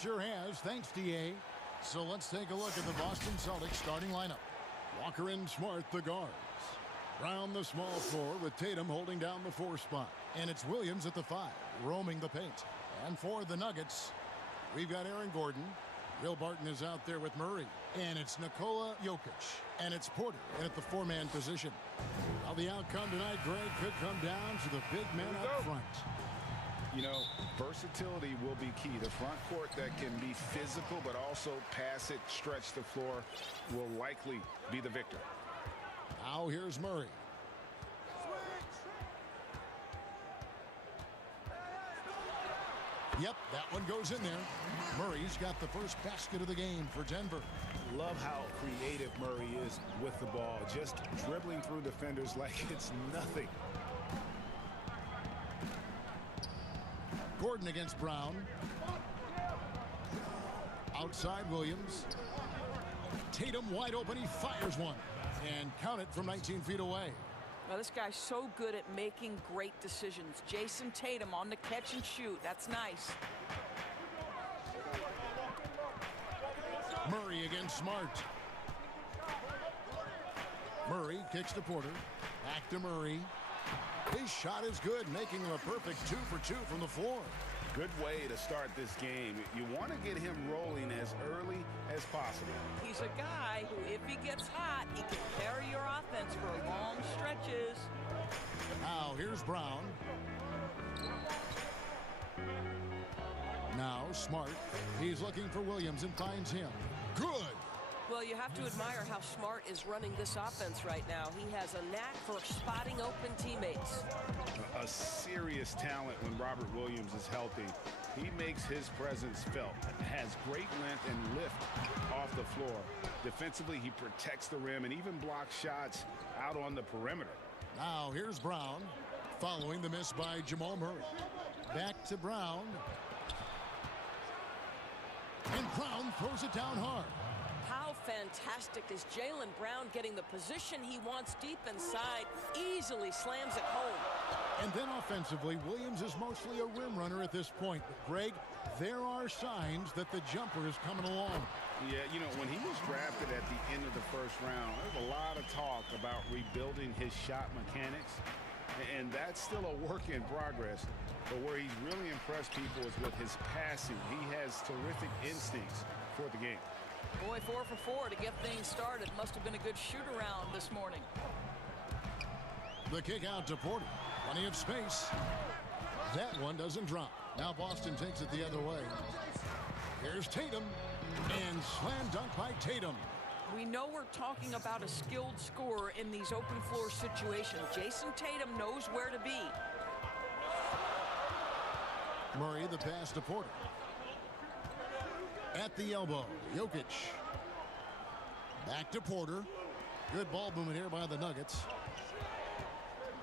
sure has. Thanks, DA. So let's take a look at the Boston Celtics starting lineup. Walker and Smart, the guards. Brown, the small floor, with Tatum holding down the 4 spot. And it's Williams at the 5, roaming the paint. And for the Nuggets, we've got Aaron Gordon. Will Barton is out there with Murray. And it's Nikola Jokic. And it's Porter in at the 4-man position. Well, the outcome tonight, Greg, could come down to the big men up front. You know, versatility will be key. The front court that can be physical but also pass it, stretch the floor will likely be the victor. Now here's Murray. Yep, that one goes in there. Murray's got the first basket of the game for Denver. Love how creative Murray is with the ball, just dribbling through defenders like it's nothing. Gordon against Brown. Outside Williams. Tatum wide open. He fires one. And count it from 19 feet away. Now, this guy's so good at making great decisions. Jason Tatum on the catch and shoot. That's nice. Murray against Smart. Murray kicks to Porter. Back to Murray. His shot is good, making him a perfect 2 for 2 from the floor. Good way to start this game. You want to get him rolling as early as possible. He's a guy who, if he gets hot, he can carry your offense for long stretches. Now, here's Brown. Now, Smart. He's looking for Williams and finds him. Good. Well, you have to admire how Smart is running this offense right now. He has a knack for spotting open teammates. A serious talent when Robert Williams is healthy. He makes his presence felt. Has great length and lift off the floor. Defensively, he protects the rim and even blocks shots out on the perimeter. Now, here's Brown, following the miss by Jamal Murray. Back to Brown. And Brown throws it down hard. How fantastic is Jaylen Brown getting the position he wants deep inside, easily slams it home. And then offensively, Williams is mostly a rim runner at this point. But Greg, there are signs that the jumper is coming along. Yeah, you know, when he was drafted at the end of the first round, there's a lot of talk about rebuilding his shot mechanics. And that's still a work in progress. But where he's really impressed people is with his passing. He has terrific instincts for the game. Boy, 4 for 4 to get things started. Must have been a good shoot-around this morning. The kick out to Porter. Plenty of space. That one doesn't drop. Now Boston takes it the other way. Here's Tatum. And slam dunk by Tatum. We know we're talking about a skilled scorer in these open floor situations. Jason Tatum knows where to be. Murray, the pass to Porter. At the elbow, Jokic. Back to Porter. Good ball movement here by the Nuggets.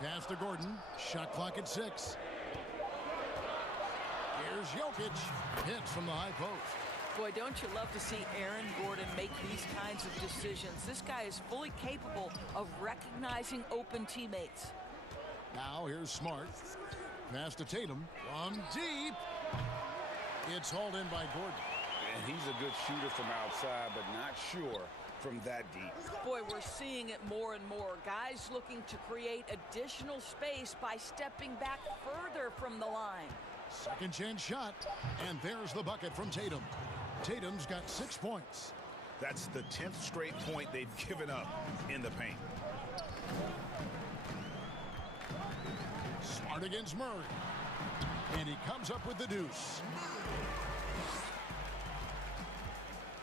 Pass to Gordon. Shot clock at 6. Here's Jokic. Hits from the high post. Boy, don't you love to see Aaron Gordon make these kinds of decisions. This guy is fully capable of recognizing open teammates. Now here's Smart. Pass to Tatum. From deep. It's hauled in by Gordon. And he's a good shooter from outside, but not sure from that deep. Boy, we're seeing it more and more. Guys looking to create additional space by stepping back further from the line. Second chance shot. And there's the bucket from Tatum. Tatum's got 6 points. That's the 10th straight point they've given up in the paint. Smart against Murray. And he comes up with the deuce.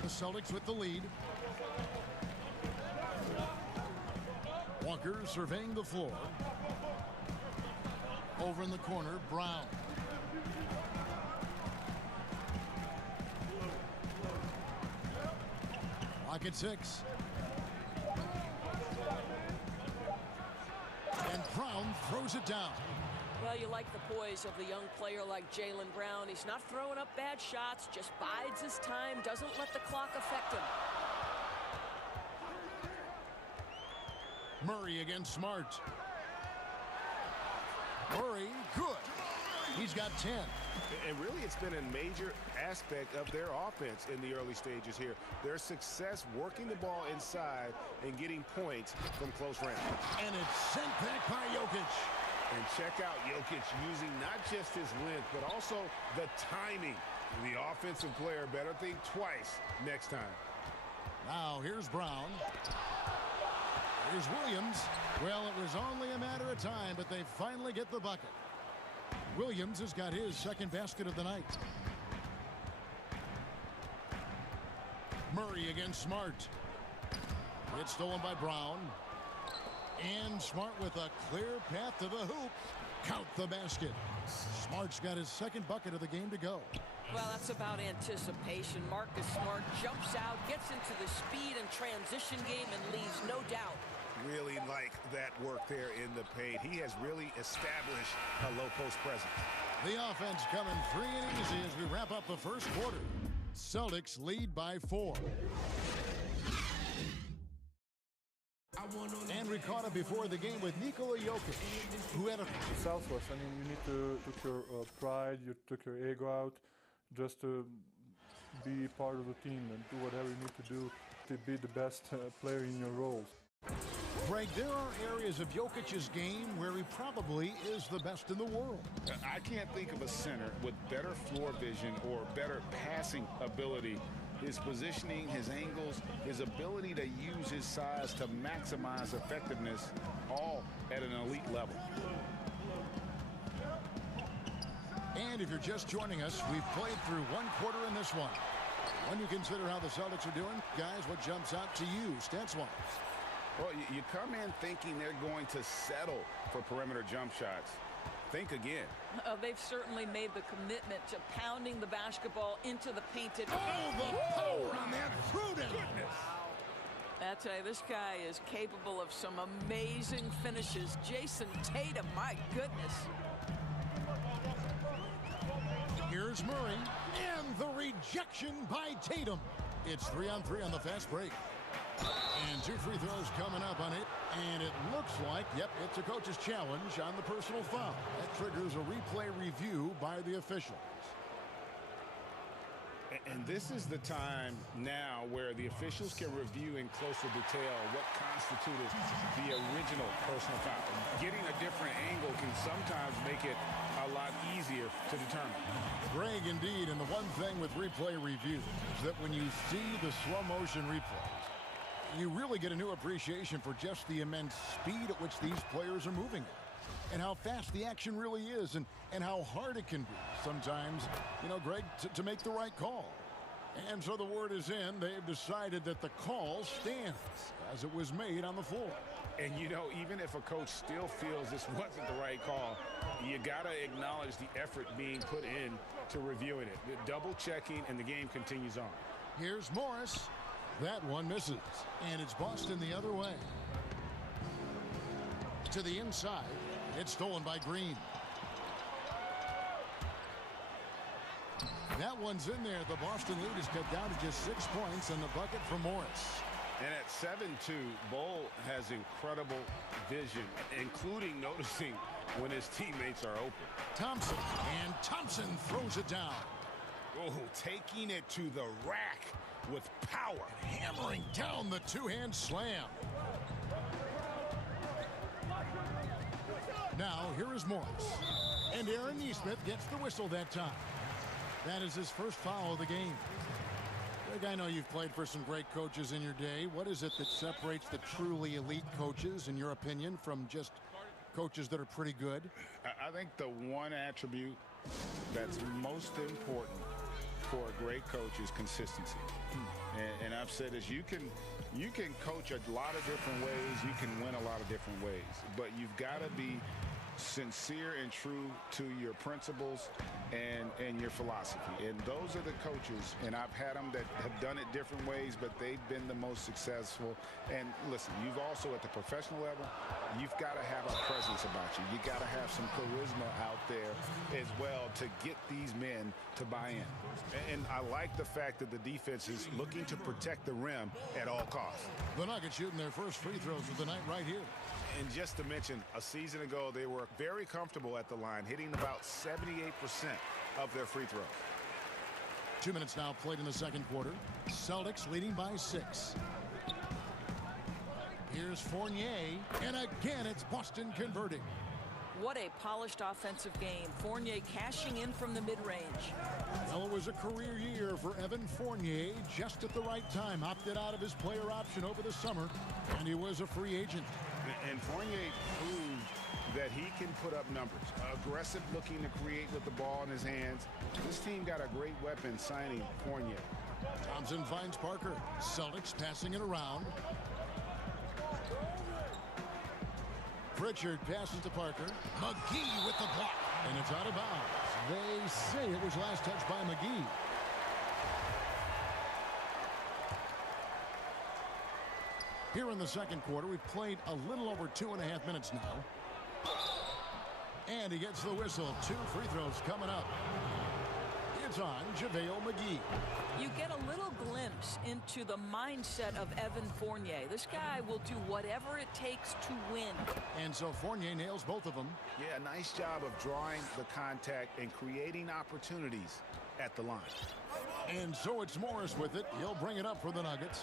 The Celtics with the lead. Walker surveying the floor. Over in the corner, Brown. Clock at 6. And Brown throws it down. Well, you like the poise of the young player like Jaylen Brown. He's not throwing up bad shots, just bides his time, doesn't let the clock affect him. Murray against Smart. Murray, good. He's got 10. And really, it's been a major aspect of their offense in the early stages here. Their success working the ball inside and getting points from close range. And it's sent back by Jokic. And check out Jokic using not just his length, but also the timing. The offensive player better think twice next time. Now here's Brown. Here's Williams. Well, it was only a matter of time, but they finally get the bucket. Williams has got his second basket of the night. Murray against Smart. It's stolen by Brown. And Smart with a clear path to the hoop. Count the basket. Smart's got his second bucket of the game to go. Well, that's about anticipation. Marcus Smart jumps out, gets into the speed and transition game, and leaves no doubt. Really like that work there in the paint. He has really established a low post presence. The offense coming free and easy as we wrap up the first quarter. Celtics lead by 4. And we caught up before the game with Nikola Jokic, who had a selfless. I mean, you need to took your pride, you took your ego out, just to be part of the team and do whatever you need to do to be the best player in your roles. Greg, there are areas of Jokic's game where he probably is the best in the world. I can't think of a center with better floor vision or better passing ability. His positioning, his angles, his ability to use his size to maximize effectiveness, all at an elite level. And if you're just joining us, we've played through one quarter in this one. When you consider how the Celtics are doing, guys, what jumps out to you, stats-wise? Well, you come in thinking they're going to settle for perimeter jump shots. Think again. They've certainly made the commitment to pounding the basketball into the painted. Oh, the power on that throwdown. I tell you, this guy is capable of some amazing finishes. Jason Tatum, my goodness. Here's Murray, and the rejection by Tatum. It's 3-on-3 on the fast break. And 2 free throws coming up on it. And it looks like, yep, it's a coach's challenge on the personal foul. That triggers a replay review by the officials. And this is the time now where the officials can review in closer detail what constituted the original personal foul. Getting a different angle can sometimes make it a lot easier to determine. Greg, indeed, and the one thing with replay review is that when you see the slow motion replays, you really get a new appreciation for just the immense speed at which these players are moving at. And how fast the action really is, and how hard it can be sometimes, you know, Greg, to make the right call. And so the word is in. They've decided that the call stands as it was made on the floor. And, you know, even if a coach still feels this wasn't the right call, you got to acknowledge the effort being put in to reviewing it. The double checking, and the game continues on. Here's Morris. That one misses. And it's Boston the other way. To the inside. It's stolen by Green. That one's in there. The Boston lead is cut down to just 6 points and the bucket for Morris. And at 7-2, Bull has incredible vision, including noticing when his teammates are open. Thompson, and Thompson throws it down. Oh, taking it to the rack with power. Hammering down the two-hand slam. Now, here is Morris. And Aaron Nesmith gets the whistle that time. That is his first foul of the game. Greg, I know you've played for some great coaches in your day. What is it that separates the truly elite coaches, in your opinion, from just coaches that are pretty good? I think the one attribute that's most important for a great coach is consistency. And I've said this, you can coach a lot of different ways, you can win a lot of different ways, but you've got to be sincere and true to your principles and your philosophy. And those are the coaches, and I've had them that have done it different ways, but they've been the most successful. And listen, you've also at the professional level, you've got to have a presence about you. You got to have some charisma out there as well to get these men to buy in. And I like the fact that the defense is looking to protect the rim at all costs. The Nuggets shooting their first free throws of the night right here. And just to mention, a season ago, they were very comfortable at the line, hitting about 78% of their free throws. 2 minutes now played in the second quarter. Celtics leading by 6. Here's Fournier, and again it's Boston converting. What a polished offensive game. Fournier cashing in from the mid-range. Well, it was a career year for Evan Fournier, just at the right time. Opted out of his player option over the summer, and he was a free agent. And Fournier proved that he can put up numbers. Aggressive looking to create with the ball in his hands. This team got a great weapon signing Fournier. Thompson finds Parker. Celtics passing it around. Pritchard passes to Parker. McGee with the block. And it's out of bounds. They say it was last touched by McGee. Here in the second quarter, we've played a little over 2.5 minutes now. And he gets the whistle. 2 free throws coming up. It's on JaVale McGee. You get a little glimpse into the mindset of Evan Fournier. This guy will do whatever it takes to win. And so Fournier nails both of them. Yeah, nice job of drawing the contact and creating opportunities at the line. And so it's Morris with it. He'll bring it up for the Nuggets.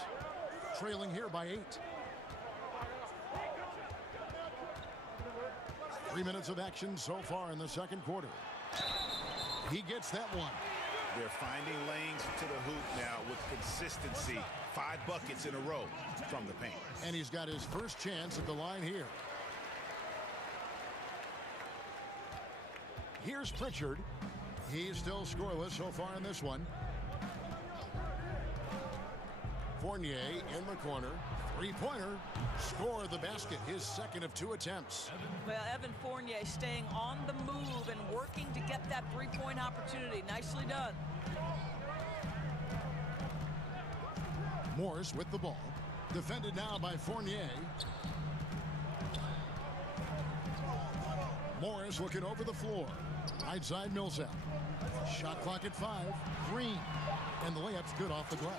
Trailing here by 8. 3 minutes of action so far in the second quarter. He gets that one. They're finding lanes to the hoop now with consistency. 5 buckets in a row from the paint. And he's got his first chance at the line here. Here's Pritchard. He's still scoreless so far in this one. Fournier in the corner. Three-pointer. Score the basket. His second of 2 attempts. Well, Evan Fournier staying on the move and working to get that three-point opportunity. Nicely done. Morris with the ball. Defended now by Fournier. Morris looking over the floor. Right side Millsap. Shot clock at 5. Green. And the layup's good off the glass.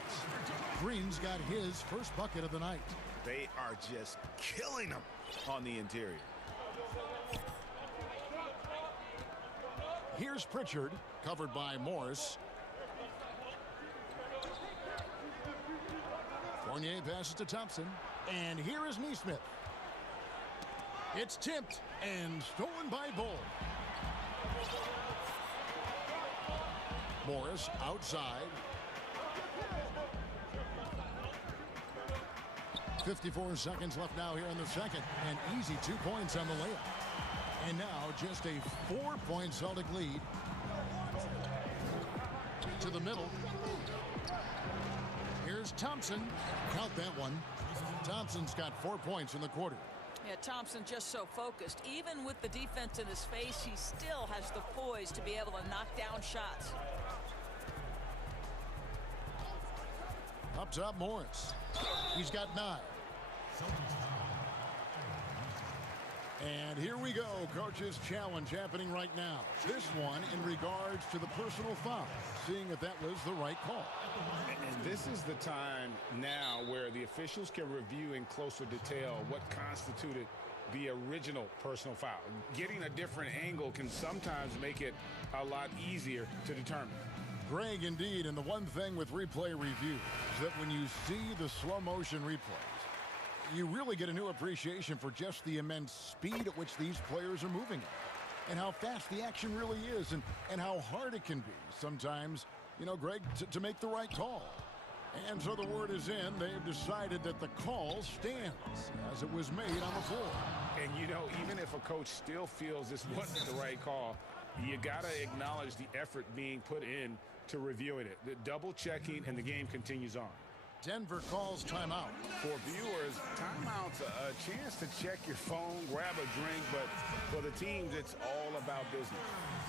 Green's got his first bucket of the night. They are just killing them on the interior. Here's Pritchard, covered by Morris. Fournier passes to Thompson. And here is Neesmith. It's tipped and stolen by Bull. Morris outside. 54 seconds left now here in the second. An easy 2 points on the layup. And now just a 4-point Celtic lead. To the middle. Here's Thompson. Count that one. Thompson's got 4 points in the quarter. Yeah, Thompson just so focused. Even with the defense in his face, he still has the poise to be able to knock down shots. Up top, Morris. He's got 9. And here we go. Coach's challenge happening right now. This one in regards to the personal foul. Seeing if that was the right call. And this is the time now where the officials can review in closer detail what constituted the original personal foul. Getting a different angle can sometimes make it a lot easier to determine. Greg, indeed, and the one thing with replay review is that when you see the slow motion replays, you really get a new appreciation for just the immense speed at which these players are moving and how fast the action really is and how hard it can be sometimes, you know, Greg, to make the right call. And so the word is in. They've decided that the call stands as it was made on the floor. And, you know, even if a coach still feels this wasn't the right call, you got to acknowledge the effort being put in to reviewing it. The double checking, and the game continues on. Denver calls timeout. For viewers, timeout's a chance to check your phone, grab a drink, but for the teams, it's all about business.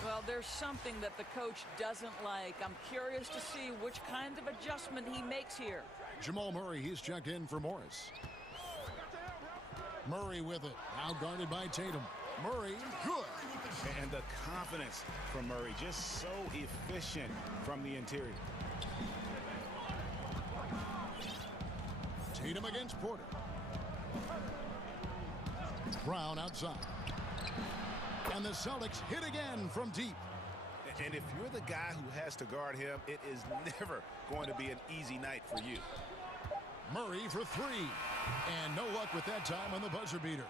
Well, there's something that the coach doesn't like. I'm curious to see which kind of adjustment he makes here. Jamal Murray, he's checked in for Morris. Murray with it, now guarded by Tatum. Murray, good. And the confidence from Murray, just so efficient from the interior. Tatum against Porter. Brown outside. And the Celtics hit again from deep. And if you're the guy who has to guard him, it is never going to be an easy night for you. Murray for three. And no luck with that time on the buzzer beater.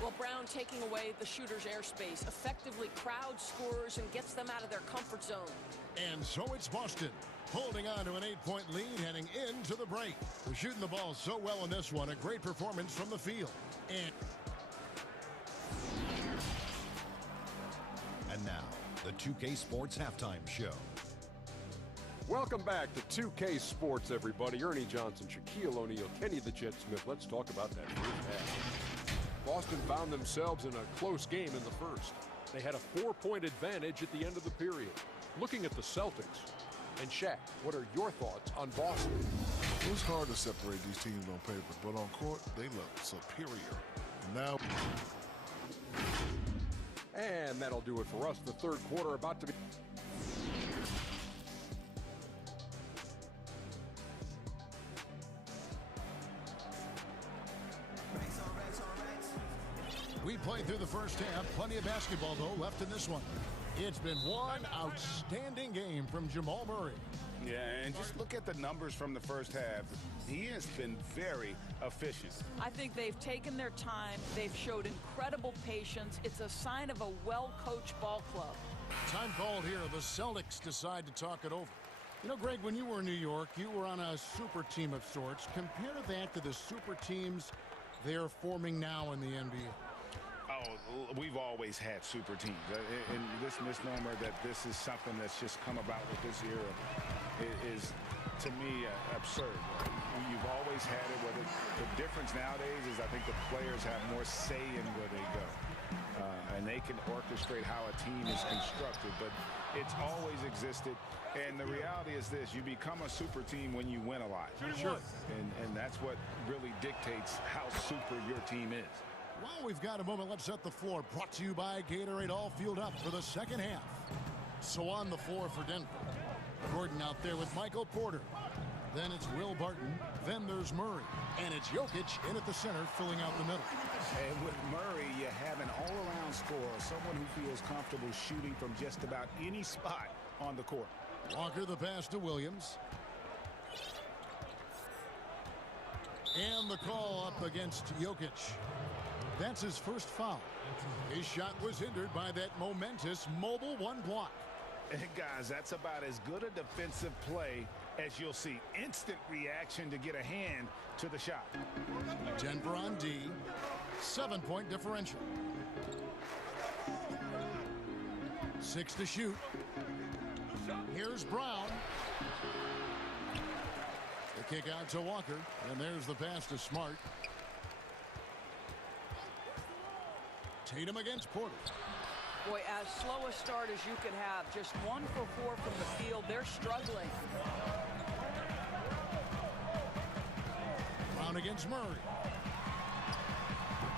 Well, Brown taking away the shooter's airspace effectively crowd scores and gets them out of their comfort zone. And so it's Boston holding on to an 8-point lead heading into the break. They're shooting the ball so well in this one. A great performance from the field. And now, the 2K Sports Halftime Show. Welcome back to 2K Sports, everybody. Ernie Johnson, Shaquille O'Neal, Kenny the Jet Smith. Let's talk about that first half. Boston found themselves in a close game in the first. They had a 4-point advantage at the end of the period. Looking at the Celtics, and Shaq, what are your thoughts on Boston? It's hard to separate these teams on paper, but on court, they look superior. Now, and that'll do it for us. The third quarter about to be... We played through the first half. Plenty of basketball, though, left in this one. It's been one outstanding game from Jamal Murray. Yeah, and just look at the numbers from the first half. He has been very efficient. I think they've taken their time. They've showed incredible patience. It's a sign of a well-coached ball club. Time called here. The Celtics decide to talk it over. You know, Greg, when you were in New York, you were on a super team of sorts. Compare that to the super teams they're forming now in the NBA. Oh, we've always had super teams. And this misnomer that this is something that's just come about with this era is, to me, absurd. You've always had it. Where the difference nowadays is I think the players have more say in where they go. And they can orchestrate how a team is constructed. But it's always existed. And the reality is this. You become a super team when you win a lot. Sure. And that's what really dictates how super your team is. Well, we've got a moment. Let's set the floor. Brought to you by Gatorade, all fueled up for the second half. So on the floor for Denver. Gordon out there with Michael Porter. Then it's Will Barton. Then there's Murray. And it's Jokic in at the center, filling out the middle. And with Murray, you have an all-around scorer, someone who feels comfortable shooting from just about any spot on the court. Walker the pass to Williams. And the call up against Jokic. That's his first foul. His shot was hindered by that momentous mobile one block. And guys, that's about as good a defensive play as you'll see. Instant reaction to get a hand to the shot. Denver on D. 7-point differential. 6 to shoot. Here's Brown. The kick out to Walker. And there's the pass to Smart. Tatum against Porter. Boy, as slow a start as you could have. Just 1 for 4 from the field. They're struggling. Brown against Murray.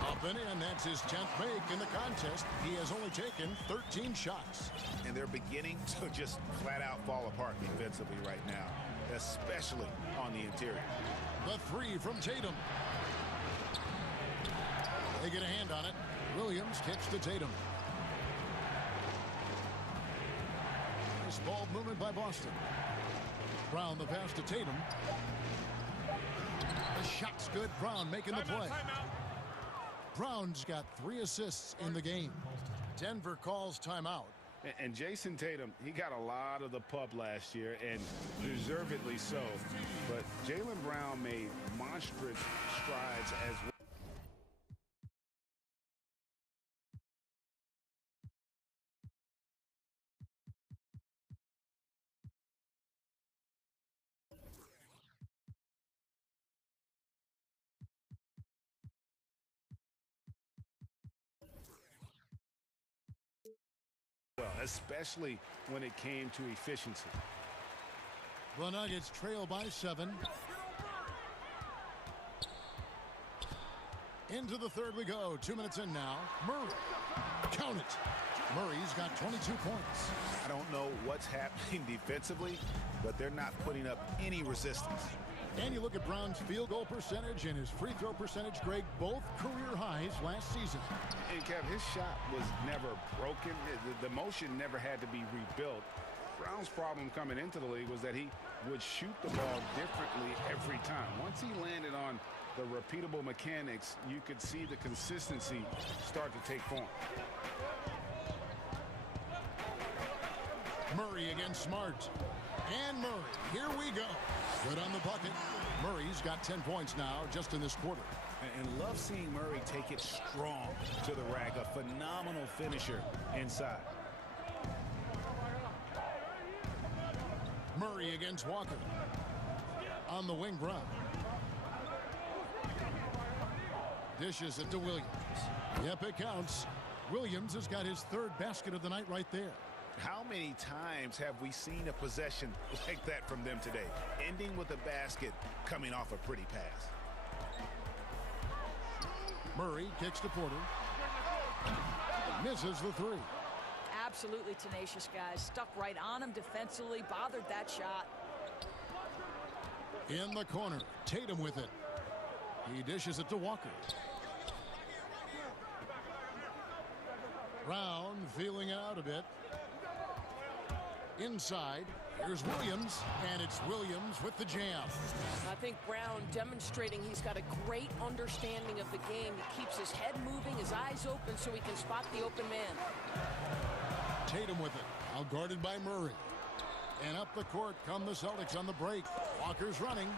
Up and in. That's his 10th make in the contest. He has only taken 13 shots. And they're beginning to just flat out fall apart defensively right now, especially on the interior. The 3 from Tatum. They get a hand on it. Williams kicks to Tatum. Nice ball movement by Boston. Brown the pass to Tatum. The shot's good. Brown making the play. Brown's got 3 assists in the game. Denver calls timeout. And Jason Tatum, he got a lot of the pub last year, and deservedly so. But Jaylen Brown made monstrous strides as well. Especially when it came to efficiency. The Nuggets trail by 7. Into the third we go. 2 minutes in now. Murray. Count it. Murray's got 22 points. I don't know what's happening defensively, but they're not putting up any resistance. And you look at Brown's field goal percentage and his free throw percentage, Greg, both career highs last season. And Kev, his shot was never broken. The motion never had to be rebuilt. Brown's problem coming into the league was that he would shoot the ball differently every time. Once he landed on the repeatable mechanics, you could see the consistency start to take form. Murray against Smart. And Murray, here we go. Good on the bucket. Murray's got 10 points now just in this quarter. And love seeing Murray take it strong to the rack. A phenomenal finisher inside. Murray against Walker. On the wing, Brown. Dishes it to Williams. Yep, it counts. Williams has got his third basket of the night right there. How many times have we seen a possession like that from them today, ending with a basket coming off a pretty pass? Murray kicks to Porter. Misses the three. Absolutely tenacious, guys. Stuck right on him defensively, bothered that shot. In the corner, Tatum with it. He dishes it to Walker. Brown feeling out a bit. Inside, here's Williams, and it's Williams with the jam. I think Brown demonstrating he's got a great understanding of the game. He keeps his head moving, his eyes open so he can spot the open man. Tatum with it, now guarded by Murray. And up the court come the Celtics on the break. Walker's running.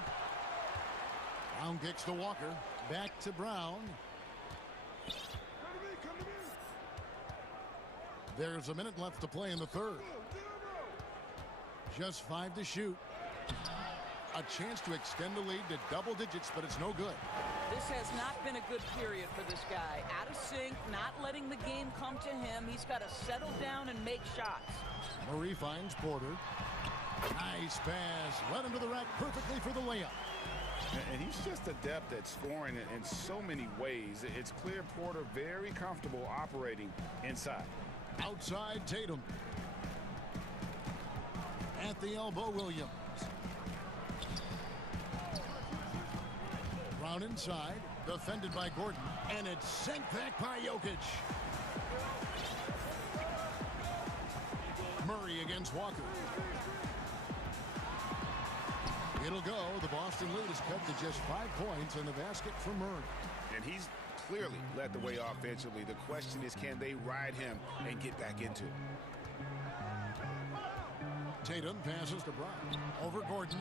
Brown kicks to Walker. Back to Brown. There's a minute left to play in the third. Just 5 to shoot. A chance to extend the lead to double digits, but it's no good. This has not been a good period for this guy. Out of sync, not letting the game come to him. He's got to settle down and make shots. Murray finds Porter. Nice pass. Led him to the rack perfectly for the layup. And he's just adept at scoring in so many ways. It's clear Porter very comfortable operating inside. Outside Tatum. At the elbow, Williams. Brown inside, defended by Gordon, and it's sent back by Jokic. Murray against Walker. It'll go. The Boston lead is cut to just 5 points in the basket for Murray. And he's clearly led the way offensively. The question is, can they ride him and get back into it? Tatum passes to Brown. Over Gordon.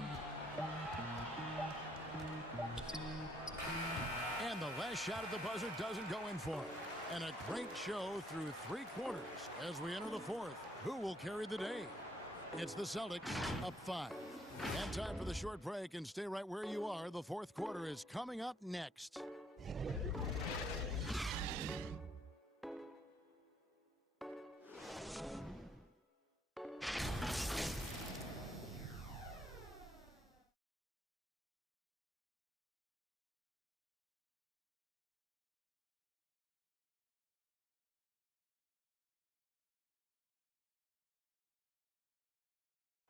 And the last shot at the buzzer doesn't go in for him. And a great show through 3 quarters as we enter the fourth. Who will carry the day? It's the Celtics up 5. And time for the short break, and stay right where you are. The fourth quarter is coming up next.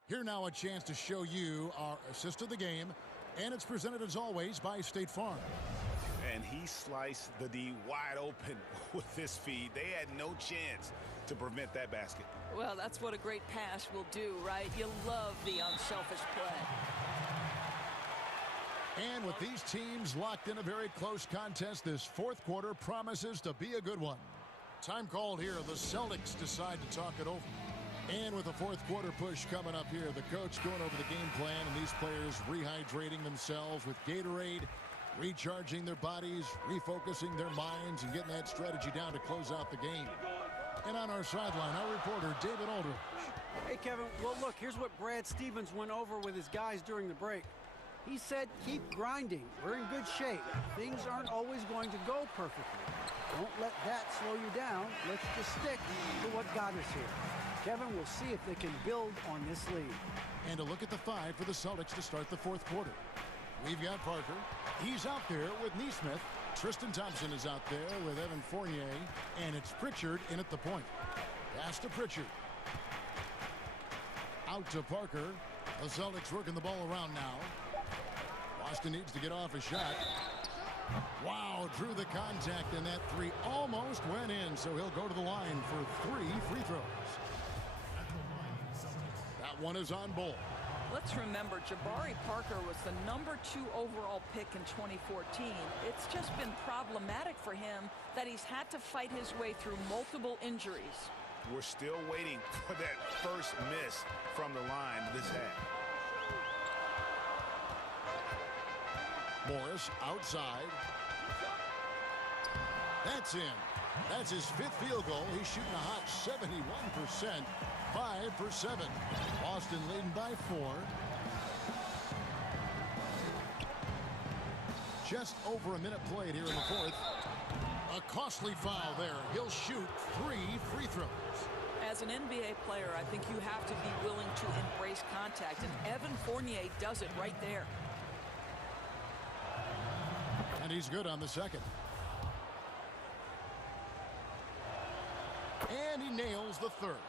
Here now a chance to show you our assist of the game, and it's presented as always by State Farm. And he sliced the D wide open with this feed. They had no chance to prevent that basket. Well, that's what a great pass will do, right? You love the unselfish play. And with these teams locked in a very close contest, this fourth quarter promises to be a good one. Time called here. The Celtics decide to talk it over. And with the fourth quarter push coming up here, the coach going over the game plan, and these players rehydrating themselves with Gatorade, recharging their bodies, refocusing their minds, and getting that strategy down to close out the game. And on our sideline, our reporter, David Aldridge. Hey, Kevin. Well, look, here's what Brad Stevens went over with his guys during the break. He said, keep grinding. We're in good shape. Things aren't always going to go perfectly. Don't let that slow you down. Let's just stick to what got us here. Kevin, we'll see if they can build on this lead. And a look at the 5 for the Celtics to start the fourth quarter. We've got Parker. He's out there with Neesmith. Tristan Thompson is out there with Evan Fournier. And it's Pritchard in at the point. Pass to Pritchard. Out to Parker. The Celtics working the ball around now. Boston needs to get off a shot. Wow, drew the contact, and that three almost went in, so he'll go to the line for 3 free throws. That one is on Bull. Let's remember, Jabari Parker was the #2 overall pick in 2014. It's just been problematic for him that he's had to fight his way through multiple injuries. We're still waiting for that first miss from the line this half. Morris outside. That's in. That's his 5th field goal. He's shooting a hot 71%. 5 for 7. Boston leading by 4. Just over a minute played here in the 4th. A costly foul there. He'll shoot 3 free throws. As an NBA player, I think you have to be willing to embrace contact, and Evan Fournier does it right there. And he's good on the second. And he nails the 3rd.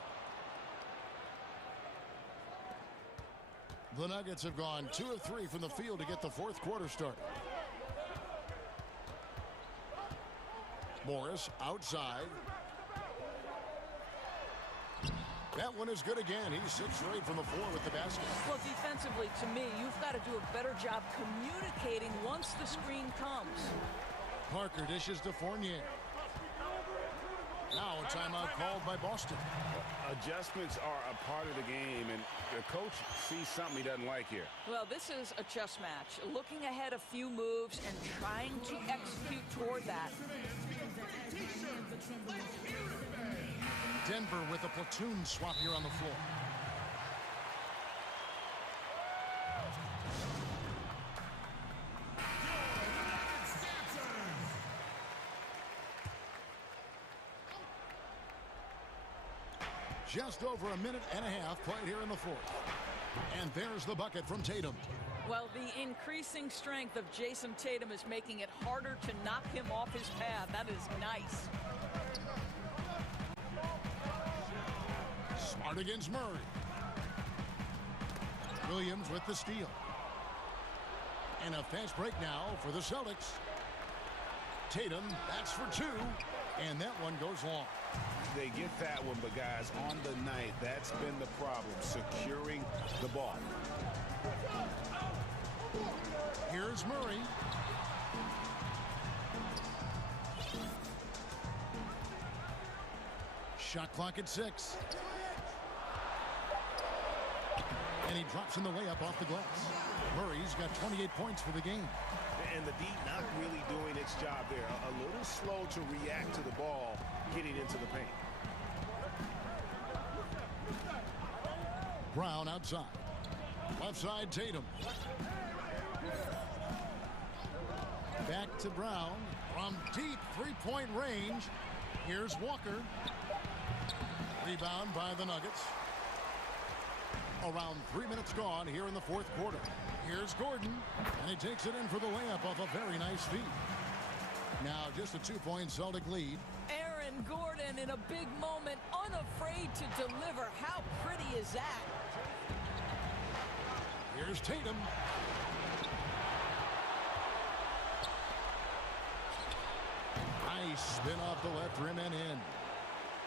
The Nuggets have gone 2 of 3 from the field to get the 4th quarter started. Morris outside. That one is good again. He's 6 for 8 from the floor with the basket. Well, defensively, to me, you've got to do a better job communicating once the screen comes. Parker dishes to Fournier. Now a timeout called by Boston. Adjustments are a part of the game, and the coach sees something he doesn't like here. Well, this is a chess match. Looking ahead a few moves and trying to execute toward that. Denver with a platoon swap here on the floor. Just over a minute and a half played here in the 4th. And there's the bucket from Tatum. Well, the increasing strength of Jason Tatum is making it harder to knock him off his path. That is nice. Smart against Murray. Williams with the steal. And a fast break now for the Celtics. Tatum, that's for 2. And that one goes long. They get that one, but guys, on the night, that's been the problem, securing the ball. Here's Murray. Shot clock at 6. And he drops in the layup off the glass. Murray's got 28 points for the game. And the D not really doing its job there. A little slow to react to the ball getting into the paint. Brown outside. Left side, Tatum. Back to Brown. From deep three-point range. Here's Walker. Rebound by the Nuggets. Around 3 minutes gone here in the 4th quarter. Here's Gordon, and he takes it in for the layup off a very nice feed. Now just a 2-point Celtic lead. Aaron Gordon in a big moment, unafraid to deliver. How pretty is that? Here's Tatum. Nice spin off the left rim and in.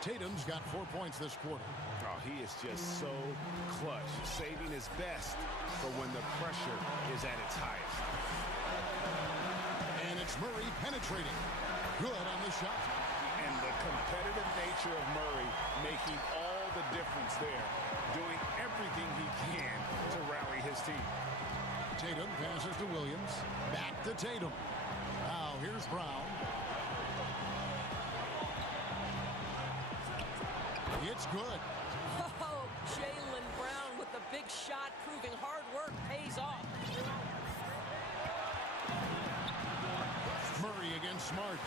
Tatum's got 4 points this quarter. Oh, he is just so clutch, saving his best for when the pressure is at its highest. And it's Murray penetrating. Good on the shot. And the competitive nature of Murray making all the difference there, doing everything he can to rally his team. Tatum passes to Williams. Back to Tatum. Now here's Brown. It's good. Oh, Jaylen Brown with the big shot, proving hard work pays off. Murray against Smart.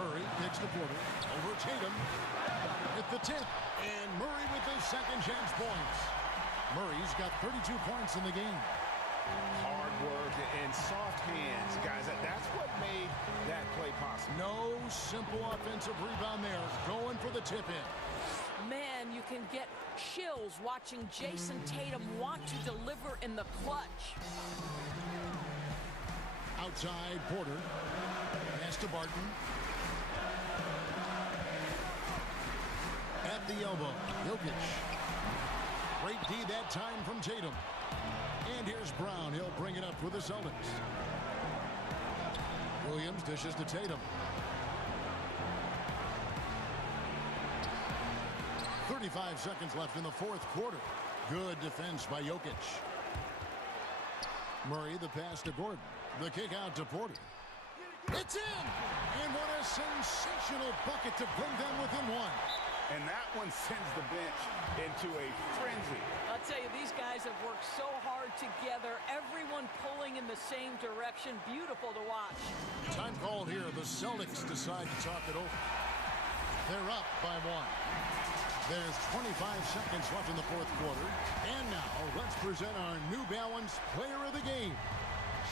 Murray kicks the quarter. Over Tatum. With the tip. And Murray with his second chance points. Murray's got 32 points in the game. Hard work and soft hands, guys. That's what made that play possible. No simple offensive rebound there. Going for the tip-in. Man, you can get chills watching Jason Tatum want to deliver in the clutch. Outside, Porter. Pass to Barton. At the elbow, Jokic. Great D that time from Tatum. And here's Brown. He'll bring it up with the Celtics. Williams dishes to Tatum. 35 seconds left in the fourth quarter. Good defense by Jokic. Murray, the pass to Gordon. The kick out to Porter. It's in! And what a sensational bucket to bring them within one. And that one sends the bench into a frenzy. I'll tell you, these guys have worked so hard together. Everyone pulling in the same direction. Beautiful to watch. Time called here. The Celtics decide to talk it over. They're up by one. There's 25 seconds left in the fourth quarter. And now, let's present our New Balance player of the game,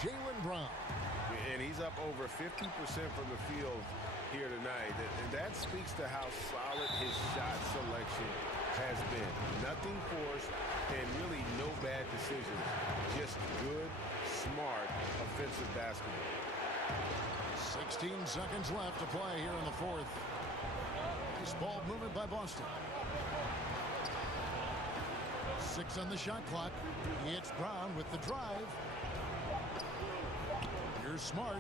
Jaylen Brown. And he's up over 50% from the field here tonight. And that speaks to how solid his shot selection has been. Nothing forced and really no bad decisions. Just good, smart, offensive basketball. 16 seconds left to play here in the fourth. Nice ball movement by Boston. 6 on the shot clock. It's Brown with the drive. Here's Smart.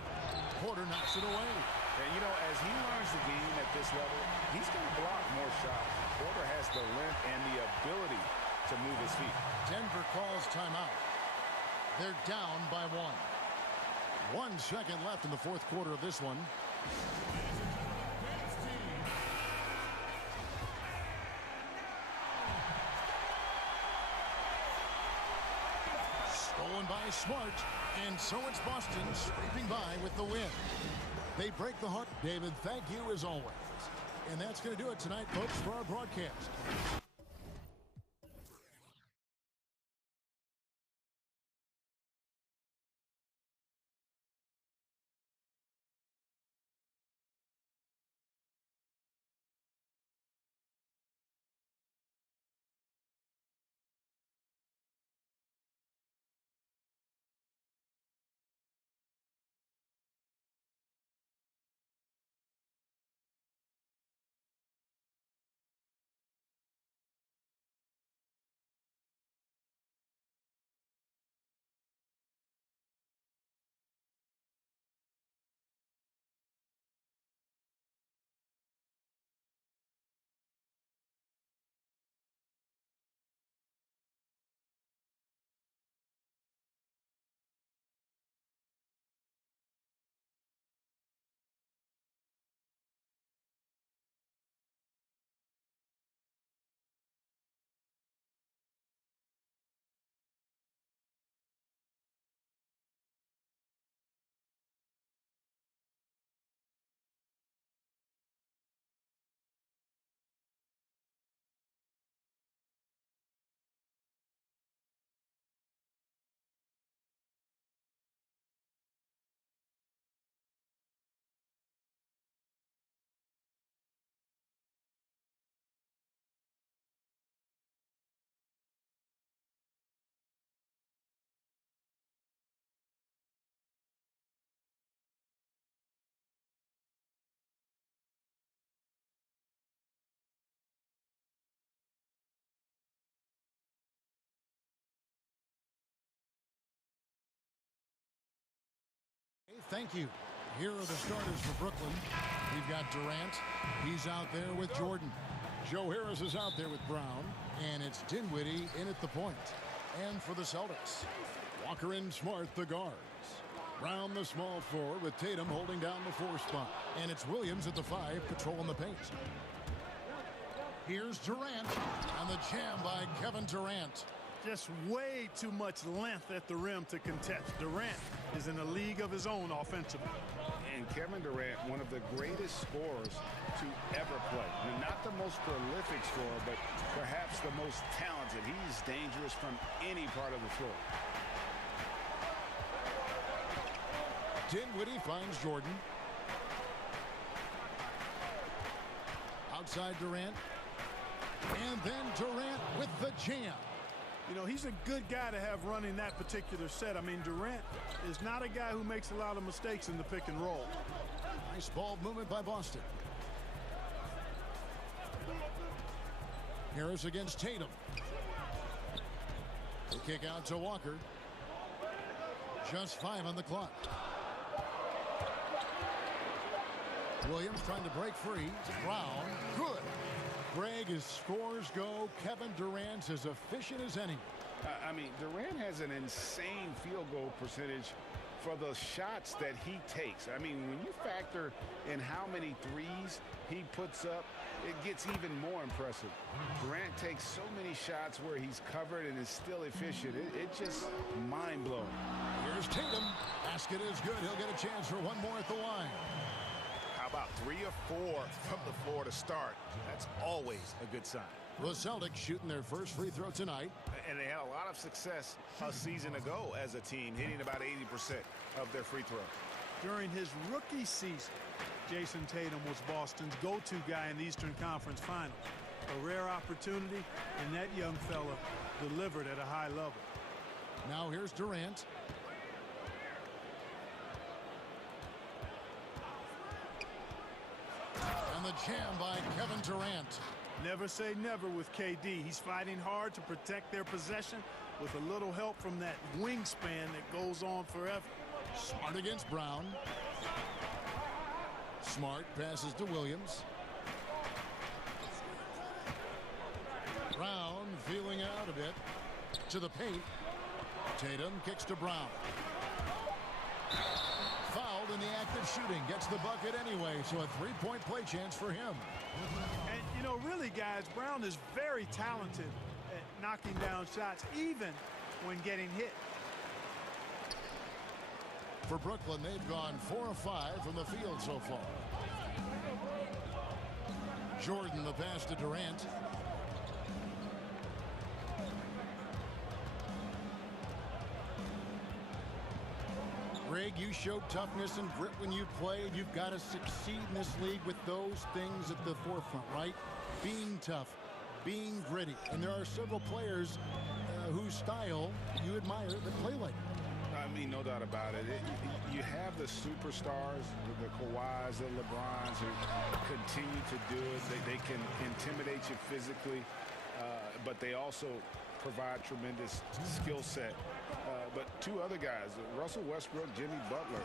Porter knocks it away. And, you know, as he learns the game at this level, he's going to block more shots. Porter has the length and the ability to move his feet. Denver calls timeout. They're down by one. 1 second left in the fourth quarter of this one. Stolen by Smart, and so it's Boston scraping by with the win. They break the heart. David, thank you as always. And that's going to do it tonight, folks, for our broadcast. Thank you. Here are the starters for Brooklyn. We've got Durant. He's out there with Jordan. Joe Harris is out there with Brown. And it's Dinwiddie in at the point. And for the Celtics, Walker and Smart, the guards. Brown, the small forward, with Tatum holding down the 4 spot. And it's Williams at the 5, patrolling the paint. Here's Durant. And the jam by Kevin Durant. Just way too much length at the rim to contest. Durant is in a league of his own offensively. And Kevin Durant, one of the greatest scorers to ever play. I mean, not the most prolific scorer, but perhaps the most talented. He's dangerous from any part of the floor. Dinwiddie finds Jordan. Outside Durant. And then Durant with the jam. You know, he's a good guy to have running that particular set. I mean, Durant is not a guy who makes a lot of mistakes in the pick and roll. Nice ball movement by Boston. Harris against Tatum. The kick out to Walker. Just 5 on the clock. Williams trying to break free. Brown, good. Greg, as scores go, Kevin Durant's as efficient as any. I mean, Durant has an insane field goal percentage for the shots that he takes. I mean, when you factor in how many threes he puts up, it gets even more impressive. Durant takes so many shots where he's covered and is still efficient. It's just mind-blowing. Here's Tatum. Basket is good. He'll get a chance for one more at the line. How about 3 or 4 from the floor to start? That's always a good sign. The Celtics shooting their first free throw tonight. And they had a lot of success a season ago as a team, hitting about 80% of their free throws. During his rookie season, Jason Tatum was Boston's go-to guy in the Eastern Conference Finals. A rare opportunity, and that young fella delivered at a high level. Now here's Durant. And the jam by Kevin Durant. Never say never with KD. He's fighting hard to protect their possession with a little help from that wingspan that goes on forever. Smart against Brown. Smart passes to Williams. Brown feeling out a bit. To the paint. Tatum kicks to Brown. Fouled in the act of shooting. Gets the bucket anyway, so a three-point play chance for him. And, you know, really, guys, Brown is very talented at knocking down shots, even when getting hit. For Brooklyn, they've gone 4 of 5 from the field so far. Jordan, the pass to Durant. Greg, you showed toughness and grit when you played. You've got to succeed in this league with those things at the forefront, right? Being tough, being gritty. And there are several players whose style you admire that play like that. I mean, no doubt about it. You have the superstars, the Kawhis, the LeBrons, who continue to do it. They can intimidate you physically, but they also provide tremendous skill set. But two other guys, Russell Westbrook, Jimmy Butler,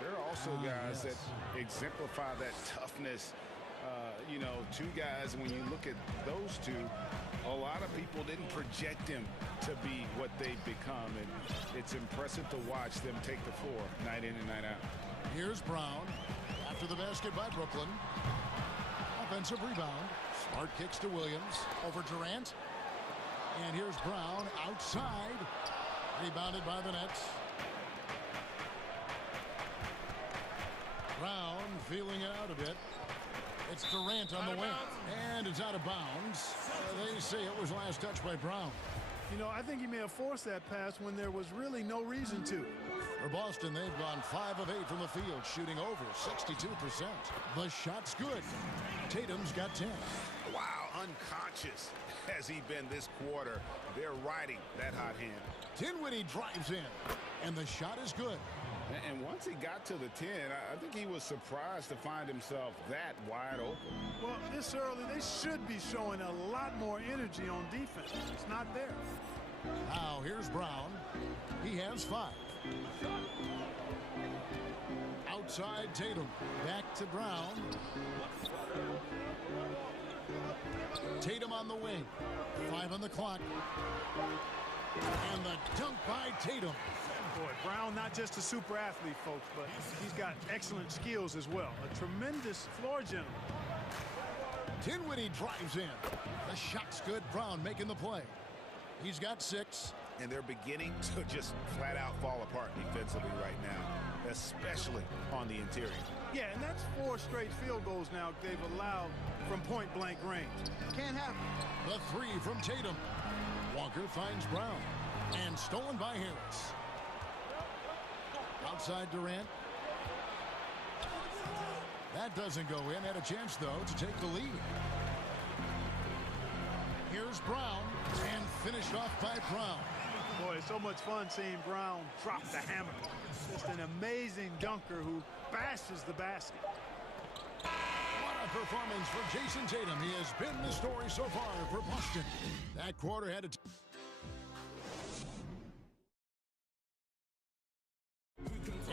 they're also guys that exemplify that toughness. You know, two guys, when you look at those two, a lot of people didn't project them to be what they've become, and it's impressive to watch them take the floor night in and night out. Here's Brown after the basket by Brooklyn. Offensive rebound. Smart kicks to Williams. Over Durant. And here's Brown outside. Rebounded by the Nets. Brown feeling out a bit. It's Durant on the wing. And it's out of bounds. They say it was last touched by Brown. You know, I think he may have forced that pass when there was really no reason to. For Boston, they've gone 5 of 8 from the field, shooting over 62%. The shot's good. Tatum's got 10. Wow, unconscious has he been this quarter. They're riding that hot hand. Dinwiddie drives in, and the shot is good. And once he got to the 10, I think he was surprised to find himself that wide open. Well, this early, they should be showing a lot more energy on defense. It's not there. Now, here's Brown. He has 5. Outside Tatum. Back to Brown. Tatum on the wing. 5 on the clock. And the dunk by Tatum. Boy, Brown not just a super athlete, folks, but he's got excellent skills as well. A tremendous floor general. Dinwiddie drives in. The shot's good. Brown making the play. He's got 6. And they're beginning to just flat out fall apart defensively right now, especially on the interior. Yeah, and that's 4 straight field goals now they've allowed from point-blank range. Can't happen. The 3 from Tatum. Walker finds Brown. And stolen by Harris. Outside Durant. That doesn't go in. Had a chance, though, to take the lead. Here's Brown. And finished off by Brown. Boy, it's so much fun seeing Brown drop the hammer. Just an amazing dunker who bashes the basket. What a performance for Jason Tatum. He has been the story so far for Boston. That quarter had to...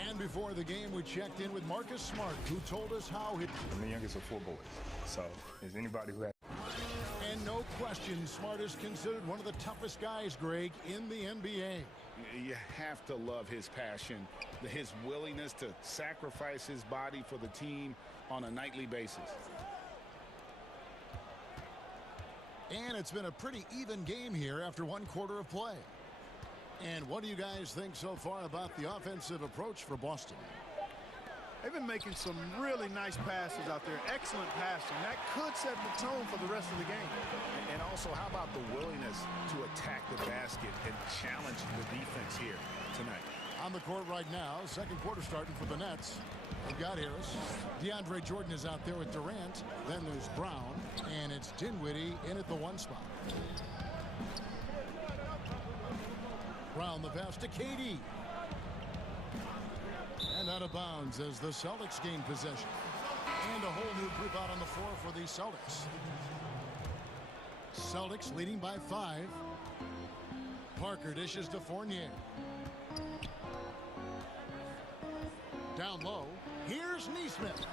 And before the game, we checked in with Marcus Smart, who told us how he... I'm the youngest of 4 boys, so is anybody who has... And no question, Smart is considered one of the toughest guys, Greg, in the NBA. You have to love his passion, his willingness to sacrifice his body for the team on a nightly basis. And it's been a pretty even game here after 1 quarter of play. And what do you guys think so far about the offensive approach for Boston? They've been making some really nice passes out there. Excellent passing. That could set the tone for the rest of the game. And also, how about the willingness to attack the basket and challenge the defense here tonight? On the court right now, second quarter starting for the Nets. They've got Harris. DeAndre Jordan is out there with Durant. Then there's Brown. And it's Dinwiddie in at the 1 spot. Brown the pass to KD. And out of bounds as the Celtics gain possession. And a whole new group out on the floor for the Celtics. Celtics leading by 5. Parker dishes to Fournier. Down low. Here's Neesmith.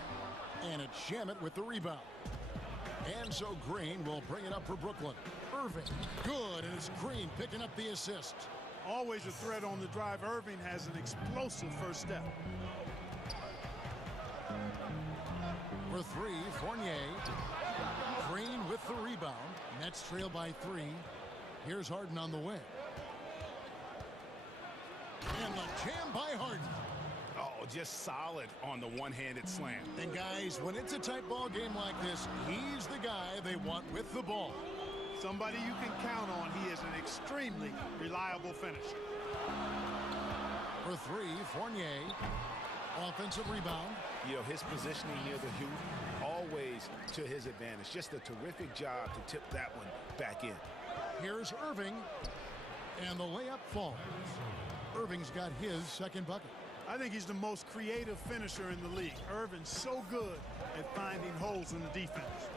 And it's Shamet with the rebound. And so Green will bring it up for Brooklyn. Irving. Good. And it's Green picking up the assist. Always a threat on the drive. Irving has an explosive first step. For 3, Fournier. Green with the rebound. Nets trail by 3. Here's Harden on the wing. And the jam by Harden. Oh, just solid on the one-handed slam. And guys, when it's a tight ball game like this, he's the guy they want with the ball. Somebody you can count on. He is an extremely reliable finisher. For 3, Fournier. Offensive rebound. You know, his positioning near the hoop, always to his advantage. Just a terrific job to tip that one back in. Here's Irving. And the layup falls. Irving's got his second bucket. I think he's the most creative finisher in the league. Irving's so good at finding holes in the defense.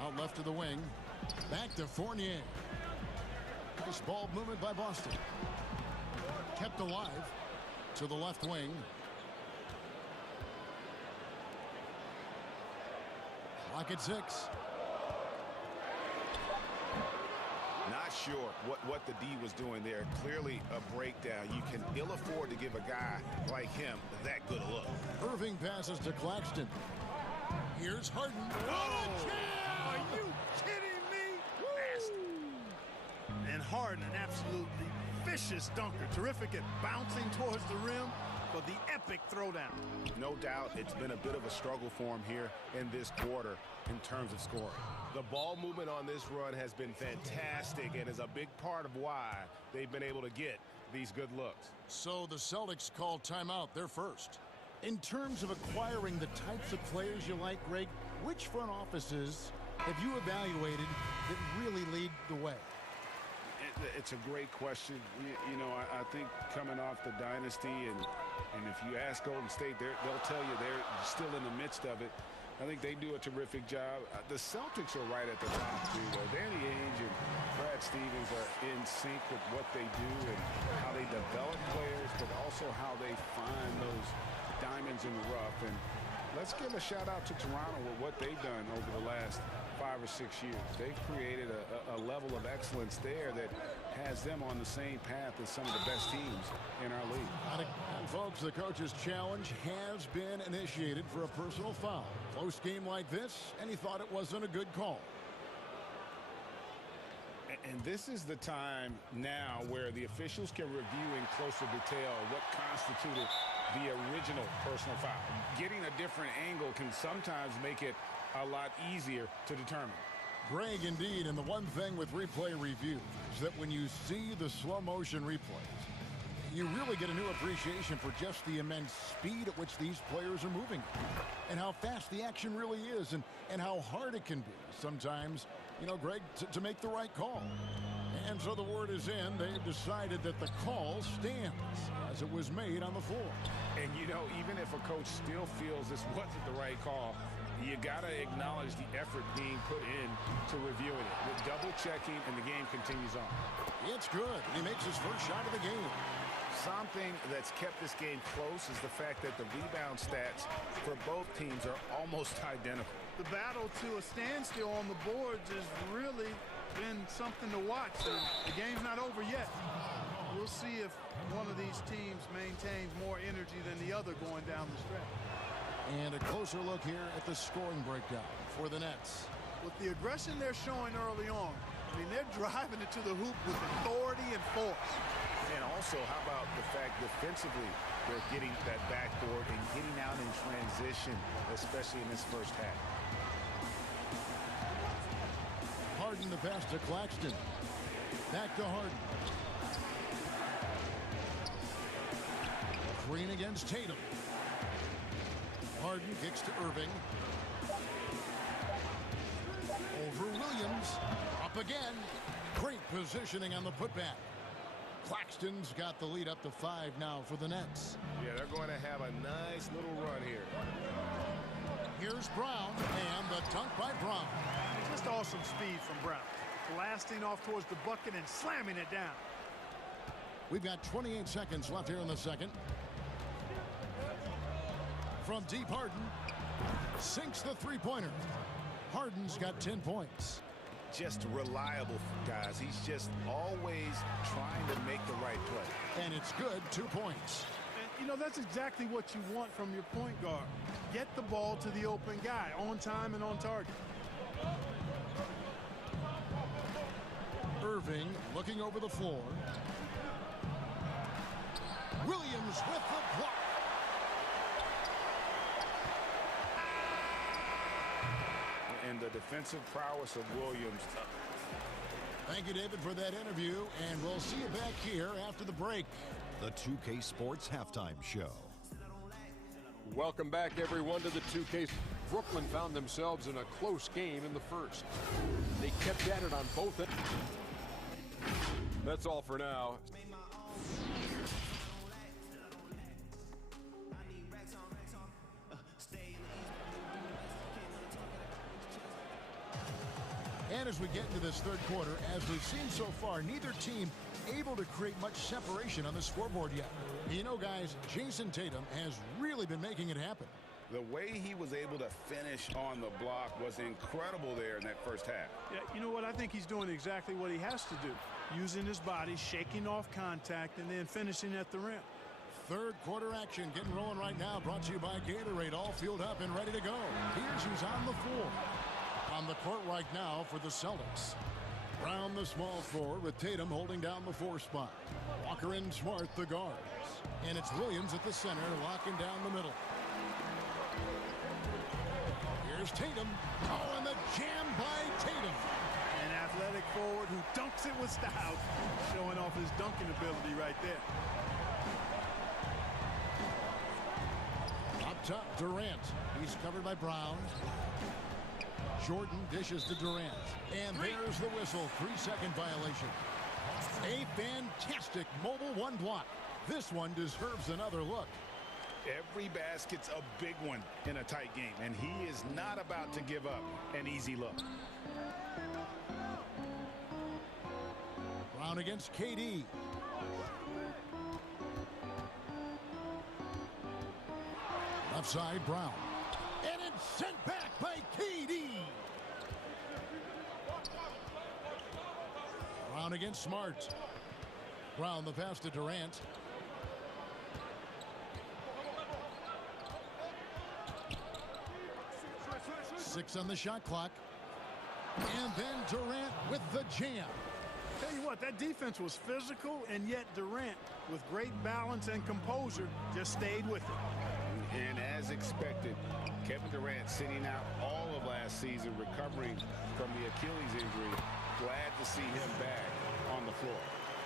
Out left of the wing. Back to Fournier. Nice ball movement by Boston. Kept alive to the left wing. Clock at 6. Not sure what the D was doing there. Clearly a breakdown. You can ill afford to give a guy like him that good a look. Irving passes to Claxton. Here's Harden. What a jam! Are you kidding me? Nasty. And Harden, an absolutely vicious dunker. Terrific at bouncing towards the rim for the epic throwdown. No doubt it's been a bit of a struggle for him here in this quarter in terms of scoring. The ball movement on this run has been fantastic and is a big part of why they've been able to get these good looks. So the Celtics call timeout, their first. In terms of acquiring the types of players you like, Greg, which front offices have you evaluated that really lead the way? It's a great question. You know, I think coming off the dynasty, and if you ask Golden State, they'll tell you they're still in the midst of it. I think they do a terrific job. The Celtics are right at the top, too, though. Danny Ainge and Brad Stevens are in sync with what they do and how they develop players, but also how they find those diamonds in the rough. And let's give a shout-out to Toronto with what they've done over the last 5 or 6 years. They've created a level of excellence there that has them on the same path as some of the best teams in our league. And folks, the coach's challenge has been initiated for a personal foul. Close game like this, and he thought it wasn't a good call. And this is the time now where the officials can review in closer detail what constituted the original personal foul. Getting a different angle can sometimes make it a lot easier to determine. Greg, indeed, and the one thing with replay review is that when you see the slow motion replays, you really get a new appreciation for just the immense speed at which these players are moving and how fast the action really is and how hard it can be sometimes you know, Greg, to make the right call. And so the word is in. They've decided that the call stands as it was made on the floor. And, you know, even if a coach still feels this wasn't the right call, you got to acknowledge the effort being put in to reviewing it. With double-checking, and the game continues on. It's good. He makes his first shot of the game. Something that's kept this game close is the fact that the rebound stats for both teams are almost identical. The battle to a standstill on the boards has really been something to watch. The game's not over yet. We'll see if one of these teams maintains more energy than the other going down the stretch. And a closer look here at the scoring breakdown for the Nets. With the aggression they're showing early on, I mean, they're driving it to the hoop with authority and force. And also, how about the fact defensively they're getting that backboard and getting out in transition, especially in this first half. Harden the pass to Claxton. Back to Harden. Green against Tatum. Harden kicks to Irving. Over Williams. Up again. Great positioning on the putback. Claxton's got the lead up to 5 now for the Nets. Yeah, they're going to have a nice little run here. Here's Brown, and the dunk by Brown. Just awesome speed from Brown. Blasting off towards the bucket and slamming it down. We've got 28 seconds left here in the second. From deep, Harden sinks the three-pointer. Harden's got 10 points. Just reliable, guys. He's just always trying to make the right play. And it's good, 2 points. And, you know, that's exactly what you want from your point guard. Get the ball to the open guy on time and on target. Irving looking over the floor. Williams with the block. And the defensive prowess of Williams. Thank you, David, for that interview, and we'll see you back here after the break. The 2K Sports Halftime Show. Welcome back, everyone, to the 2K. Brooklyn found themselves in a close game in the first. They kept at it on both ends. That's all for now. And as we get into this third quarter, as we've seen so far, neither team able to create much separation on the scoreboard yet. You know, guys, Jason Tatum has really been making it happen. The way he was able to finish on the block was incredible there in that first half. Yeah, you know what? I think he's doing exactly what he has to do. Using his body, shaking off contact, and then finishing at the rim. Third quarter action getting rolling right now. Brought to you by Gatorade. All fueled up and ready to go. Here's who's on the floor. On the court right now for the Celtics. Brown the small forward with Tatum holding down the 4 spot. Walker and Smart the guards. And it's Williams at the center locking down the middle. Here's Tatum. Oh, and the jam by Tatum. An athletic forward who dunks it with style. Showing off his dunking ability right there. Up top, Durant. He's covered by Brown. Jordan dishes to Durant. And there's the whistle. 3-second violation. A fantastic mobile 1 block. This one deserves another look. Every basket's a big one in a tight game, and he is not about to give up an easy look. Brown against KD. Left side, Brown. And it's sent back by KD. Brown against Smart. Brown the pass to Durant. Six on the shot clock. And then Durant with the jam. Tell you what, that defense was physical, and yet Durant, with great balance and composure, just stayed with it. And as expected, Kevin Durant sitting out all of last season, recovering from the Achilles injury. Glad to see him back on the floor.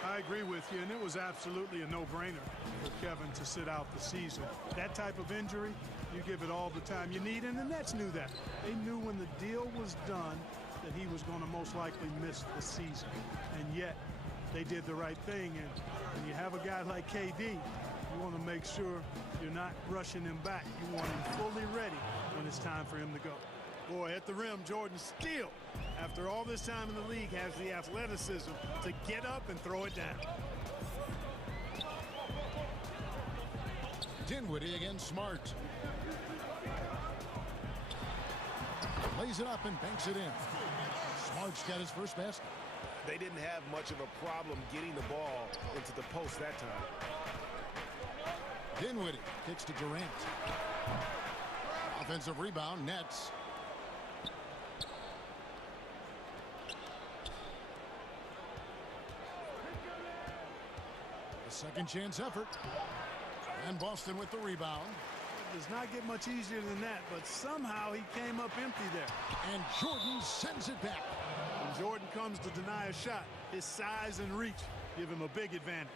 I agree with you, and it was absolutely a no-brainer for Kevin to sit out the season. That type of injury, you give it all the time you need, and the Nets knew that. They knew when the deal was done, that he was going to most likely miss the season. And yet, they did the right thing. And when you have a guy like KD, you want to make sure you're not rushing him back. You want him fully ready when it's time for him to go. Boy, at the rim, Jordan still, after all this time in the league, has the athleticism to get up and throw it down. Dinwiddie against Smart. Lays it up and banks it in. Smart's got his first basket. They didn't have much of a problem getting the ball into the post that time. Dinwiddie kicks to Durant. Offensive rebound, Nets. A second chance effort. And Boston with the rebound. It does not get much easier than that, but somehow he came up empty there. And Jordan sends it back. When Jordan comes to deny a shot, his size and reach give him a big advantage.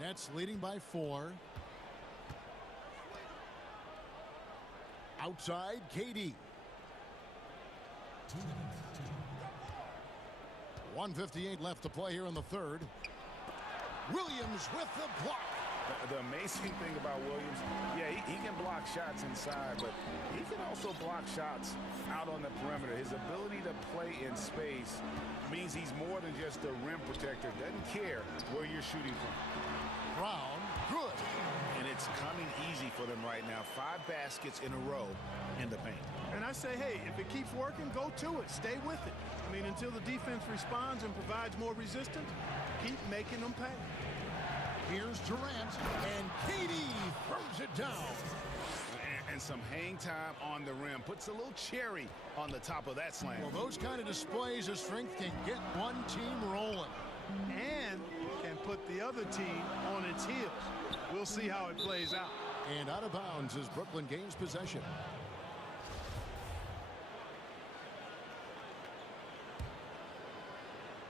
Nets leading by 4. Outside, KD. 1:58 left to play here in the third. Williams with the block. The amazing thing about Williams, yeah, he can block shots inside, but he can also block shots out on the perimeter. His ability to play in space means he's more than just a rim protector. Doesn't care where you're shooting from. Brown, good. And it's coming easy for them right now. 5 baskets in a row in the paint. And I say, hey, if it keeps working, go to it. Stay with it. I mean, until the defense responds and provides more resistance, keep making them pay. Here's Durant, and KD throws it down. And some hang time on the rim. Puts a little cherry on the top of that slam. Well, those kind of displays of strength can get one team rolling. And can put the other team on its heels. We'll see how it plays out. And out of bounds as Brooklyn gains possession.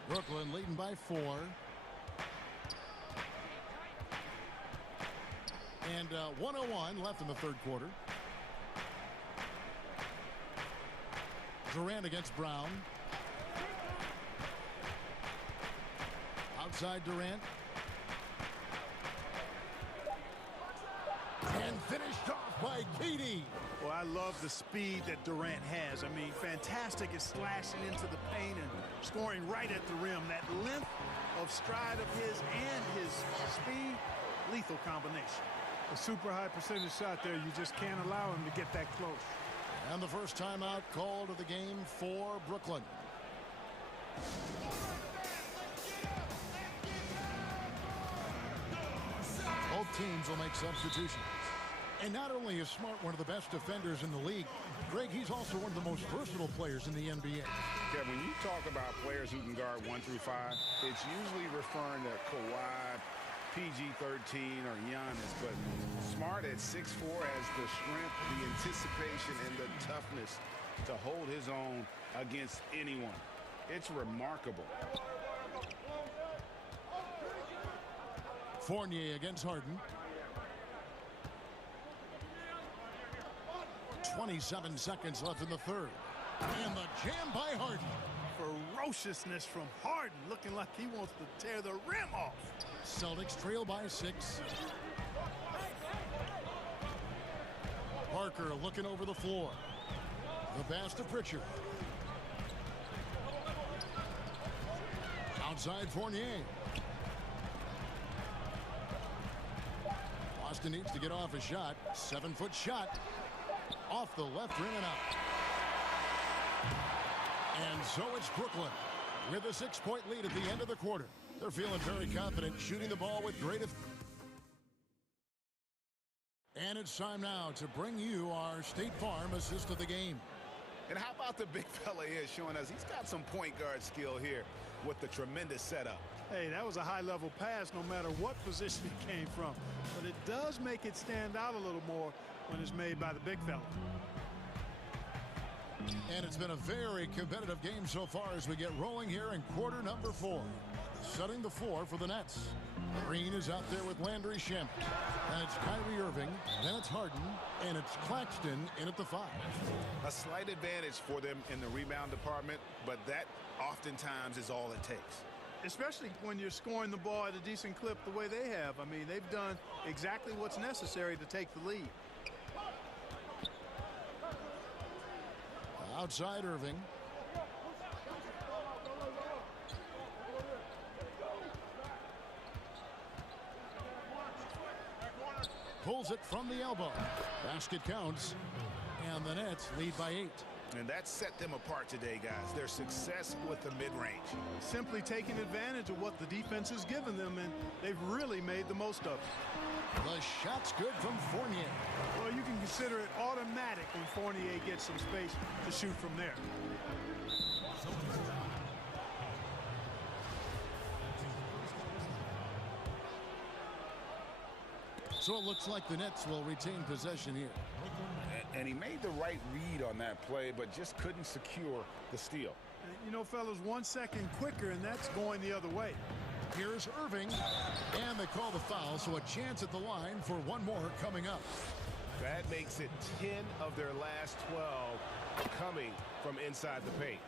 Brooklyn leading by 4. And 1:01 left in the third quarter. Durant against Brown. Outside Durant. And finished off by KD. Well, I love the speed that Durant has. I mean, fantastic at slashing into the paint and scoring right at the rim. That length of stride of his and his speed, lethal combination. A super high percentage shot there. You just can't allow him to get that close. And the first timeout called of the game for Brooklyn. Both teams will make substitutions. And not only is Smart one of the best defenders in the league, Greg, he's also one of the most versatile players in the NBA. Yeah, when you talk about players who can guard 1 through 5, it's usually referring to Kawhi, PG-13, or Giannis. But Smart at 6'4" has the strength, the anticipation, and the toughness to hold his own against anyone. It's remarkable. Fournier against Harden. 27 seconds left in the third. And the jam by Harden. Ferociousness from Harden, looking like he wants to tear the rim off. Celtics trail by 6. Parker looking over the floor. The pass to Pritchard. Outside Fournier. Boston needs to get off a shot. 7-foot shot. Off the left rim and out. And so it's Brooklyn with a 6-point lead at the end of the quarter. They're feeling very confident, shooting the ball with great effect. And it's time now to bring you our State Farm assist of the game. And how about the big fella here showing us he's got some point guard skill here with the tremendous setup. Hey, that was a high-level pass no matter what position it came from. But it does make it stand out a little more when it's made by the big fella. And it's been a very competitive game so far as we get rolling here in quarter number 4. setting the floor for the Nets. Green is out there with Landry Shamet. And it's Kyrie Irving, then it's Harden, and it's Claxton in at the 5. A slight advantage for them in the rebound department, but that oftentimes is all it takes. Especially when you're scoring the ball at a decent clip the way they have. I mean, they've done exactly what's necessary to take the lead. Outside Irving. Pulls it from the elbow. Basket counts. And the Nets lead by 8. And that set them apart today, guys. Their success with the mid-range. Simply taking advantage of what the defense has given them, and they've really made the most of it. The shot's good from Fournier. Well, you can consider it automatic when Fournier gets some space to shoot from there. So it looks like the Nets will retain possession here. And he made the right read on that play, but just couldn't secure the steal. You know, fellas, 1 second quicker, and that's going the other way. Here's Irving, and they call the foul, so a chance at the line for one more coming up. That makes it 10 of their last 12 coming from inside the paint.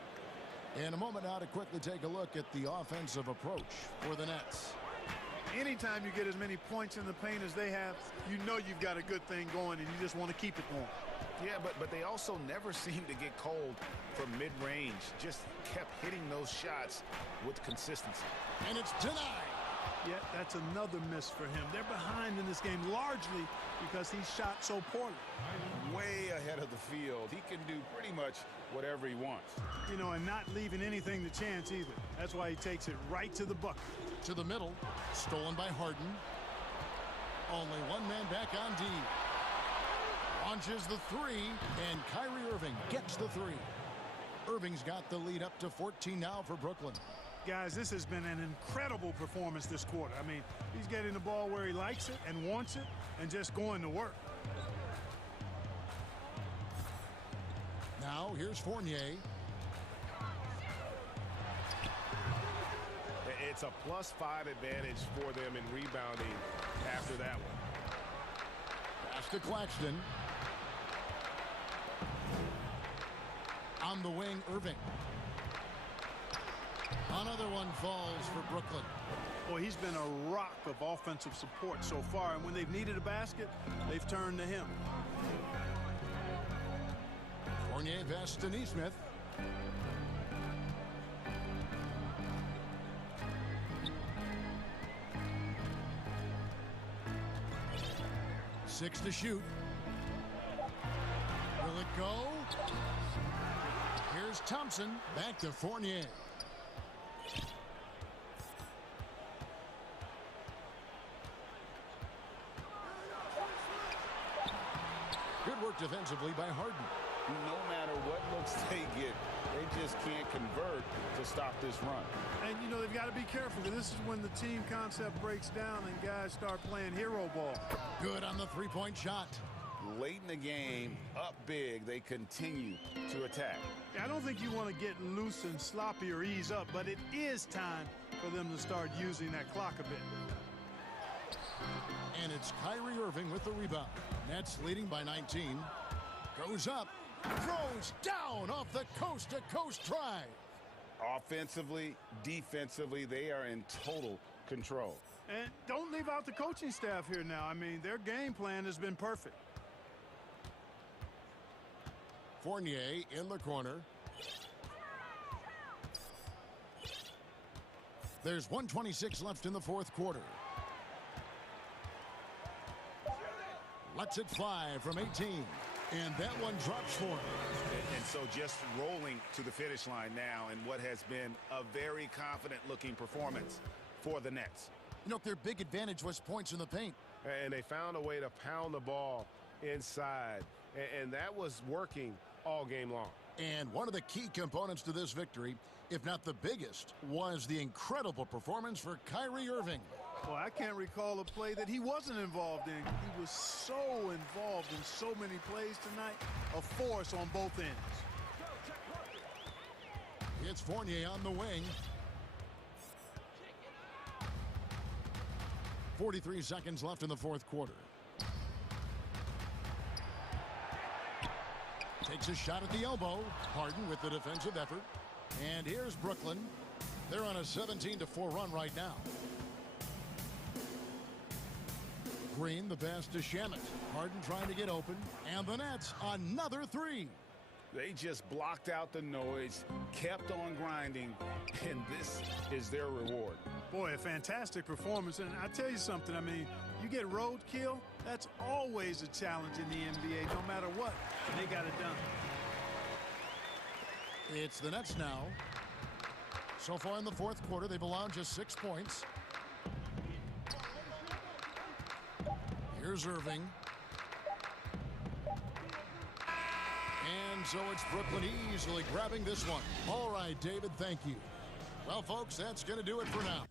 In a moment now to quickly take a look at the offensive approach for the Nets. Anytime you get as many points in the paint as they have, you know you've got a good thing going, and you just want to keep it going. Yeah, but they also never seem to get cold from mid-range. Just kept hitting those shots with consistency. And it's denied. Yeah, that's another miss for him. They're behind in this game largely because he shot so poorly. Way ahead of the field. He can do pretty much whatever he wants. You know, and not leaving anything to chance either. That's why he takes it right to the bucket. To the middle, stolen by Harden. Only one man back on D. Launches the 3, and Kyrie Irving gets the 3. Irving's got the lead up to 14 now for Brooklyn. Guys, this has been an incredible performance this quarter. I mean, he's getting the ball where he likes it and wants it and just going to work. Now, here's Fournier. It's a +5 advantage for them in rebounding after that one. Pass to Claxton. On the wing, Irving. Another one falls for Brooklyn. Boy, he's been a rock of offensive support so far, and when they've needed a basket, they've turned to him. Fournier pass to Nesmith. Six to shoot. Will it go? Here's Thompson. Back to Fournier. Good work defensively by Harden. No matter what looks they get, they just can't convert to stop this run. And, you know, they've got to be careful. This is when the team concept breaks down and guys start playing hero ball. Good on the three-point shot. Late in the game, up big, they continue to attack. I don't think you want to get loose and sloppy or ease up, but it is time for them to start using that clock a bit. And it's Kyrie Irving with the rebound. Nets leading by 19. Goes up. Throws down off the coast-to-coast drive. Offensively, defensively, they are in total control. And don't leave out the coaching staff here now. I mean, their game plan has been perfect. Fournier in the corner. There's 1:26 left in the fourth quarter. Lets it fly from 18. And that one drops for him. And so just rolling to the finish line now in what has been a very confident-looking performance for the Nets. You know, their big advantage was points in the paint. And they found a way to pound the ball inside. And that was working all game long. And one of the key components to this victory, if not the biggest, was the incredible performance for Kyrie Irving. Well, I can't recall a play that he wasn't involved in. He was so involved in so many plays tonight, a force on both ends. It's Fournier on the wing. 43 seconds left in the fourth quarter. Takes a shot at the elbow. Harden with the defensive effort. And here's Brooklyn. They're on a 17-4 run right now. Green, the pass to Shamet. Harden trying to get open. And the Nets, another three. They just blocked out the noise, kept on grinding, and this is their reward. Boy, a fantastic performance. And I tell you something, I mean, you get roadkill, that's always a challenge in the NBA, no matter what. And they got it done. It's the Nets now. So far in the fourth quarter, they've allowed just 6 points. Here's Irving. And so it's Brooklyn easily grabbing this one. All right, David, thank you. Well, folks, that's going to do it for now.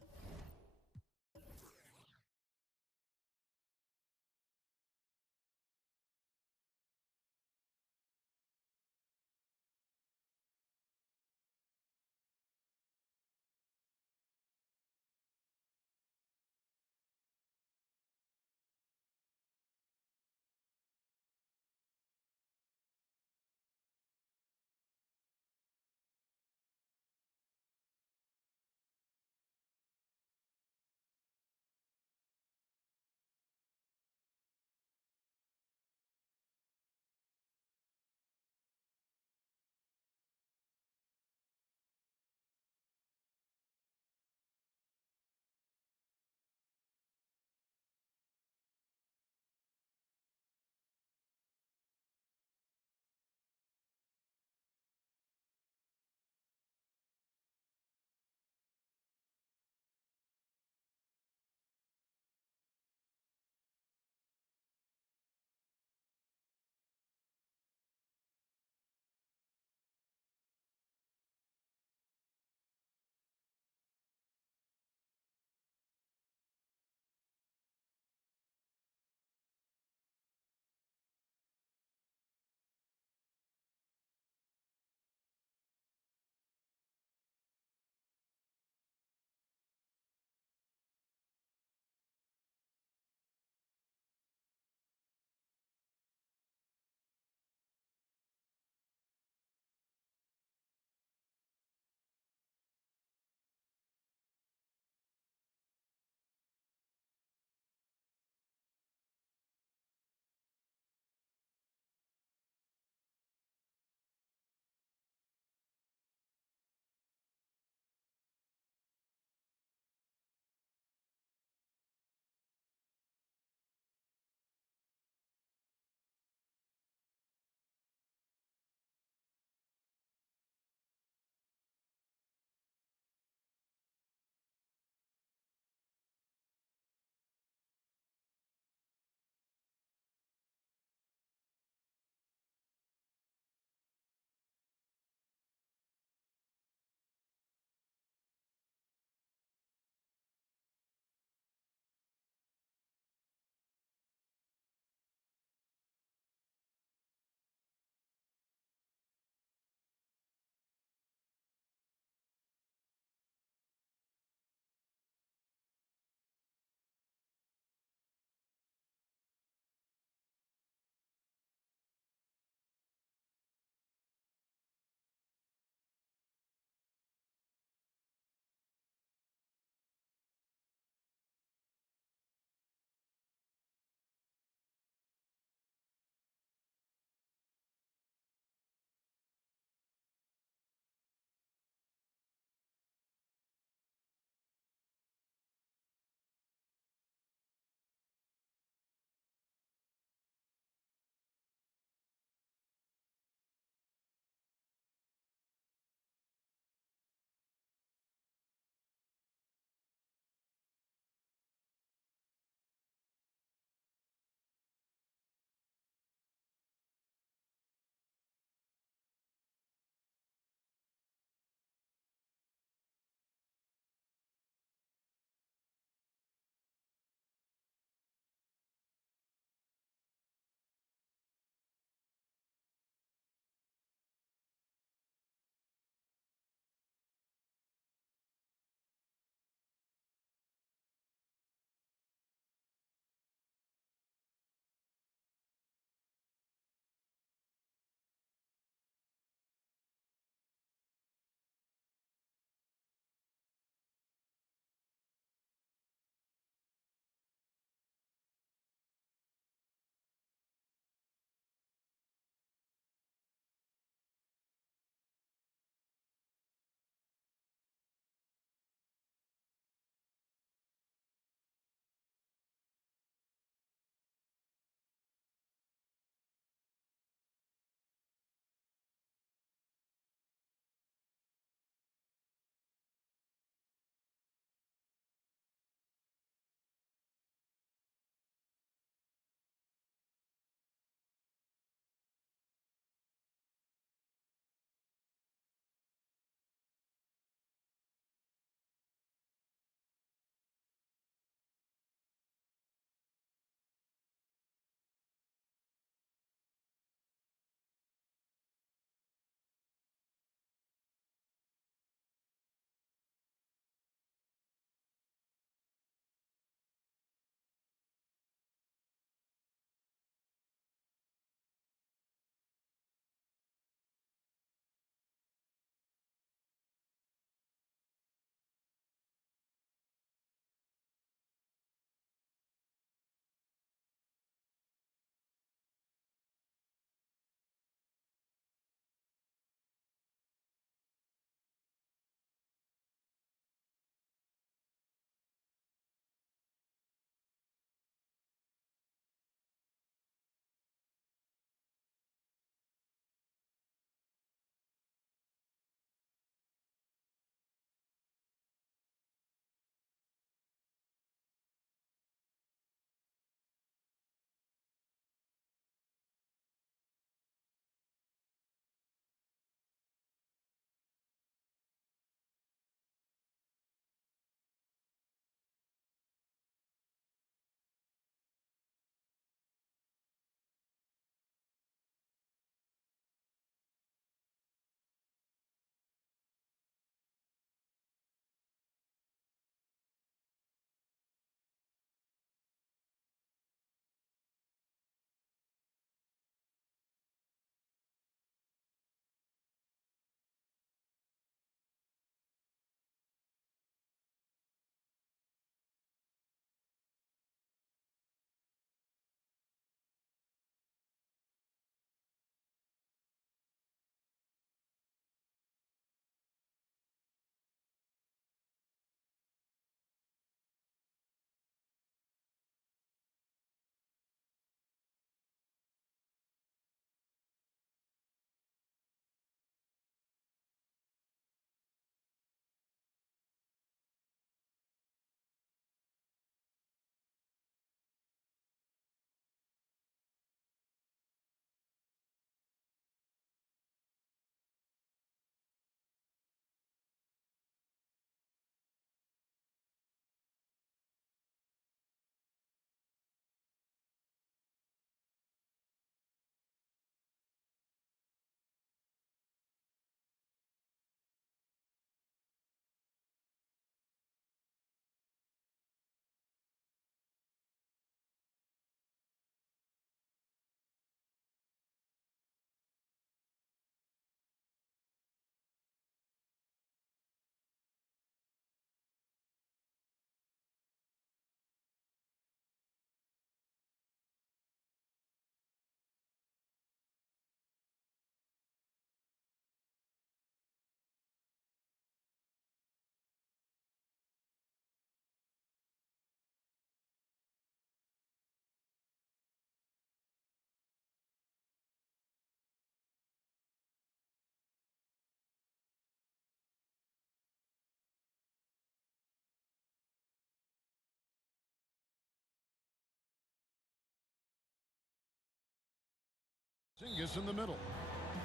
Porzingis in the middle.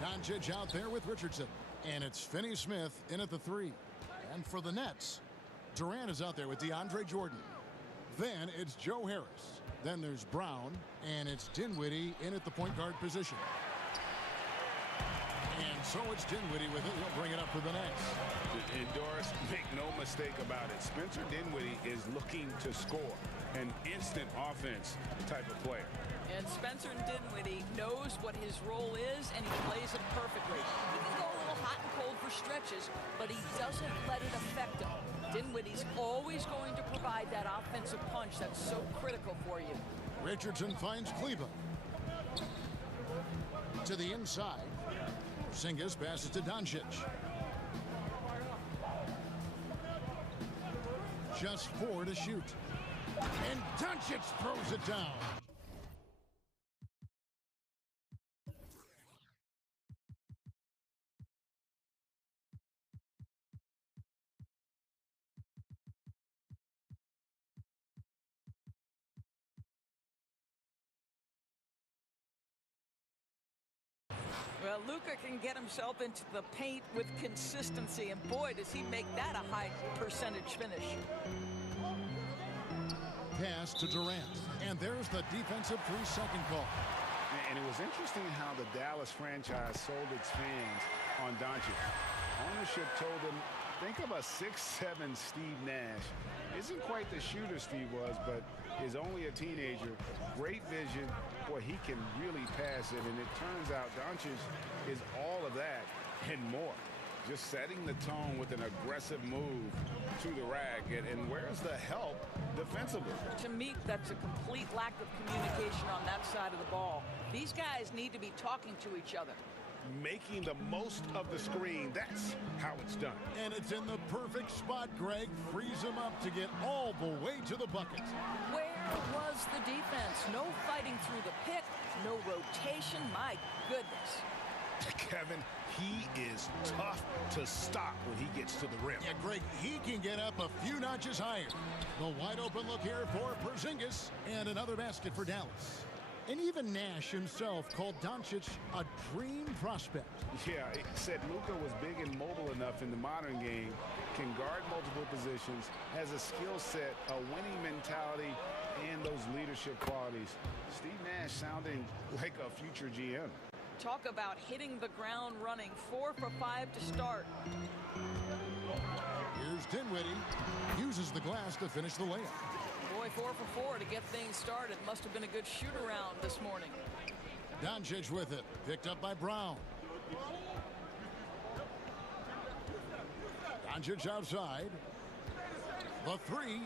Doncic out there with Richardson. And it's Finney-Smith in at the 3. And for the Nets, Durant is out there with DeAndre Jordan. Then it's Joe Harris. Then there's Brown. And it's Dinwiddie in at the point guard position. And so it's Dinwiddie with it. He'll bring it up for the Nets. Doris, make no mistake about it. Spencer Dinwiddie is looking to score. An instant offense type of player. And Spencer Dinwiddie knows what his role is, and he plays it perfectly. He can go a little hot and cold for stretches, but he doesn't let it affect him. Dinwiddie's always going to provide that offensive punch that's so critical for you. Richardson finds Kleber. To the inside. Porzingis passes to Doncic. Just 4 to shoot. And Doncic throws it down. Well, Luka can get himself into the paint with consistency, and boy, does he make that a high percentage finish. Pass to Durant, and there's the defensive 3-second call. And it was interesting how the Dallas franchise sold its fans on Doncic. Ownership told them, think of a 6'7" Steve Nash. Isn't quite the shooter Steve was, but is only a teenager. Great vision. Boy, he can really pass it, and it turns out Doncic is all of that and more. Just setting the tone with an aggressive move to the rack. And where's the help defensively? To me, that's a complete lack of communication on that side of the ball. These guys need to be talking to each other. Making the most of the screen. That's how it's done. And it's in the perfect spot. Greg frees him up to get all the way to the bucket. Where was the defense? No fighting through the pick, no rotation. My goodness. Kevin, he is tough to stop when he gets to the rim. Yeah, Greg, he can get up a few notches higher. The wide open look here for Porzingis, and another basket for Dallas. And even Nash himself called Doncic a dream prospect. Yeah, he said Luka was big and mobile enough in the modern game, can guard multiple positions, has a skill set, a winning mentality, and those leadership qualities. Steve Nash sounding like a future GM. Talk about hitting the ground running. 4 for 5 to start. Here's Dinwiddie. Uses the glass to finish the layup. Boy, 4 for 4 to get things started. Must have been a good shoot-around this morning. Doncic with it. Picked up by Brown. Doncic outside. The 3.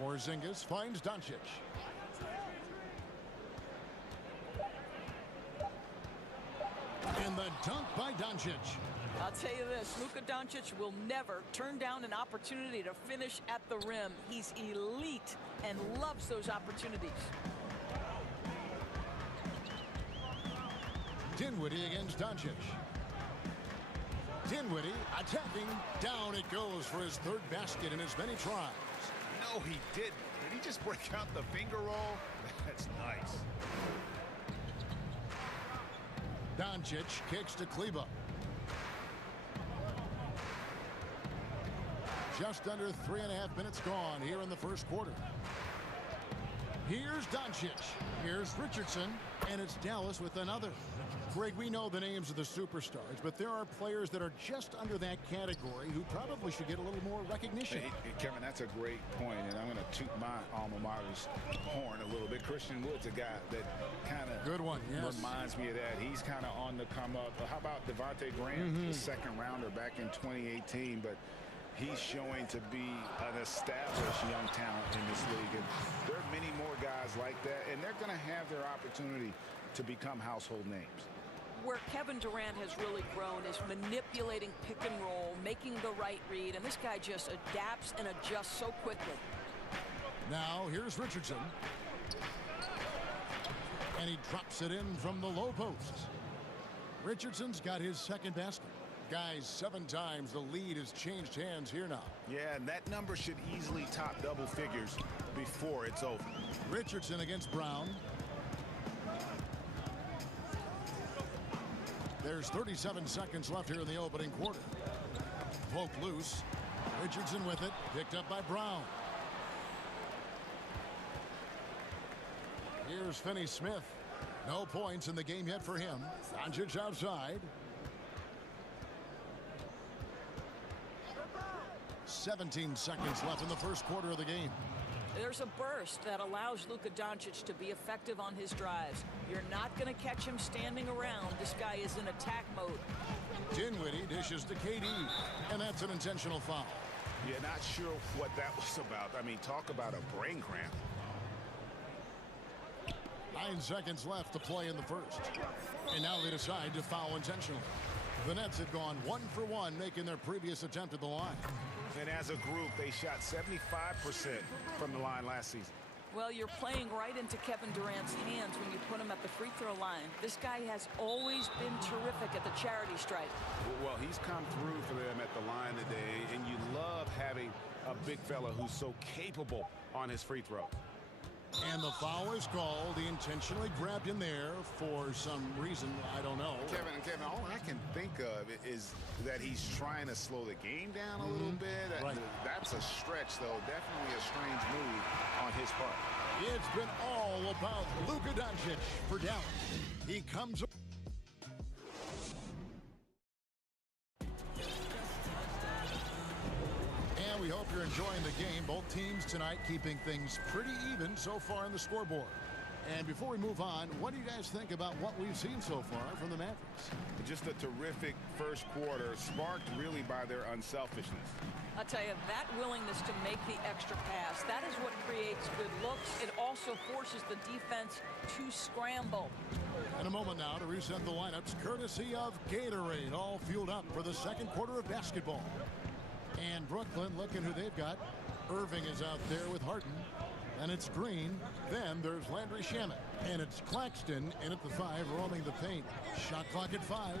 Porzingis finds Doncic. And the dunk by Doncic. I'll tell you this, Luka Doncic will never turn down an opportunity to finish at the rim. He's elite and loves those opportunities. Dinwiddie against Doncic. Dinwiddie attacking. Down it goes for his 3rd basket in as many tries. No, he didn't. Did he just break out the finger roll? That's nice. Doncic kicks to Kleber. Just under 3.5 minutes gone here in the first quarter. Here's Doncic. Here's Richardson. And it's Dallas with another. Greg, we know the names of the superstars, but there are players that are just under that category who probably should get a little more recognition. Hey, Kevin, that's a great point, and I'm going to toot my alma mater's horn a little bit. Christian Wood's a guy that kind of reminds me of that. He's kind of on the come up. How about Devontae Graham, the 2nd rounder back in 2018, but he's showing to be an established young talent in this league. And there are many more guys like that, and they're going to have their opportunity to become household names. Where Kevin Durant has really grown is manipulating pick and roll, making the right read, and this guy just adapts and adjusts so quickly. Now here's Richardson. And he drops it in from the low post. Richardson's got his 2nd basket. Guys, 7 times the lead has changed hands here now. Yeah, and that number should easily top double figures before it's over. Richardson against Brown. There's 37 seconds left here in the opening quarter. Poke loose. Richardson with it. Picked up by Brown. Here's Finney-Smith. No points in the game yet for him. Doncic outside. 17 seconds left in the first quarter of the game. There's a burst that allows Luka Doncic to be effective on his drives. You're not going to catch him standing around. This guy is in attack mode. Dinwiddie dishes to KD, and that's an intentional foul. Yeah, not sure what that was about. I mean, talk about a brain cramp. 9 seconds left to play in the first. And now they decide to foul intentionally. The Nets have gone 1 for 1, making their previous attempt at the line. And as a group, they shot 75% from the line last season. Well, you're playing right into Kevin Durant's hands when you put him at the free throw line. This guy has always been terrific at the charity stripe. Well, he's come through for them at the line today, and you love having a big fella who's so capable on his free throw. And the foul is called. He intentionally grabbed in there for some reason. I don't know. Kevin, all I can think of is that he's trying to slow the game down a little bit. Right. That's a stretch, though. Definitely a strange move on his part. It's been all about Luka Doncic for Dallas. He comes. We hope you're enjoying the game. Both teams tonight keeping things pretty even so far in the scoreboard. And before we move on, what do you guys think about what we've seen so far from the Mavericks? Just a terrific first quarter, sparked really by their unselfishness. I'll tell you, that willingness to make the extra pass, that is what creates good looks. It also forces the defense to scramble. In a moment now to reset the lineups, courtesy of Gatorade, all fueled up for the second quarter of basketball. And Brooklyn, looking who they've got. Irving is out there with Harden. And it's Green. Then there's Landry Shamet. And it's Claxton in at the 5, roaming the paint. Shot clock at 5.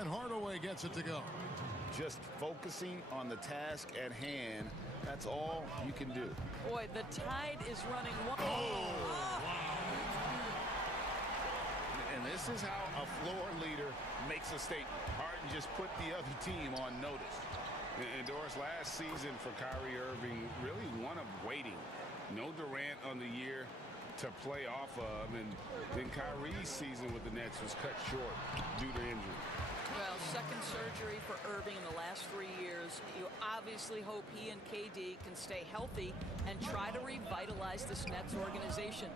And Hardaway gets it to go. Just focusing on the task at hand. That's all you can do. Boy, the tide is running. And this is how a floor leader makes a statement. Harden just put the other team on notice. And Doris, last season for Kyrie Irving, really one of waiting. No Durant on the year to play off of. And then Kyrie's season with the Nets was cut short due to injury. Well, second surgery for Irving in the last 3 years. You obviously hope he and KD can stay healthy and try to revitalize this Nets organization.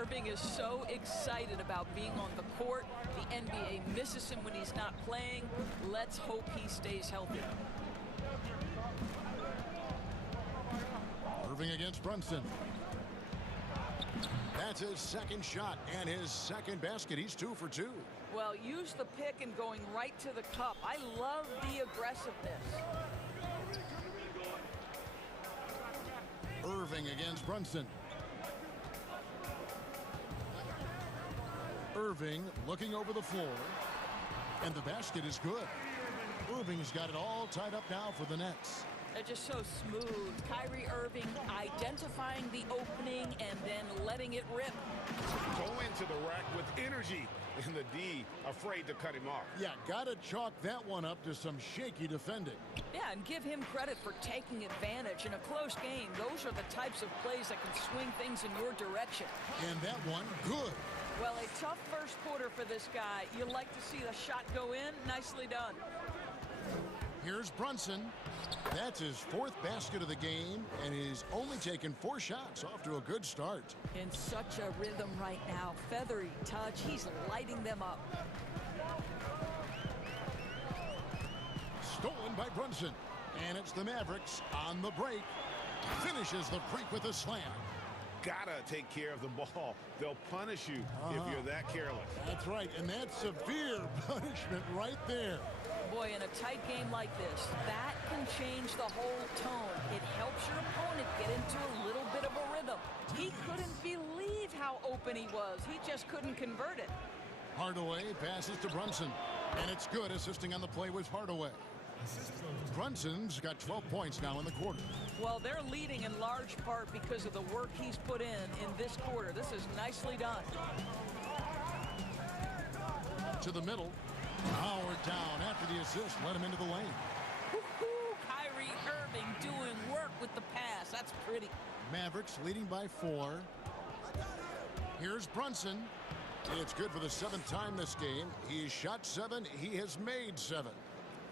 Irving is so excited about being on the court. The NBA misses him when he's not playing. Let's hope he stays healthy. Irving against Brunson. That's his second shot and his second basket. He's 2 for 2. Well, use the pick and going right to the cup. I love the aggressiveness. Irving against Brunson. Irving looking over the floor. And the basket is good. Irving's got it all tied up now for the Nets. They're just so smooth. Kyrie Irving identifying the opening and then letting it rip. Go into the rack with energy. And the D afraid to cut him off. Yeah, got to chalk that one up to some shaky defending. Yeah, and give him credit for taking advantage. In a close game, those are the types of plays that can swing things in your direction. And that one, good. Well, a tough first quarter for this guy. You like to see the shot go in. Nicely done. Here's Brunson. That's his 4th basket of the game, and he's only taken 4 shots. Off to a good start. In such a rhythm right now. Feathery touch. He's lighting them up. Stolen by Brunson. And it's the Mavericks on the break. Finishes the break with a slam. Gotta take care of the ball. They'll punish you if you're that careless. That's right, and that's severe punishment right there. Boy, in a tight game like this, that can change the whole tone. It helps your opponent get into a little bit of a rhythm. He couldn't believe how open he was. He just couldn't convert it. Hardaway passes to Brunson, and it's good. Assisting on the play was Hardaway. Brunson's got 12 points now in the quarter. Well, they're leading in large part because of the work he's put in this quarter. This is nicely done. To the middle. Howard down after the assist. Let him into the lane. Kyrie Irving doing work with the pass. That's pretty. Mavericks leading by 4. Here's Brunson. It's good for the 7th time this game. He shot 7. He has made 7.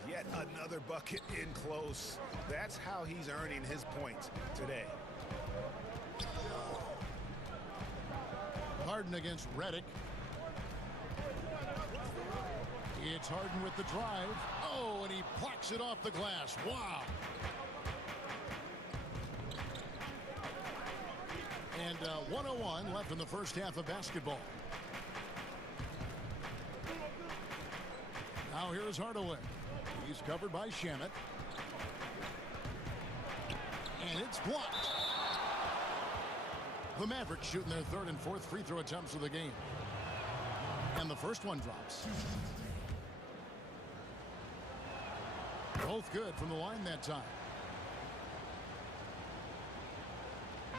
Yet another bucket in close. That's how he's earning his points today. Harden against Redick. It's Harden with the drive. Oh, and he plucks it off the glass. Wow. And 1:01 left in the first half of basketball. Now here's Hardaway. He's covered by Shamet. And it's blocked. The Mavericks shooting their 3rd and 4th free throw attempts of the game. And the first one drops. Both good from the line that time.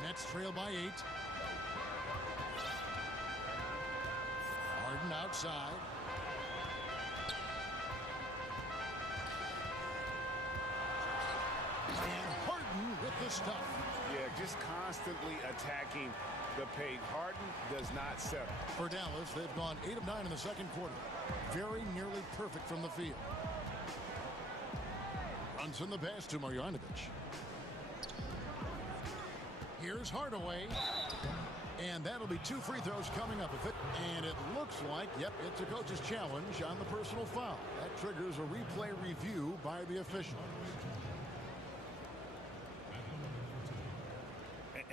Nets trail by 8. Harden outside. And Harden with the stuff. Yeah, just constantly attacking the paint. Harden does not settle. For Dallas, they've gone 8 of 9 in the second quarter. Very nearly perfect from the field. Runs in the pass to Marjanovic. Here's Hardaway. And that'll be 2 free throws coming up with it. And it looks like, yep, it's a coach's challenge on the personal foul. That triggers a replay review by the official.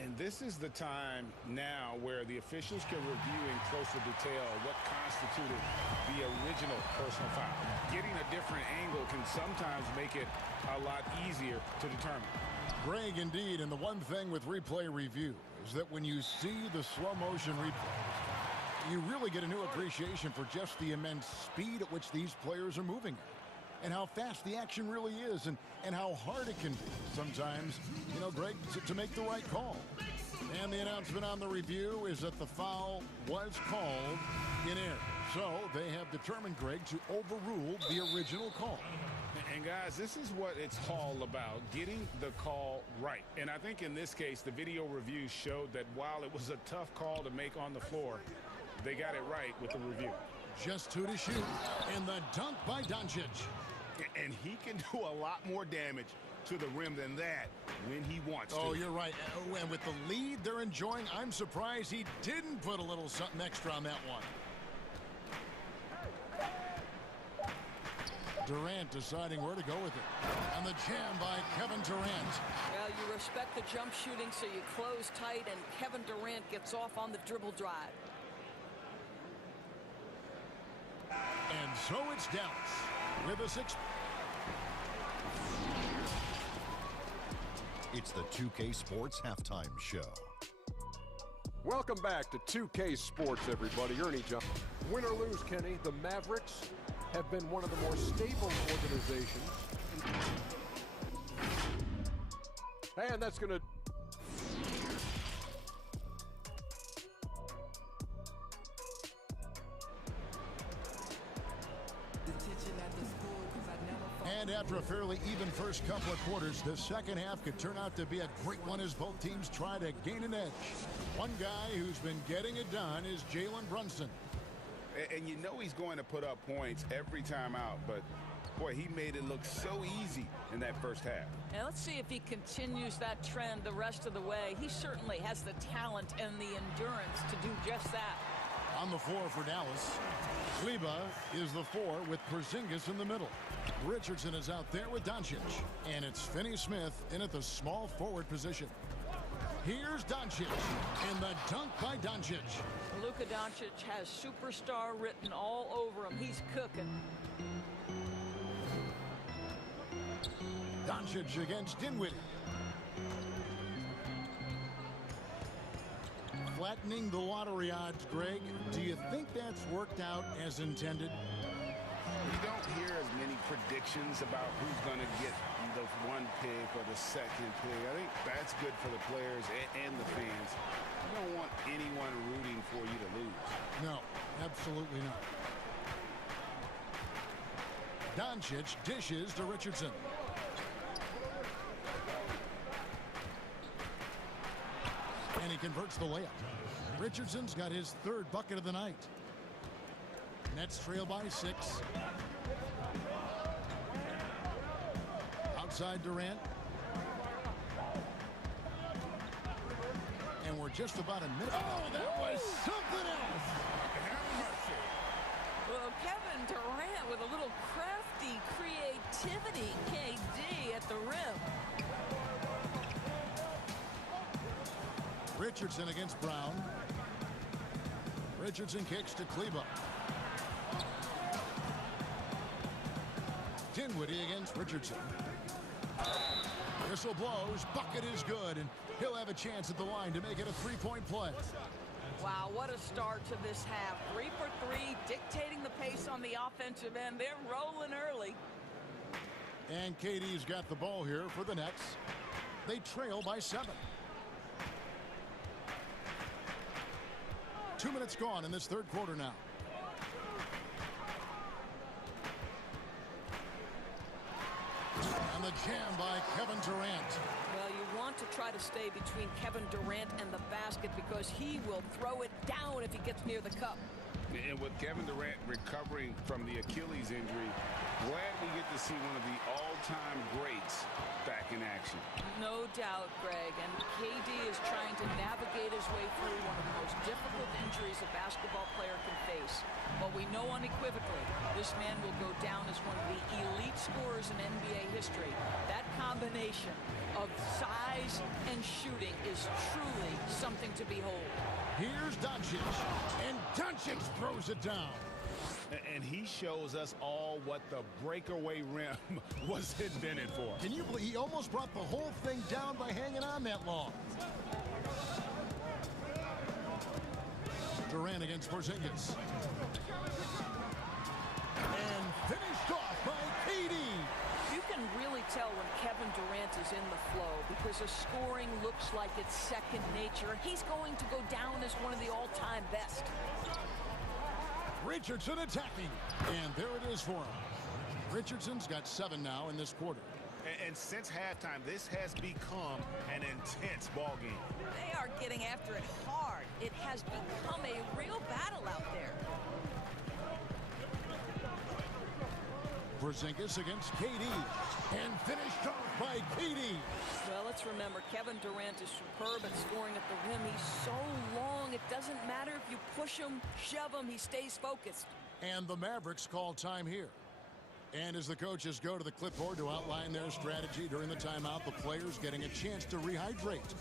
And this is the time now where the officials can review in closer detail what constituted the original personal foul. Getting a different angle can sometimes make it a lot easier to determine. Greg, indeed, and the one thing with replay review is that when you see the slow motion replays, you really get a new appreciation for just the immense speed at which these players are moving at. And how fast the action really is, and how hard it can be sometimes, you know, Greg, to make the right call. And the announcement on the review is that the foul was called in error. So they have determined, Greg, to overrule the original call. And guys, this is what it's all about, getting the call right. And I think in this case, the video review showed that while it was a tough call to make on the floor, they got it right with the review. Just 2 to shoot, and the dunk by Doncic. And he can do a lot more damage to the rim than that when he wants to. Oh, you're right. And with the lead they're enjoying, I'm surprised he didn't put a little something extra on that one. Durant deciding where to go with it. And the jam by Kevin Durant. Well, you respect the jump shooting, so you close tight, and Kevin Durant gets off on the dribble drive. And so it's Dallas with a 6. It's the 2K Sports Halftime Show. Welcome back to 2K Sports, everybody. Ernie Johnson. Win or lose, Kenny, the Mavericks have been one of the more stable organizations. And that's going to... And after a fairly even first couple of quarters, the second half could turn out to be a great one as both teams try to gain an edge. One guy who's been getting it done is Jalen Brunson. And you know he's going to put up points every time out, but boy, he made it look so easy in that first half. And let's see if he continues that trend the rest of the way. He certainly has the talent and the endurance to do just that. On the floor for Dallas, Kleba is the 4 with Porzingis in the middle. Richardson is out there with Doncic. And it's Finney-Smith in at the small forward position. Here's Doncic, and the dunk by Doncic. Luka Doncic has superstar written all over him. He's cooking. Doncic against Dinwiddie. Flattening the lottery odds, Greg. Do you think that's worked out as intended? You don't hear as many predictions about who's going to get the 1 pick or the 2nd pick. I think that's good for the players and the fans. You don't want anyone rooting for you to lose. No, absolutely not. Doncic dishes to Richardson. And he converts the layup. Richardson's got his third bucket of the night. Nets trail by 6. Outside Durant. And we're just about a minute. Oh, that was something else. Well, Kevin Durant with a little crafty creativity. KD at the rim. Richardson against Brown. Richardson kicks to Kleba. Dinwiddie against Richardson. Whistle blows. Bucket is good, and he'll have a chance at the line to make it a three-point play. Wow, what a start to this half. 3 for 3, dictating the pace on the offensive end. They're rolling early. And KD's got the ball here for the Nets. They trail by 7. 2 minutes gone in this third quarter now. And the jam by Kevin Durant. Well, you want to try to stay between Kevin Durant and the basket because he will throw it down if he gets near the cup. And with Kevin Durant recovering from the Achilles injury, glad we get to see one of the all-time greats back in action. No doubt, Greg. And KD is trying to navigate his way through one of the most difficult injuries a basketball player can face. But we know unequivocally this man will go down as one of the elite scorers in NBA history. That combination of size and shooting is truly something to behold. Here's Doncic, and Doncic throws it down. And he shows us all what the breakaway rim was invented for. Can you believe he almost brought the whole thing down by hanging on that long? Durant against Porzingis. And finished off by KD. You can really tell when Kevin Durant is in the flow because his scoring looks like it's second nature. He's going to go down as one of the all-time best. Richardson attacking, and there it is for him. Richardson's got 7 now in this quarter. And since halftime, this has become an intense ball game. They are getting after it hard. It has become a real battle out there. Porzingis against KD, and finished off by KD. Well, let's remember, Kevin Durant is superb at scoring at the rim. He's so long, it doesn't matter if you push him, shove him, he stays focused. And the Mavericks call time here. And as the coaches go to the clipboard to outline their strategy during the timeout, the players getting a chance to rehydrate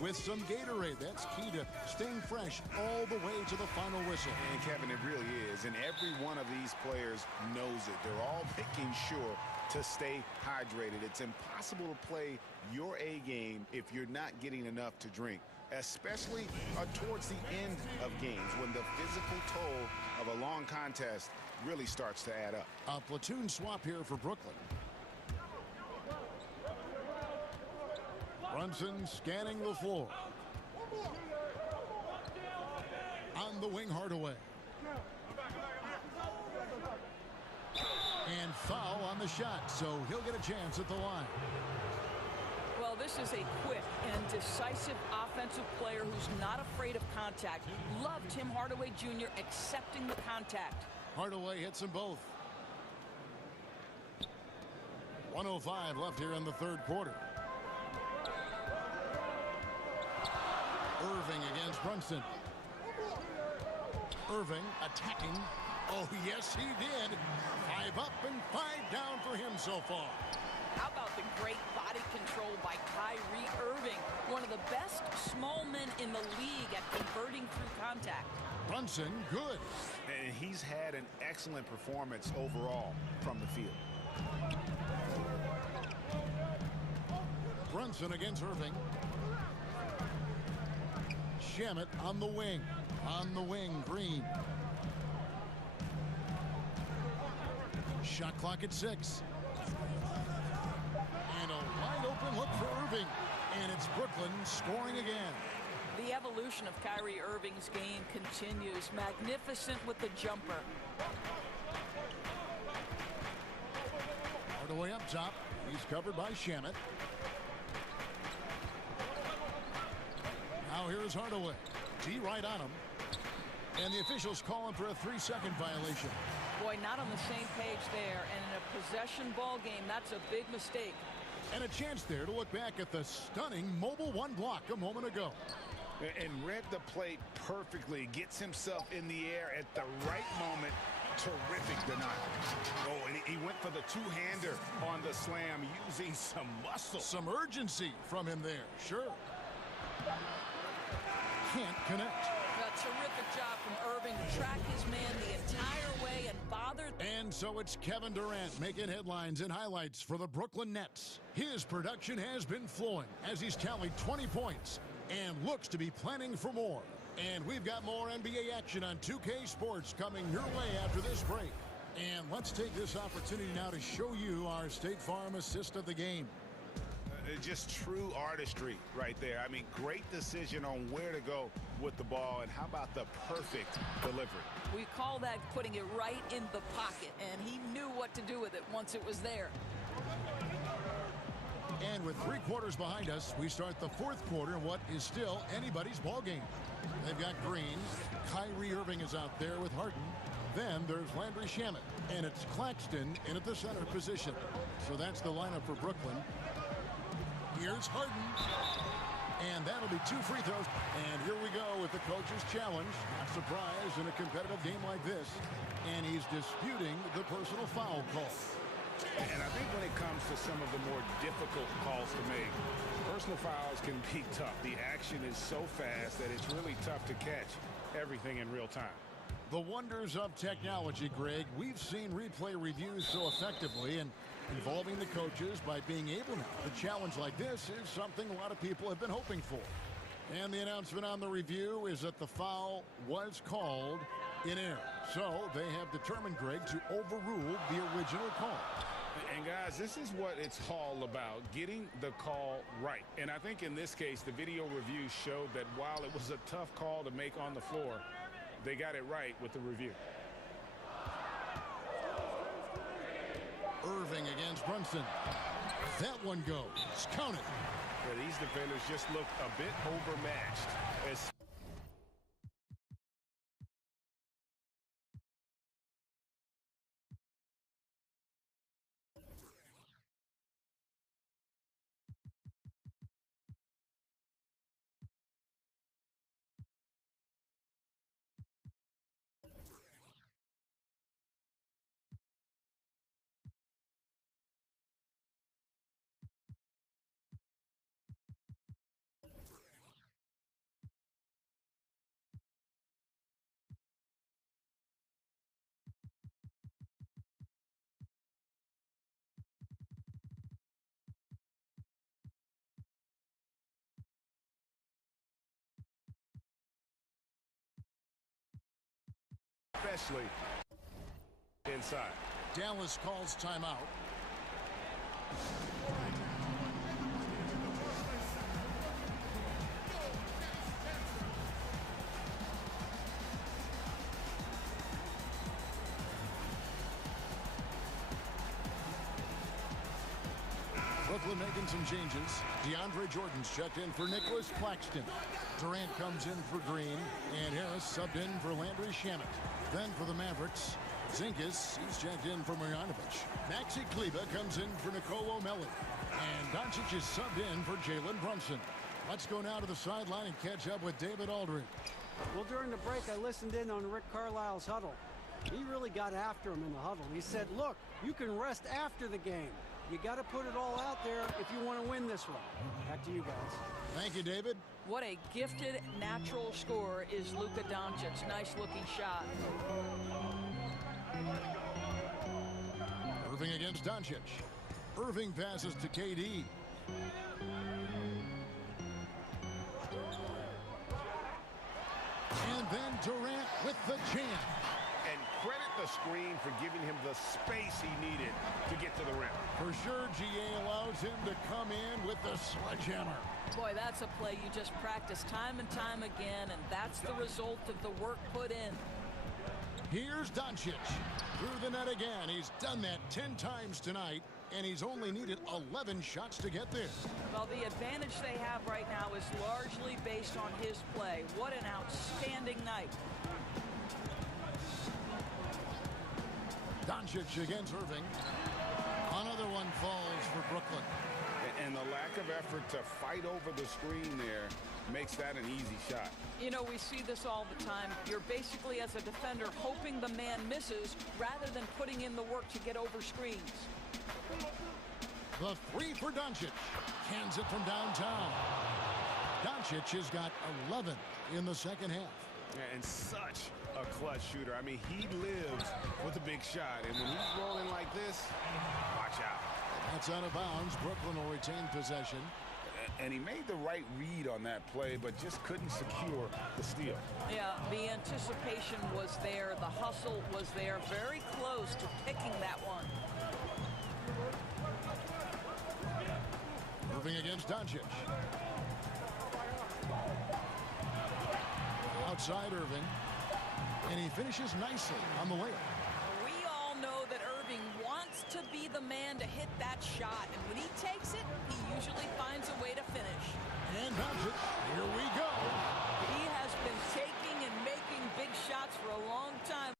with some Gatorade. That's key to staying fresh all the way to the final whistle. And Kevin, it really is. And every one of these players knows it. They're all making sure to stay hydrated. It's impossible to play your A game if you're not getting enough to drink, especially towards the end of games when the physical toll of a long contest really starts to add up. A platoon swap here for Brooklyn. Brunson scanning the floor. On the wing, Hardaway. And foul on the shot, so he'll get a chance at the line. Well, this is a quick and decisive offensive player who's not afraid of contact. Love Tim Hardaway Jr. accepting the contact. Hardaway hits them both. 1:05 left here in the third quarter. Irving against Brunson. Irving attacking. Oh, yes, he did. 5 up and 5 down for him so far. How about the great body control by Kyrie Irving, one of the best small men in the league at converting through contact. Brunson, good. And he's had an excellent performance overall from the field. Brunson against Irving. Shamet on the wing. On the wing, Green. Shot clock at 6. And a wide open look for Irving. And it's Brooklyn scoring again. The evolution of Kyrie Irving's game continues. Magnificent with the jumper. Hardaway up top. He's covered by Shamet. Now here's Hardaway. D right on him. And the officials calling for a 3-second violation. Boy, not on the same page there. And in a possession ball game, that's a big mistake. And a chance there to look back at the stunning Mobile 1 block a moment ago. And read the plate perfectly. Gets himself in the air at the right moment. Terrific denial. Oh, and he went for the two-hander on the slam using some muscle. Some urgency from him there, sure. Can't connect. A terrific job from Irving to track his man the entire way and bother. And so it's Kevin Durant making headlines and highlights for the Brooklyn Nets. His production has been flowing as he's tallied 20 points and looks to be planning for more. And we've got more NBA action on 2K Sports coming your way after this break. And let's take this opportunity now to show you our State Farm assist of the game. Just true artistry right there. I mean, great decision on where to go with the ball, and how about the perfect delivery? We call that putting it right in the pocket, and he knew what to do with it once it was there. And with 3 quarters behind us, we start the 4th quarter in what is still anybody's ball game. They've got Green. Kyrie Irving is out there with Harden. Then there's Landry Shamet, and it's Claxton in at the center position. So that's the lineup for Brooklyn. Here's Harden. And that'll be 2 free throws. And here we go with the coach's challenge. Not surprised in a competitive game like this. And he's disputing the personal foul call. And I think when it comes to some of the more difficult calls to make, personal fouls can be tough. The action is so fast that it's really tough to catch everything in real time. The wonders of technology, Greg. We've seen replay reviews so effectively, and involving the coaches by being able now to challenge like this is something a lot of people have been hoping for. And the announcement on the review is that the foul was called in error. So they have determined, Greg, to overrule the original call. And guys, this is what it's all about, getting the call right. And I think in this case, the video review showed that while it was a tough call to make on the floor, they got it right with the review. Irving against Brunson. That one goes. Count it. Yeah, these defenders just look a bit overmatched. Especially inside. Dallas calls timeout. Brooklyn making some changes. DeAndre Jordan's checked in for Nicholas Claxton. Durant comes in for Green, and Harris subbed in for Landry Shamet. Then for the Mavericks, Zinkas, he's checked in for Marjanovic. Maxi Kleba comes in for Nicolo Melli. And Doncic is subbed in for Jalen Brunson. Let's go now to the sideline and catch up with David Aldridge. Well, during the break, I listened in on Rick Carlisle's huddle. He really got after him in the huddle. He said, look, you can rest after the game. You got to put it all out there if you want to win this one. Back to you guys. Thank you, David. What a gifted natural scorer is Luka Doncic. Nice looking shot. Irving against Doncic. Irving passes to KD. And then Durant with the jam. And credit the screen for giving him the space he needed to get to the rim. For sure, GA allows him to come in with the sledgehammer. Boy, that's a play you just practice time and time again, and that's the result of the work put in. Here's Doncic. Through the net again. He's done that 10 times tonight. and he's only needed 11 shots to get there. Well, the advantage they have right now is largely based on his play. What an outstanding night. Doncic against Irving. Another one falls for Brooklyn. And the lack of effort to fight over the screen there makes that an easy shot. You know, we see this all the time. You're basically, as a defender, hoping the man misses rather than putting in the work to get over screens. The three for Doncic. Cans it from downtown. Doncic has got 11 in the second half. And such a clutch shooter. I mean, he lives with a big shot. And when he's rolling like this, watch out. That's out of bounds. Brooklyn will retain possession. And he made the right read on that play, but just couldn't secure the steal. Yeah, the anticipation was there. The hustle was there. Very close to picking that one. Irving against Doncic. Outside Irving. And he finishes nicely on the layup. We all know that Irving wants to be the man to hit that shot. And when he takes it, he usually finds a way to finish. And Doncic, here we go. He has been taking and making big shots for a long time.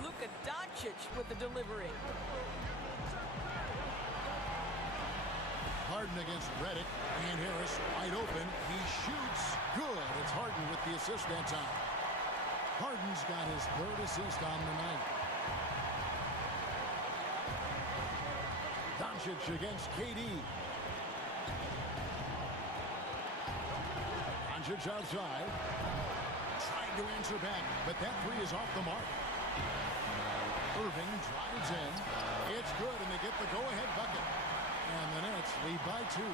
Luka Doncic with the delivery. Harden against Redick. And Harris wide open. He shoots good. It's Harden with the assist that time. Harden's got his third assist on the night. Doncic against KD. Doncic outside. Trying to answer back, but that three is off the mark. Irving drives in. It's good, and they get the go-ahead bucket. And the Nets lead by 2.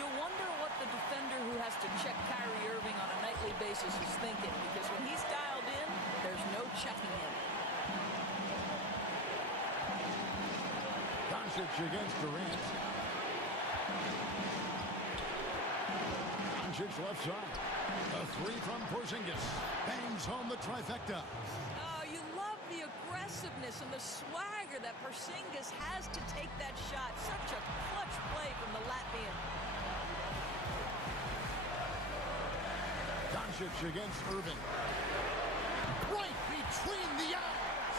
You wonder what the defender who has to check Kyrie Irving on a nightly basis is thinking, because when he's dialed in, there's no checking him. Doncic against Durant. Doncic left side. The three from Porzingis. Bangs home the trifecta. Oh, you love the aggressiveness and the swagger that Porzingis has to take that shot. Such a clutch play from the Latvian. Doncic against Irving. Right between the eyes.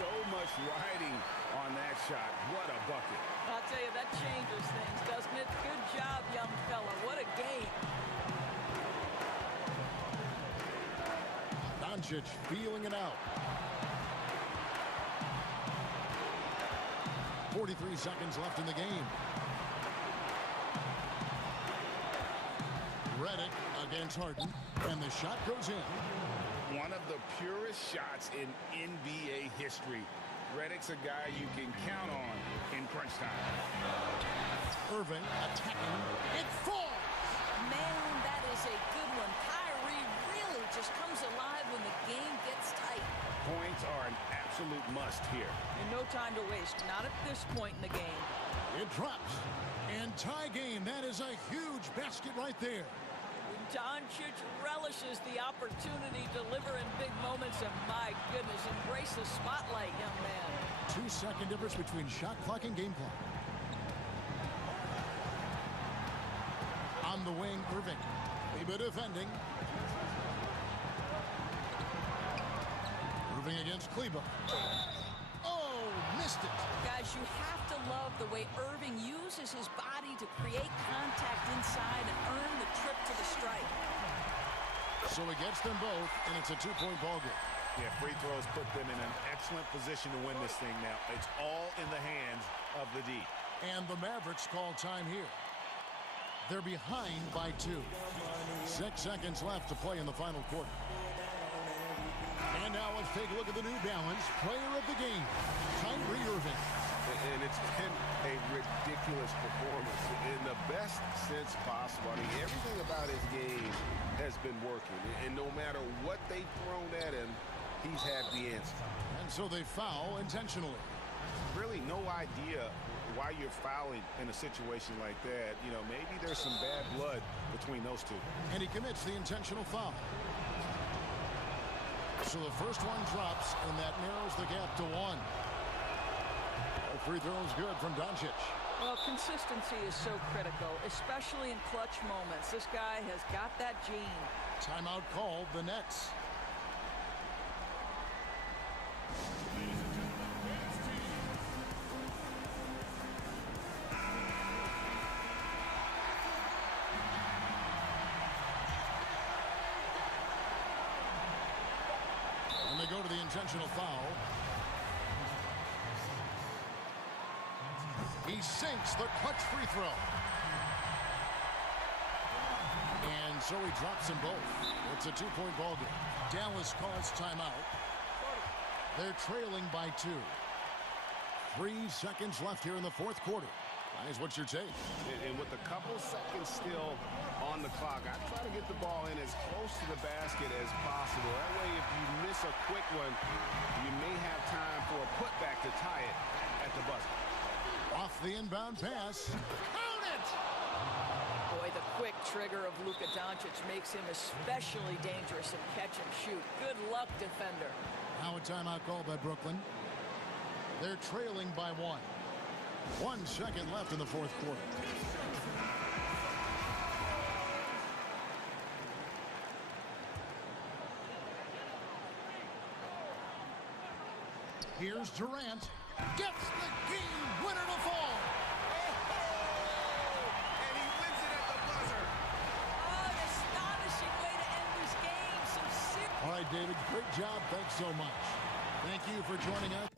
So much riding on that shot. What a bucket. I'll tell you, that changes things, doesn't it? Good job, young fella. What a game. Doncic feeling it out. 43 seconds left in the game. Redick against Harden, and the shot goes in. One of the purest shots in NBA history. Redick's a guy you can count on in crunch time. Irving attacking. It falls! Man, that is a good one. Kyrie really just comes alive when the game gets tight. Points are an absolute must here. And no time to waste, not at this point in the game. It drops. And tie game. That is a huge basket right there. Doncic relishes the opportunity to deliver in big moments, and my goodness, embrace the spotlight, young man. 2-second difference between shot clock and game clock. On the wing, Irving. Leba defending. Irving against Kleba. Oh, missed it. Guys, you have to love the way Irving uses his body to create contact inside and earn the trip to the strike. So he gets them both, and it's a 2-point ball game. Yeah, free throws put them in an excellent position to win this thing now. It's all in the hands of the D. And the Mavericks call time here. They're behind by 2. 6 seconds left to play in the final quarter. And now let's take a look at the New Balance player of the game, Kyrie Irving. And it's been a ridiculous performance in the best sense possible. I mean, everything about his game has been working. And no matter what they've thrown at him, he's had the answer. And so they foul intentionally. Really no idea why you're fouling in a situation like that. You know, maybe there's some bad blood between those two. And he commits the intentional foul. So the first one drops, and that narrows the gap to 1. The free throw is good from Doncic. Well, consistency is so critical, especially in clutch moments. This guy has got that gene. Timeout called, the Nets. And they go to the intentional foul. He sinks the clutch free throw. And so he drops them both. It's a 2-point ball game. Dallas calls timeout. They're trailing by 2. 3 seconds left here in the fourth quarter. Guys, what's your take? And with a couple seconds still on the clock, I try to get the ball in as close to the basket as possible. That way, if you miss a quick one, you may have time for a putback to tie it at the buzzer. Off the inbound pass. Count it! Boy, the quick trigger of Luka Doncic makes him especially dangerous in catch and shoot. Good luck, defender. Now a timeout call by Brooklyn. They're trailing by 1. 1 second left in the fourth quarter. Here's Durant. Gets the game winner to fall. And he wins it at the buzzer. Oh, an astonishing way to end this game. All right, David, great job. Thanks so much. Thank you for joining us.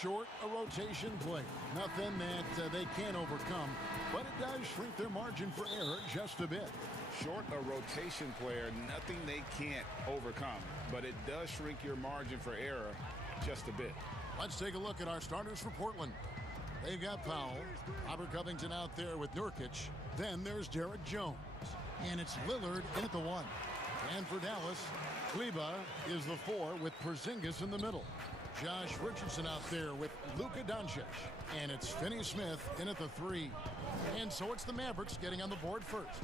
Short, a rotation play. Nothing that they can't overcome, but it does shrink their margin for error just a bit. Short, a rotation player, nothing they can't overcome, but it does shrink your margin for error just a bit. Let's take a look at our starters for Portland. They've got Powell, Robert Covington out there with Nurkic. Then there's Derek Jones. And it's Lillard in at the 1. And for Dallas, Kleba is the 4 with Porzingis in the middle. Josh Richardson out there with Luka Doncic. And it's Finney-Smith in at the 3. And so it's the Mavericks getting on the board first.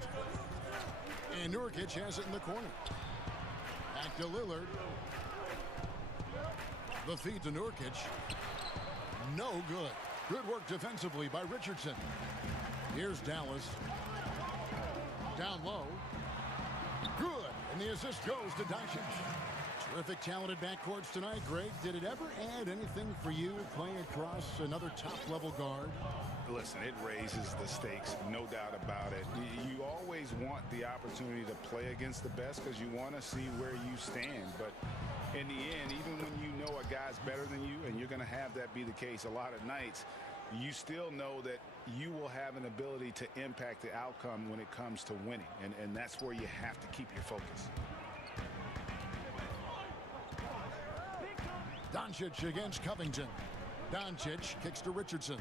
And Nurkic has it in the corner. Back to Lillard. The feed to Nurkic. No good. Good work defensively by Richardson. Here's Dallas. Down low. Good. And the assist goes to Doncic. Terrific, talented backcourts tonight. Greg, did it ever add anything for you playing across another top-level guard? Listen, it raises the stakes, no doubt about it. You always want the opportunity to play against the best because you want to see where you stand. But in the end, even when you know a guy's better than you, and you're going to have that be the case a lot of nights, you still know that you will have an ability to impact the outcome when it comes to winning. And that's where you have to keep your focus. Doncic against Covington. Doncic kicks to Richardson.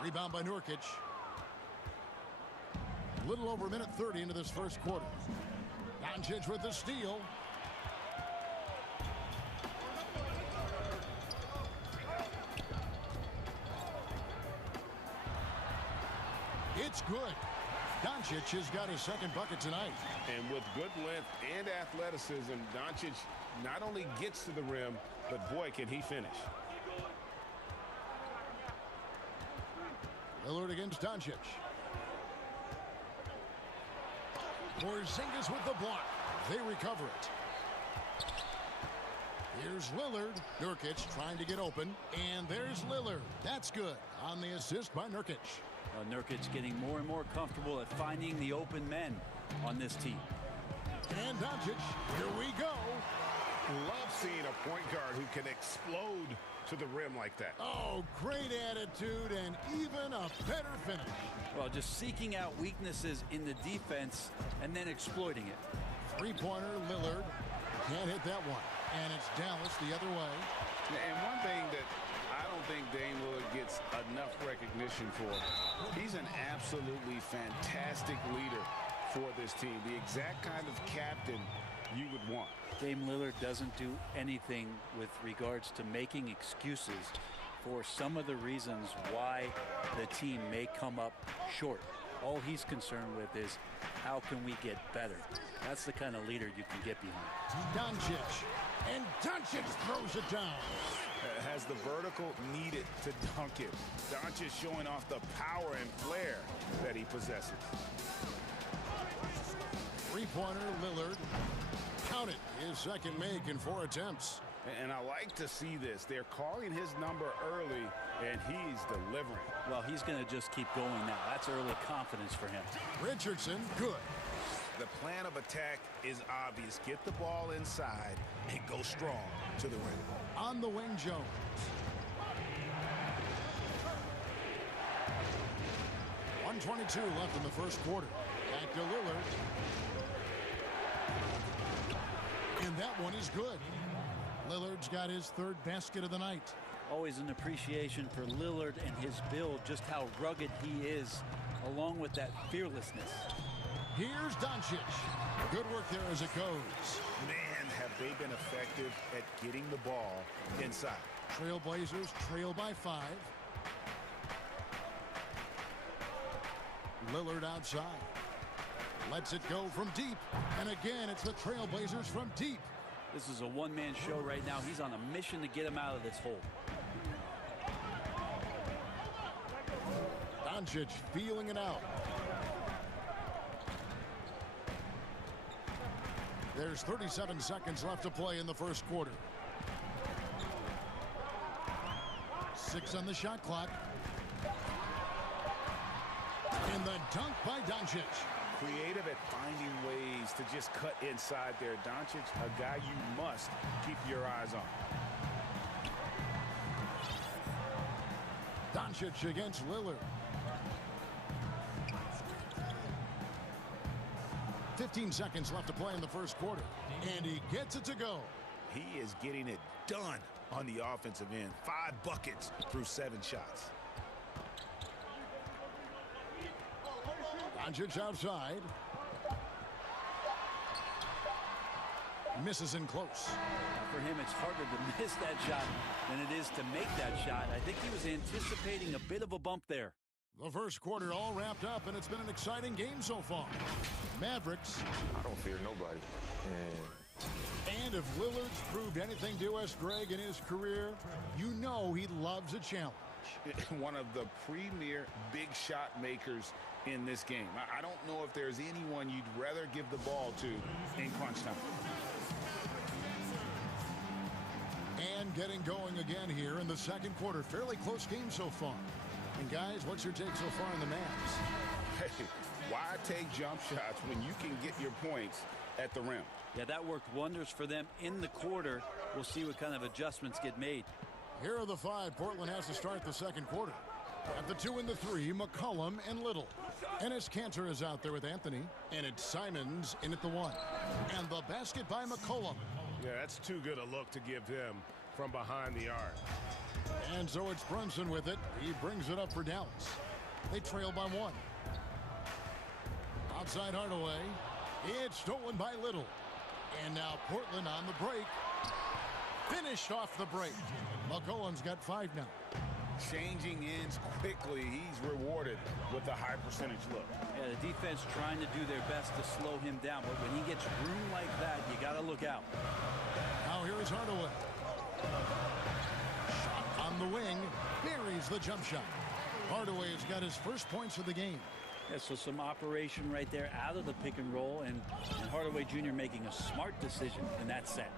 Rebound by Nurkic. A little over a minute 30 into this first quarter. Doncic with the steal. It's good. Doncic has got his second bucket tonight. And with good length and athleticism, Doncic not only gets to the rim, but boy, can he finish. Lillard against Doncic. Porzingis with the block. They recover it. Here's Lillard. Nurkic trying to get open. And there's Lillard. That's good on the assist by Nurkic. Nurkic getting more and more comfortable at finding the open men on this team. And Doncic, here we go. Love seeing a point guard who can explode to the rim like that. Oh, great attitude and even a better finish. Well, just seeking out weaknesses in the defense and then exploiting it. Three-pointer, Lillard. Can't hit that one. And it's Dallas the other way. And one thing that I don't think Dame Lillard gets enough recognition for, he's an absolutely fantastic leader for this team. The exact kind of captain you would want. Dame Lillard doesn't do anything with regards to making excuses for some of the reasons why the team may come up short. All he's concerned with is how can we get better. That's the kind of leader you can get behind. Doncic. And Doncic throws it down. Has the vertical needed to dunk it. Doncic showing off the power and flair that he possesses. Three-pointer, Lillard. Count it. His second make in 4 attempts. And I like to see this. They're calling his number early, and he's delivering. Well, he's going to just keep going now. That's early confidence for him. Richardson, good. The plan of attack is obvious. Get the ball inside and go strong to the rim. On the wing, Jones. .122 left in the first quarter. Back to Lillard. And that one is good. Lillard's got his third basket of the night. Always an appreciation for Lillard and his build, just how rugged he is, along with that fearlessness. Here's Doncic. Good work there as it goes. Man, have they been effective at getting the ball inside. Trailblazers trail by 5. Lillard outside. Lets it go from deep. And again, it's the Trailblazers from deep. This is a one-man show right now. He's on a mission to get him out of this hole. Doncic feeling it out. There's 37 seconds left to play in the first quarter. 6 on the shot clock. And the dunk by Doncic. creative at finding ways to just cut inside there. Doncic, a guy you must keep your eyes on. Doncic against Lillard. 15 seconds left to play in the first quarter. And he gets it to go. He is getting it done on the offensive end. 5 buckets through 7 shots. Doncic outside. Misses in close. For him, it's harder to miss that shot than it is to make that shot. I think he was anticipating a bit of a bump there. The first quarter all wrapped up, and it's been an exciting game so far. Mavericks. I don't fear nobody. And if Lillard's proved anything to us, Greg, in his career, you know he loves a challenge. One of the premier big shot makers in this game. I don't know if there's anyone you'd rather give the ball to in crunch time. And getting going again here in the second quarter. Fairly close game so far. And guys, what's your take so far in the Mavs? Hey, why take jump shots when you can get your points at the rim? Yeah, that worked wonders for them in the quarter. We'll see what kind of adjustments get made. Here are the 5 Portland has to start the second quarter. At the 2 and the 3, McCollum and Little. Enes Kanter is out there with Anthony. And it's Simons in at the 1. And the basket by McCollum. Yeah, that's too good a look to give him from behind the arc. And so it's Brunson with it. He brings it up for Dallas. They trail by 1. Outside Hardaway. It's stolen by Little. And now Portland on the break. Finished off the break. McCollum's got 5 now. Changing ends quickly. He's rewarded with a high percentage look. Yeah, the defense trying to do their best to slow him down. But when he gets room like that, you got to look out. Now here is Hardaway. Shot on the wing. Buries the jump shot. Hardaway has got his first points of the game. Yeah, so some operation right there out of the pick and roll. And Hardaway Jr. making a smart decision in that set.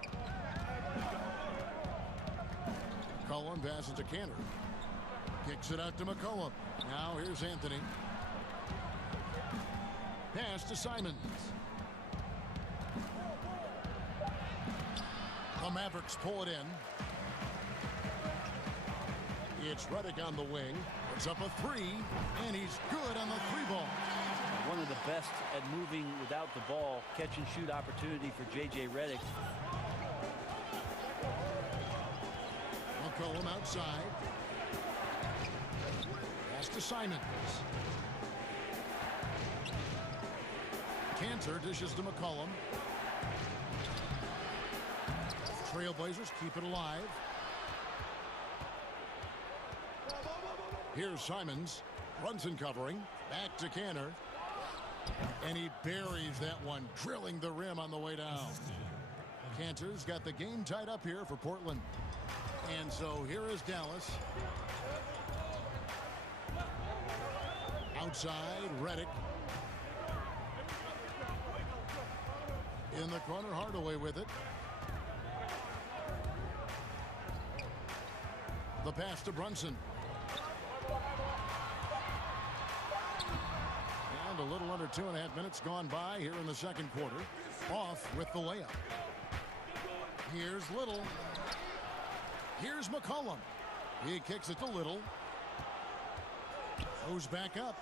McCollum passes to Kanter. Kicks it out to McCollum. Now here's Anthony. Pass to Simons. The Mavericks pull it in. It's Redick on the wing. It's up a 3, and he's good on the 3-ball. One of the best at moving without the ball. Catch and shoot opportunity for J.J. Redick. McCollum outside. Pass to Simons. Kanter dishes to McCollum. Trailblazers keep it alive. Here's Simons. Brunson covering. Back to Kanter. And he buries that one, drilling the rim on the way down. Kanter's got the game tied up here for Portland. And so here is Dallas. Outside, Redick. In the corner, Hardaway with it. The pass to Brunson. And a little under 2.5 minutes gone by here in the second quarter. Off with the layup. Here's Little. Here's McCollum. He kicks it to Little. Goes back up.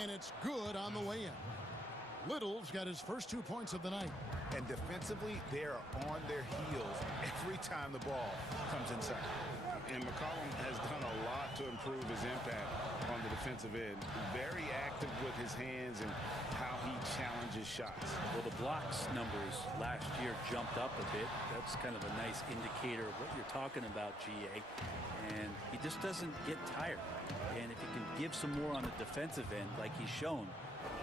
And it's good on the way in. Little's got his first 2 points of the night. And defensively, they are on their heels every time the ball comes inside. And McCollum has done a lot to improve his impact on the defensive end. Very active with his hands and how he challenges shots. Well, the blocks numbers last year jumped up a bit. That's kind of a nice indicator of what you're talking about, GA. And he just doesn't get tired. And if he can give some more on the defensive end like he's shown,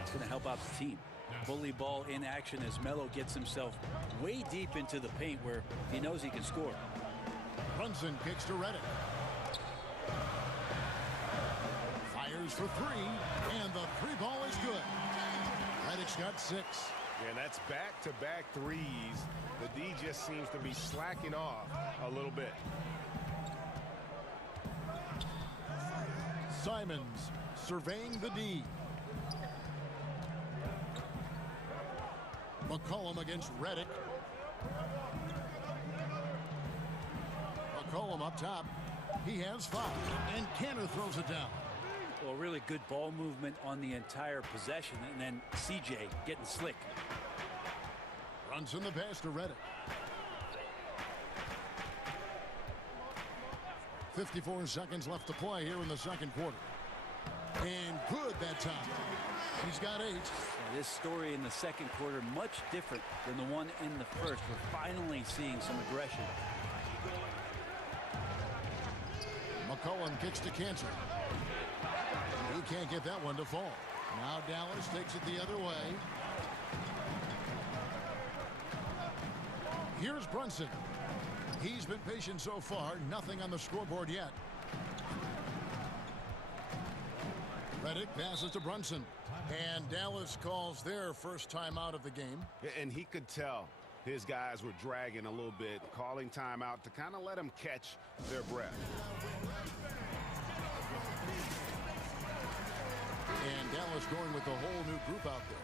it's going to help out the team. Bully ball in action as Melo gets himself way deep into the paint where he knows he can score. Brunson kicks to Redick. Fires for 3, and the 3-ball is good. Redick's got 6. And that's back-to-back threes. The D just seems to be slacking off a little bit. Simons surveying the D. McCollum against Reddick. McCollum up top. He has 5. And Cantor throws it down. Well, really good ball movement on the entire possession. And then CJ getting slick. Runs in the pass to Reddick. 54 seconds left to play here in the second quarter. And good that time. He's got 8. This story in the second quarter much different than the one in the first. We're finally seeing some aggression. McCollum kicks to Cantor. He can't get that one to fall. Now Dallas takes it the other way. Here's Brunson. He's been patient so far. Nothing on the scoreboard yet. Reddick passes to Brunson. And Dallas calls their first time out of the game. And he could tell his guys were dragging a little bit, calling timeout to kind of let them catch their breath. And Dallas going with a whole new group out there.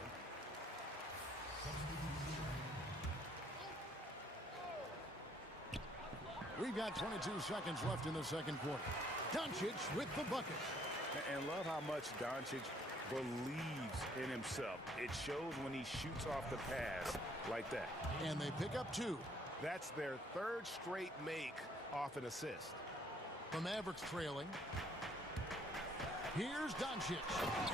We've got 22 seconds left in the second quarter. Doncic with the bucket. And love how much Doncic believes in himself. It shows when he shoots off the pass like that. And they pick up 2. That's their 3rd straight make off an assist. The Mavericks trailing. Here's Doncic.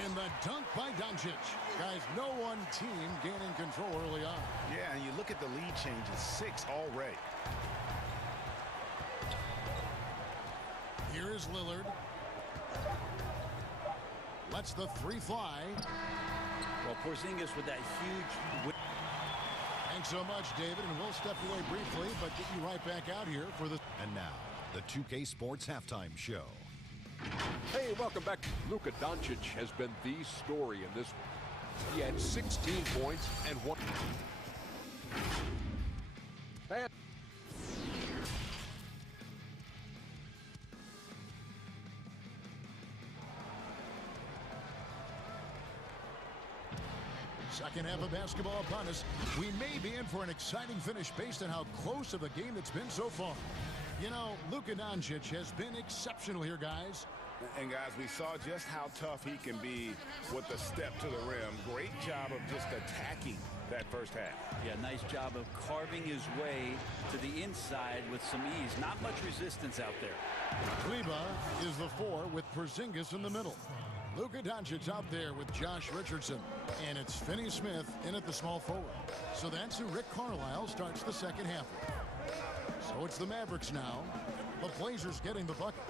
And the dunk by Doncic. Guys, no one team gaining control early on. Yeah, and you look at the lead changes. 6 already. Here is Lillard. Lets the 3 fly. Well, Porzingis with that huge... Thanks so much, David, and we'll step away briefly, but get you right back out here for the... And now, the 2K Sports Halftime Show. Hey, welcome back. Luka Doncic has been the story in this one. He had 16 points and 1... And second half of basketball upon us. We may be in for an exciting finish based on how close of a game it's been so far. You know, Luka Doncic has been exceptional here, guys. And guys, we saw just how tough he can be with the step to the rim. Great job of just attacking that first half. Yeah, nice job of carving his way to the inside with some ease. Not much resistance out there. Kleba is the 4 with Porzingis in the middle. Luka Doncic out there with Josh Richardson. And it's Finney Smith in at the small forward. So that's who Rick Carlisle starts the second half with. So it's the Mavericks now. The Blazers getting the bucket.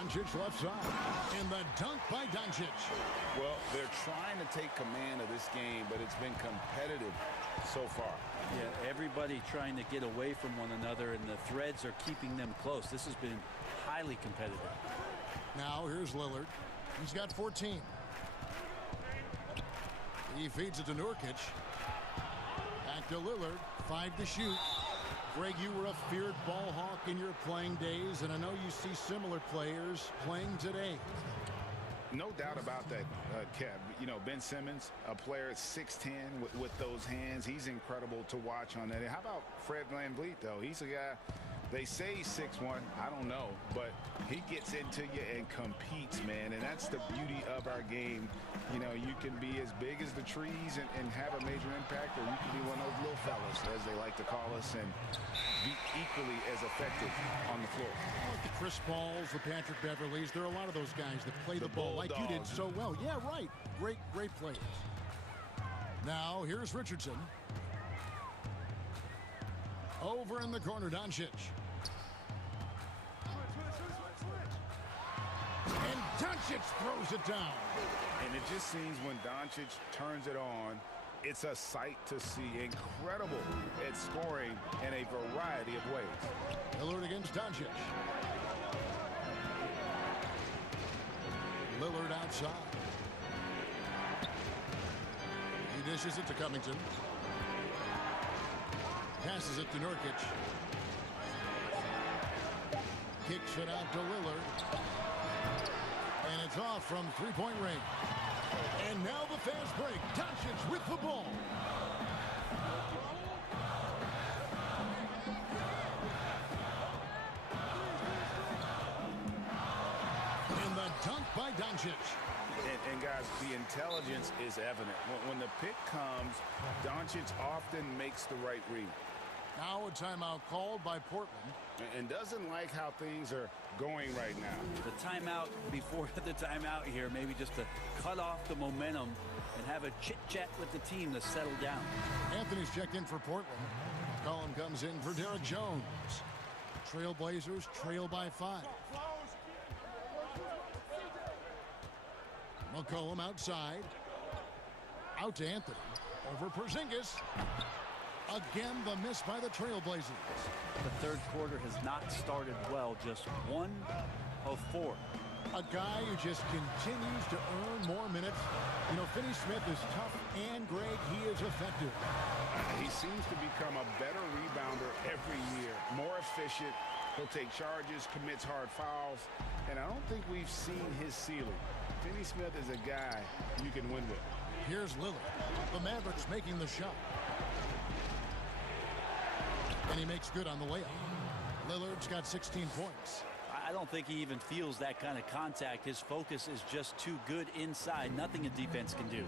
Doncic left side. And the dunk by Doncic. Well, they're trying to take command of this game, but it's been competitive so far. Yeah, everybody trying to get away from one another, and the threads are keeping them close. This has been highly competitive. Now here's Lillard. He's got 14. He feeds it to Nurkic. Back to Lillard. 5 to shoot. Greg, you were a feared ball hawk in your playing days, and I know you see similar players playing today. No doubt about that, Kev. You know, Ben Simmons, a player at 6'10", with those hands. He's incredible to watch on that. And how about Fred VanVleet, though? He's a guy, they say he's 6'1". I don't know. But he gets into you and competes, man. And that's the beauty of our game. You know, you can be as big as the trees and have a major impact, or you can be one of those little fellas, as they like to call us, and be equally as effective on the floor. Like the Chris Pauls, the Patrick Beverleys, there are a lot of those guys that play the ball like you did so well. Yeah, right. Great players. Now, here's Richardson. Over in the corner, Doncic. And Doncic throws it down. And it just seems when Doncic turns it on, it's a sight to see. Incredible at scoring in a variety of ways. Lillard against Doncic. Lillard outside. He dishes it to Covington. Passes it to Nurkic. Kicks it out to Lillard. And it's off from three-point range. And now the fast break. Doncic with the ball. And the dunk by Doncic. And guys, the intelligence is evident. When the pick comes, Doncic often makes the right read. Now a timeout called by Portland. And doesn't like how things are going right now. The timeout before the timeout here, maybe just to cut off the momentum and have a chit-chat with the team to settle down. Anthony's checked in for Portland. McCollum comes in for Derek Jones. Trailblazers trail by 5. McCollum outside. Out to Anthony. Over Porzingis. Again, the miss by the Trailblazers. The third quarter has not started well. Just 1 of 4. A guy who just continues to earn more minutes. You know, Finney Smith is tough, and Greg, he is effective. He seems to become a better rebounder every year. More efficient. He'll take charges, commits hard fouls. And I don't think we've seen his ceiling. Finney Smith is a guy you can win with. Here's Lillard. The Mavericks making the shot. And he makes good on the layup. Lillard's got 16 points. I don't think he even feels that kind of contact. His focus is just too good inside. Nothing a defense can do.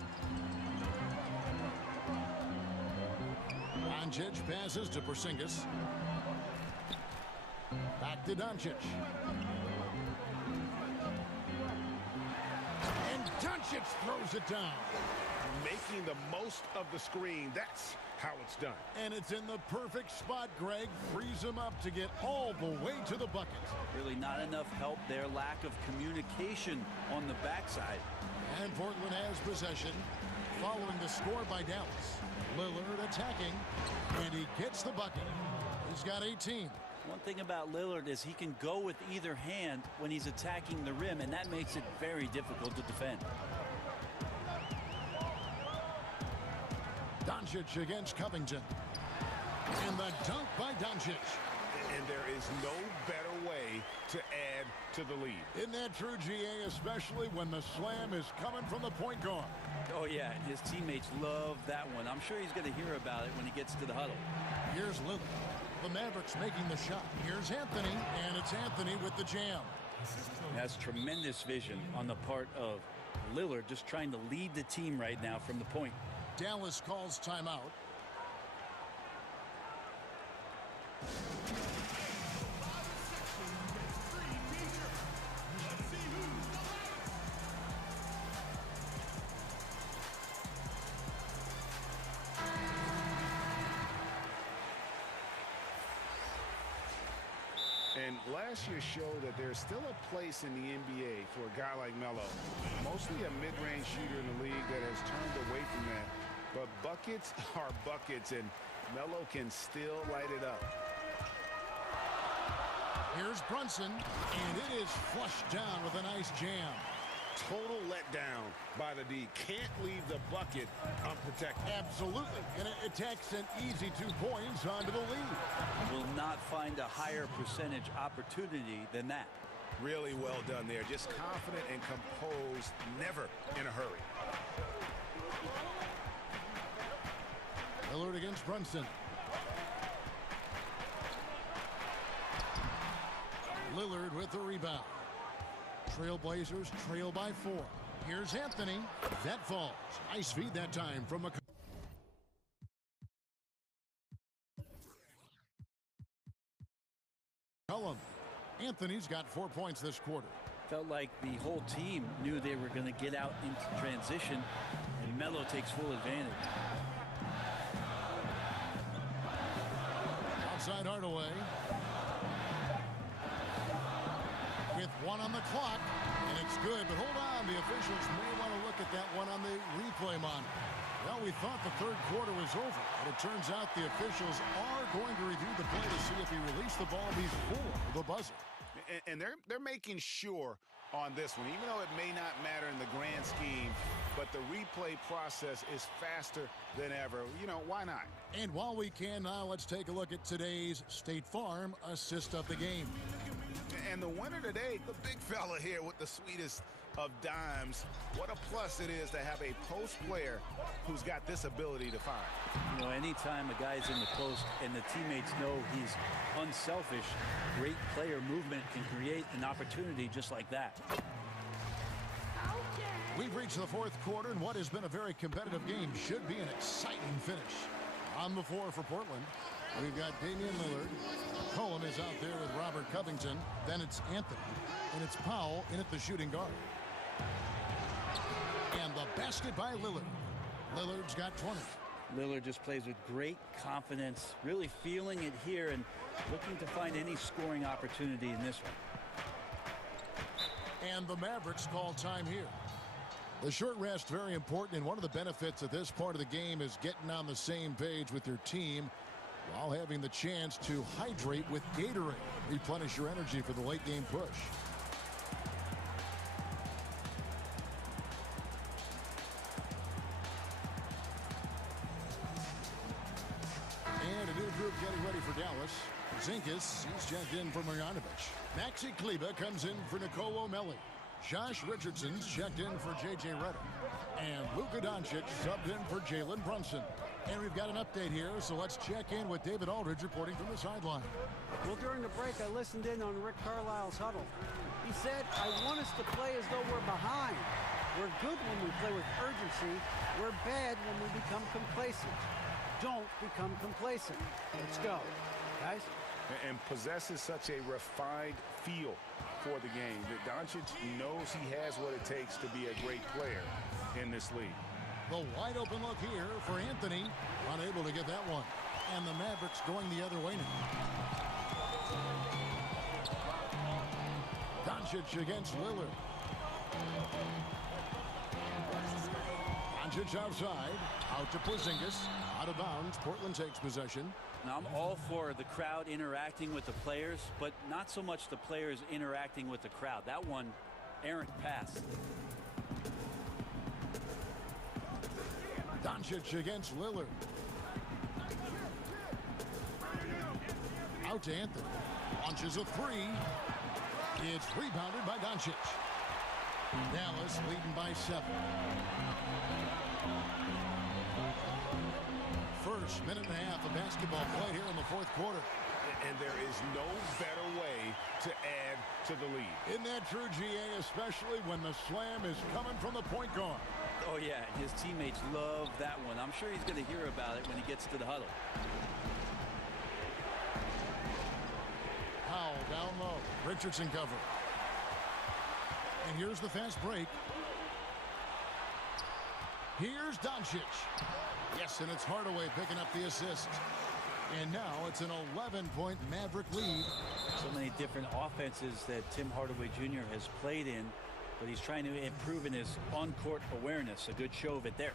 Doncic passes to Porzingis. Back to Doncic. And Doncic throws it down. Making the most of the screen. That's how it's done. And it's in the perfect spot. Greg frees him up to get all the way to the bucket. Really not enough help there. Lack of communication on the backside. And Portland has possession following the score by Dallas. Lillard attacking, and he gets the bucket. He's got 18. One thing about Lillard is he can go with either hand when he's attacking the rim, and that makes it very difficult to defend. Doncic against Covington. And the dunk by Doncic. And there is no better way to add to the lead. Isn't that true, GA, especially when the slam is coming from the point guard? Oh, yeah, his teammates love that one. I'm sure he's going to hear about it when he gets to the huddle. Here's Lillard. The Mavericks making the shot. Here's Anthony, and it's Anthony with the jam. That's tremendous vision on the part of Lillard, just trying to lead the team right now from the point. Dallas calls timeout. And last year showed that there's still a place in the NBA for a guy like Melo. Mostly a mid-range shooter in the league that has turned away from that. But buckets are buckets, and Melo can still light it up. Here's Brunson, and it is flushed down with a nice jam. Total letdown by the D. Can't leave the bucket unprotected. Absolutely. And it takes an easy 2 points onto the lead. Will not find a higher percentage opportunity than that. Really well done there. Just confident and composed, never in a hurry. Lillard against Brunson. Lillard with the rebound. Trailblazers trail by 4. Here's Anthony. That falls. Nice feed that time from McCollum. Anthony's got 4 points this quarter. Felt like the whole team knew they were going to get out into transition, and Melo takes full advantage. Outside Hardaway. With 1 on the clock, and it's good, but hold on, the officials may want to look at that one on the replay monitor. Well, we thought the third quarter was over, but it turns out the officials are going to review the play to see if he released the ball before the buzzer. And they're making sure on this one, even though it may not matter in the grand scheme, but the replay process is faster than ever. You know, why not? And while we can now, let's take a look at today's State Farm assist of the game. And the winner today, the big fella here with the sweetest of dimes. What a plus it is to have a post player who's got this ability to find. You know, anytime a guy's in the post and the teammates know he's unselfish, great player movement can create an opportunity just like that. We've reached the fourth quarter, and what has been a very competitive game should be an exciting finish. On the floor for Portland, we've got Damian Lillard. Cohen is out there with Robert Covington. Then it's Anthony, and it's Powell in at the shooting guard. And the basket by Lillard. Lillard's got 20. Lillard just plays with great confidence, really feeling it here and looking to find any scoring opportunity in this one. And the Mavericks call time here. The short rest, very important, and one of the benefits of this part of the game is getting on the same page with your team while having the chance to hydrate with Gatorade. Replenish your energy for the late game push. And a new group getting ready for Dallas. Zinkas, he's checked in for Marjanovic. Maxi Kleba comes in for Nicolo Melli. Josh Richardson's checked in for J.J. Redick. And Luka Doncic subbed in for Jalen Brunson. And we've got an update here, so let's check in with David Aldridge reporting from the sideline. Well, during the break, I listened in on Rick Carlisle's huddle. He said, I want us to play as though we're behind. We're good when we play with urgency. We're bad when we become complacent. Don't become complacent. Let's go, guys. And possesses such a refined feel for the game that Doncic knows he has what it takes to be a great player in this league. The wide open look here for Anthony. Unable to get that one. And the Mavericks going the other way now. Doncic against Lillard. Doncic outside. Out to Porzingis. Out of bounds. Portland takes possession. Now, I'm all for the crowd interacting with the players, but not so much the players interacting with the crowd. That one, errant pass. Doncic against Lillard. Out to Anthony. Launches a three. It's rebounded by Doncic. Dallas leading by 7. First minute and a half of basketball played here in the fourth quarter. And there is no better way to add to the lead. Isn't that true, GA, especially when the slam is coming from the point guard? Oh, yeah, his teammates love that one. I'm sure he's going to hear about it when he gets to the huddle. Powell down low. Richardson cover. And here's the fast break. Here's Doncic. Yes, and it's Hardaway picking up the assist. And now it's an 11-point Maverick lead. So many different offenses that Tim Hardaway Jr. has played in, but he's trying to improve in his on-court awareness. A good show of it there.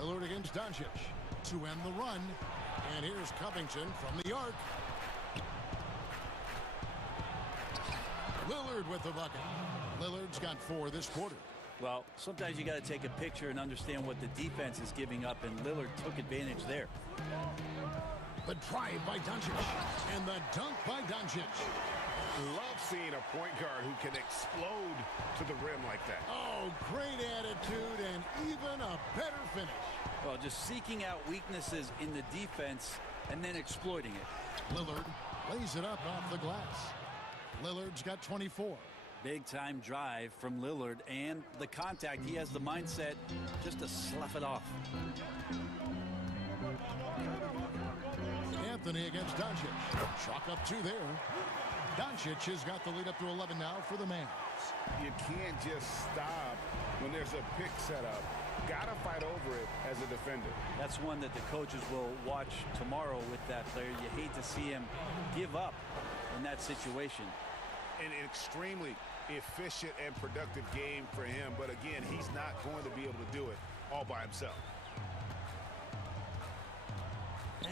Lillard against Doncic to end the run. And here's Covington from the arc. Lillard with the bucket. Lillard's got 4 this quarter. Well, sometimes you got to take a picture and understand what the defense is giving up, and Lillard took advantage there. The drive by Doncic, and the dunk by Doncic. Love seeing a point guard who can explode to the rim like that. Oh, great attitude and even a better finish. Well, just seeking out weaknesses in the defense and then exploiting it. Lillard lays it up off the glass. Lillard's got 24. Big-time drive from Lillard, and the contact. He has the mindset just to slough it off. Anthony against Doncic. Chalk up 2 there. Doncic has got the lead up to 11 now for the Mavs. You can't just stop when there's a pick set up. Got to fight over it as a defender. That's one that the coaches will watch tomorrow with that player. You hate to see him give up in that situation. An extremely efficient and productive game for him, but again, he's not going to be able to do it all by himself.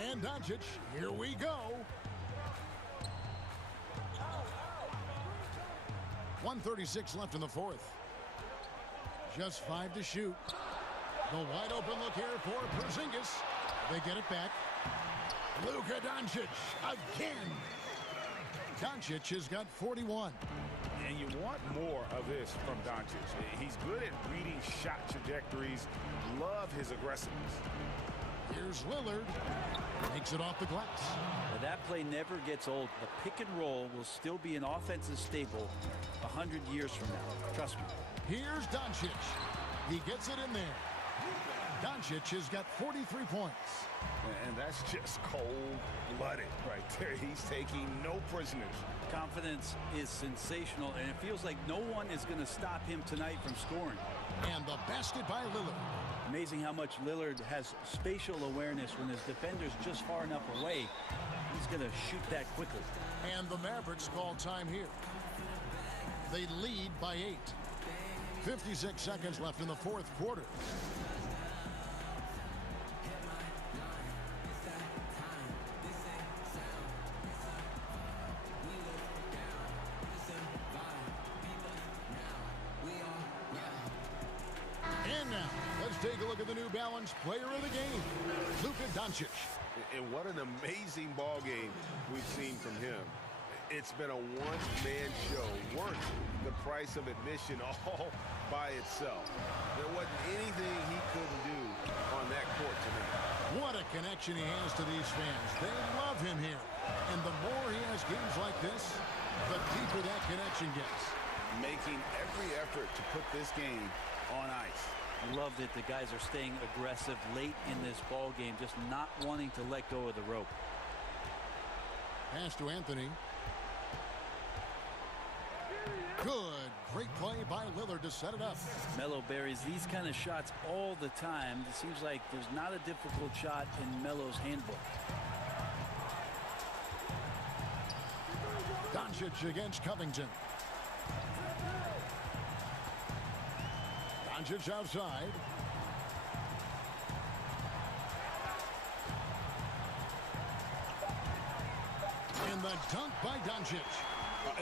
And Doncic, here we go. 1:36 left in the fourth. Just 5 to shoot. The wide open look here for Porzingis. They get it back. Luka Doncic again. Doncic has got 41. And you want more of this from Doncic. He's good at reading shot trajectories. Love his aggressiveness. Here's Lillard. Makes it off the glass. Well, that play never gets old. The pick and roll will still be an offensive staple 100 years from now. Trust me. Here's Doncic. He gets it in there. Doncic has got 43 points. And that's just cold-blooded right there. He's taking no prisoners. Confidence is sensational, and it feels like no one is going to stop him tonight from scoring. And the basket by Lillard. Amazing how much Lillard has spatial awareness when his defender's just far enough away. He's going to shoot that quickly. And the Mavericks call time here. They lead by 8. 56 seconds left in the fourth quarter. And now, let's take a look at the New Balance player of the game, Luka Doncic. And what an amazing ball game we've seen from him. It's been a one-man show, worth the price of admission all by itself. There wasn't anything he couldn't do on that court tonight. What a connection he has to these fans. They love him here. And the more he has games like this, the deeper that connection gets. Making every effort to put this game on ice. Love that the guys are staying aggressive late in this ball game, just not wanting to let go of the rope. Pass to Anthony. Good. Great play by Lillard to set it up. Melo buries these kind of shots all the time. It seems like there's not a difficult shot in Melo's handbook. Doncic against Covington. Doncic outside. And the dunk by Doncic.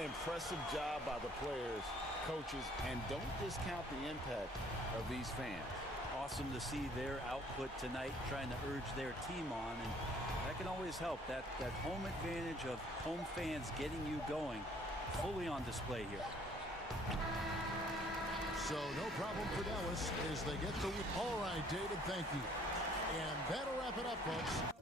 Impressive job by the players, coaches, and don't discount the impact of these fans. Awesome to see their output tonight, trying to urge their team on, and that can always help. That home advantage of home fans getting you going, fully on display here. So no problem for Dallas as they get the win. All right, David, thank you. And that'll wrap it up, folks.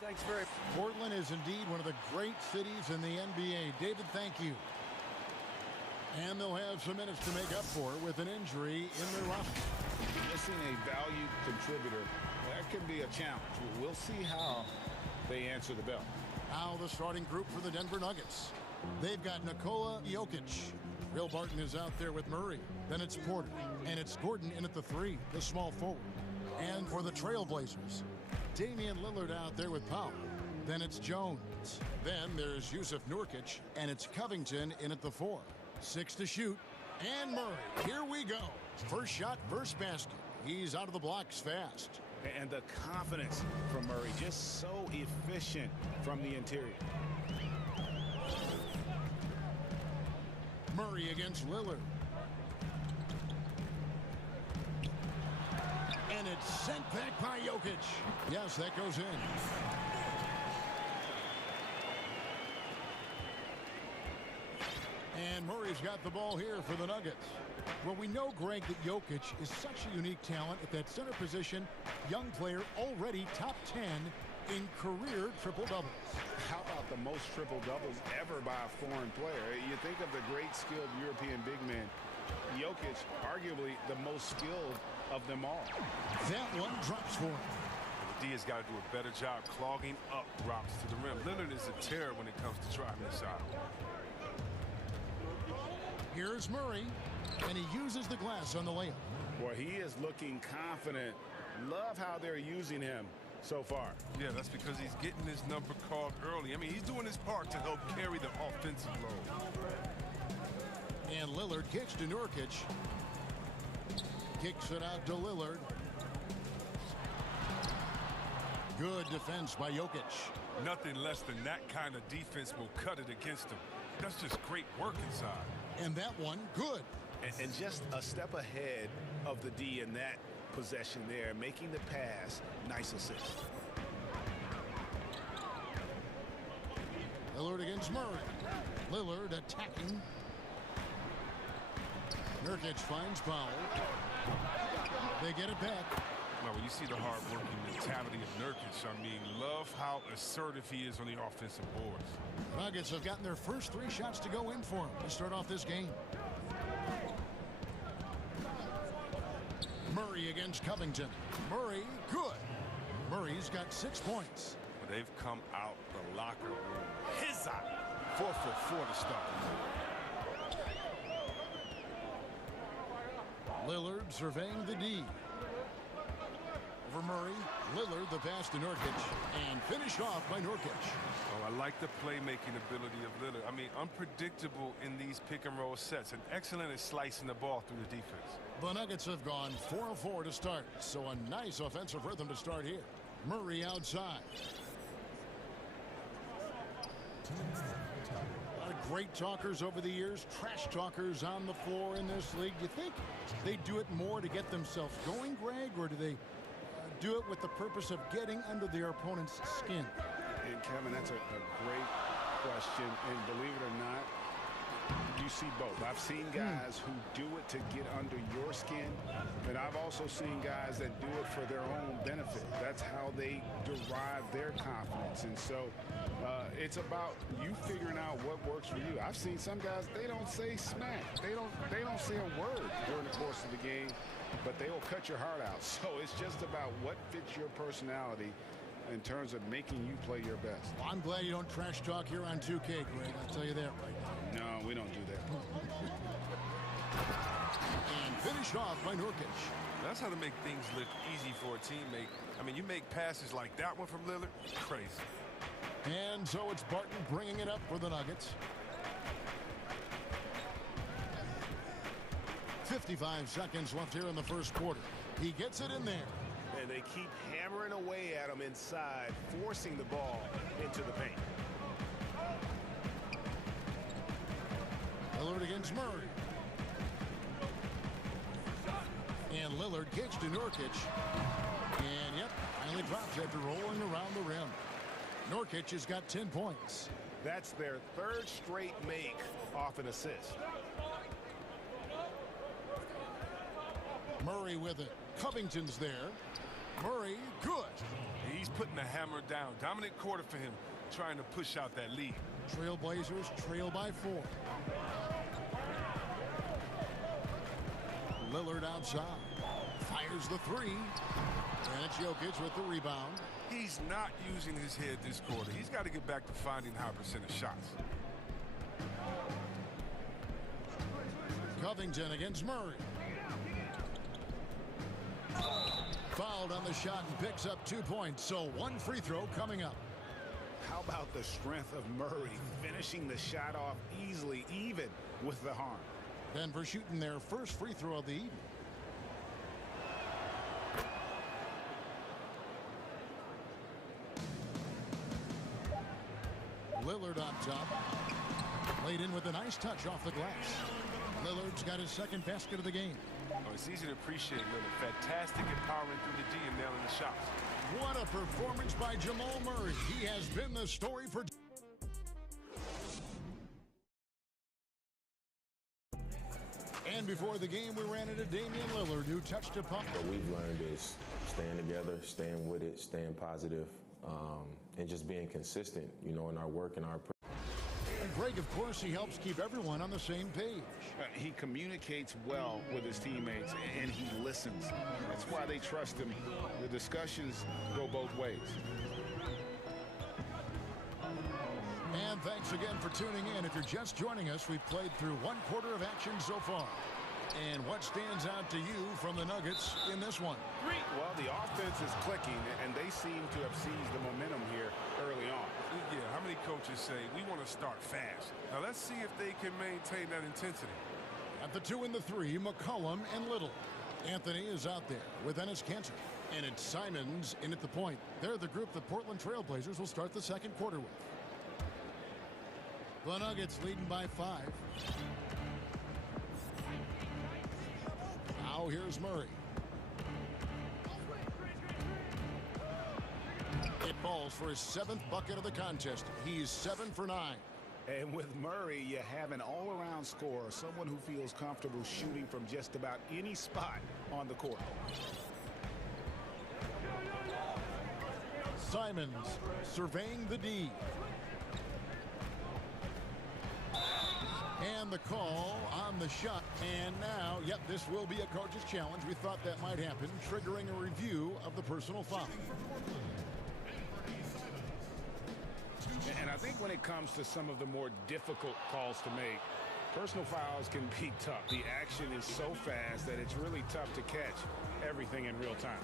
Thanks very much. Portland is indeed one of the great cities in the NBA. David, thank you. And they'll have some minutes to make up for with an injury in their roster. Missing a valued contributor, that could be a challenge. We'll see how they answer the bell. Now the starting group for the Denver Nuggets. They've got Nikola Jokic. Will Barton is out there with Murray. Then it's Porter. And it's Gordon in at the 3, the small forward. And for the Trailblazers, Damian Lillard out there with Powell. Then it's Jones. Then there's Yusuf Nurkic. And it's Covington in at the 4. 6 to shoot. And Murray. Here we go. First shot, first basket. He's out of the blocks fast. And the confidence from Murray, just so efficient from the interior. Murray against Lillard. And it's sent back by Jokic. Yes, that goes in. And Murray's got the ball here for the Nuggets. Well, we know, Greg, that Jokic is such a unique talent at that center position. Young player, already top 10 in career triple-doubles. How about the most triple-doubles ever by a foreign player? You think of the great skilled European big man. Jokic, arguably the most skilled of them all. That one drops for him. The D has got to do a better job clogging up drops to the rim. Lillard is a terror when it comes to driving the shot. Here's Murray, and he uses the glass on the layup. Boy, he is looking confident. Love how they're using him so far. Yeah, that's because he's getting his number called early. I mean, he's doing his part to help carry the offensive load. And Lillard kicks to Nurkic. Kicks it out to Lillard. Good defense by Jokic. Nothing less than that kind of defense will cut it against him. That's just great work inside. And that one, good. And just a step ahead of the D in that possession there, making the pass. Nice assist. Lillard against Murray. Lillard attacking. Nurkic finds Powell. They get it back. Now, when you see the hard-working mentality of Nurkic, I mean, love how assertive he is on the offensive boards. Nuggets have gotten their first 3 shots to go in for him to start off this game. Murray against Covington. Murray, good. Murray's got 6 points. But they've come out the locker room. His eye. 4 for 4 to start. Lillard surveying the D. Over Murray, Lillard the pass to Nurkic, and finished off by Nurkic. Oh, I like the playmaking ability of Lillard. I mean, unpredictable in these pick-and-roll sets, and excellent at slicing the ball through the defense. The Nuggets have gone 4 of 4 to start, so a nice offensive rhythm to start here. Murray outside. A lot of great talkers over the years, trash talkers on the floor in this league. Do you think they do it more to get themselves going, Greg, or do they do it with the purpose of getting under their opponent's skin? And Kevin, that's a great question. And believe it or not, you see both. I've seen guys who do it to get under your skin, and I've also seen guys that do it for their own benefit. That's how they derive their confidence. And so it's about you figuring out what works for you. I've seen some guys, they don't say smack. They don't say a word during the course of the game, but they will cut your heart out. So it's just about what fits your personality in terms of making you play your best. Well, I'm glad you don't trash talk here on 2K, Greg. I'll tell you that right now. No, we don't do that. And finished off by Nurkic. That's how to make things look easy for a teammate. I mean, you make passes like that one from Lillard, crazy. And so it's Barton bringing it up for the Nuggets. 55 seconds left here in the first quarter. He gets it in there. And they keep hammering away at him inside, forcing the ball into the paint. Lillard against Murray. And Lillard kicks to Nurkic. And, yep, finally drops after rolling around the rim. Nurkic has got 10 points. That's their 3rd straight make off an assist. Murray with it. Covington's there. Murray, good. He's putting the hammer down. Dominant quarter for him, trying to push out that lead. Trailblazers trail by 4. Lillard outside. Fires the 3. And it's Jokic with the rebound. He's not using his head this quarter. He's got to get back to finding high percentage shots. Covington against Murray. Fouled on the shot and picks up 2 points. So 1 free throw coming up. How about the strength of Murray finishing the shot off easily, even with the harm? Denver shooting their first free throw of the evening. Lillard on top. Laid in with a nice touch off the glass. Lillard's got his second basket of the game. Oh, it's easy to appreciate Lillard. Fantastic empowering through the D and nailing the shots. What a performance by Jamal Murray. He has been the story for... And before the game, we ran into Damian Lillard, who touched a puck. What we've learned is staying together, staying with it, staying positive, and just being consistent, you know, in our work and our... And Greg, of course, he helps keep everyone on the same page. He communicates well with his teammates, and he listens. That's why they trust him. The discussions go both ways. And thanks again for tuning in. If you're just joining us, we've played through 1 quarter of action so far. And what stands out to you from the Nuggets in this one? Well, the offense is clicking, and they seem to have seized the momentum here early on. Yeah, how many coaches say, we want to start fast? Now, let's see if they can maintain that intensity. At the 2 and the 3, McCollum and Little. Anthony is out there with Enes Kanter. And it's Simons in at the point. They're the group the Portland Trailblazers will start the second quarter with. The Nuggets leading by 5. Now here's Murray. It falls for his 7th bucket of the contest. He's 7 for 9. And with Murray, you have an all-around scorer, someone who feels comfortable shooting from just about any spot on the court. Simons surveying the D. And the call on the shot. And now, yep, this will be a coach's challenge. We thought that might happen, triggering a review of the personal foul. And I think when it comes to some of the more difficult calls to make, personal fouls can be tough. The action is so fast that it's really tough to catch everything in real time.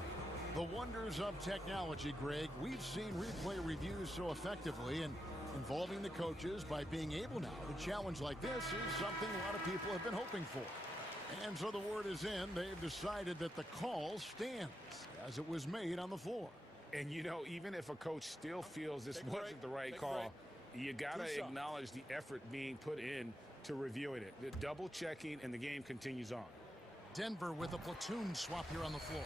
The wonders of technology, Greg. We've seen replay reviews so effectively, and involving the coaches by being able now to challenge like this is something a lot of people have been hoping for. And so the word is in. They've decided that the call stands as it was made on the floor. And, you know, even if a coach still feels this wasn't the right call, you got to acknowledge the effort being put in to reviewing it. The double checking, and the game continues on. Denver with a platoon swap here on the floor.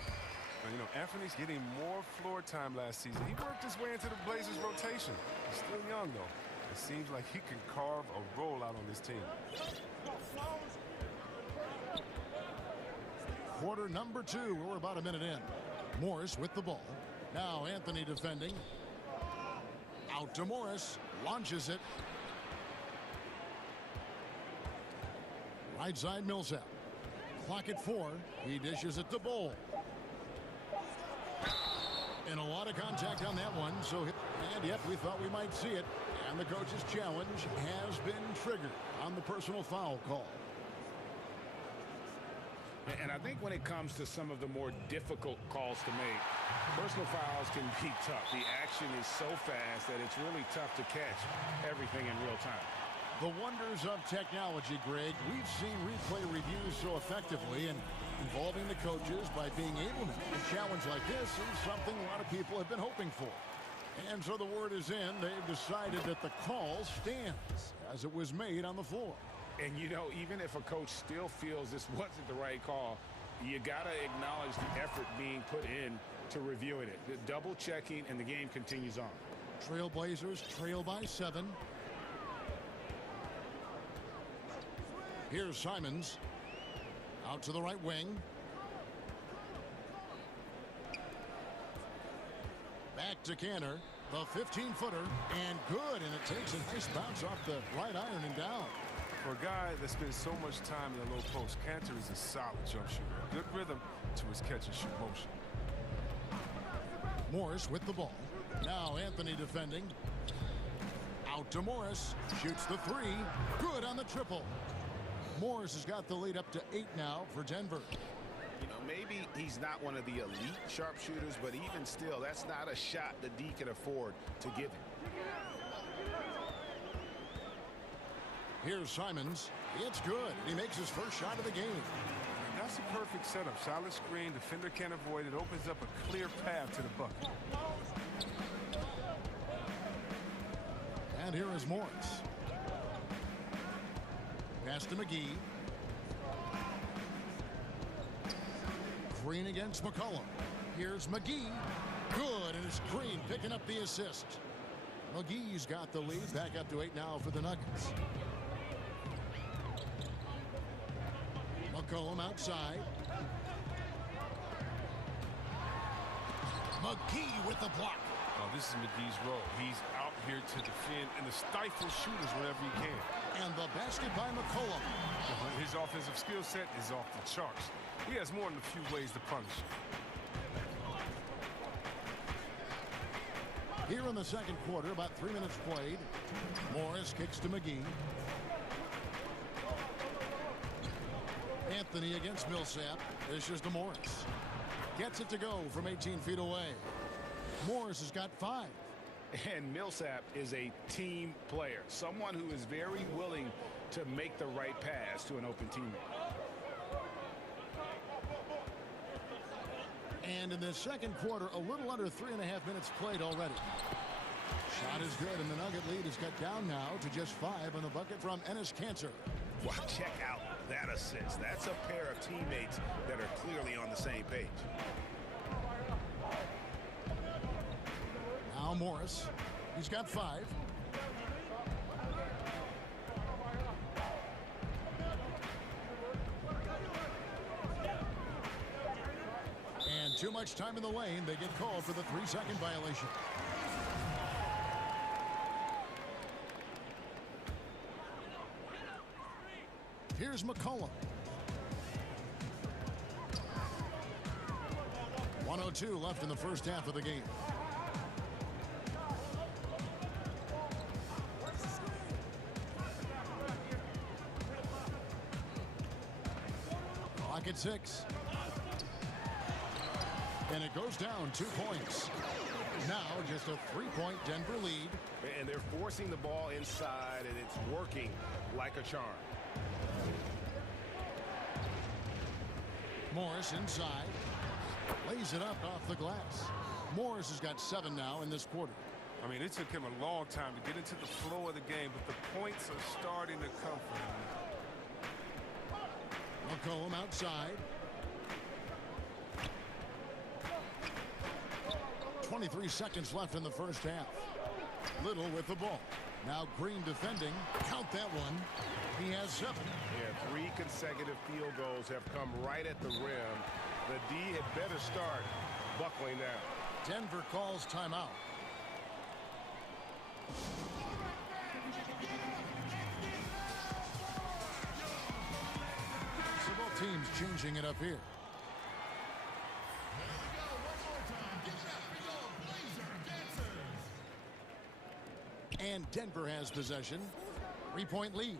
Now, you know, Anthony's getting more floor time last season. He worked his way into the Blazers' rotation. He's still young, though. It seems like he can carve a role out on this team. Quarter number 2. We're about a minute in. Morris with the ball. Now Anthony defending. Out to Morris. Launches it. Right side Millsap. Clock at 4. He dishes it to Bull. And a lot of contact on that one. And yet we thought we might see it. And the coach's challenge has been triggered on the personal foul call. And I think when it comes to some of the more difficult calls to make, personal fouls can be tough. The action is so fast that it's really tough to catch everything in real time. The wonders of technology, Greg. We've seen replay reviews so effectively, and involving the coaches by being able to challenge like this is something a lot of people have been hoping for. And so the word is in. They've decided that the call stands as it was made on the floor. And, you know, even if a coach still feels this wasn't the right call, you got to acknowledge the effort being put in to reviewing it. The double checking, and the game continues on. Trailblazers trail by 7. Here's Simons. Out to the right wing. Back to Canner, the 15-footer, and good, and it takes a nice bounce off the right iron and down. For a guy that spends so much time in the low post, Cantor is a solid jump shooter. Good rhythm to his catch-and-shoot motion. Morris with the ball. Now Anthony defending. Out to Morris. Shoots the three. Good on the triple. Morris has got the lead up to 8 now for Denver. You know, maybe he's not one of the elite sharpshooters, but even still, that's not a shot that D can afford to give him. Here's Simons. It's good. He makes his first shot of the game. And that's a perfect setup. Solid screen. Defender can't avoid it. Opens up a clear path to the bucket. And here is Morris. Pass to McGee. Green against McCollum. Here's McGee. Good, and it's Green picking up the assist. McGee's got the lead. Back up to 8 now for the Nuggets. McCollum outside. McGee with the block. Oh, this is McGee's role. He's out here to defend and to stifle shooters whenever he can. And the basket by McCollum. His offensive skill set is off the charts. He has more than a few ways to punish. Here in the second quarter, about 3 minutes played. Morris kicks to McGee. Anthony against Millsap. This is to Morris. Gets it to go from 18 feet away. Morris has got 5. And Millsap is a team player. Someone who is very willing to make the right pass to an open teammate. And in the second quarter, a little under 3.5 minutes played already. Shot is good, and the Nugget lead is cut down now to just 5 on the bucket from Enes Kanter. Wow, check out that assist. That's a pair of teammates that are clearly on the same page. Now Morris. He's got 5. And too much time in the lane. They get called for the 3-second violation. Here's McCollum. 1:02 left in the first half of the game. Clock at 6. And it goes down 2 points. Now just a 3-point Denver lead. And they're forcing the ball inside, and it's working like a charm. Morris inside. Lays it up off the glass. Morris has got 7 now in this quarter. I mean, it took him a long time to get into the flow of the game, but the points are starting to come for him. McCollum outside. 23 seconds left in the first half. Little with the ball. Now Green defending. Count that one. He has 7. Yeah, 3 consecutive field goals have come right at the rim. The D had better start buckling down. Denver calls timeout. So both teams changing it up here. And Denver has possession. 3-point lead.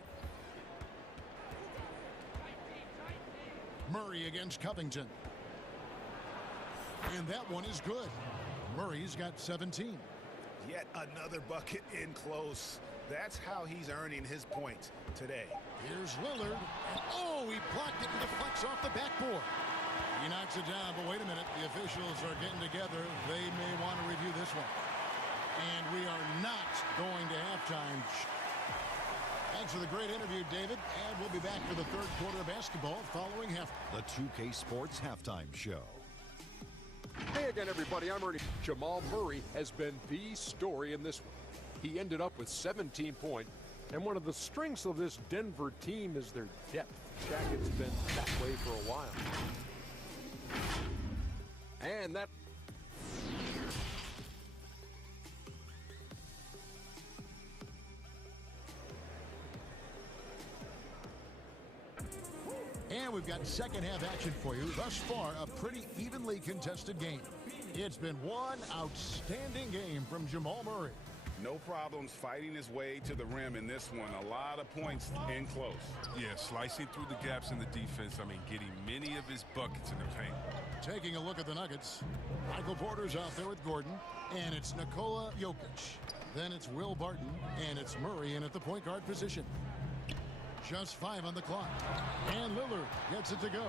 Murray against Covington. And that one is good. Murray's got 17. Yet another bucket in close. That's how he's earning his points today. Here's Lillard. And oh, he blocked it and deflects off the backboard. He knocks it down, but wait a minute. The officials are getting together. They may want to review this one. And we are not going to halftime. Thanks for the great interview, David. And we'll be back for the third quarter of basketball following half. The 2K Sports Halftime Show. Hey again, everybody. I'm Ernie. Jamal Murray has been the story in this one. He ended up with 17 points. And one of the strengths of this Denver team is their depth. Jacket's been that way for a while. And we've got second half action for you. Thus far, a pretty evenly contested game. It's been one outstanding game from Jamal Murray. No problems fighting his way to the rim in this one. A lot of points in close. Yeah, slicing through the gaps in the defense. I mean, getting many of his buckets in the paint. Taking a look at the Nuggets. Michael Porter's out there with Gordon. And it's Nikola Jokic. Then it's Will Barton. And it's Murray in at the point guard position. Just 5 on the clock. And Lillard gets it to go.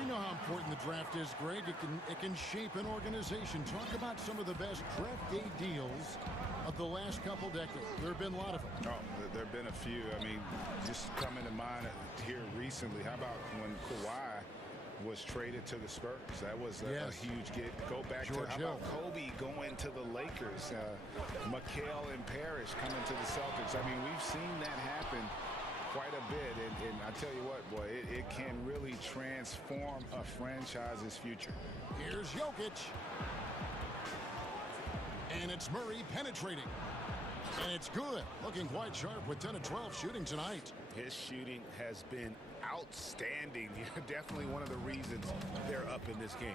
We know how important the draft is, Greg. It can shape an organization. Talk about some of the best draft day deals of the last couple decades. There have been a lot of them. Oh, there have been a few. I mean, just coming to mind here recently. How about when Kawhi was traded to the Spurs? That was a huge get. Go back to how about Kobe going to the Lakers? Mikal and Parrish coming to the Celtics. I mean, we've seen that happen quite a bit, and I tell you what, boy, it can really transform a franchise's future. Here's Jokic. And it's Murray penetrating. And it's good. Looking quite sharp with 10 of 12 shooting tonight. His shooting has been outstanding. Definitely one of the reasons they're up in this game.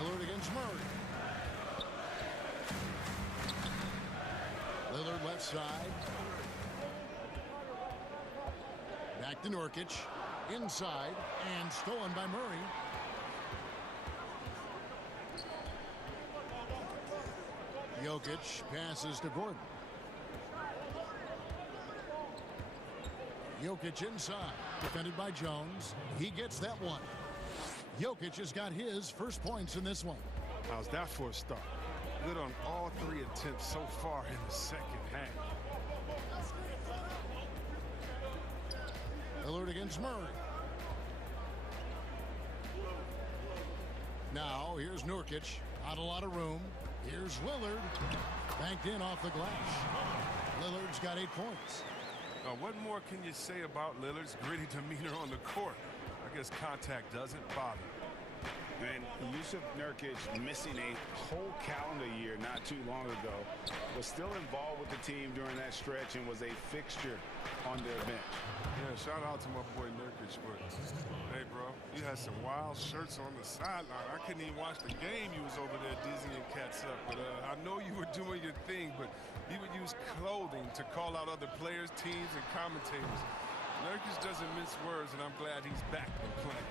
Lillard against Murray. Lillard left side. Back to Nurkic. Inside. And stolen by Murray. Jokic passes to Gordon. Jokic inside. Defended by Jones. He gets that one. Jokic has got his first points in this one. How's that for a start? Good on all 3 attempts so far in the second half. Lillard against Murray. Now, here's Nurkic. Not a lot of room. Here's Lillard. Banked in off the glass. Lillard's got 8 points. What more can you say about Lillard's gritty demeanor on the court? I guess contact doesn't bother. And Yusuf Nurkic, missing a whole calendar year not too long ago, was still involved with the team during that stretch and was a fixture on their bench. Yeah, shout out to my boy Nurkic, but hey, bro, you had some wild shirts on the sideline. I couldn't even watch the game. You was over there dizzying cats up. But I know you were doing your thing, but you would use clothing to call out other players, teams, and commentators. Nurkic doesn't mince words, and I'm glad he's back and playing.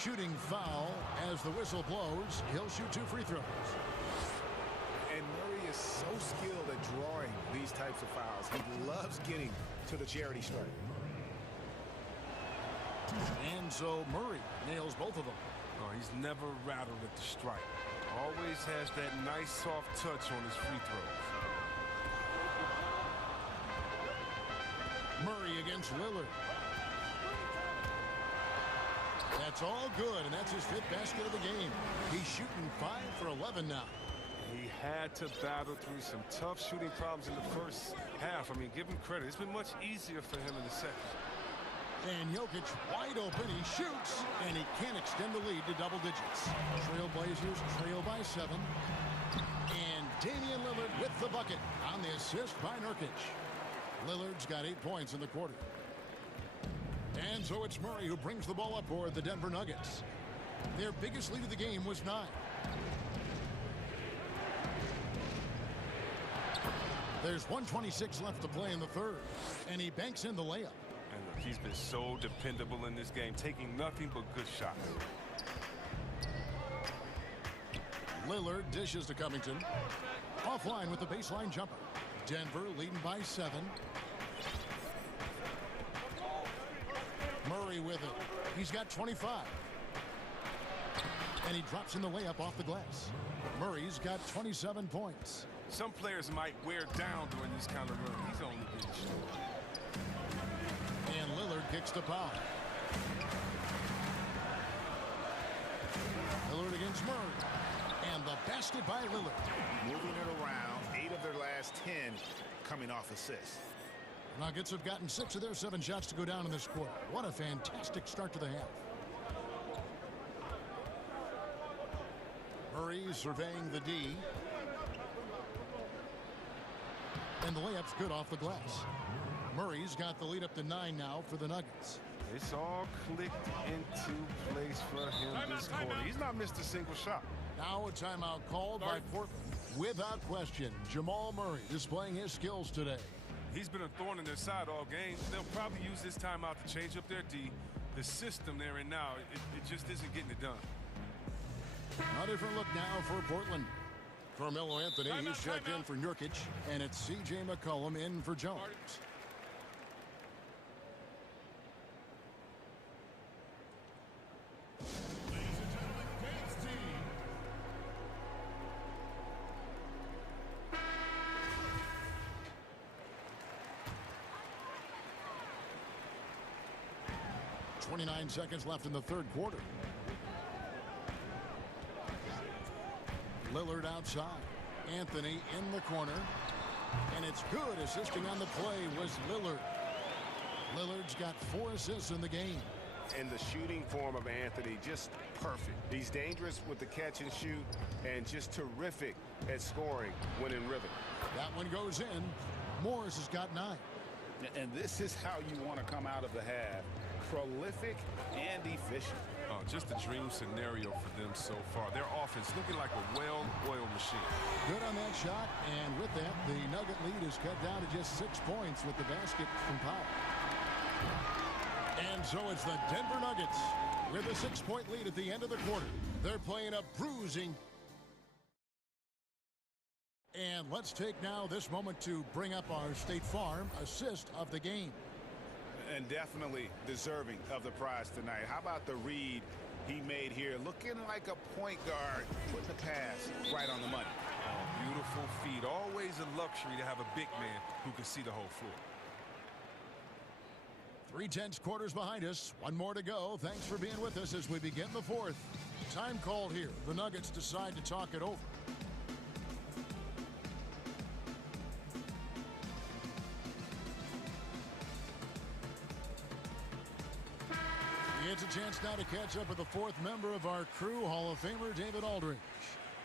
Shooting foul as the whistle blows. He'll shoot 2 free throws. And Murray is so skilled at drawing these types of fouls. He loves getting to the charity stripe. And so Murray nails both of them. Oh, he's never rattled at the stripe. Always has that nice soft touch on his free throws. Murray against Lillard. That's all good, and that's his 5th basket of the game. He's shooting 5 for 11 now. He had to battle through some tough shooting problems in the first half. I mean, give him credit. It's been much easier for him in the second. And Jokic wide open. He shoots, and he can't extend the lead to double digits. Trailblazers trail by 7. And Damian Lillard with the bucket on the assist by Nurkic. Lillard's got 8 points in the quarter. And so it's Murray who brings the ball up for the Denver Nuggets. Their biggest lead of the game was 9. There's 1:26 left to play in the third, and he banks in the layup. And look, he's been so dependable in this game, taking nothing but good shots. Lillard dishes to Covington. Offline with the baseline jumper. Denver leading by 7. Murray with it. He's got 25. And he drops in the layup off the glass. Murray's got 27 points. Some players might wear down during this kind of run. He's only getting short. And Lillard kicks the foul. Lillard against Murray. And the basket by Lillard. Moving it around. 8 of their last 10 coming off assists. Nuggets have gotten 6 of their 7 shots to go down in this quarter. What a fantastic start to the half. Murray surveying the D. And the layup's good off the glass. Murray's got the lead up to 9 now for the Nuggets. It's all clicked into place for him this quarter. He's not missed a single shot. Now a timeout called by Portland. Without question, Jamal Murray displaying his skills today. He's been a thorn in their side all game. They'll probably use this timeout to change up their D. The system they're in now, it just isn't getting it done. A different look now for Portland. Carmelo Anthony, he's checked in for Nurkic, and it's C.J. McCollum in for Jones. 29 seconds left in the third quarter. Lillard outside. Anthony in the corner. And it's good. Assisting on the play was Lillard. Lillard's got 4 assists in the game. And the shooting form of Anthony, just perfect. He's dangerous with the catch and shoot and just terrific at scoring when in rhythm. That one goes in. Morris has got 9. And this is how you want to come out of the half. Prolific and efficient. Oh, just a dream scenario for them so far. Their offense looking like a well-oiled machine. Good on that shot, and with that, the Nugget lead is cut down to just 6 points with the basket from Powell. And so it's the Denver Nuggets with a 6-point lead at the end of the quarter. They're playing a bruising. And let's take now this moment to bring up our State Farm assist of the game. And definitely deserving of the prize tonight. How about the read he made here? Looking like a point guard, putting the pass right on the money. Oh, beautiful feed. Always a luxury to have a big man who can see the whole floor. 3 tenths quarters behind us. 1 more to go. Thanks for being with us as we begin the fourth. Time called here. The Nuggets decide to talk it over. It's a chance now to catch up with the 4th member of our crew, Hall of Famer David Aldridge.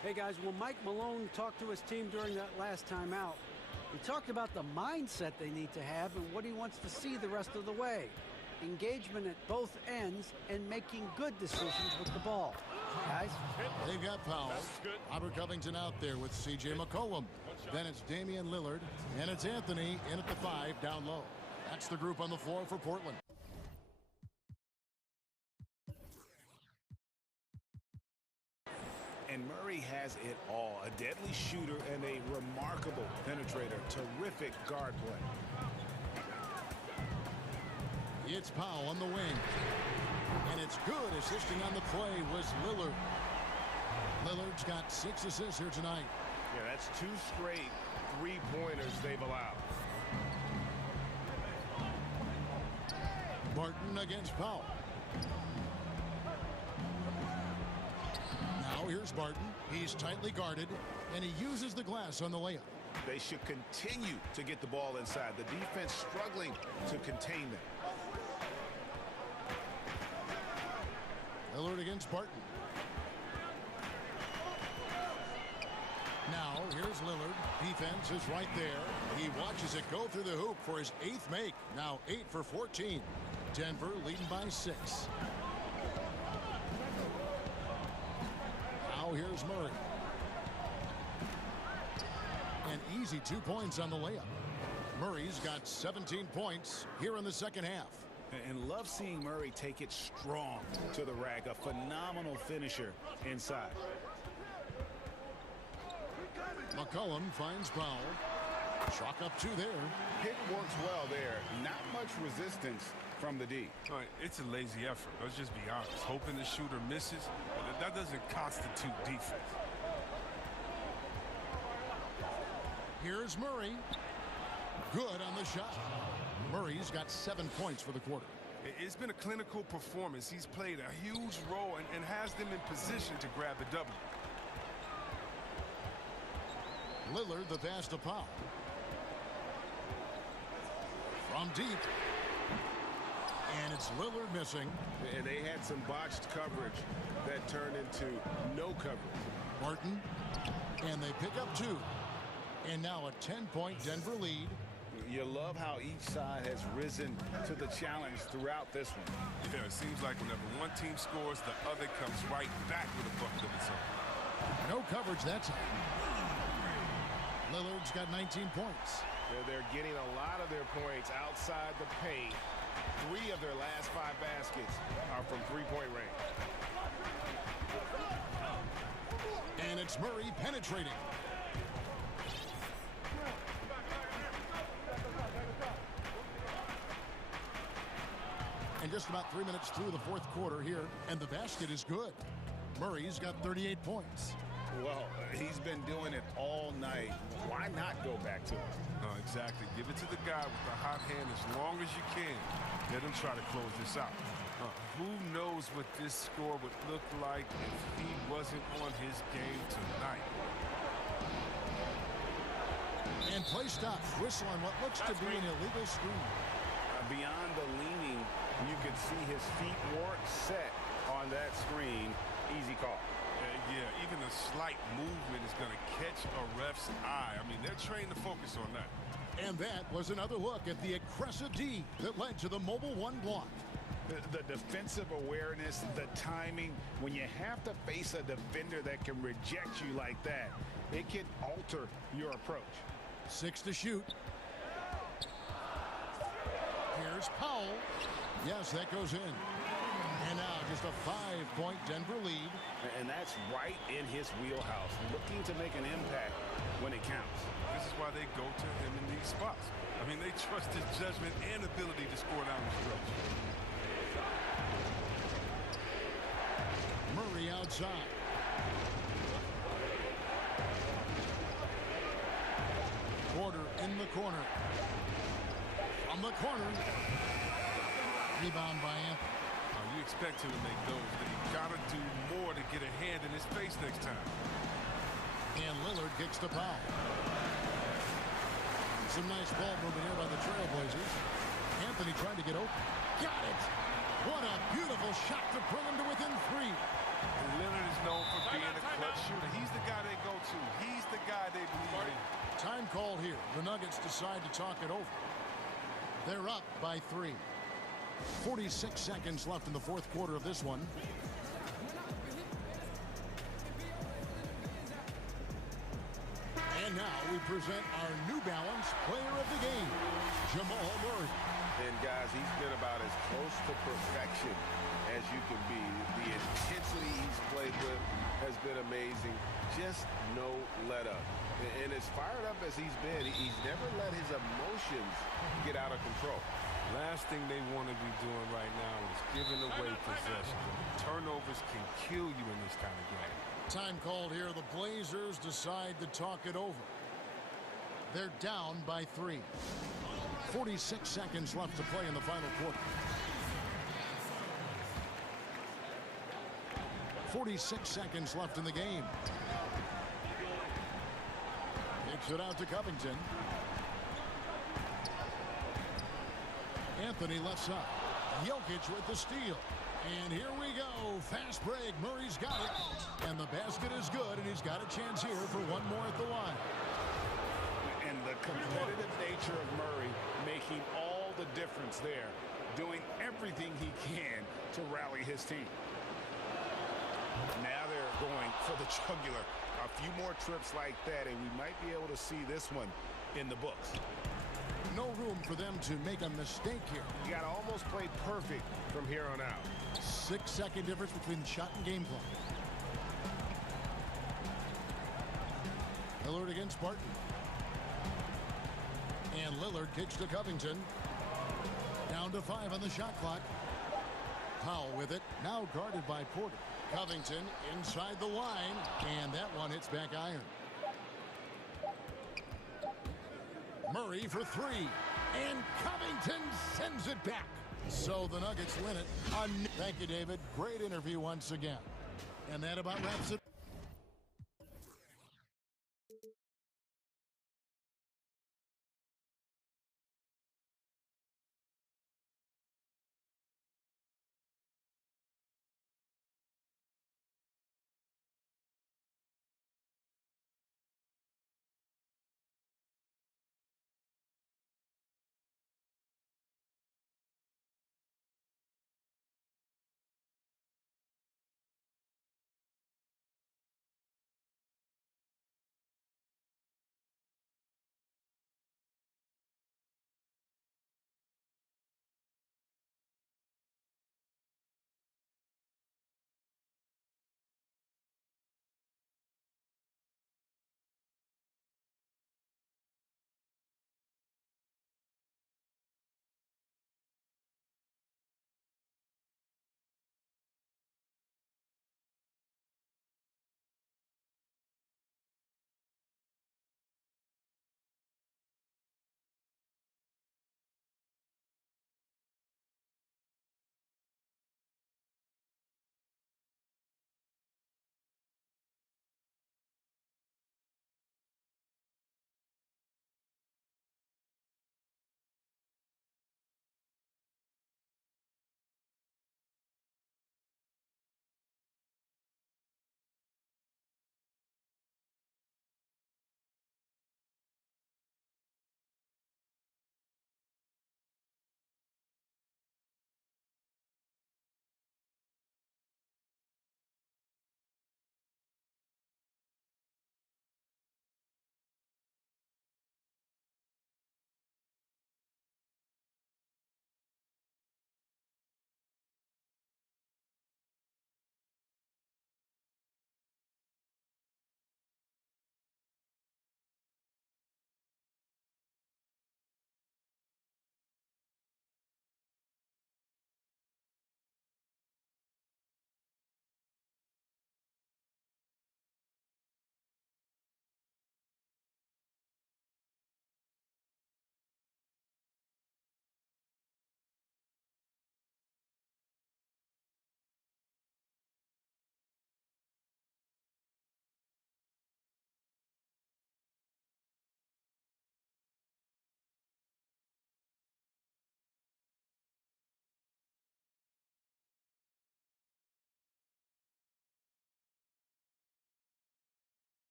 Hey guys, well, Mike Malone talked to his team during that last time out. He talked about the mindset they need to have and what he wants to see the rest of the way. Engagement at both ends and making good decisions with the ball. Guys? They've got Powell. Robert Covington out there with C.J. McCollum. Then it's Damian Lillard. And it's Anthony in at the 5 down low. That's the group on the floor for Portland. And Murray has it all. A deadly shooter and a remarkable penetrator. Terrific guard play. It's Powell on the wing. And it's good. Assisting on the play was Lillard. Lillard's got 6 assists here tonight. Yeah, that's 2 straight 3-pointers they've allowed. Barton against Powell. Now here's Barton. He's tightly guarded, and he uses the glass on the layup. They should continue to get the ball inside. The defense struggling to contain them. Lillard against Barton. Now here's Lillard. Defense is right there. He watches it go through the hoop for his 8th make. Now 8 for 14. Denver leading by 6. Now here's Murray. An easy 2 points on the layup. Murray's got 17 points here in the second half. And love seeing Murray take it strong to the rack. A phenomenal finisher inside. McCollum finds Powell. Chalk up 2 there. Pick works well there. Not much resistance from the D. All right, it's a lazy effort. Let's just be honest. Hoping the shooter misses, but that doesn't constitute defense. Here's Murray. Good on the shot. Murray's got 7 points for the quarter. It's been a clinical performance. He's played a huge role and has them in position to grab the W. Lillard the pass to Powell. From deep. And it's Lillard missing. And they had some botched coverage that turned into no coverage. Barton. And they pick up 2. And now a 10-point Denver lead. You love how each side has risen to the challenge throughout this one. Yeah, it seems like whenever one team scores, the other comes right back with a bucket of its own. No coverage that time. Lillard's got 19 points. They're getting a lot of their points outside the paint. 3 of their last 5 baskets are from three-point range. And it's Murray penetrating. And just about 3 minutes through the fourth quarter here, and the basket is good. Murray's got 38 points. Well, he's been doing it all night. Why not go back to it? No, exactly. Give it to the guy with the hot hand as long as you can. Let him try to close this out. Who knows what this score would look like if he wasn't on his game tonight. And play stops. Whistle on what looks to be an illegal screen. Beyond the leaning, you could see his feet weren't set on that screen. Easy call. Yeah, even a slight movement is going to catch a ref's eye. I mean, they're trained to focus on that. And that was another look at the aggressive D that led to the mobile one block. The defensive awareness, the timing, when you have to face a defender that can reject you like that, it can alter your approach. 6 to shoot. Here's Powell. Yes, that goes in. And now just a 5-point Denver lead. And that's right in his wheelhouse, looking to make an impact when it counts. This is why they go to him in these spots. I mean, they trust his judgment and ability to score down the stretch. Murray outside. Porter in the corner. From the corner. Rebound by Anthony. You expect him to make those, but he got to do more to get a hand in his face next time. And Lillard kicks to Powell. Some nice ball movement here by the Trailblazers. Anthony trying to get open. Got it! What a beautiful shot to bring him to within 3. And Lillard is known for being a clutch shooter. He's the guy they go to. He's the guy they believe in. Time called here. The Nuggets decide to talk it over. They're up by 3. 46 seconds left in the fourth quarter of this one. And now we present our New Balance Player of the Game, Jamal Murray. And guys, he's been about as close to perfection as you can be. The intensity he's played with has been amazing. Just no let up. And as fired up as he's been, he's never let his emotions get out of control. Last thing they want to be doing right now is giving away possessions. Turnovers can kill you in this kind of game. Time called here. The Blazers decide to talk it over. They're down by 3. 46 seconds left to play in the final quarter. 46 seconds left in the game. Kicks it out to Covington. Anthony left side. Jokic with the steal. And here we go. Fast break. Murray's got it. And the basket is good, and he's got a chance here for one more at the line. And the competitive nature of Murray making all the difference there. Doing everything he can to rally his team. Now they're going for the jugular. A few more trips like that, and we might be able to see this one in the books. No room for them to make a mistake here. You got to almost play perfect from here on out. 6-second difference between the shot and game clock. Lillard against Barton. And Lillard kicks to Covington. Down to 5 on the shot clock. Powell with it. Now guarded by Porter. Covington inside the line. And that one hits back iron. Murray for 3. And Covington sends it back. So the Nuggets win it. Thank you, David. Great interview once again. And that about wraps it.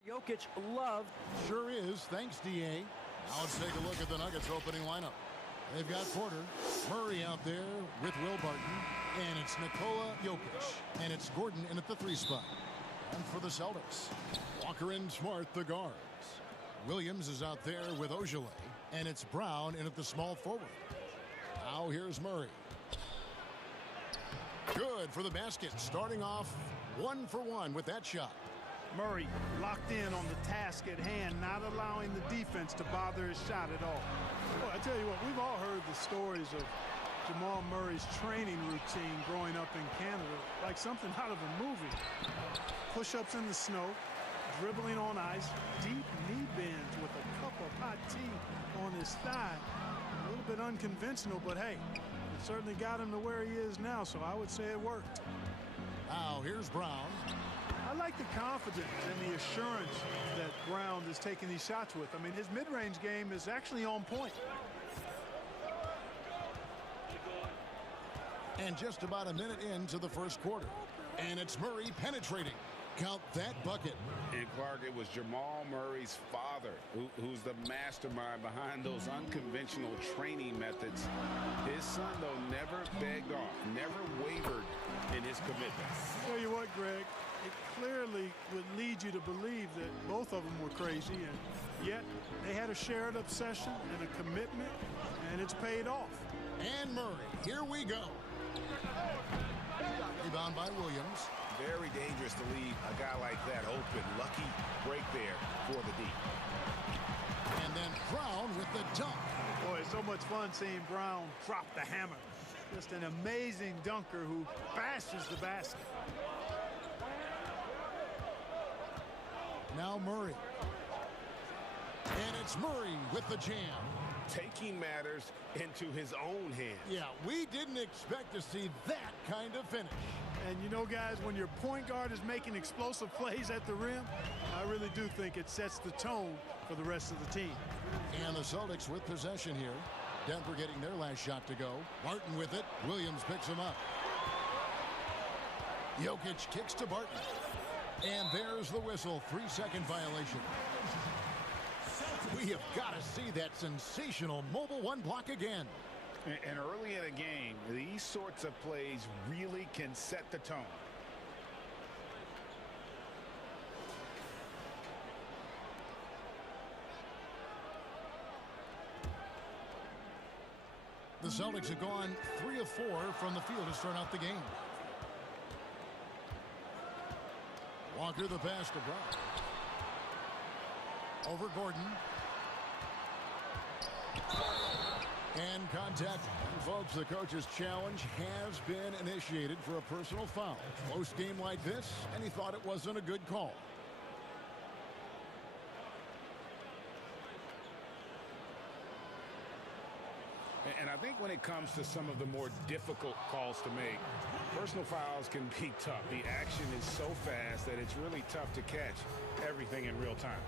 Jokic loved. Sure is. Thanks, D.A. Now let's take a look at the Nuggets opening lineup. They've got Porter, Murray out there with Will Barton, and it's Nikola Jokic, and it's Gordon in at the 3 spot. And for the Celtics, Walker and Smart, the guards. Williams is out there with Ojale, and it's Brown in at the small forward. Now here's Murray. Good for the basket, starting off 1 for 1 with that shot. Murray locked in on the task at hand, not allowing the defense to bother his shot at all. Well, I tell you what, we've all heard the stories of Jamal Murray's training routine growing up in Canada, like something out of a movie. Push-ups in the snow, dribbling on ice, deep knee bends with a cup of hot tea on his thigh. A little bit unconventional, but hey, it certainly got him to where he is now, so I would say it worked. Now here's Brown. I like the confidence and the assurance that Brown is taking these shots with. I mean, his mid-range game is actually on point. And just about a minute into the first quarter. And it's Murray penetrating. Count that bucket. And Clark, it was Jamal Murray's father who's the mastermind behind those unconventional training methods. His son, though, never begged off, never wavered in his commitment. Tell you what, Greg, it clearly would lead you to believe that both of them were crazy, and yet they had a shared obsession and a commitment, and it's paid off. And Murray, here we go. Rebound by Williams. Very dangerous to leave a guy like that open. Lucky break there for the D. And then Brown with the dunk. Boy, it's so much fun seeing Brown drop the hammer. Just an amazing dunker who bashes the basket. Now Murray. And it's Murray with the jam. Taking matters into his own hands. Yeah, we didn't expect to see that kind of finish. And you know, guys, when your point guard is making explosive plays at the rim, I really do think it sets the tone for the rest of the team. And the Celtics with possession here. Denver getting their last shot to go. Barton with it. Williams picks him up. Jokic kicks to Barton. And there's the whistle. 3-second violation. We have got to see that sensational mobile one block again. And early in a game, these sorts of plays really can set the tone. The Celtics have gone 3 of 4 from the field to start out the game. Walker the pass to Brown. Over Gordon. And contact. And folks, the coach's challenge has been initiated for a personal foul. Close game like this, and he thought it wasn't a good call. And I think when it comes to some of the more difficult calls to make, personal fouls can be tough. The action is so fast that it's really tough to catch everything in real time.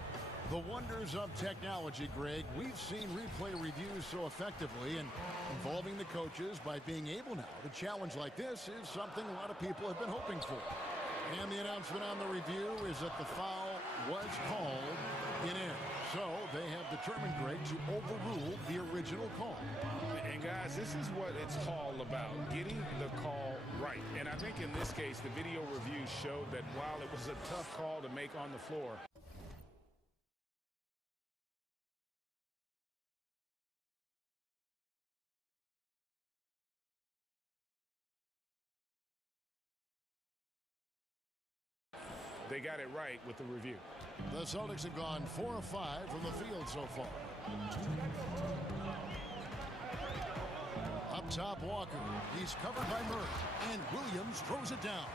The wonders of technology, Greg. We've seen replay reviews so effectively, and involving the coaches by being able now to challenge like this is something a lot of people have been hoping for. And the announcement on the review is that the foul was called in air. So they have determined, Greg, to overrule the original call. And guys, this is what it's all about, getting the call right. And I think in this case, the video review showed that while it was a tough call to make on the floor, they got it right with the review. The Celtics have gone 4 of 5 from the field so far. Up top, Walker. He's covered by Murray, and Williams throws it down.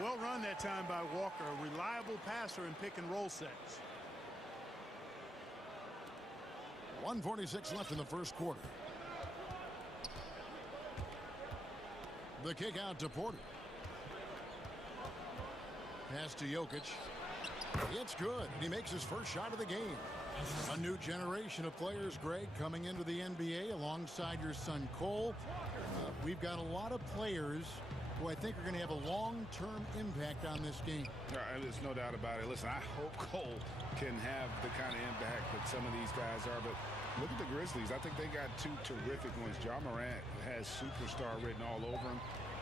Well run that time by Walker, a reliable passer in pick and roll sets. 1:46 left in the first quarter. The kick out to Porter. Pass to Jokic. It's good. He makes his first shot of the game. A new generation of players, Greg, coming into the NBA alongside your son Cole. We've got a lot of players who I think are going to have a long-term impact on this game. There's no doubt about it. Listen, I hope Cole can have the kind of impact that some of these guys are, but look at the Grizzlies. I think they got two terrific ones. Ja Morant has superstar written all over him.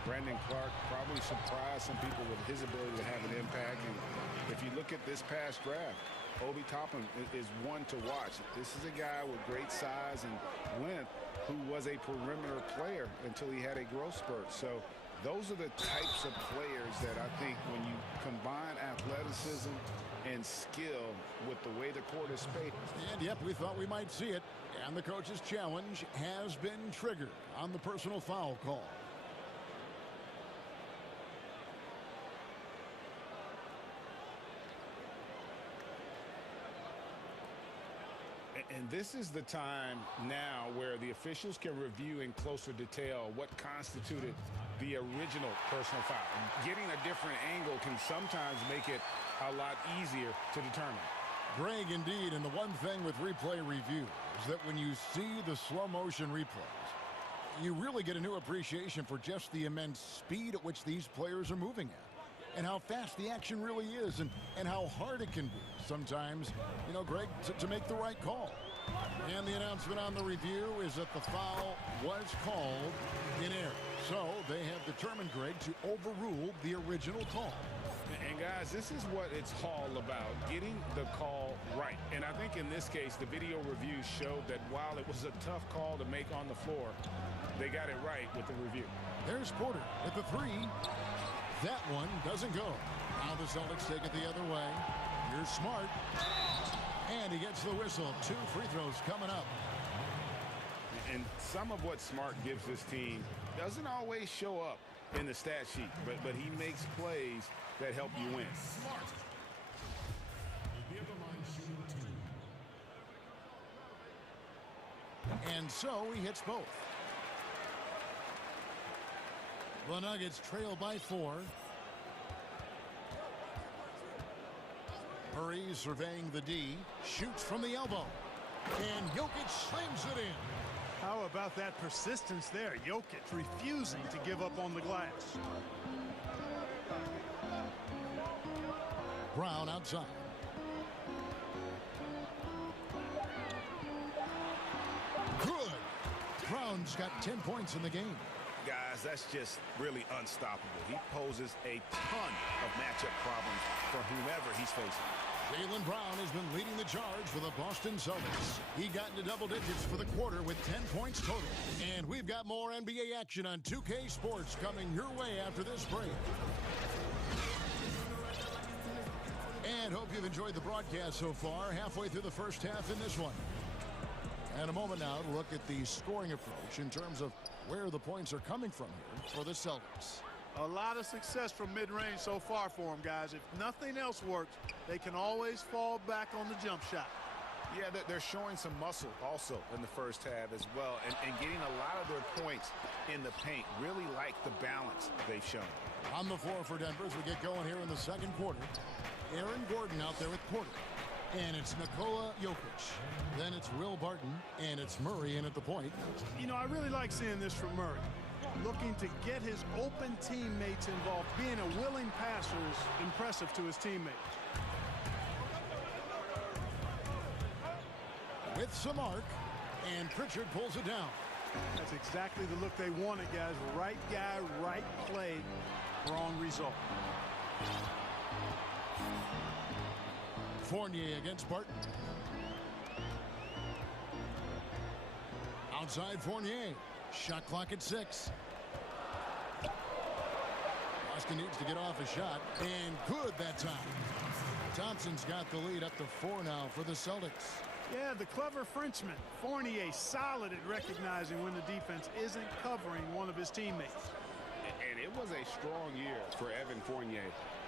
Brandon Clark probably surprised some people with his ability to have an impact. And if you look at this past draft, Obi Toppin is one to watch. This is a guy with great size and length who was a perimeter player until he had a growth spurt. So those are the types of players that I think when you combine athleticism and skill with the way the court is spaced. And yep, we thought we might see it. And the coach's challenge has been triggered on the personal foul call. And this is the time now where the officials can review in closer detail what constituted the original personal foul. Getting a different angle can sometimes make it a lot easier to determine. Greg, indeed, and the one thing with replay review is that when you see the slow motion replays, you really get a new appreciation for just the immense speed at which these players are moving at, and how fast the action really is, and how hard it can be sometimes, you know, Greg, to make the right call. And the announcement on the review is that the foul was called in error. So they have determined, Greg, to overrule the original call. And guys, this is what it's all about, getting the call right. And I think in this case, the video review showed that while it was a tough call to make on the floor, they got it right with the review. There's Porter with the three. That one doesn't go. Now the Celtics take it the other way. Here's Smart. And he gets the whistle. 2 free throws coming up. And some of what Smart gives this team doesn't always show up in the stat sheet, but he makes plays that help you win. And so he hits both. The Nuggets trail by 4. Murray surveying the D, shoots from the elbow, and Jokic slams it in. How about that persistence there? Jokic refusing to give up on the glass. Brown outside. Good. Brown's got 10 points in the game. Guys, that's just really unstoppable. He poses a ton of matchup problems for whomever he's facing. Jaylen Brown has been leading the charge for the Boston Celtics. He got into double digits for the quarter with 10 points total. And we've got more NBA action on 2K Sports coming your way after this break. And hope you've enjoyed the broadcast so far, halfway through the first half in this one. And a moment now to look at the scoring approach in terms of where the points are coming from here for the Celtics. A lot of success from mid-range so far for them, guys. If nothing else works, they can always fall back on the jump shot. Yeah, they're showing some muscle also in the first half as well, and getting a lot of their points in the paint. Really like the balance they've shown. On the floor for Denver as we get going here in the second quarter. Aaron Gordon out there with Porter. And it's Nikola Jokic. Then it's Will Barton, and it's Murray in at the point. You know, I really like seeing this from Murray. Looking to get his open teammates involved. Being a willing passer is impressive to his teammates. With some arc, and Pritchard pulls it down. That's exactly the look they wanted, guys. Right guy, right play, wrong result. Fournier against Barton. Outside Fournier. Shot clock at 6. Boston needs to get off a shot, and good that time. Thompson's got the lead up to 4 now for the Celtics. Yeah, the clever Frenchman. Fournier solid at recognizing when the defense isn't covering one of his teammates. And it was a strong year for Evan Fournier.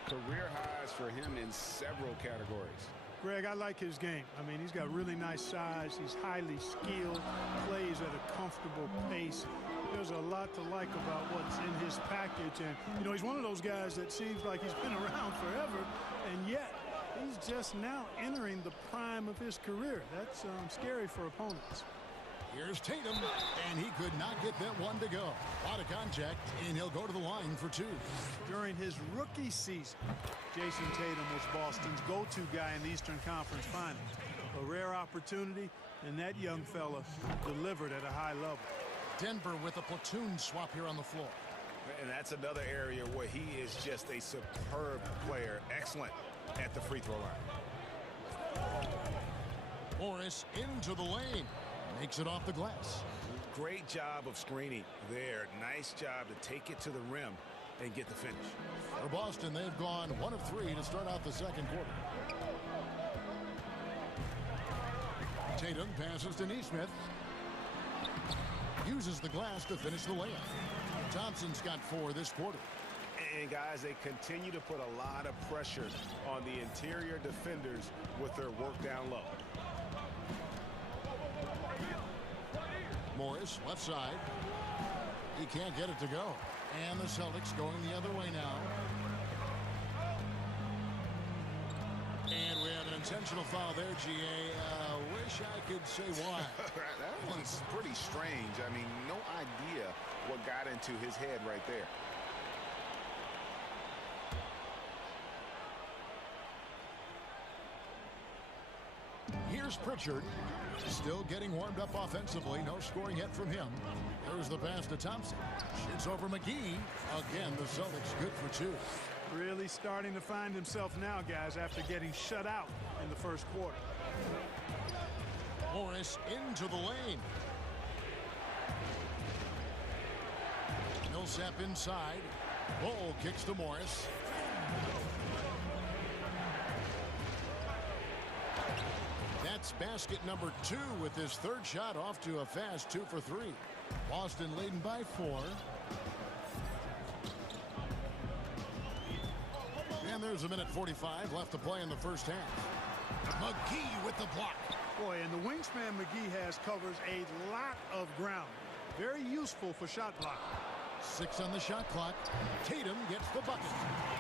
Career highs for him in several categories. Greg, I like his game. I mean, he's got really nice size. He's highly skilled, plays at a comfortable pace. There's a lot to like about what's in his package. And, you know, he's one of those guys that seems like he's been around forever, and yet he's just now entering the prime of his career. That's scary for opponents. Here's Tatum, and he could not get that one to go. A lot of contact, and he'll go to the line for two. During his rookie season, Jason Tatum was Boston's go-to guy in the Eastern Conference Finals. A rare opportunity, and that young fella delivered at a high level. Denver with a platoon swap here on the floor. And that's another area where he is just a superb player. Excellent at the free throw line. Morris into the lane. Makes it off the glass. Great job of screening there. Nice job to take it to the rim and get the finish. For Boston, they've gone 1 of 3 to start out the second quarter. Tatum passes to Nesmith. Uses the glass to finish the layup. Thompson's got 4 this quarter. And guys, they continue to put a lot of pressure on the interior defenders with their work down low. Morris, left side. He can't get it to go. And the Celtics going the other way now. And we have an intentional foul there, GA. Wish I could say why. That one's pretty strange. I mean, no idea what got into his head right there. Here's Pritchard. Still getting warmed up offensively. No scoring yet from him. There's the pass to Thompson. Shoots over McGee. Again, the Celtics good for 2. Really starting to find himself now, guys, after getting shut out in the first quarter. Morris into the lane. Millsap inside. Bull kicks to Morris. That's basket number 2 with his 3rd shot off to a fast 2 for 3. Boston leading by 4. And there's a minute 45 left to play in the first half. McGee with the block. Boy, and the wingspan McGee has covers a lot of ground. Very useful for shot block. 6 on the shot clock. Tatum gets the bucket.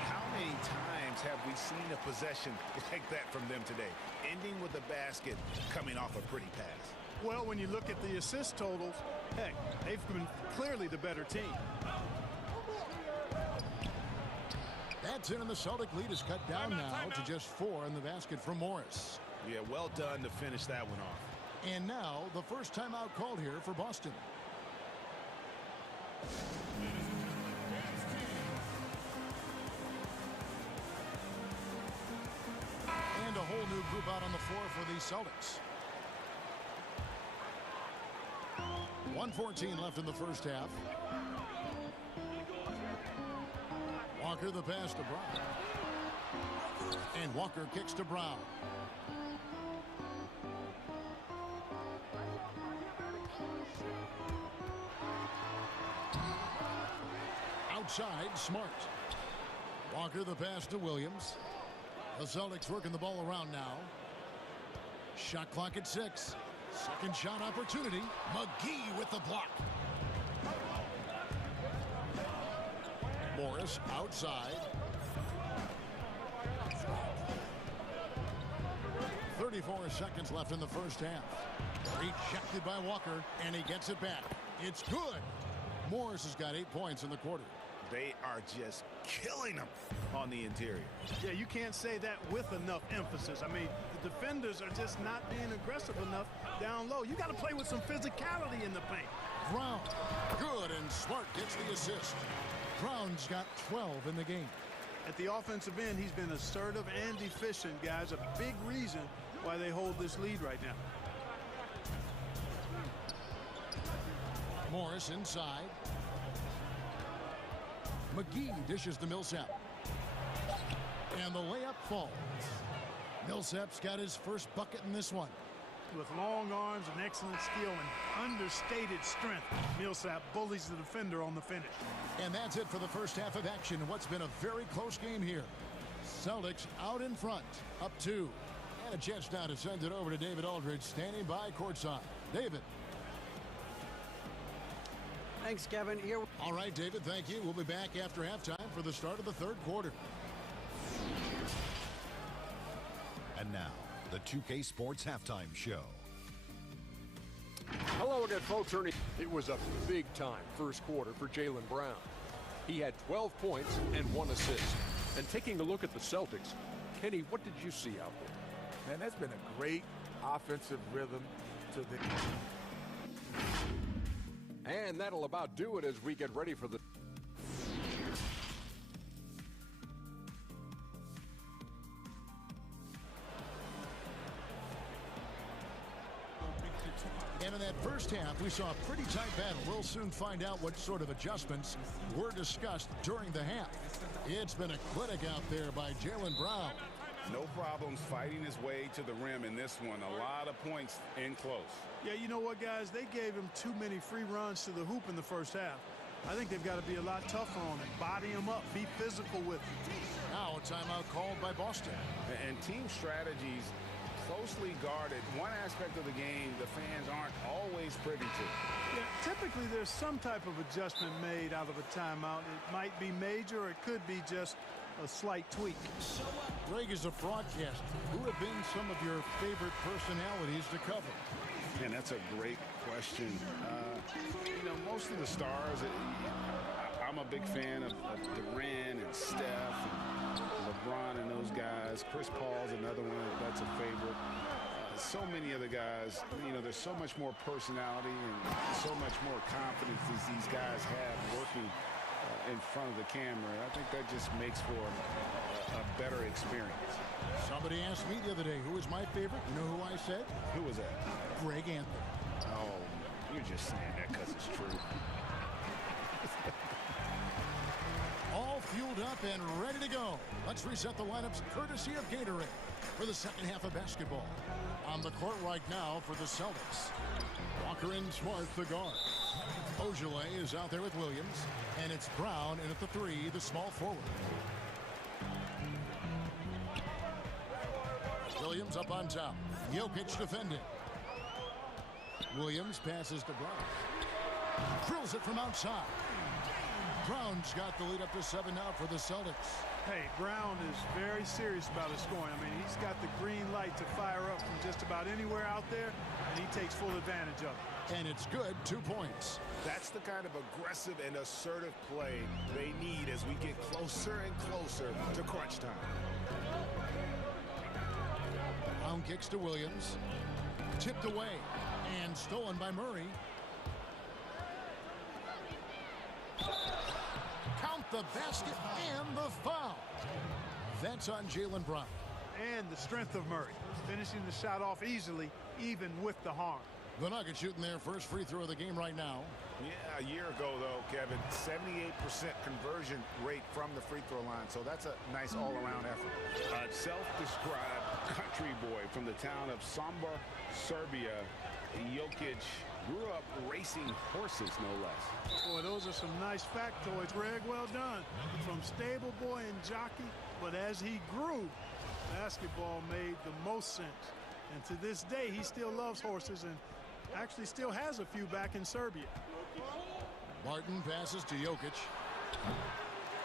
How many times have we seen a possession like that from them today? Ending with a basket, coming off a pretty pass. Well, when you look at the assist totals, heck, they've been clearly the better team. That's in, and the Celtic lead is cut down now to just 4 in the basket from Morris. Yeah, well done to finish that one off. And now the first timeout called here for Boston. And a whole new group out on the floor for the Celtics. 1:14 left in the first half. Walker the pass to Brown. And Walker kicks to Brown. Outside, Smart. Walker the pass to Williams. The Celtics working the ball around now. Shot clock at 6. Second shot opportunity. McGee with the block. Morris outside. 34 seconds left in the first half. Rejected by Walker, and he gets it back. It's good. Morris has got 8 points in the quarter. They are just killing them on the interior. Yeah, you can't say that with enough emphasis. I mean, the defenders are just not being aggressive enough down low. You got to play with some physicality in the paint. Brown, good, and Smart gets the assist. Brown's got 12 in the game. At the offensive end, he's been assertive and efficient, guys. A big reason why they hold this lead right now. Morris inside. McGee dishes to Millsap. And the layup falls. Millsap's got his first bucket in this one. With long arms and excellent skill and understated strength, Millsap bullies the defender on the finish. And that's it for the first half of action in what's been a very close game here. Celtics out in front, up 2. And a chance now to send it over to David Aldridge, standing by courtside. David. Thanks, Kevin. Here. All right, David, thank you. We'll be back after halftime for the start of the third quarter. And now, the 2K Sports Halftime Show. Hello again. folks, Ernie, it was a big-time first quarter for Jaylen Brown. He had 12 points and 1 assist. And taking a look at the Celtics, Kenny, what did you see out there? Man, that's been a great offensive rhythm to the... And that'll about do it as we get ready for the... And in that first half, we saw a pretty tight battle. We'll soon find out what sort of adjustments were discussed during the half. It's been a clinic out there by Jaylen Brown. No problems fighting his way to the rim in this one. A lot of points in close. Yeah, you know what, guys? They gave him too many free runs to the hoop in the first half. I think they've got to be a lot tougher on him. Body him up. Be physical with him. Now a timeout called by Boston. And team strategies closely guarded. One aspect of the game the fans aren't always privy to. Yeah, typically there's some type of adjustment made out of a timeout. It might be major, or it could be just a slight tweak. Greg is a broadcaster. Who have been some of your favorite personalities to cover? And that's a great question. You know, most of the stars, I'm a big fan of Durant and Steph and LeBron and those guys. Chris Paul's another one that's a favorite. So many other guys, you know, there's so much more personality and so much more confidence as these guys have working in front of the camera. I think that just makes for a better experience. Somebody asked me the other day, who was my favorite? You know who I said? Who was that? Greg Anthony. Oh, you're just saying that because it's true. All fueled up and ready to go. Let's reset the lineups courtesy of Gatorade for the second half of basketball. On the court right now for the Celtics. Walker and Smart, the guard. Ogilvy is out there with Williams. And it's Brown in at the 3, the small forward. Williams up on top. Jokic defending. Williams passes to Brown. Drills it from outside. Brown's got the lead up to 7 now for the Celtics. Hey, Brown is very serious about his scoring. I mean, he's got the green light to fire up from just about anywhere out there, and he takes full advantage of it. And it's good, 2 points. That's the kind of aggressive and assertive play they need as we get closer and closer to crunch time. Brown kicks to Williams. Tipped away and stolen by Murray. Count the basket and the foul. That's on Jaylen Brown. And the strength of Murray, finishing the shot off easily, even with the harm. The Nuggets shooting their first free throw of the game right now. Yeah, a year ago, though, Kevin, 78% conversion rate from the free throw line. So that's a nice all-around effort. A self-described country boy from the town of Sombor, Serbia. Jokic grew up racing horses, no less. Boy, those are some nice factoids, Greg. Well done. From stable boy and jockey, but as he grew, basketball made the most sense. And to this day, he still loves horses and actually still has a few back in Serbia. Martin passes to Jokic.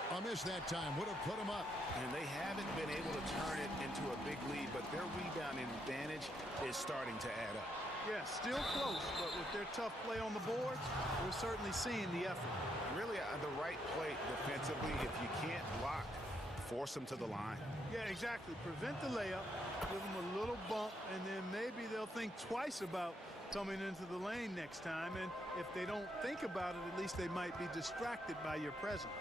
A miss that time would have put him up. And they haven't been able to turn it into a big lead, but their rebounding advantage is starting to add up. Yeah, still close, but with their tough play on the boards, we're certainly seeing the effort. Really, the right play defensively, if you can't block, force them to the line. Yeah, exactly. Prevent the layup, give them a little bump, and then maybe they'll think twice about coming into the lane next time. And if they don't think about it, at least they might be distracted by your presence.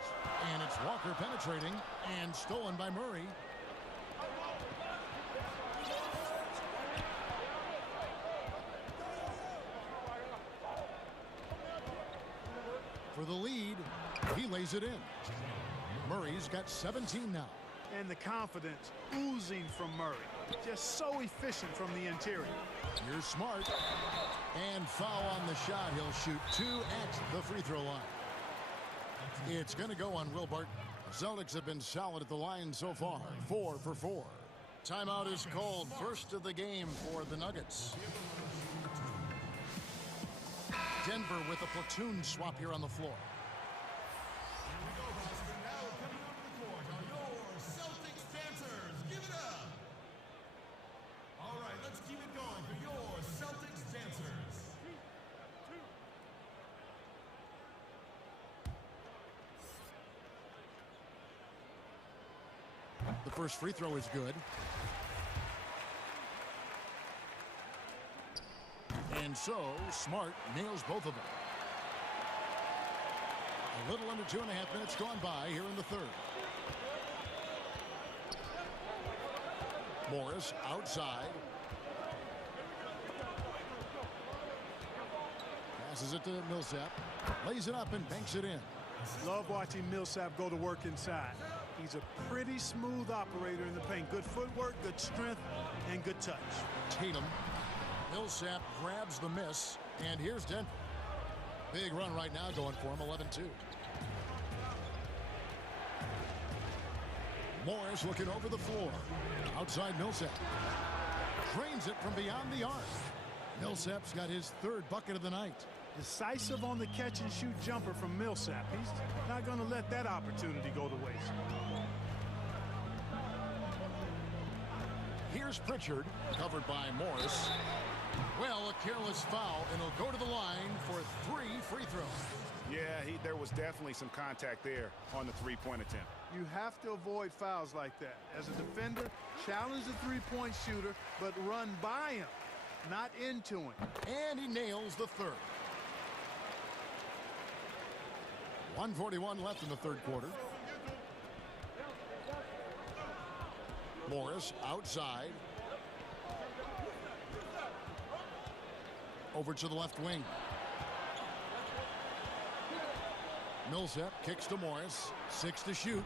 And it's Walker penetrating and stolen by Murray. For the lead, he lays it in. Murray's got 17 now. And the confidence oozing from Murray. Just so efficient from the interior. Here's Smart. And foul on the shot. He'll shoot 2 at the free throw line. It's going to go on Wilbert. Celtics have been solid at the line so far. 4 for 4. Timeout is called. First of the game for the Nuggets. Denver with a platoon swap here on the floor. The first free throw is good. And so, Smart nails both of them. A little under 2.5 minutes gone by here in the third. Morris outside. Passes it to Millsap. Lays it up and banks it in. Love watching Millsap go to work inside. He's a pretty smooth operator in the paint. Good footwork, good strength, and good touch. Tatum. Millsap grabs the miss. And here's Denver. Big run right now going for him, 11-2. Morris looking over the floor. Outside Millsap. Drains it from beyond the arc. Millsap's got his third bucket of the night. Decisive on the catch-and-shoot jumper from Millsap. He's not going to let that opportunity go to waste. Here's Pritchard, covered by Morris. Well, a careless foul, and he'll go to the line for 3 free throws. Yeah, there was definitely some contact there on the three-point attempt. You have to avoid fouls like that. As a defender, challenge the three-point shooter, but run by him, not into him. And he nails the third. 1:41 left in the third quarter. Morris outside. Over to the left wing. Millsap kicks to Morris. 6 to shoot.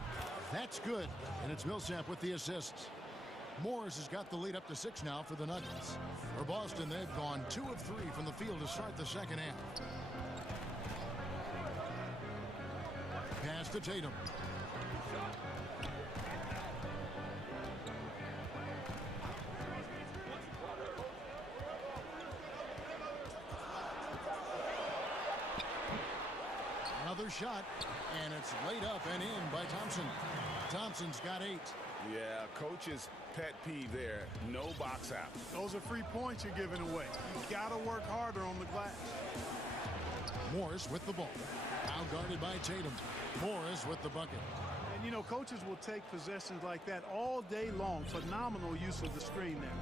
That's good. And it's Millsap with the assists. Morris has got the lead up to 6 now for the Nuggets. For Boston, they've gone 2 of 3 from the field to start the second half. Pass to Tatum. Another shot, and it's laid up and in by Thompson. Thompson's got 8. Yeah, coach's pet peeve there. No box out. Those are free points you're giving away. You've got to work harder on the glass. Morris with the ball. Now guarded by Tatum. Morris with the bucket. And, you know, coaches will take possessions like that all day long. Phenomenal use of the screen there.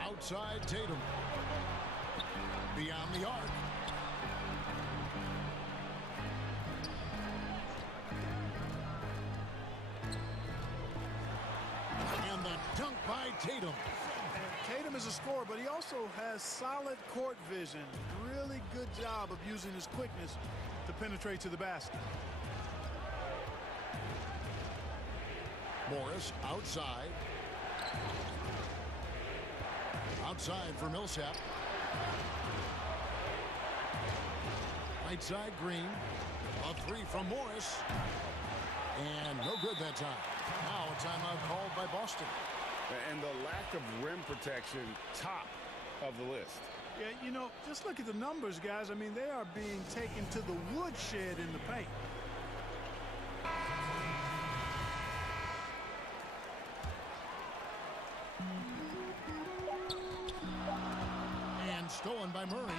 Outside Tatum. Beyond the arc. And the dunk by Tatum. And Tatum is a scorer, but he also has solid court vision. Really good job of using his quickness to penetrate to the basket. Morris outside. Outside for Millsap. Right side Green. A 3 from Morris. And no good that time. Now a timeout called by Boston. And the lack of rim protection, top of the list. Yeah, you know, just look at the numbers, guys. I mean, they are being taken to the woodshed in the paint. And stolen by Murray.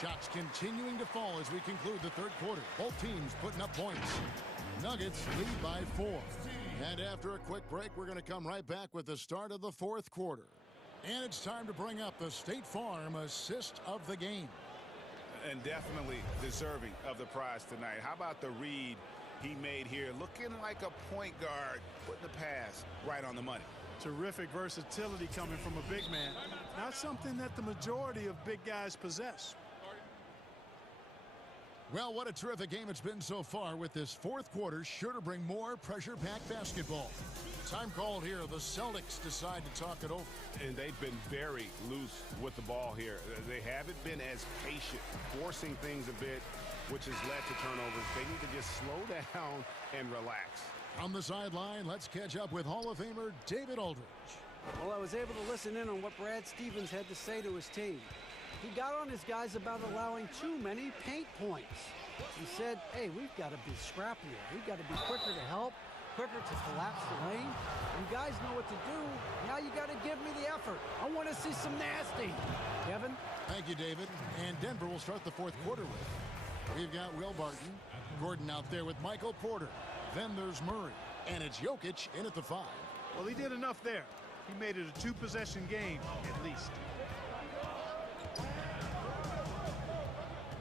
Shots continuing to fall as we conclude the third quarter. Both teams putting up points. Nuggets lead by 4. And after a quick break, we're going to come right back with the start of the fourth quarter. And it's time to bring up the State Farm assist of the game. And definitely deserving of the prize tonight. How about the read he made here? Looking like a point guard, putting the pass right on the money. Terrific versatility coming from a big man. Not something that the majority of big guys possess. Well, what a terrific game it's been so far, with this fourth quarter sure to bring more pressure-packed basketball. Time called here. The Celtics decide to talk it over. And they've been very loose with the ball here. They haven't been as patient, forcing things a bit, which has led to turnovers. They need to just slow down and relax. On the sideline, let's catch up with Hall of Famer David Aldridge. Well, I was able to listen in on what Brad Stevens had to say to his team. He got on his guys about allowing too many paint points. He said, hey, we've got to be scrappier. We've got to be quicker to help, quicker to collapse the lane. You guys know what to do. Now you got to give me the effort. I want to see some nasty. Kevin? Thank you, David. And Denver will start the fourth quarter with. We've got Will Barton, Gordon out there with Michael Porter. Then there's Murray. And it's Jokic in at the 5. Well, he did enough there. He made it a 2-possession game, at least.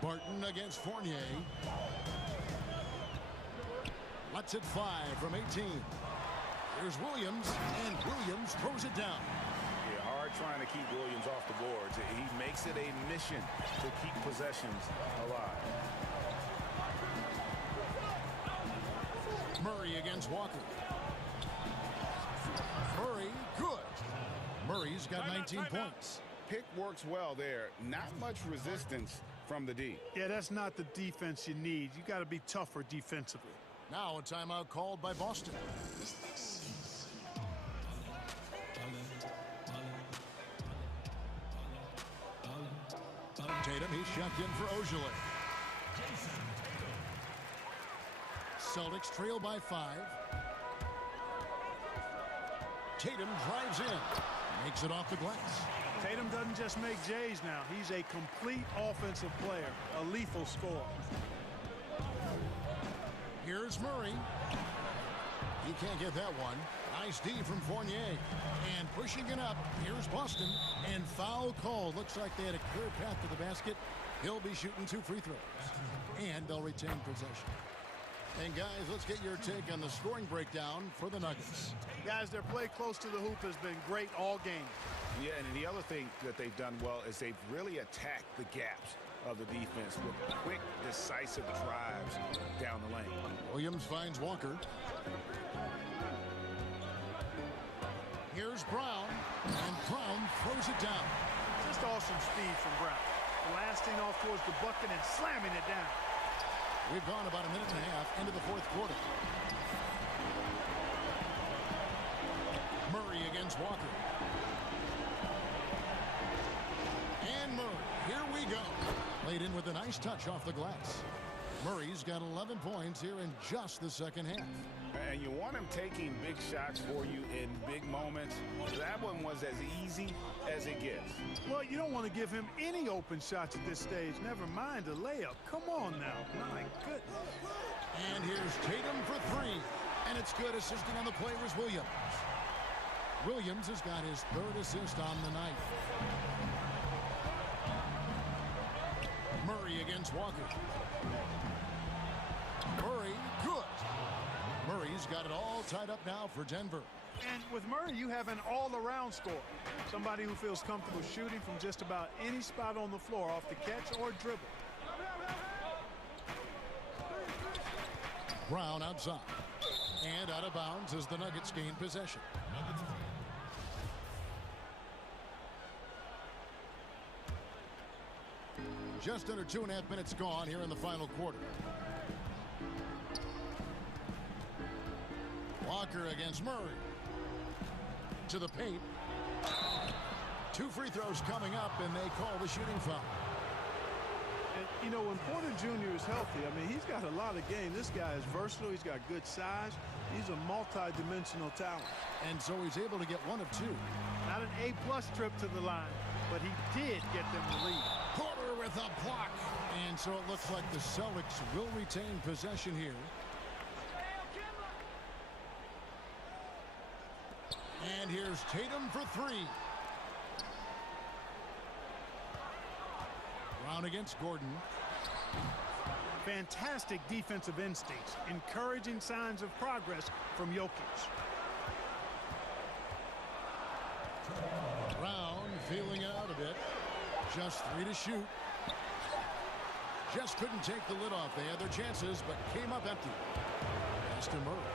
Barton against Fournier. Lets it fly from 18. Here's Williams, and Williams throws it down. Yeah, hard trying to keep Williams off the boards. He makes it a mission to keep possessions alive. Murray against Walker. Murray, good. Murray's got 19 points. Pick works well there. Not much resistance from the D. Yeah, that's not the defense you need. You got to be tougher defensively. Now a timeout called by Boston. Tatum, he's checked in for Ojale. Celtics trail by 5. Tatum drives in. Makes it off the glass. Tatum doesn't just make J's now. He's a complete offensive player, a lethal scorer. Here's Murray. He can't get that one. Nice D from Fournier. And pushing it up, here's Boston. And foul call. Looks like they had a clear path to the basket. He'll be shooting 2 free throws. And they'll retain possession. And guys, let's get your take on the scoring breakdown for the Nuggets. Guys, their play close to the hoop has been great all game. Yeah, and the other thing that they've done well is they've really attacked the gaps of the defense with quick, decisive drives down the lane. Williams finds Walker. Here's Brown, and Brown throws it down. Just awesome speed from Brown. Blasting off towards the bucket and slamming it down. We've gone about a minute and a half into the 4th quarter. Murray against Walker. And Murray, here we go. Laid in with a nice touch off the glass. Murray's got 11 points here in just the second half. And you want him taking big shots for you in big moments. That one was as easy as it gets. Well, you don't want to give him any open shots at this stage. Never mind a layup. Come on now. My goodness. And here's Tatum for 3. And it's good. Assisting on the play was Williams. Williams has got his 3rd assist on the night. Murray against Walker. Murray, good. Murray's got it all tied up now for Denver. And with Murray, you have an all-around scorer. Somebody who feels comfortable shooting from just about any spot on the floor off the catch or dribble. Brown outside. And out of bounds as the Nuggets gain possession. Just under 2.5 minutes gone here in the final quarter. Walker against Murray. To the paint. 2 free throws coming up, and they call the shooting foul. And, you know, when Porter Jr. is healthy, I mean, he's got a lot of game. This guy is versatile. He's got good size. He's a multi-dimensional talent. And so he's able to get 1 of 2. Not an A-plus trip to the line, but he did get them the lead. Porter with a block. And so it looks like the Celtics will retain possession here. And here's Tatum for 3. Brown against Gordon. Fantastic defensive instincts. Encouraging signs of progress from Jokic. Brown feeling it out a bit. Just 3 to shoot. Just couldn't take the lid off. They had their chances, but came up empty. Pass to Murray.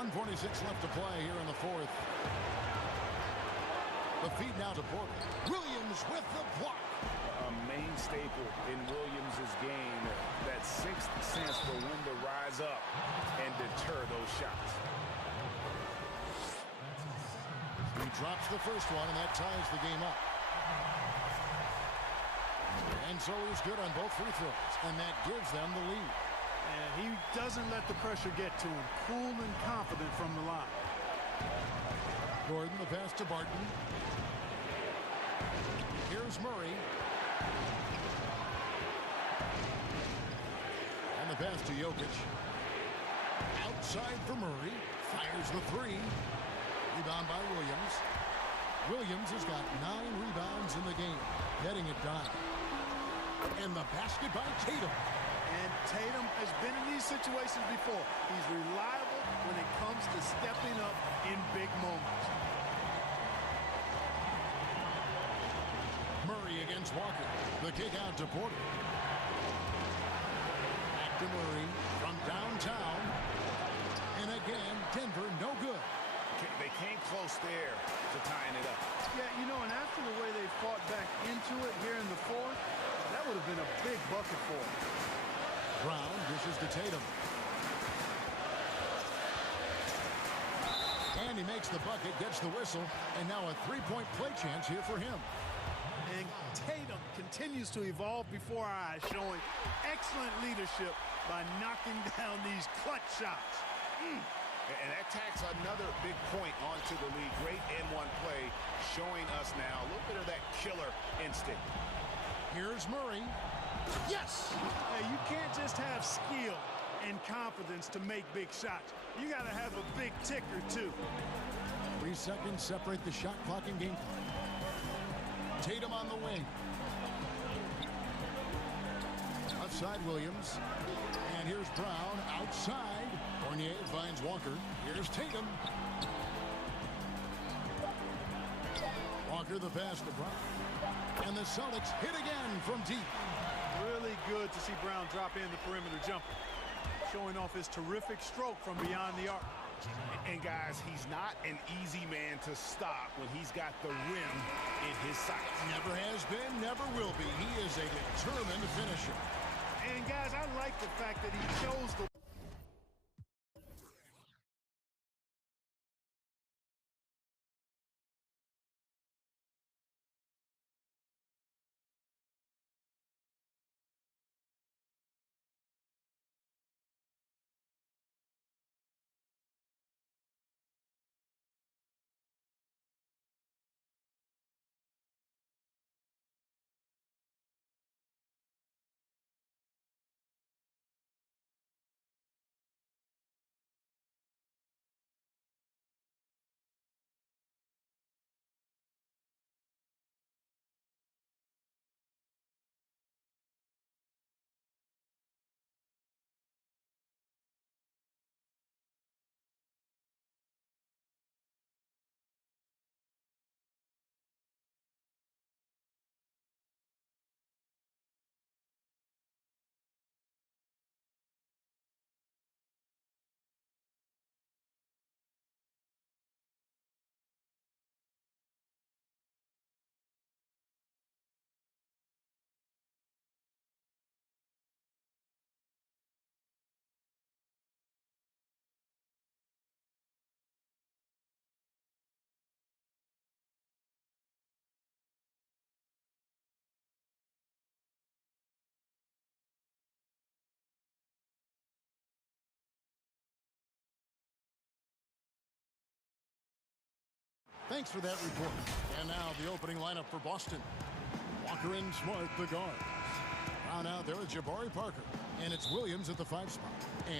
1:46 left to play here in the 4th. The feed now to Porter. Williams with the block. A main staple in Williams' game. That 6th sense for when to rise up and deter those shots. He drops the first one, and that ties the game up. And so he's good on both free throws, and that gives them the lead. And he doesn't let the pressure get to him. Cool and confident from the line. Gordon, the pass to Barton. Here's Murray. On the pass to Jokic. Outside for Murray. Fires the three. Rebound by Williams. Williams has got 9 rebounds in the game. Getting it done. And the basket by Tatum. And Tatum has been in these situations before. He's reliable when it comes to stepping up in big moments. Murray against Walker. The kick out to Porter. Back to Murray from downtown. And again, Denver no good. They came close there to tying it up. Yeah, you know, and after the way they fought back into it here in the fourth, that would have been a big bucket for them. Brown dishes to Tatum. And he makes the bucket, gets the whistle, and now a three-point play chance here for him. And Tatum continues to evolve before our eyes, showing excellent leadership by knocking down these clutch shots. And that tacks another big point onto the lead. Great N1 play, showing us now a little bit of that killer instinct. Here's Murray. Yes! Hey, you can't just have skill and confidence to make big shots. You got to have a big ticker, too. 3 seconds separate the shot clock and game clock. Tatum on the wing. Outside Williams. And here's Brown outside. Fournier finds Walker. Here's Tatum. Walker the pass to Brown. And the Celtics hit again from deep. Really good to see Brown drop in the perimeter jumper, showing off his terrific stroke from beyond the arc. And guys, he's not an easy man to stop when he's got the rim in his sights. Never has been, never will be. He is a determined finisher. And guys, I like the fact that he chose the Thanks for that report. And now the opening lineup for Boston. Walker and Smart, the guards. Brown out there with Jabari Parker. And it's Williams at the 5 spot.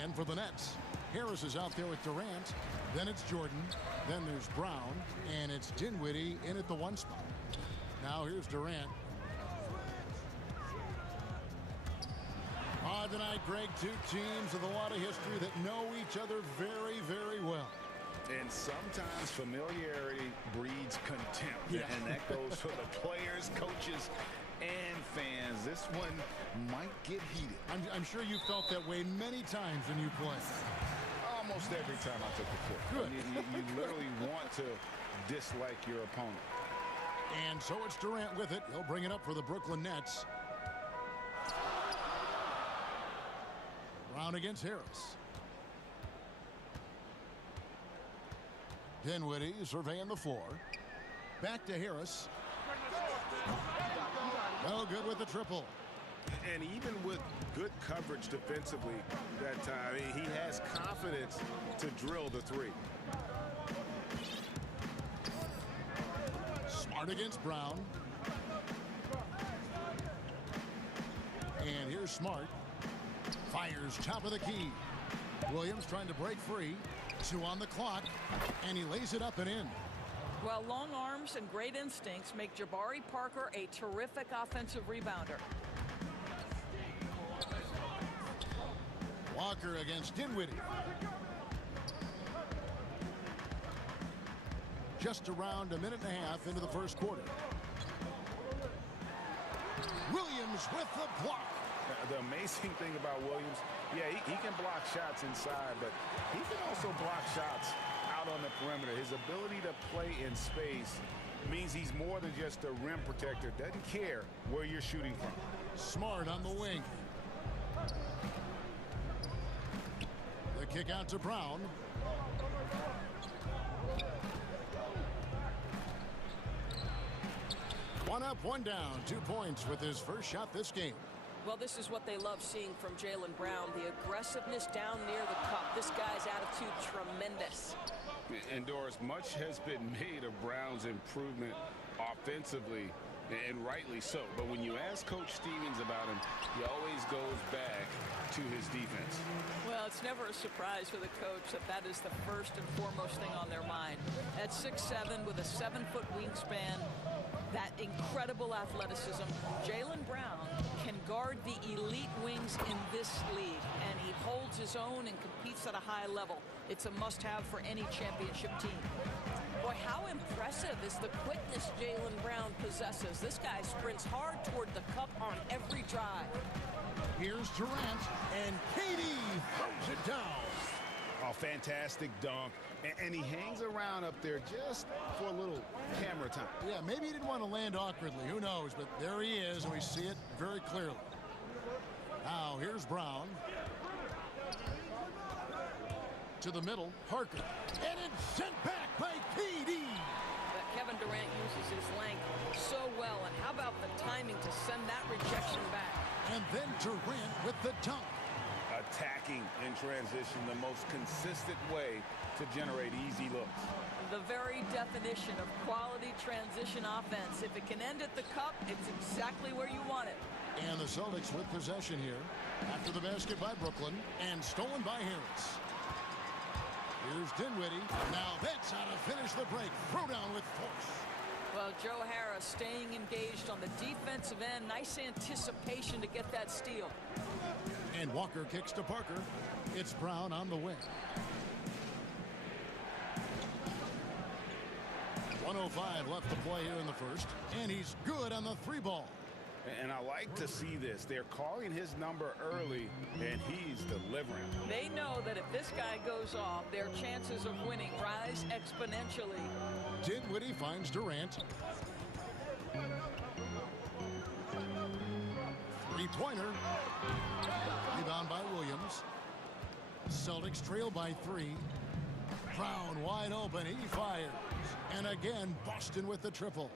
And for the Nets, Harris is out there with Durant. Then it's Jordan. Then there's Brown. And it's Dinwiddie in at the 1 spot. Now here's Durant. Tonight, Greg, 2 teams with a lot of history that know each other very, very well. And sometimes familiarity breeds contempt. Yeah. And that goes for the players, coaches, and fans. This one might get heated. I'm sure you felt that way many times when you play. Almost every time I took the court. Good. You literally want to dislike your opponent. And so it's Durant with it. He'll bring it up for the Brooklyn Nets. Brown against Harris. Dinwiddie surveying the floor. Back to Harris. No good with the triple. And even with good coverage defensively that time, he has confidence to drill the 3. Smart against Brown. Here's Smart. Fires top of the key. Williams trying to break free. 2 on the clock. And he lays it up and in. Well, long arms and great instincts make Jabari Parker a terrific offensive rebounder. Walker against Dinwiddie. Just around a minute and a half into the first quarter. Williams with the block. The amazing thing about Williams, yeah, he can block shots inside, but he can also block shots out on the perimeter. His ability to play in space means he's more than just a rim protector. Doesn't care where you're shooting from. Smart on the wing. The kick out to Brown. One up, one down. 2 points with his first shot this game. Well, this is what they love seeing from Jaylen Brown, the aggressiveness down near the cup. This guy's attitude, tremendous. And Doris, much has been made of Brown's improvement offensively, and rightly so. But when you ask Coach Stevens about him, he always goes back to his defense. Well, it's never a surprise for the coach that is the first and foremost thing on their mind. At 6'7" with a 7-foot wingspan, that incredible athleticism, Jaylen Brown can guard the elite wings in this league, and he holds his own and competes at a high level. It's a must-have for any championship team. Boy, how impressive is the quickness Jaylen Brown possesses. This guy sprints hard toward the cup on every drive. Here's Durant, and KD throws it down. A fantastic dunk, and he hangs around up there just for a little camera time. Yeah, maybe he didn't want to land awkwardly. Who knows? But there he is, and we see it very clearly. Now, here's Brown. To the middle, Parker. And it's sent back by KD. But Kevin Durant uses his length so well, and how about the timing to send that rejection back? And then Durant with the dunk. Attacking in transition, the most consistent way to generate easy looks. The very definition of quality transition offense. If it can end at the cup, it's exactly where you want it. And the Celtics with possession here after the basket by Brooklyn and stolen by Harris. Here's Dinwiddie. Now that's how to finish the break. Throw down with force. Well, Joe Harris staying engaged on the defensive end. Nice anticipation to get that steal. And Walker kicks to Parker. It's Brown on the wing. 1:05 left to play here in the first. And he's good on the 3-ball. And I like to see this. They're calling his number early, and he's delivering. They know that if this guy goes off, their chances of winning rise exponentially. Dinwiddie finds Durant. 3-pointer. Rebound by Williams. Celtics trail by 3. Brown wide open. He fires. And again, Boston with the triple.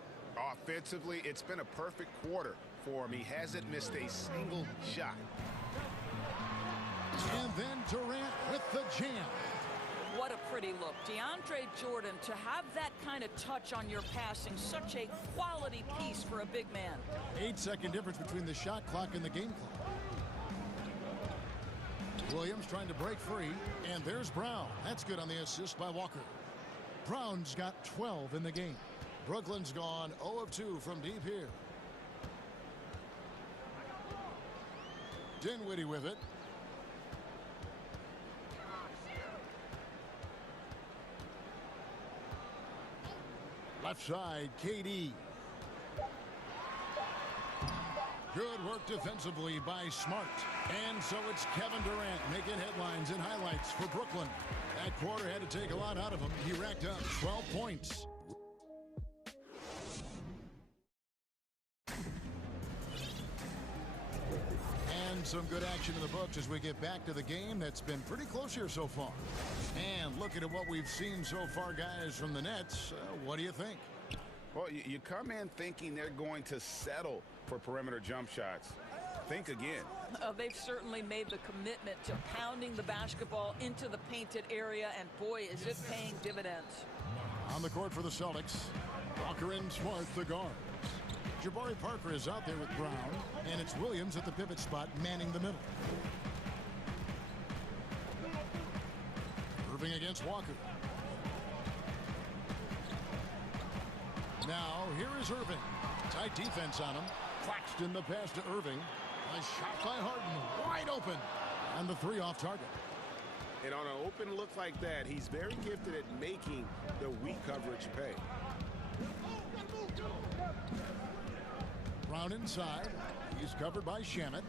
Offensively, it's been a perfect quarter for him. He hasn't missed a single shot. And then Durant with the jam. What a pretty look. DeAndre Jordan, to have that kind of touch on your passing, such a quality piece for a big man. 8-second difference between the shot clock and the game clock. Williams trying to break free, and there's Brown. That's good on the assist by Walker. Brown's got 12 in the game. Brooklyn's gone 0 of 2 from deep here. Dinwiddie with it. Left side, KD. Good work defensively by Smart. And so it's Kevin Durant making headlines and highlights for Brooklyn. That quarter had to take a lot out of him. He racked up 12 points. And some good action in the books as we get back to the game that's been pretty close here so far. And looking at what we've seen so far, guys, from the Nets, what do you think? Well, you come in thinking they're going to settle for perimeter jump shots. Think again. They've certainly made the commitment to pounding the basketball into the painted area, and boy, is it paying dividends. On the court for the Celtics, Walker and Smart, the guards. Jabari Parker is out there with Brown, and it's Williams at the pivot spot manning the middle. Irving against Walker. Now, here is Irving. Tight defense on him. Claxton the pass to Irving. A shot by Harden. Wide open. And the three off target. And on an open look like that, he's very gifted at making the weak coverage pay. Brown inside. He's covered by Shamet.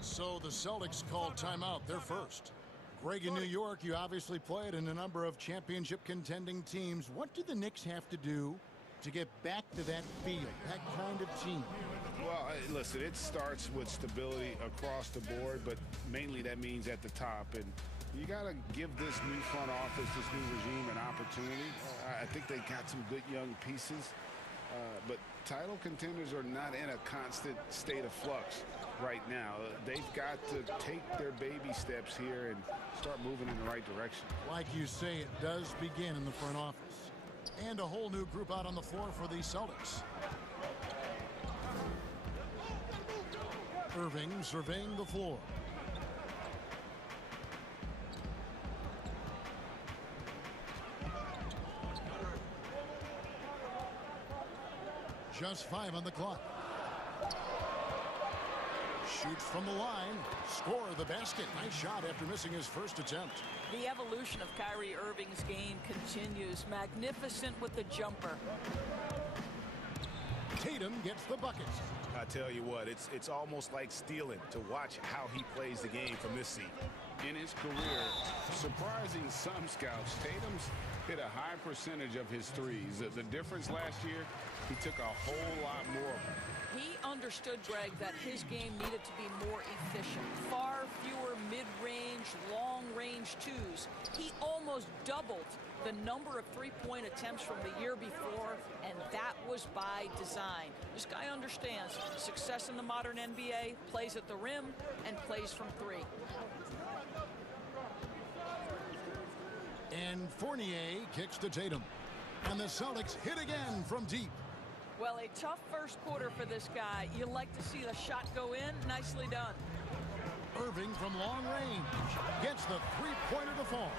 So the Celtics called timeout. They're first. Greg, in New York, you obviously played in a number of championship contending teams. What do the Knicks have to do to get back to that feel, that kind of team? Well, listen, it starts with stability across the board, but mainly that means at the top. And you got to give this new front office, this new regime, an opportunity. I think they got some good young pieces, but title contenders are not in a constant state of flux right now. They've got to take their baby steps here and start moving in the right direction. Like you say, it does begin in the front office. And a whole new group out on the floor for the Celtics. Irving surveying the floor. Just 5 on the clock. Shoots from the line. Score the basket. Nice shot after missing his first attempt. The evolution of Kyrie Irving's game continues. Magnificent with the jumper. Tatum gets the bucket. I tell you what, it's almost like stealing to watch how he plays the game from this seat. In his career, surprising some scouts, Tatum's hit a high percentage of his threes. The difference last year, he took a whole lot more of them. He understood, Greg, that his game needed to be more efficient. Far fewer mid-range, long-range twos. He almost doubled the number of three-point attempts from the year before, and that was by design. This guy understands success in the modern NBA, plays at the rim, and plays from three. And Fournier kicks to Tatum. And the Celtics hit again from deep. Well, a tough first quarter for this guy. You like to see the shot go in. Nicely done. Irving from long range gets the three-pointer to fall.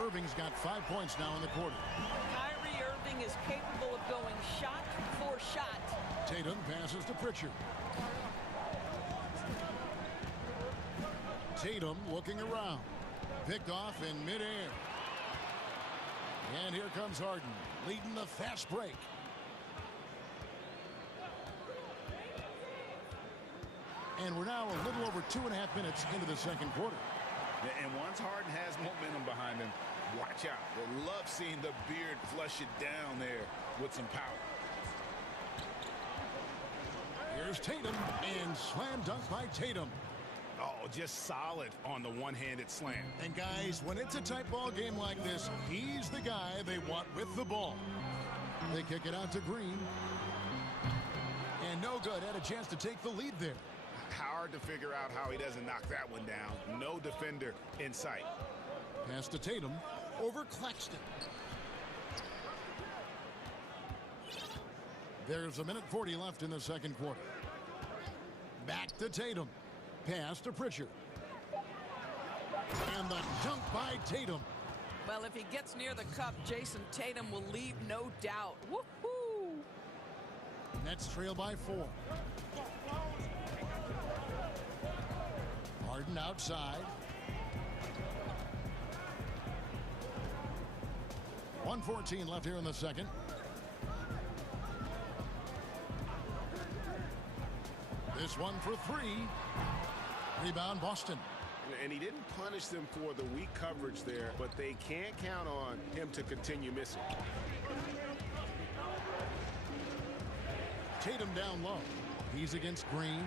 Irving's got 5 points now in the quarter. Kyrie Irving is capable of going shot for shot. Tatum passes to Pritchard. Tatum looking around. Picked off in midair. And here comes Harden, leading the fast break. And we're now a little over 2.5 minutes into the second quarter. And once Harden has momentum behind him, watch out. They love seeing the beard flush it down there with some power. Here's Tatum, and slam dunk by Tatum. Oh, just solid on the one-handed slam. And guys, when it's a tight ball game like this, he's the guy they want with the ball. They kick it out to Green. And no good. Had a chance to take the lead there. Hard to figure out how he doesn't knock that one down. No defender in sight. Pass to Tatum over Claxton. There's 1:40 left in the second quarter. Back to Tatum. Pass to Pritchard. And the dunk by Tatum. Well, if he gets near the cup, Jason Tatum will leave no doubt. Woohoo! Nets trail by 4. Harden outside. 1:14 left here in the second. This one for 3. Rebound Boston. And he didn't punish them for the weak coverage there, but they can't count on him to continue missing. Tatum down low. He's against Green.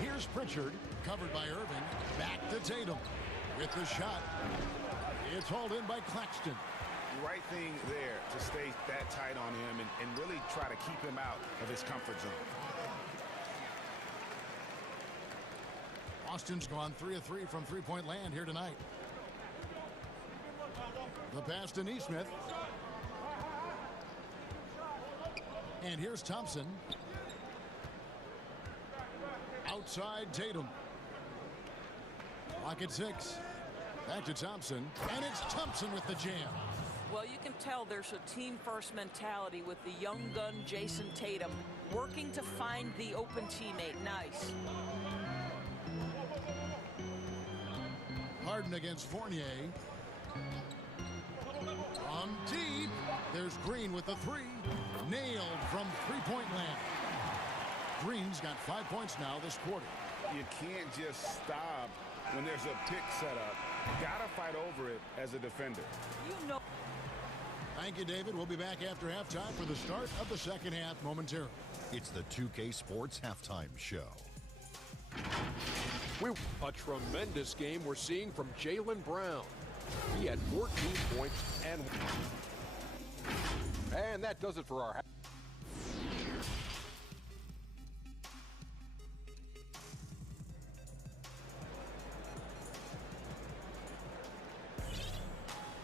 Here's Pritchard, covered by Irving. Back to Tatum with the shot. It's hauled in by Claxton. The right thing there to stay that tight on him and really try to keep him out of his comfort zone. Boston's gone 3 of 3 from three-point land here tonight. The pass to Neesmith. And here's Thompson. Outside Tatum. Lock at 6. Back to Thompson. And it's Thompson with the jam. Well, you can tell there's a team-first mentality with the young gun Jason Tatum working to find the open teammate. Nice. Harden against Fournier. On deep. There's Green with the 3. Nailed from three-point land. Green's got 5 points now this quarter. You can't just stop when there's a pick set up. Gotta fight over it as a defender. You know. Thank you, David. We'll be back after halftime for the start of the second half momentarily. It's the 2K Sports Halftime Show. A tremendous game we're seeing from Jaylen Brown. He had 14 points and that does it for our.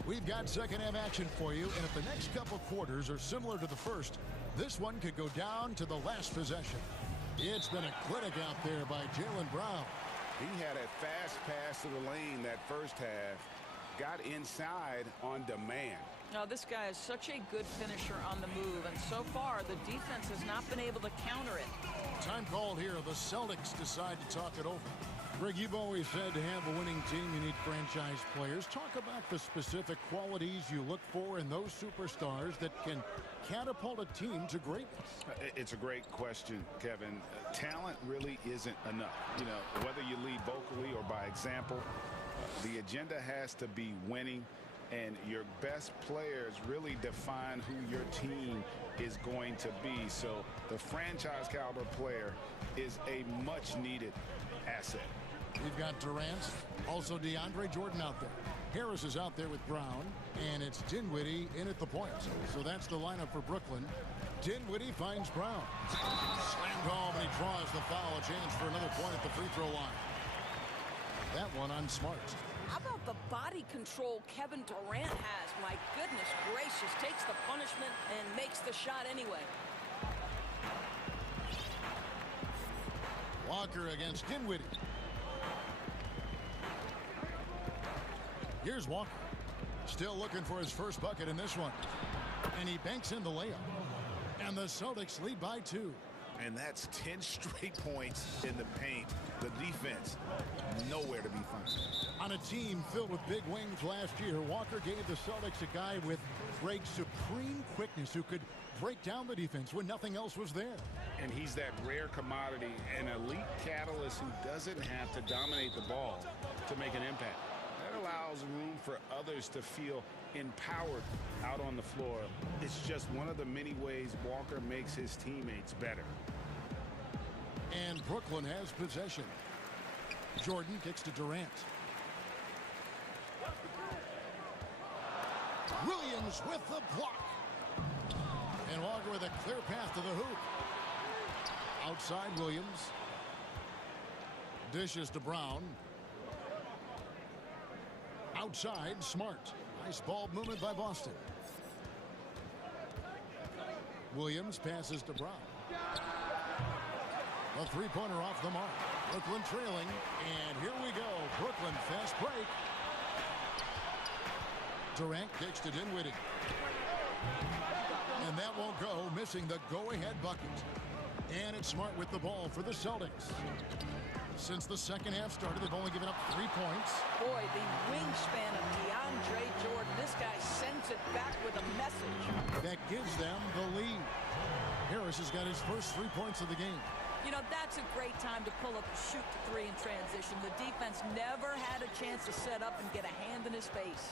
We've got second half action for you, and if the next couple quarters are similar to the first, this one could go down to the last possession. It's been a clinic out there by Jaylen Brown. He had a fast pass to the lane that first half. Got inside on demand. Now, this guy is such a good finisher on the move, and so far the defense has not been able to counter it. Time called here. The Celtics decide to talk it over. Greg, you've always said to have a winning team, you need franchise players. Talk about the specific qualities you look for in those superstars that can catapult a team to greatness. It's a great question, Kevin. Talent really isn't enough. You know, whether you lead vocally or by example, the agenda has to be winning, and your best players really define who your team is going to be. So the franchise caliber player is a much needed asset. We've got Durant, also DeAndre Jordan out there. Harris is out there with Brown, and it's Dinwiddie in at the point. So that's the lineup for Brooklyn. Dinwiddie finds Brown. Slammed home, and he draws the foul. A chance for another point at the free throw line. That one on Smart. How about the body control Kevin Durant has? My goodness gracious, takes the punishment and makes the shot anyway. Walker against Dinwiddie. Here's Walker. Still looking for his first bucket in this one. And he banks in the layup. And the Celtics lead by 2. And that's 10 straight points in the paint. The defense, nowhere to be found. On a team filled with big wings last year, Walker gave the Celtics a guy with great supreme quickness who could break down the defense when nothing else was there. And he's that rare commodity, an elite catalyst who doesn't have to dominate the ball to make an impact. That allows room for others to feel empowered out on the floor. It's just one of the many ways Walker makes his teammates better. And Brooklyn has possession. Jordan kicks to Durant. Williams with the block. And Walker with a clear path to the hoop. Outside Williams. Dishes to Brown. Outside Smart. Nice ball movement by Boston. Williams passes to Brown. A three-pointer off the mark. Brooklyn trailing. And here we go. Brooklyn fast break. Durant kicks to Dinwiddie. And that won't go, missing the go-ahead bucket. And it's Smart with the ball for the Celtics. Since the second half started, they've only given up 3 points. Boy, the wingspan of DeAndre Jordan. This guy sends it back with a message. That gives them the lead. Harris has got his first 3 points of the game. You know, that's a great time to pull up a shoot to 3 in transition. The defense never had a chance to set up and get a hand in his face.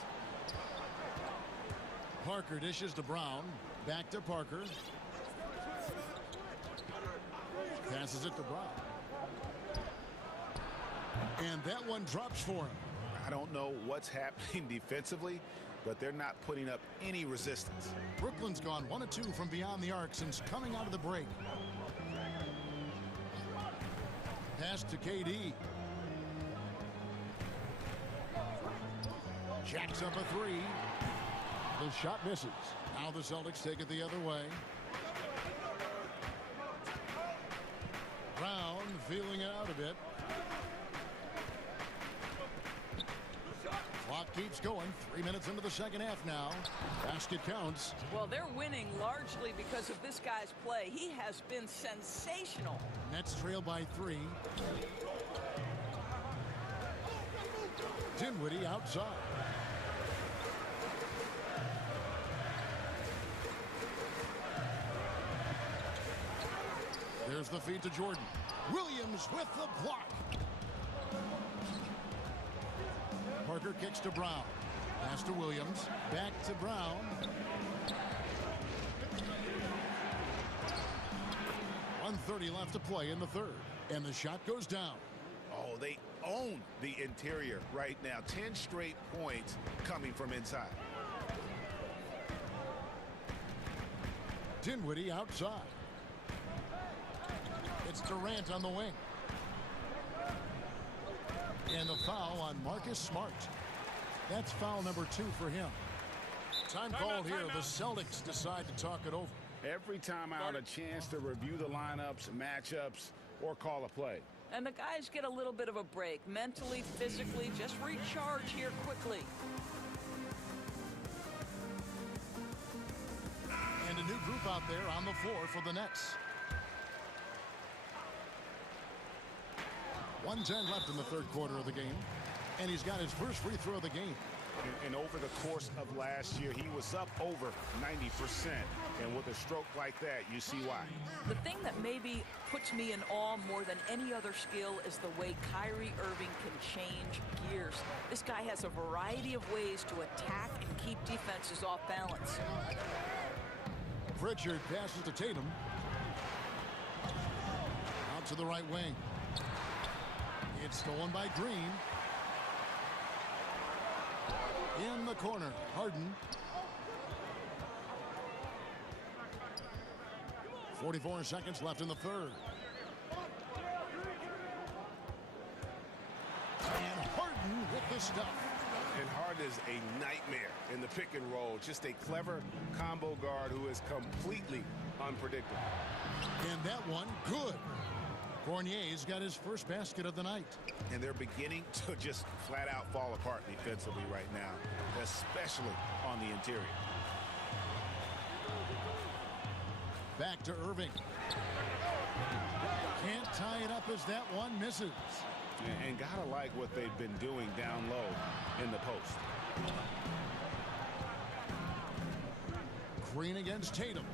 Parker dishes to Brown. Back to Parker. Passes it to Brown. And that one drops for him. I don't know what's happening defensively, but they're not putting up any resistance. Brooklyn's gone 1 of 2 from beyond the arc since coming out of the break. Pass to KD. Jacks up a three. The shot misses. Now the Celtics take it the other way. Brown feeling it out a bit. Clock keeps going. 3 minutes into the second half now. Basket counts. Well, they're winning largely because of this guy's play. He has been sensational. Nets trail by 3. Dinwiddie outside. There's the feed to Jordan. Williams with the block. Parker kicks to Brown. Pass to Williams. Back to Brown. .130 left to play in the third. And the shot goes down. Oh, they own the interior right now. 10 straight points coming from inside. Dinwiddie outside. It's Durant on the wing. And the foul on Marcus Smart. That's foul number 2 for him. Time called here. The Celtics decide to talk it over. Every time out, a chance to review the lineups, matchups, or call a play. And the guys get a little bit of a break. Mentally, physically, just recharge here quickly. And a new group out there on the floor for the Nets. 1:10 left in the third quarter of the game. And he's got his first free throw of the game. And over the course of last year, he was up over 90%. And with a stroke like that, you see why. The thing that maybe puts me in awe more than any other skill is the way Kyrie Irving can change gears. This guy has a variety of ways to attack and keep defenses off balance. Pritchard passes to Tatum. Out to the right wing. It's stolen by Green. In the corner, Harden. 44 seconds left in the third. And Harden with the stuff. And Harden is a nightmare in the pick and roll. Just a clever combo guard who is completely unpredictable. And that one, good. Fournier's got his first basket of the night. And they're beginning to just flat out fall apart defensively right now, especially on the interior. Back to Irving. Can't tie it up as that one misses. And gotta like what they've been doing down low in the post. Green against Tatum.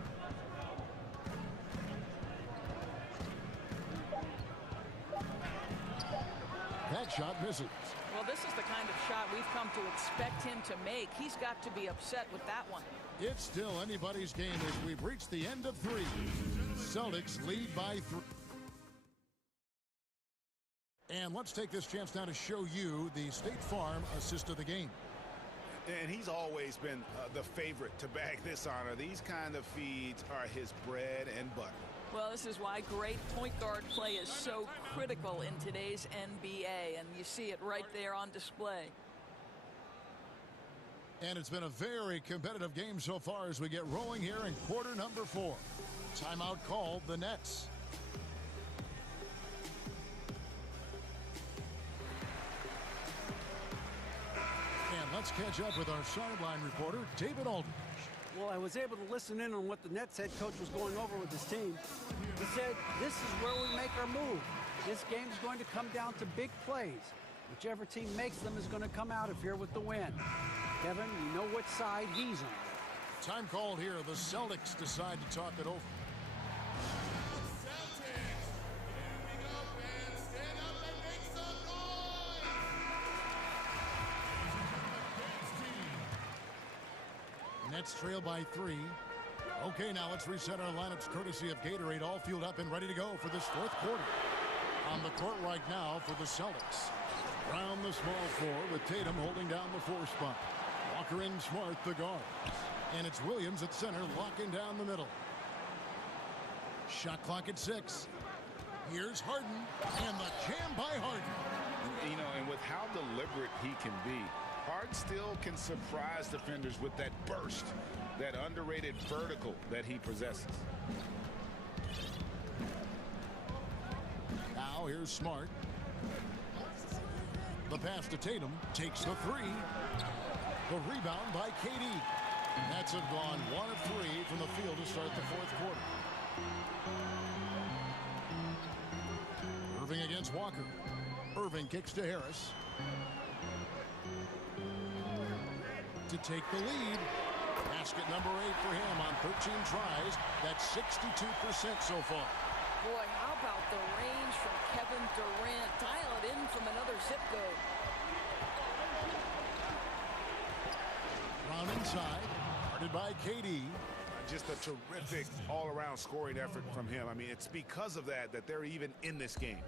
That shot misses. Well, this is the kind of shot we've come to expect him to make. He's got to be upset with that one. It's still anybody's game as we've reached the end of 3. Celtics lead by 3. And let's take this chance now to show you the State Farm assist of the game. And he's always been the favorite to bag this honor. These kind of feeds are his bread and butter. Well, this is why great point guard play is so critical in today's NBA, and you see it right there on display. And it's been a very competitive game so far as we get rolling here in quarter number 4. Timeout called the Nets. And let's catch up with our sideline reporter, David Aldridge. Well, I was able to listen in on what the Nets head coach was going over with his team. He said, this is where we make our move. This game is going to come down to big plays. Whichever team makes them is going to come out of here with the win. Kevin, you know what side he's on. Time called here. The Celtics decide to talk it over. Nets trail by 3. Okay, now let's reset our lineups courtesy of Gatorade, all fueled up and ready to go for this fourth quarter. On the court right now for the Celtics. Brown the small 4 with Tatum holding down the 4 spot. Walker and Smart the guards. And it's Williams at center locking down the middle. Shot clock at 6. Here's Harden and the jam by Harden. You know, and with how deliberate he can be, Harden still can surprise defenders with that burst, that underrated vertical that he possesses. Now here's Smart. The pass to Tatum takes the three. The rebound by KD. Nets have gone 1 of 3 from the field to start the fourth quarter. Irving against Walker. Irving kicks to Harris. To take the lead. Basket number 8 for him on 13 tries. That's 62% so far. Boy, how about the range from Kevin Durant? Dial it in from another zip code. Brown inside. Guarded by KD. Just a terrific all-around scoring effort from him. I mean, it's because of that they're even in this game.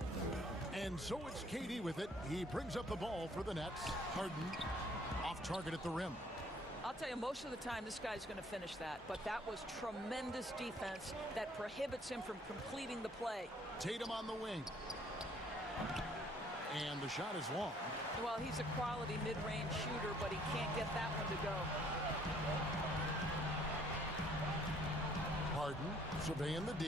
And so it's KD with it. He brings up the ball for the Nets. Harden off target at the rim. I'll tell you, most of the time this guy's going to finish that, but that was tremendous defense that prohibits him from completing the play. Tatum on the wing. And the shot is long. Well, he's a quality mid-range shooter, but he can't get that one to go. Harden surveying the D.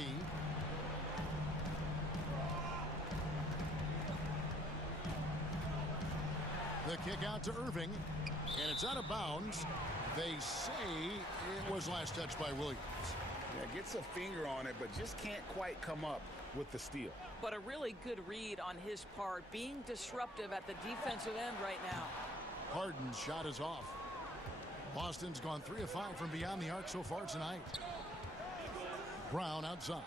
The kick out to Irving, and it's out of bounds. They say it was last touched by Williams. Yeah, gets a finger on it, but just can't quite come up with the steal. But a really good read on his part, being disruptive at the defensive end right now. Harden's shot is off. Boston's gone 3 of 5 from beyond the arc so far tonight. Brown outside.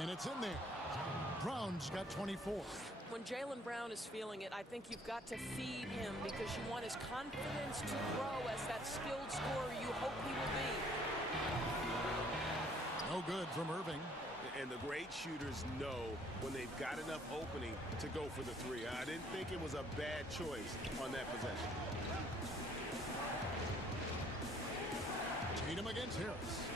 And it's in there. Brown's got 24. When Jaylen Brown is feeling it, I think you've got to feed him because you want his confidence to grow as that skilled scorer you hope he will be. No good from Irving. And the great shooters know when they've got enough opening to go for the three. I didn't think it was a bad choice on that possession. Tatum against Harris.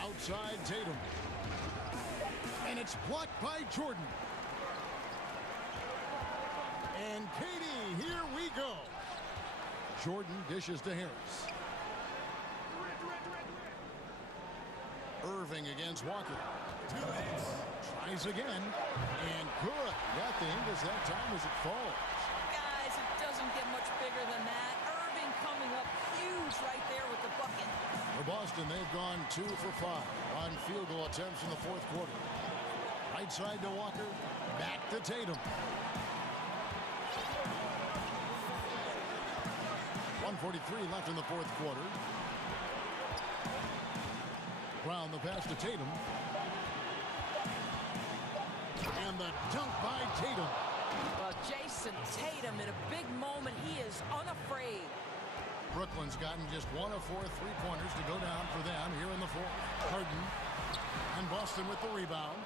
Outside Tatum. And it's blocked by Jordan. And KD, here we go. Jordan dishes to Harris. Irving against Walker. Tries again. And good. Nothing as that time as it falls. Guys, it doesn't get much bigger than that. Irving coming up huge right there with the bucket. For Boston, they've gone 2 for 5 on field goal attempts in the fourth quarter. Right side to Walker. Back to Tatum. 1:43 left in the fourth quarter. Brown the pass to Tatum. And the dunk by Tatum. Well, Jason Tatum in a big moment. He is unafraid. Brooklyn's gotten just 1 of 4 3-pointers to go down for them here in the fourth. Harden and Boston with the rebound.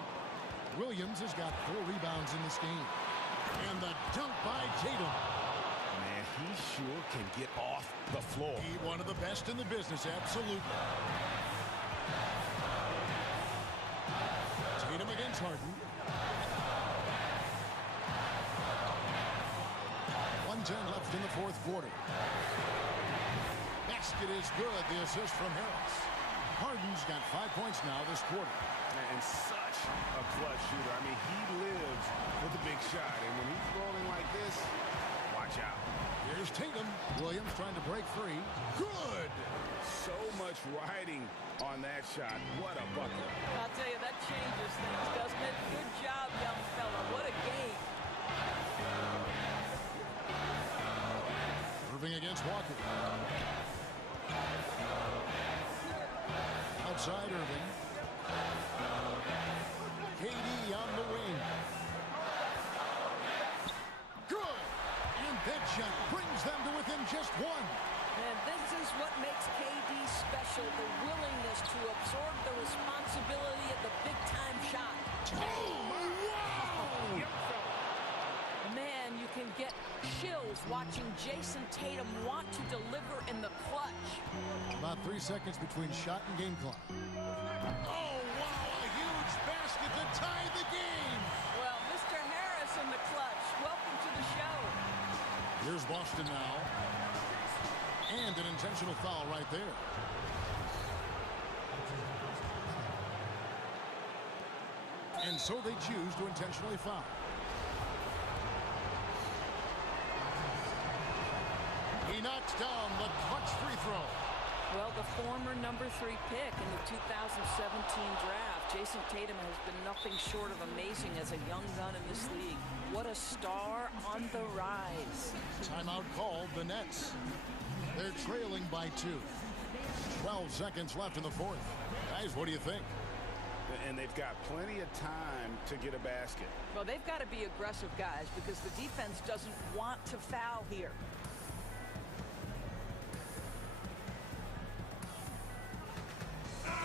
Williams has got 4 rebounds in this game. And the dunk by Tatum. Man, he sure can get off the floor. He one of the best in the business, absolutely. Tatum against Harden. 1:10 left in the fourth quarter. Basket is good. The assist from Harris. Harden's got 5 points now this quarter. And such a clutch shooter. I mean, he lives with a big shot. And when he's rolling like this, watch out. Here's Tatum. Williams trying to break free. Good. So much riding on that shot. What a bucket. I'll tell you, that changes things, doesn't it? Good job, young fella. What a game. Irving against Walker. Outside Irving. KD on the wing. Good. And that shot brings them to within just 1. And this is what makes KD special, the willingness to absorb the responsibility of the big-time shot. Oh, wow! Man, you can get chills watching Jason Tatum want to deliver in the clutch. About 3 seconds between shot and game clock. Oh, wow, a huge basket to Here's Boston now. And an intentional foul right there. And so they choose to intentionally foul. He knocks down the clutch free throw. Well, the former #3 pick in the 2017 draft, Jason Tatum has been nothing short of amazing as a young gun in this league. What a star on the rise. Timeout called the Nets. They're trailing by 2. 12 seconds left in the fourth. Guys, what do you think? And they've got plenty of time to get a basket. Well, they've got to be aggressive, guys, because the defense doesn't want to foul here.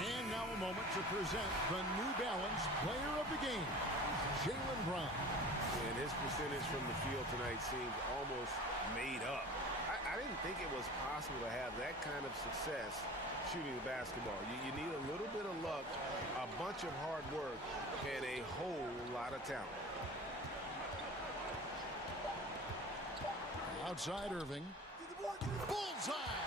And now a moment to present the New Balance Player of the Game, Jaylen Brown. And his percentage from the field tonight seems almost made up. I didn't think it was possible to have that kind of success shooting the basketball. You need a little bit of luck, a bunch of hard work, and a whole lot of talent. Outside Irving. Bullseye!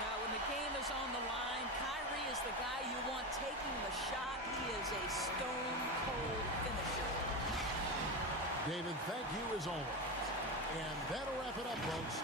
Now, when the game is on the line, Kyrie is the guy you want taking the shot. He is a stone-cold finisher. David, thank you as always. And that'll wrap it up, folks.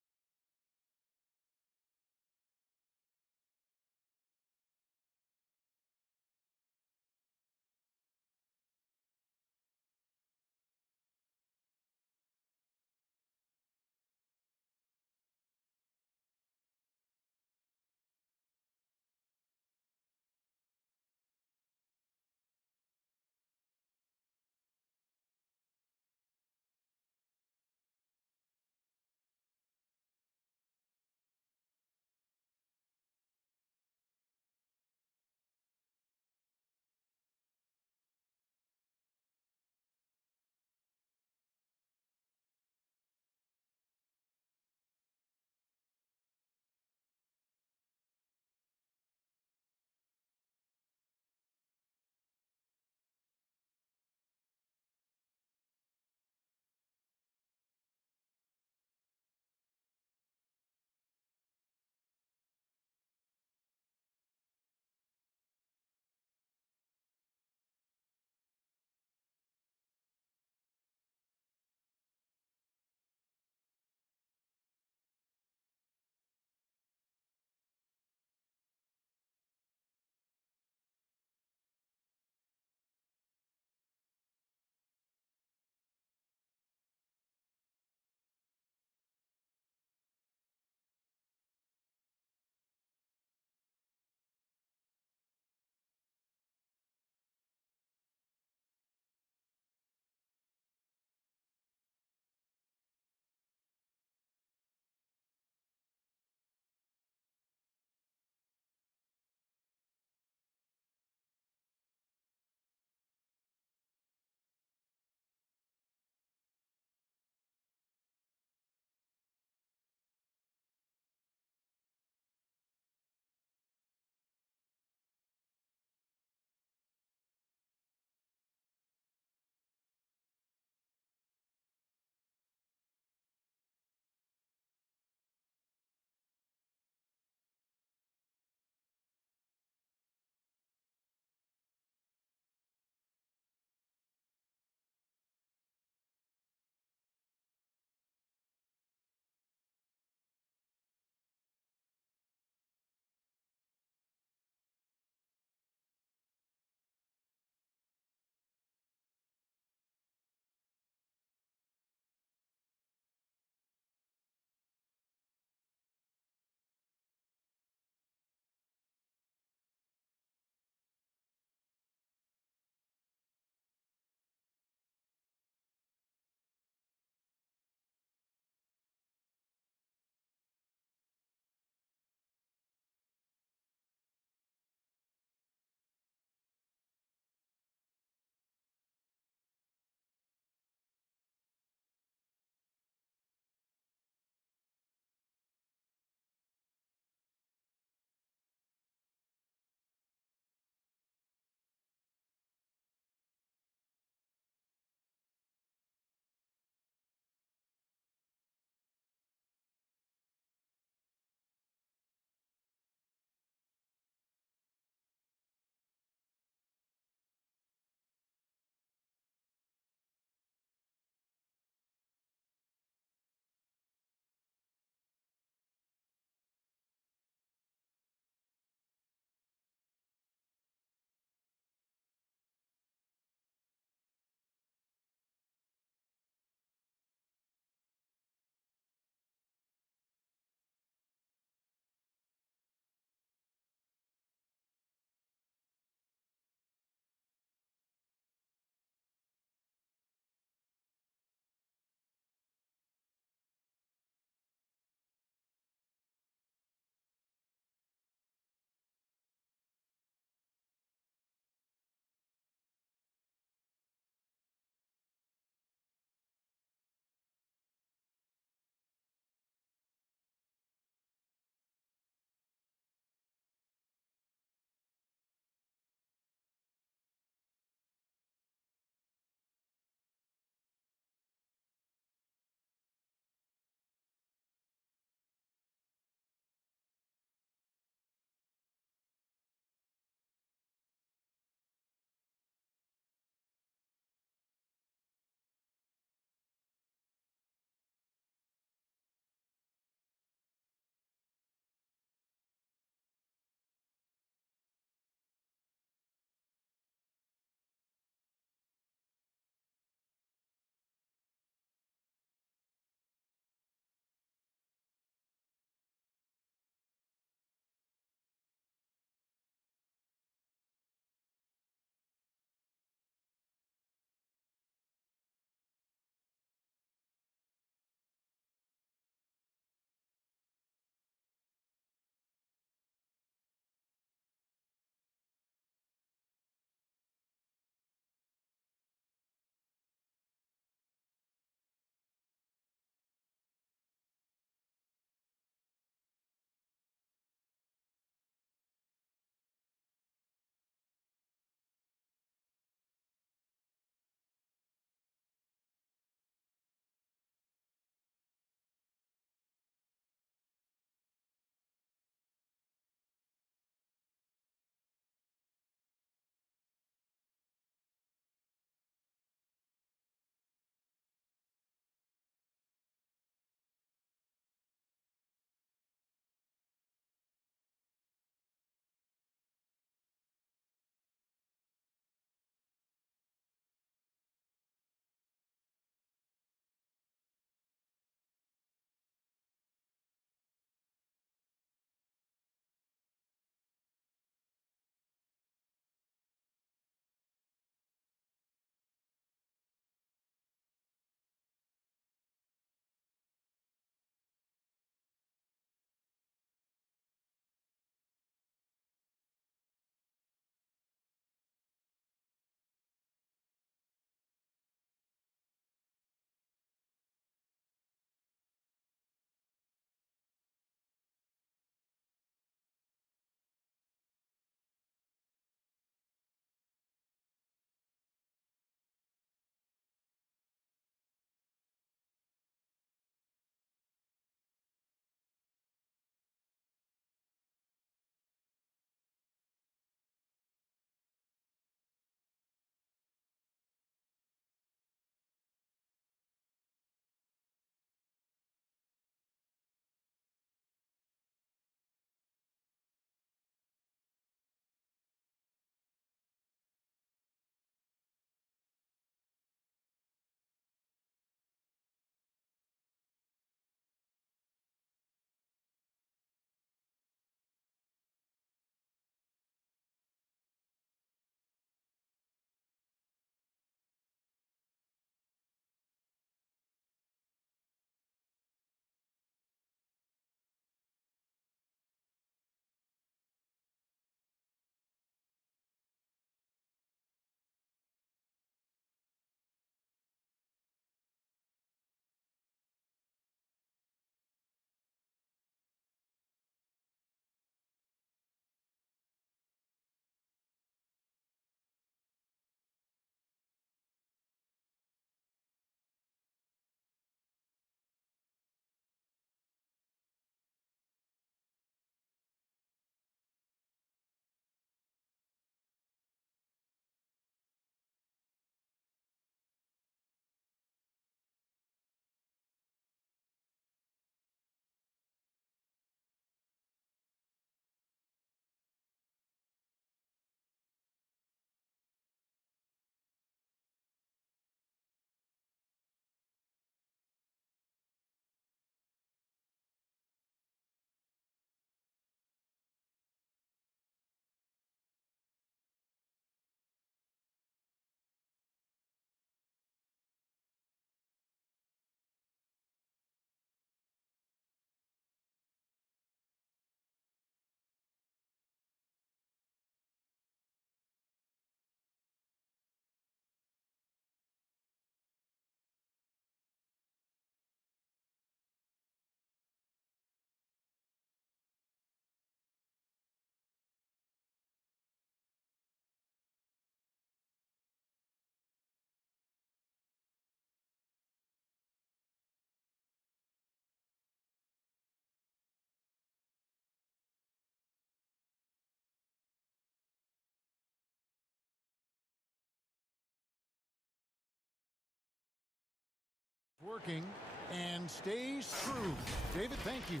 working and stays true. David, thank you.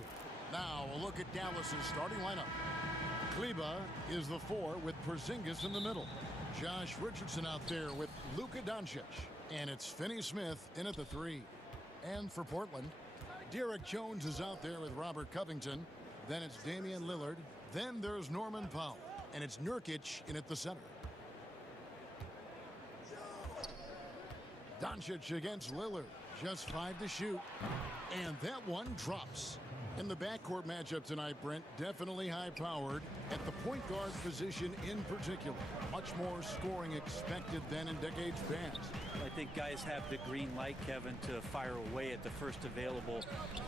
Now a look at Dallas's starting lineup. Kleba is the 4 with Porzingis in the middle. Josh Richardson out there with Luka Doncic. And it's Finney Smith in at the 3. And for Portland, Derek Jones is out there with Robert Covington. Then it's Damian Lillard. Then there's Norman Powell. And it's Nurkic in at the center. Doncic against Lillard. Just 5 to shoot. And that one drops. In the backcourt matchup tonight, Brent, definitely high-powered at the point guard position in particular. Much more scoring expected than in decades past. I think guys have the green light, Kevin, to fire away at the first available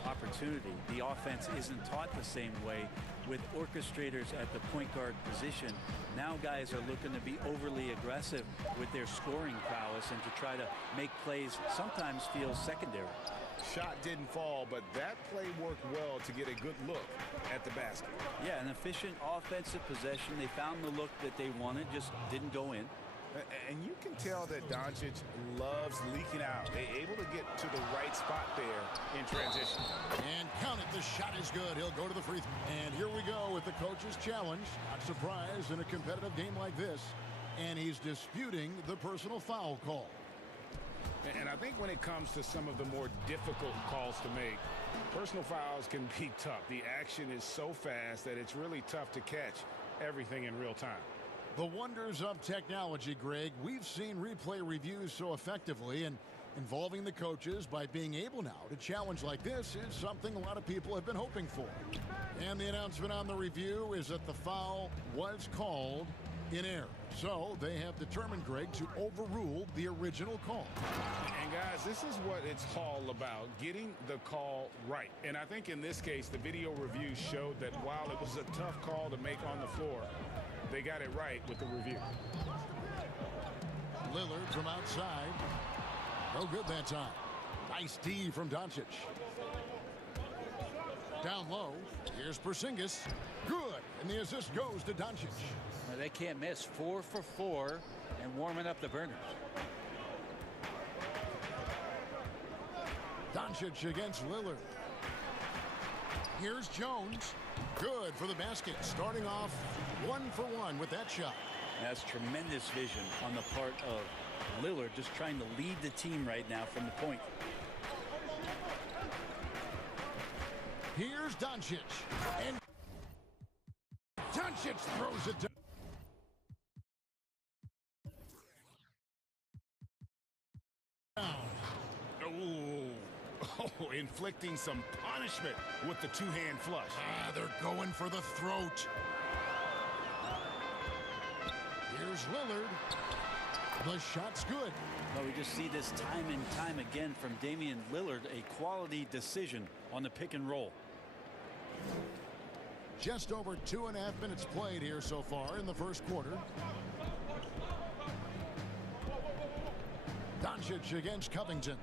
opportunity. The offense isn't taught the same way with orchestrators at the point guard position. Now guys are looking to be overly aggressive with their scoring prowess and to try to make plays sometimes feel secondary. Shot didn't fall, but that play worked well to get a good look at the basket. Yeah, an efficient offensive possession. They found the look that they wanted, just didn't go in. And you can tell that Doncic loves leaking out. They're able to get to the right spot there in transition. And count it, the shot is good. He'll go to the free throw. And here we go with the coach's challenge. Not surprised in a competitive game like this. And he's disputing the personal foul call. And I think when it comes to some of the more difficult calls to make, personal fouls can be tough. The action is so fast that it's really tough to catch everything in real time. The wonders of technology, Greg. We've seen replay reviews so effectively, and involving the coaches by being able now to challenge like this is something a lot of people have been hoping for. And the announcement on the review is that the foul was called in error. So they have determined, Greg, to overrule the original call. And guys, this is what it's all about, getting the call right. And I think in this case, the video review showed that while it was a tough call to make on the floor, they got it right with the review. Lillard from outside. No good that time. Nice D from Doncic. Down low. Here's Porzingis. Good. And the assist goes to Doncic. Now they can't miss. 4 for 4 and warming up the burners. Doncic against Lillard. Here's Jones. Good for the basket. Starting off 1 for 1 with that shot. That's tremendous vision on the part of Lillard, just trying to lead the team right now from the point. Here's Doncic. And Doncic throws it down. Oh, inflicting some punishment with the two-hand flush. They're going for the throat. Here's Lillard. The shot's good. Well, we just see this time and time again from Damian Lillard, a quality decision on the pick and roll. Just over 2.5 minutes played here so far in the first quarter. Doncic against Covington.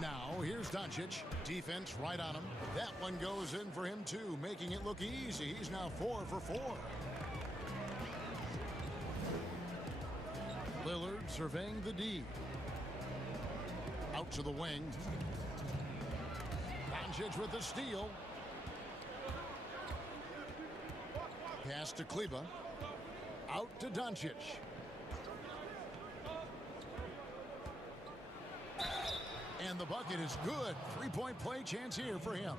Now here's Doncic. Defense right on him. That one goes in for him too, making it look easy. He's now 4 for 4. Lillard surveying the D. Out to the wing. Doncic with the steal. Pass to Kleba. Out to Doncic. And the bucket is good. 3-point play chance here for him.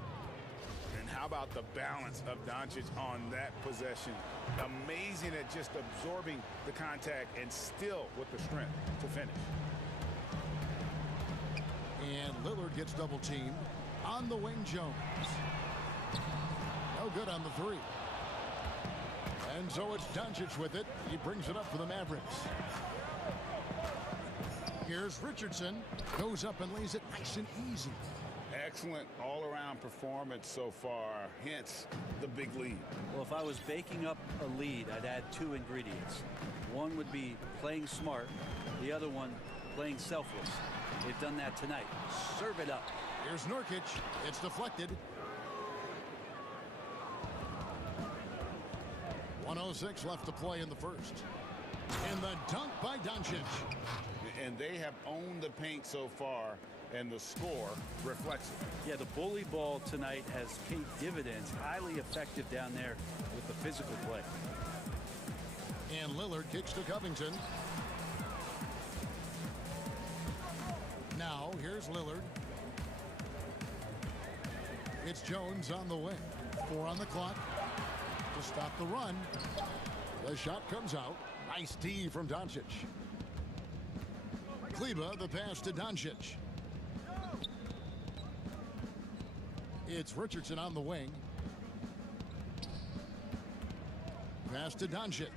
And how about the balance of Doncic on that possession? Amazing at just absorbing the contact and still with the strength to finish. And Lillard gets double teamed. On the wing, Jones. No good on the 3. And so it's Doncic with it. He brings it up for the Mavericks. Here's Richardson. Goes up and lays it nice and easy. Excellent all-around performance so far, hence the big lead. Well, if I was baking up a lead, I'd add 2 ingredients. One would be playing smart. The other one, playing selfless. They've done that tonight. Serve it up. Here's Nurkic. It's deflected. 1:06 left to play in the first. And the dunk by Doncic. and they have owned the paint so far, and the score reflects it. Yeah, the bully ball tonight has paid dividends. Highly effective down there with the physical play. And Lillard kicks to Covington. Now, here's Lillard. It's Jones on the wing. 4 on the clock to stop the run. The shot comes out. Nice D from Doncic. Kleba, the pass to Doncic. It's Richardson on the wing. Pass to Doncic.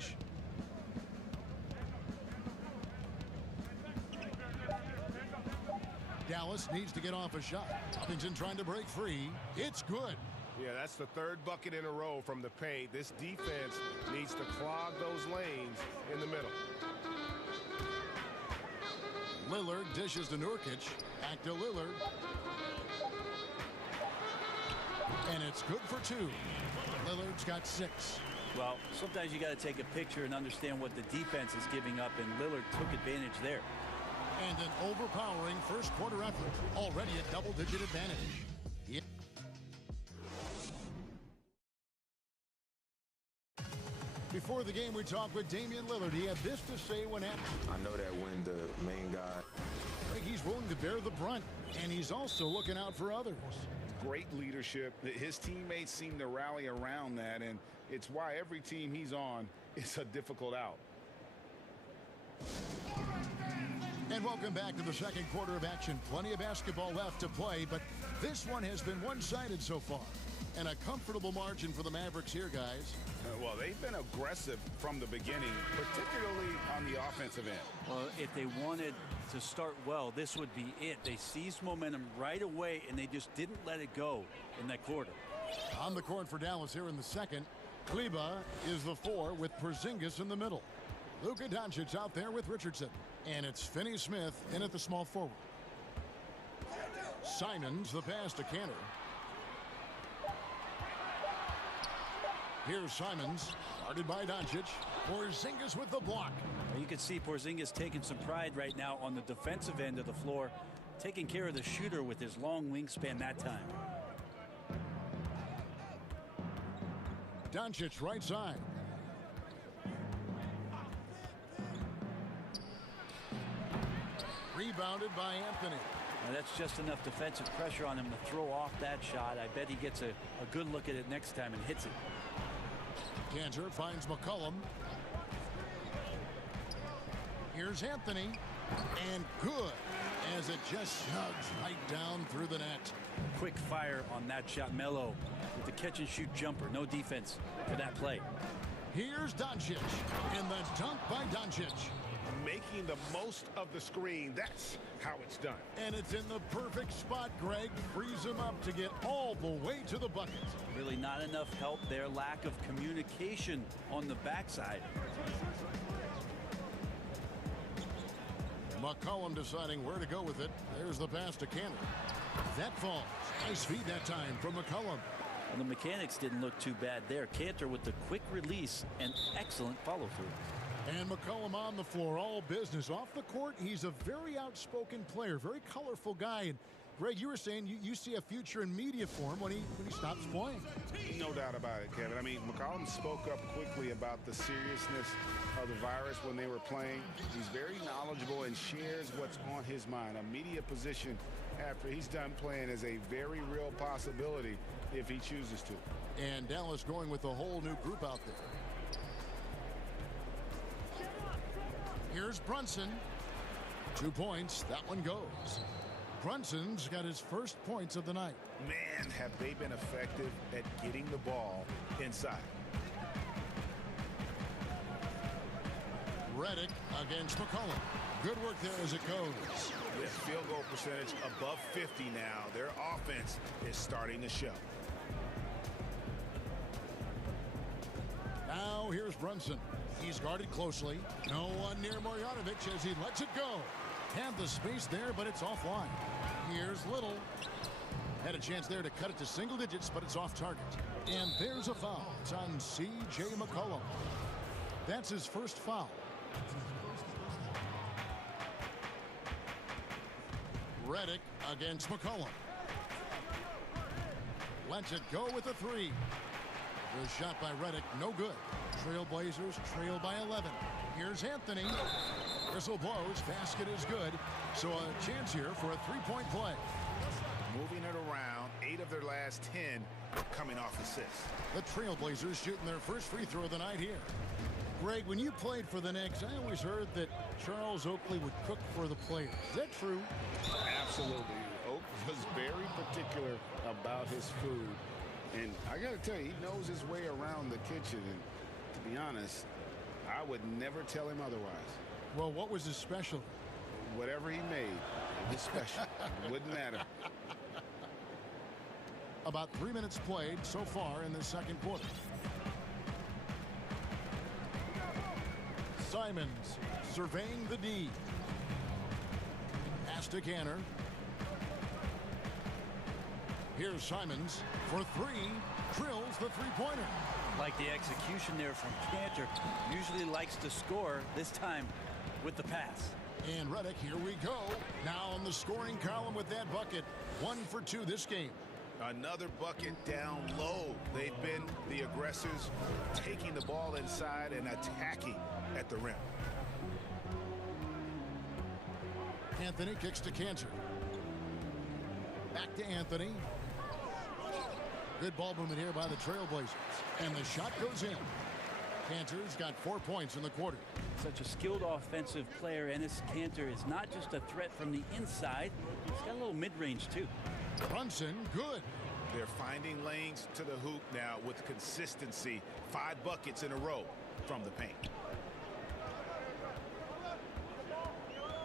Dallas needs to get off a shot. Covington trying to break free. It's good. Yeah, that's the third bucket in a row from the paint. This defense needs to clog those lanes in the middle. Lillard dishes to Nurkic. Back to Lillard. And it's good for 2. Lillard's got 6. Well, sometimes you got to take a picture and understand what the defense is giving up, and Lillard took advantage there. And an overpowering first quarter effort. Already a double-digit advantage. Before the game, we talked with Damian Lillard. He had this to say when asked. I know that when the main guy... He's willing to bear the brunt, and he's also looking out for others. Great leadership. His teammates seem to rally around that, and it's why every team he's on is a difficult out. And welcome back to the second quarter of action. Plenty of basketball left to play, but this one has been one-sided so far. And a comfortable margin for the Mavericks here, guys. Well, they've been aggressive from the beginning, particularly on the offensive end. Well, if they wanted to start well, this would be it. They seized momentum right away, and they just didn't let it go in that quarter. On the court for Dallas here in the second, Kleba is the 4 with Porzingis in the middle. Luka Doncic out there with Richardson. And it's Finney-Smith in at the small forward. Simons, the pass to Cantor. Here's Simons, guarded by Doncic. Porzingis with the block. You can see Porzingis taking some pride right now on the defensive end of the floor, taking care of the shooter with his long wingspan that time. Doncic right side. Rebounded by Anthony. Now that's just enough defensive pressure on him to throw off that shot. I bet he gets a good look at it next time and hits it. Cantor finds McCollum. Here's Anthony. And good, as it just shugs right down through the net. Quick fire on that shot. Melo with the catch-and-shoot jumper. No defense for that play. Here's Doncic. And the dunk by Doncic. Making the most of the screen. That's how it's done. And it's in the perfect spot. Greg frees him up to get all the way to the bucket. Really not enough help there. Lack of communication on the backside. McCollum deciding where to go with it. There's the pass to Cantor. That falls. Nice feed that time from McCollum. And the mechanics didn't look too bad there. Cantor with the quick release and excellent follow-through. And McCollum on the floor, all business. Off the court, he's a very outspoken player, very colorful guy. And Greg, you were saying you see a future in media for him when he stops playing. No doubt about it, Kevin. I mean, McCollum spoke up quickly about the seriousness of the virus when they were playing. He's very knowledgeable and shares what's on his mind. A media position after he's done playing is a very real possibility if he chooses to. And Dallas going with a whole new group out there. Here's Brunson. 2 points. That one goes. Brunson's got his first points of the night. Man, have they been effective at getting the ball inside. Redick against McCollum. Good work there as it goes. With field goal percentage above 50 now, their offense is starting to show. Now here's Brunson. He's guarded closely. No one near Marjanovic as he lets it go. Had the space there, but it's offline. Here's Little. Had a chance there to cut it to single digits, but it's off target. And there's a foul. It's on C.J. McCollum. That's his first foul. Redick against McCollum. Lets it go with a three. The shot by Redick, no good. Trailblazers trail by 11. Here's Anthony. Whistle blows, basket is good. So a chance here for a three-point play. Moving it around, 8 of their last 10 coming off assists. The Trailblazers shooting their first free throw of the night here. Greg, when you played for the Knicks, I always heard that Charles Oakley would cook for the players. Is that true? Absolutely. Oak was very particular about his food. And I got to tell you, he knows his way around the kitchen. And to be honest, I would never tell him otherwise. Well, what was his special? Whatever he made, it was special. It wouldn't matter. About 3 minutes played so far in the second quarter. Simons surveying the D. Pass to Canner. Here's Simons for three. Drills the three-pointer. Like the execution there from Cantor. Usually likes to score, this time with the pass. And Redick, here we go. Now on the scoring column with that bucket. 1 for 2 this game. Another bucket down low. They've been the aggressors, taking the ball inside and attacking at the rim. Anthony kicks to Cantor. Back to Anthony. Good ball movement here by the Trailblazers. And the shot goes in. Cantor's got 4 points in the quarter. Such a skilled offensive player. Enes Kanter is not just a threat from the inside. He's got a little mid-range, too. Brunson, good. They're finding lanes to the hoop now with consistency. 5 buckets in a row from the paint.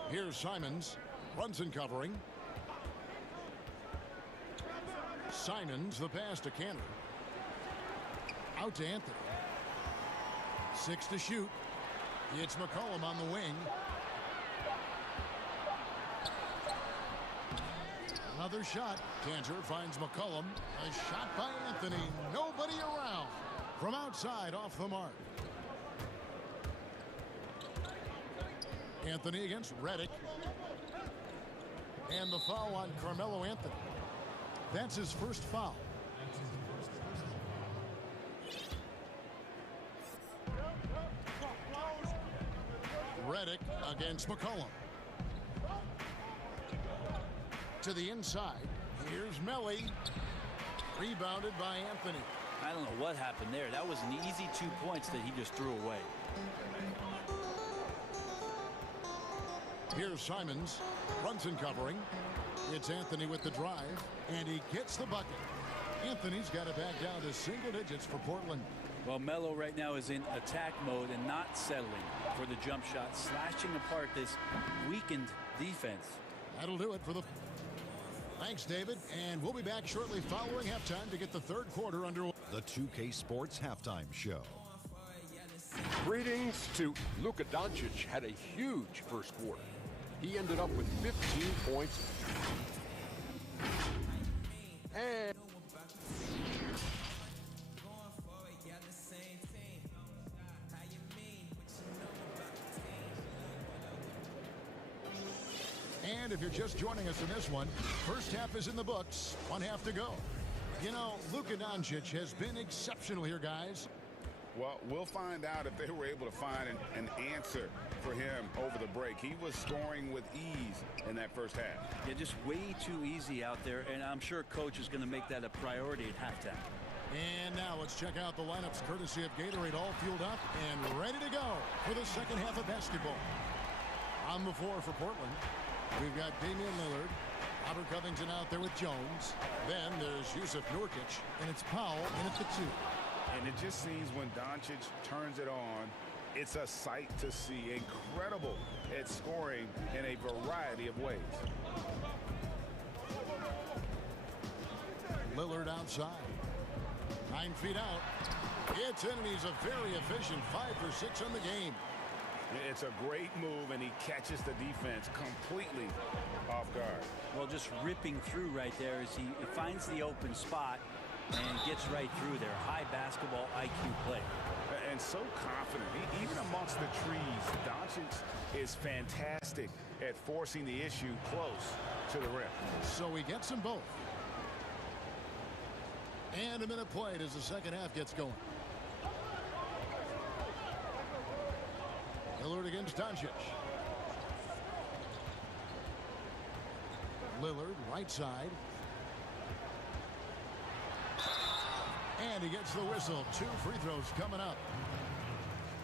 Here's Simons. Brunson covering. Simons, the pass to Cantor. Out to Anthony. 6 to shoot. It's McCollum on the wing. Another shot. Cantor finds McCollum. A shot by Anthony. Nobody around. From outside, off the mark. Anthony against Redick. And the foul on Carmelo Anthony. That's his first foul. Redick against McCollum. To the inside. Here's Melly. Rebounded by Anthony. I don't know what happened there. That was an easy 2 points that he just threw away. Here's Simons. Brunson covering. It's Anthony with the drive. And he gets the bucket. Anthony's got it back down to single digits for Portland. Well, Melo right now is in attack mode and not settling for the jump shot, slashing apart this weakened defense. That'll do it for the... Thanks, David. And we'll be back shortly following halftime to get the third quarter underway. The 2K Sports Halftime Show. Greetings to Luka Doncic. Had a huge first quarter. He ended up with 15 points. And And if you're just joining us in this one, first half is in the books, 1 half to go. You know, Luka Doncic has been exceptional here, guys. Well, we'll find out if they were able to find an answer for him over the break. He was scoring with ease in that first half. Yeah, just way too easy out there, and I'm sure Coach is going to make that a priority at halftime. And now let's check out the lineups courtesy of Gatorade, all fueled up and ready to go for the second half of basketball. On the floor for Portland, we've got Damian Lillard, Robert Covington out there with Jones. Then there's Yusuf Nurkic, and it's Powell in at the 2. And it just seems when Doncic turns it on, it's a sight to see. Incredible at scoring in a variety of ways. Lillard outside. 9 feet out. It's in, and he's a very efficient 5 for 6 on the game. It's a great move, and he catches the defense completely off guard. Well, just ripping through right there as he finds the open spot and gets right through there. High basketball IQ play. And so confident. Even amongst the trees, Doncic is fantastic at forcing the issue close to the rim. So he gets them both. And a minute played as the second half gets going. Lillard against Doncic. Lillard, right side. And he gets the whistle. 2 free throws coming up.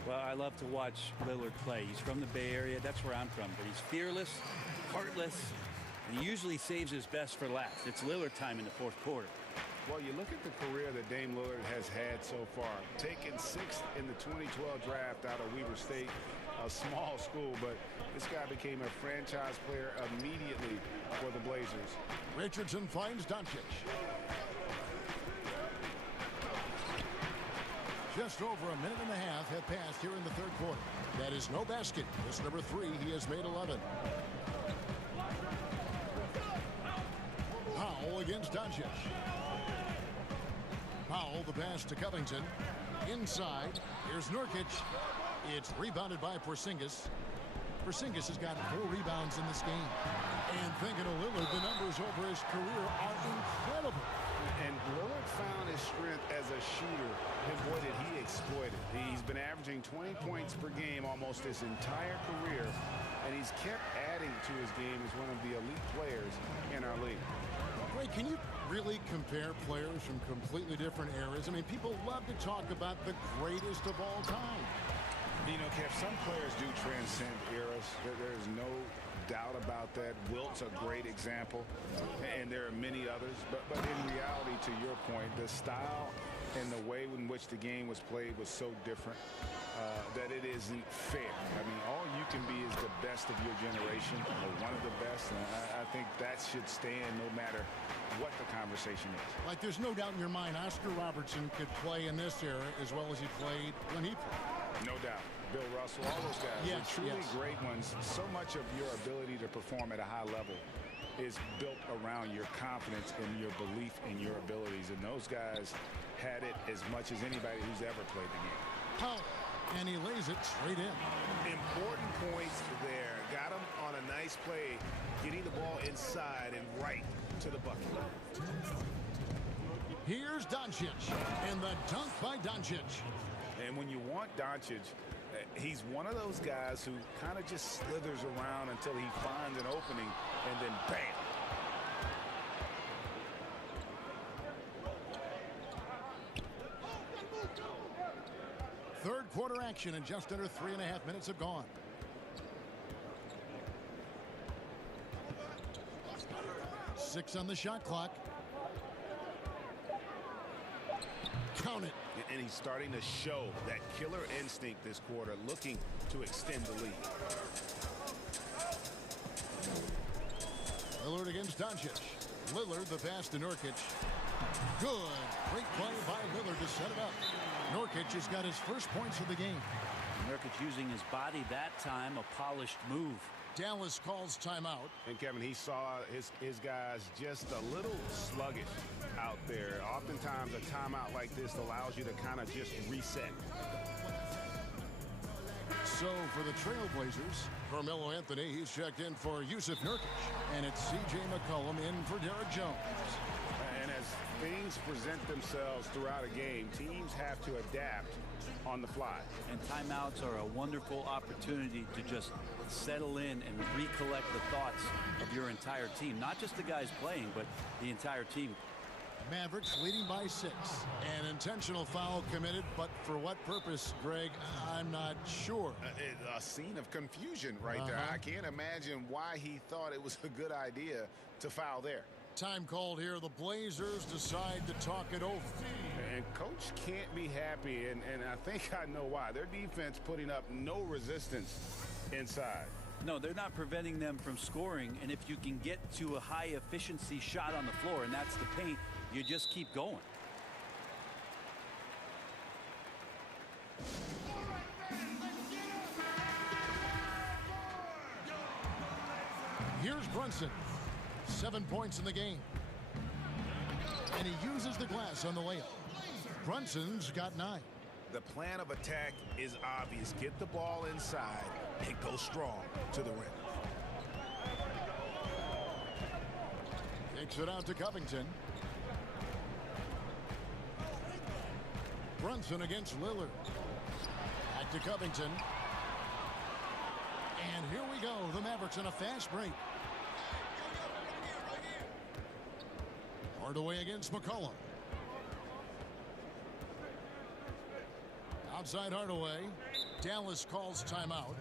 Well, I love to watch Lillard play. He's from the Bay Area. That's where I'm from. But he's fearless, heartless, and he usually saves his best for last. It's Lillard time in the fourth quarter. Well, you look at the career that Dame Lillard has had so far. Taken 6th in the 2012 draft out of Weber State, a small school, but this guy became a franchise player immediately for the Blazers. Richardson finds Doncic. Just over a minute and a half have passed here in the third quarter. That is no basket. This number 3, he has made 11. Powell against Doncic. Powell, the pass to Covington. Inside, here's Nurkic. It's rebounded by Porzingis. Porzingis has got 4 rebounds in this game. And thinking of Lillard, the numbers over his career are incredible. And Lillard found his strength as a shooter, and boy, did he exploit it. He's been averaging 20 points per game almost his entire career, and he's kept adding to his game as one of the elite players in our league. Ray, can you really compare players from completely different eras? I mean, people love to talk about the greatest of all time. You know, Kev, some players do transcend eras. There's no doubt about that. Wilt's a great example, and there are many others. But in reality, to your point, the style and the way in which the game was played was so different that it isn't fair. I mean, all you can be is the best of your generation, or one of the best, and I think that should stand no matter what the conversation is. Like, there's no doubt in your mind Oscar Robertson could play in this era as well as he played when he played. No doubt. Bill Russell, all those guys, yes, they're truly yes. great ones. So much of your ability to perform at a high level is built around your confidence and your belief in your abilities, and those guys had it as much as anybody who's ever played the game. Oh, and he lays it straight in. Important points there. Got him on a nice play, getting the ball inside and right to the bucket. Here's Doncic, and the dunk by Doncic. And when you want Doncic, he's one of those guys who kind of just slithers around until he finds an opening, and then bam. Third quarter action, and just under 3.5 minutes have gone. Six on the shot clock. Count it. And he's starting to show that killer instinct this quarter, looking to extend the lead. Lillard against Doncic. Lillard, the pass to Nurkic. Good. Great play by Lillard to set it up. Nurkic has got his first points of the game. Nurkic using his body that time, a polished move. Dallas calls timeout. And Kevin, he saw his guys just a little sluggish out there. Oftentimes a timeout like this allows you to kind of just reset. So for the Trailblazers, Carmelo Anthony, he's checked in for Yusuf Nurkic. And it's C.J. McCollum in for Derek Jones. And as things present themselves throughout a game, teams have to adapt on the fly. And timeouts are a wonderful opportunity to just settle in and recollect the thoughts of your entire team. Not just the guys playing, but the entire team. Mavericks leading by 6. An intentional foul committed, but for what purpose, Greg, I'm not sure. A scene of confusion right there. I can't imagine why he thought it was a good idea to foul there. Time called here. The Blazers decide to talk it over. And coach can't be happy, and I think I know why. Their defense putting up no resistance inside. No, they're not preventing them from scoring, and if you can get to a high-efficiency shot on the floor, and that's the paint, you just keep going. Here's Brunson. 7 points in the game. And he uses the glass on the layup. Brunson's got 9. The plan of attack is obvious. Get the ball inside and go strong to the rim. Kicks it out to Covington. Brunson against Lillard. Back to Covington. And here we go. The Mavericks in a fast break. Hardaway against McCollum. Outside Hardaway. Dallas calls timeout.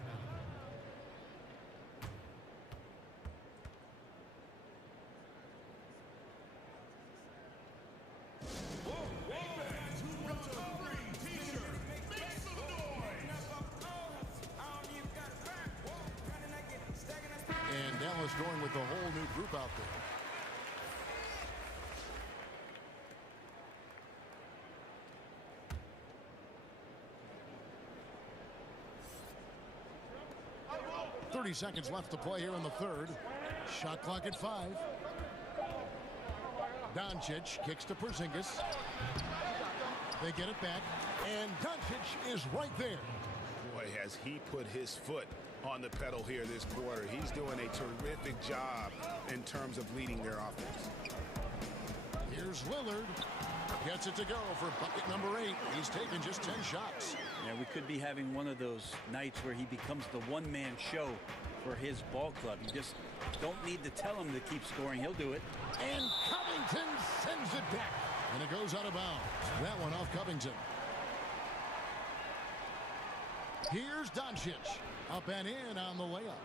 And Dallas going with a whole new group out there. Seconds left to play here in the third. Shot clock at 5. Doncic kicks to Porzingis. They get it back, and Doncic is right there. Boy, has he put his foot on the pedal here this quarter. He's doing a terrific job in terms of leading their offense. Here's Lillard. Gets it to go for bucket number 8. He's taken just 10 shots. Yeah, we could be having one of those nights where he becomes the one-man show for his ball club. You just don't need to tell him to keep scoring. He'll do it. And Covington sends it back. And it goes out of bounds. That one off Covington. Here's Doncic. Up and in on the layup.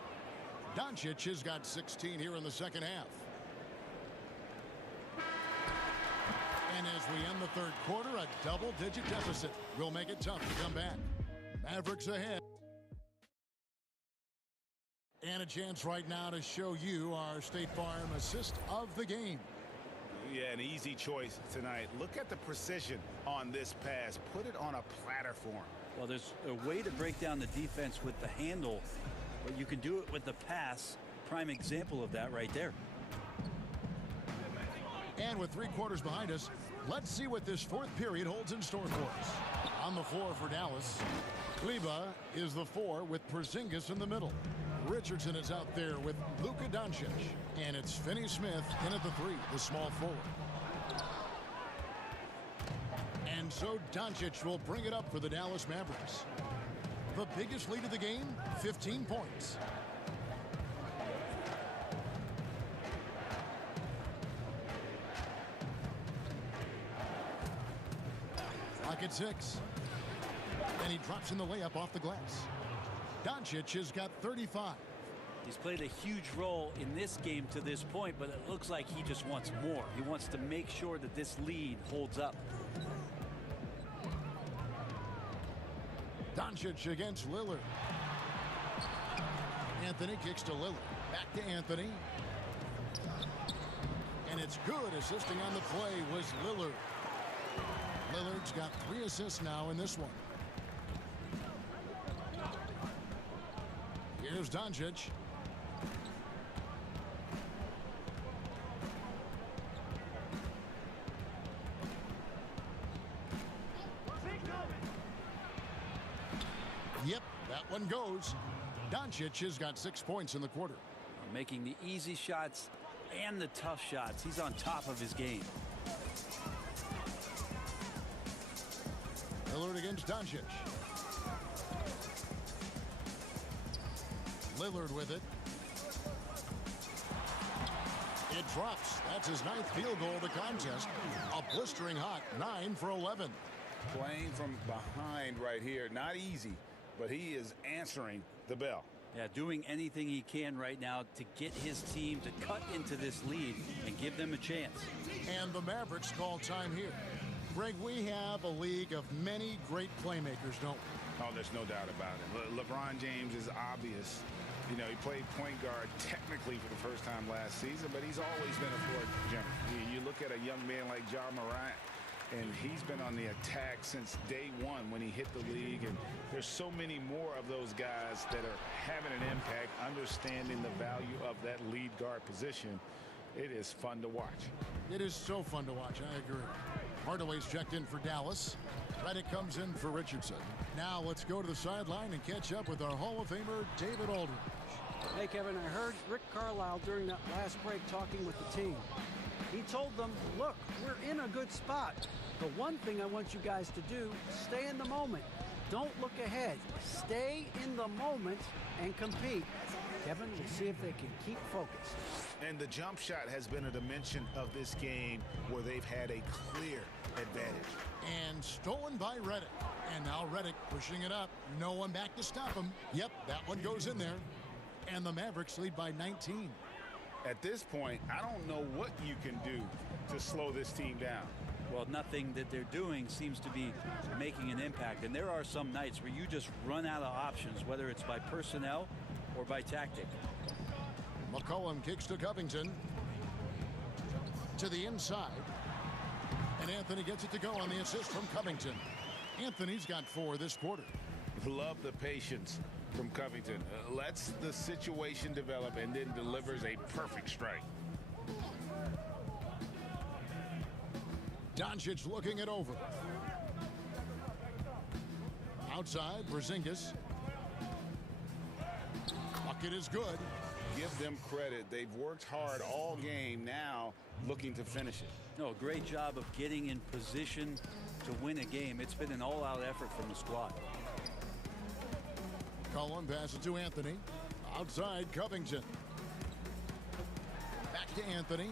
Doncic has got 16 here in the second half. And as we end the third quarter, a double-digit deficit will make it tough to come back. Mavericks ahead. And a chance right now to show you our State Farm assist of the game. Yeah, an easy choice tonight. Look at the precision on this pass. Put it on a platter for him. Well, there's a way to break down the defense with the handle, but you can do it with the pass. Prime example of that right there. And with 3 quarters behind us, let's see what this fourth period holds in store for us. On the floor for Dallas, Kleber is the 4 with Porzingis in the middle. Richardson is out there with Luka Doncic. And it's Finney-Smith in at the 3, the small forward. And so Doncic will bring it up for the Dallas Mavericks. The biggest lead of the game, 15 points. Clock at 6. And he drops in the layup off the glass. Doncic has got 35. He's played a huge role in this game to this point, but it looks like he just wants more. He wants to make sure that this lead holds up. Doncic against Lillard. Anthony kicks to Lillard. Back to Anthony. And it's good. Assisting on the play was Lillard. Lillard's got 3 assists now in this one. Here's Doncic. Yep, that one goes. Doncic has got 6 points in the quarter. Making the easy shots and the tough shots. He's on top of his game. Lillard against Doncic. Lillard with it. It drops. That's his 9th field goal of the contest. A blistering hot 9 for 11. Playing from behind right here. Not easy, but he is answering the bell. Yeah, doing anything he can right now to get his team to cut into this lead and give them a chance. And the Mavericks call time here. Greg, we have a league of many great playmakers, don't we? Oh, there's no doubt about it. LeBron James is obvious. You know, he played point guard technically for the first time last season, but he's always been a floor general. You look at a young man like Ja Morant, and he's been on the attack since day one when he hit the league. And there's so many more of those guys that are having an impact, understanding the value of that lead guard position. It is fun to watch. It is so fun to watch. I agree. Hardaway's checked in for Dallas. Reddick comes in for Richardson. Now let's go to the sideline and catch up with our Hall of Famer, David Aldridge. Hey, Kevin, I heard Rick Carlisle during that last break talking with the team. He told them, look, we're in a good spot. The one thing I want you guys to do, stay in the moment. Don't look ahead. Stay in the moment and compete. Kevin, we'll see if they can keep focused. And the jump shot has been a dimension of this game where they've had a clear advantage. And stolen by Reddick. And now Reddick pushing it up. No one back to stop him. Yep, that one goes in there. And the Mavericks lead by 19. At this point, I don't know what you can do to slow this team down. Well, nothing that they're doing seems to be making an impact. And there are some nights where you just run out of options, whether it's by personnel or by tactic. McCollum kicks to Covington. To the inside. And Anthony gets it to go on the assist from Covington. Anthony's got 4 this quarter. Love the patience from Covington. Lets the situation develop and then delivers a perfect strike. Doncic looking it over. Outside, Porzingis. Bucket is good. Give them credit. They've worked hard all game, now looking to finish it. No, great job of getting in position to win a game. It's been an all-out effort from the squad. Cullen passes to Anthony. Outside, Covington. Back to Anthony.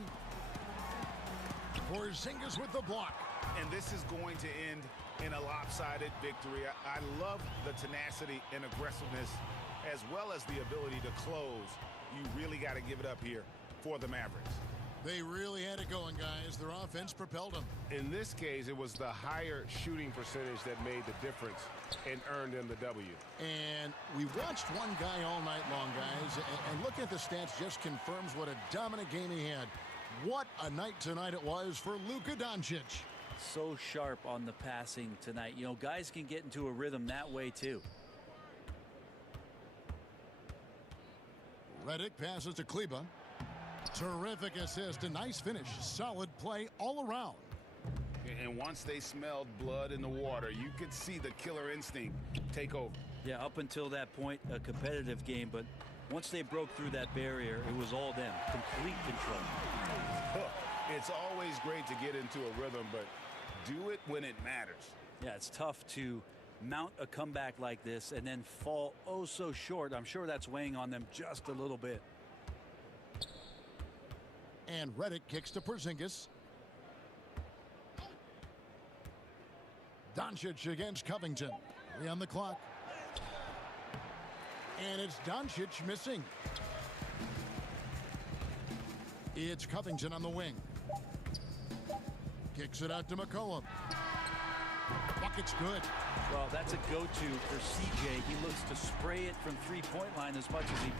Porzingis with the block. And this is going to end in a lopsided victory. I love the tenacity and aggressiveness as well as the ability to close. You really got to give it up here for the Mavericks. They really had it going, guys. Their offense propelled them. In this case, it was the higher shooting percentage that made the difference and earned them the W. And we watched one guy all night long, guys, and looking at the stats just confirms what a dominant game he had. What a night tonight it was for Luka Doncic. So sharp on the passing tonight. You know, guys can get into a rhythm that way, too. Reddick passes to Kleba. Terrific assist, a nice finish. Solid play all around. And once they smelled blood in the water, you could see the killer instinct take over. Yeah, up until that point, a competitive game, but once they broke through that barrier, it was all them. Complete control. It's always great to get into a rhythm, but do it when it matters. Yeah, it's tough to mount a comeback like this and then fall oh so short. I'm sure that's weighing on them just a little bit. And Reddick kicks to Porzingis. Doncic against Covington. 3 on the clock. And it's Doncic missing. It's Covington on the wing. Kicks it out to McCollum. Bucket's good. Well, that's a go-to for CJ. He looks to spray it from three-point line as much as he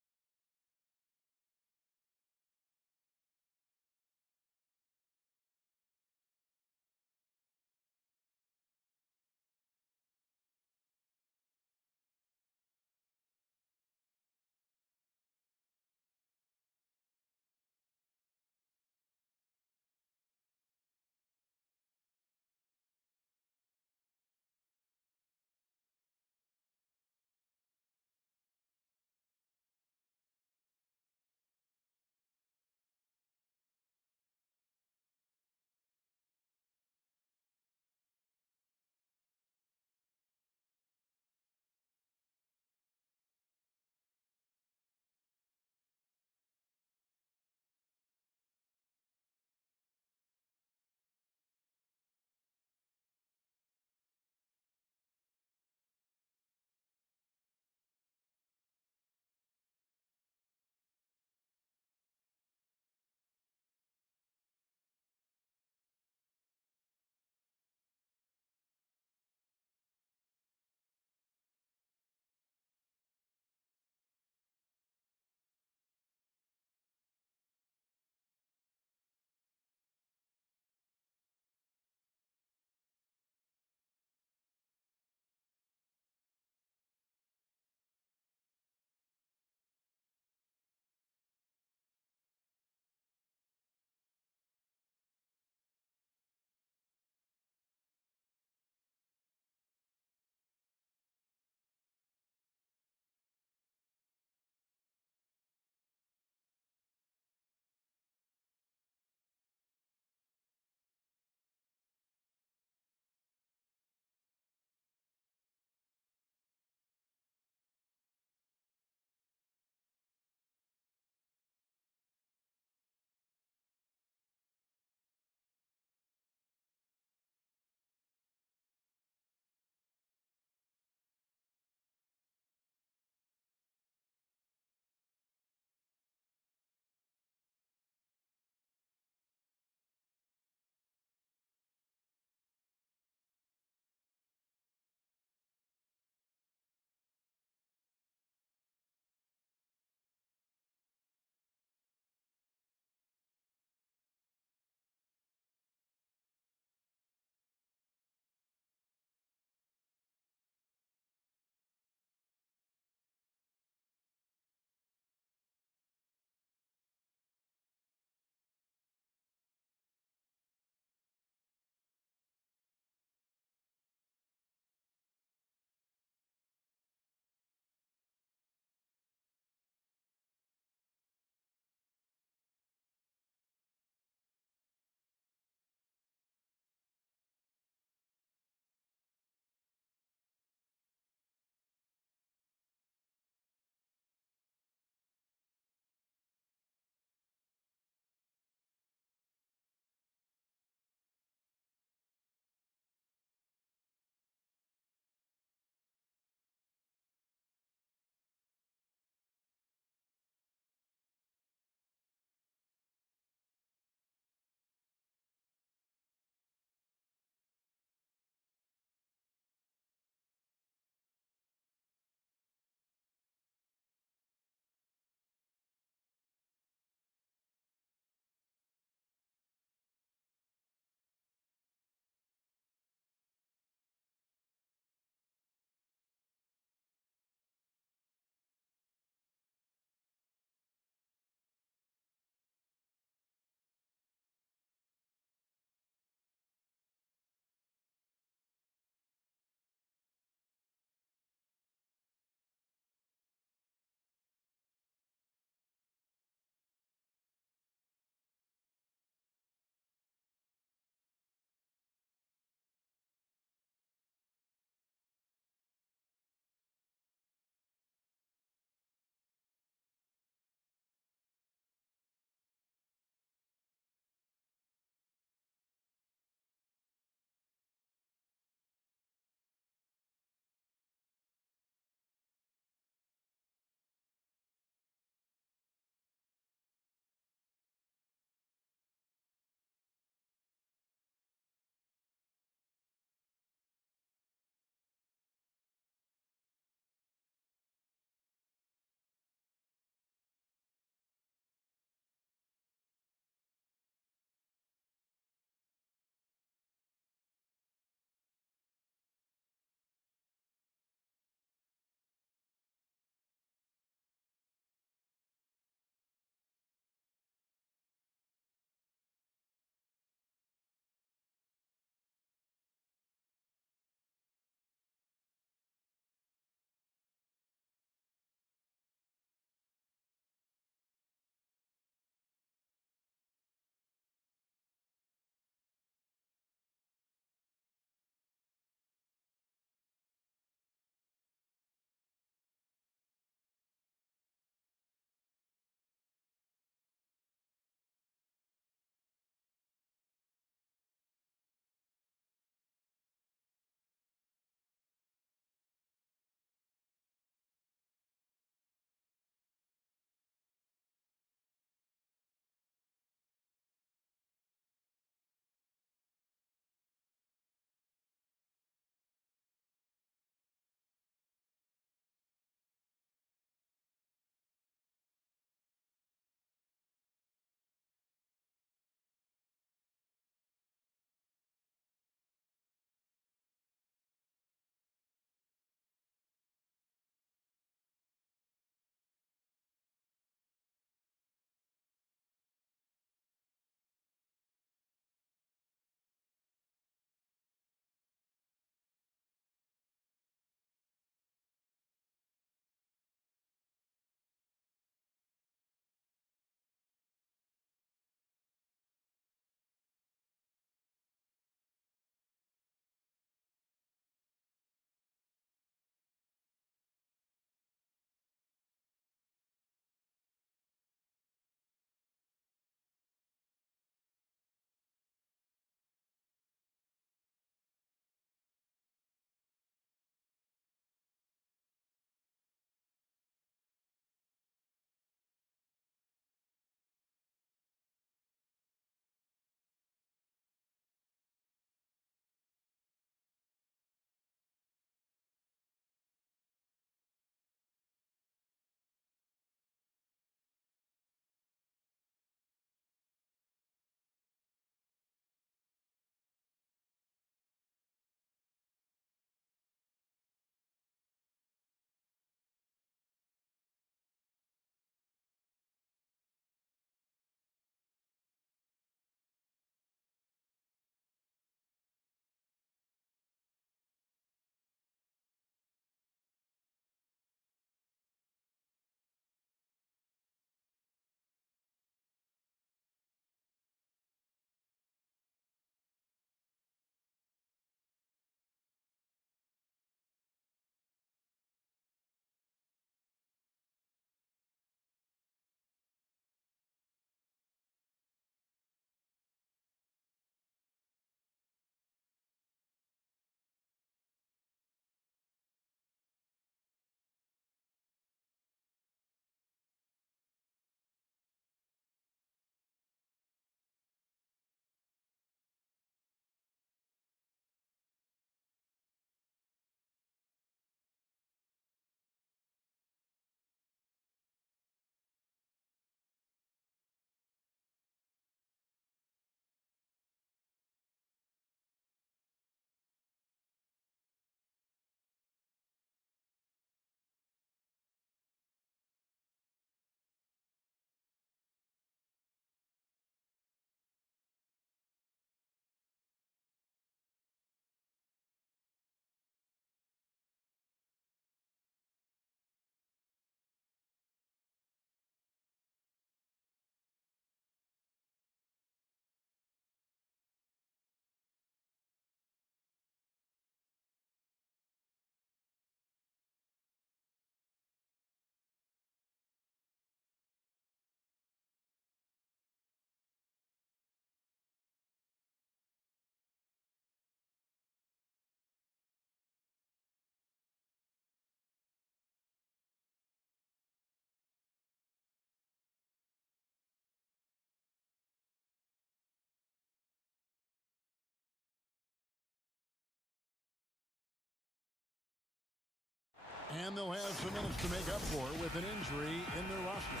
And they'll have some minutes to make up for with an injury in their roster.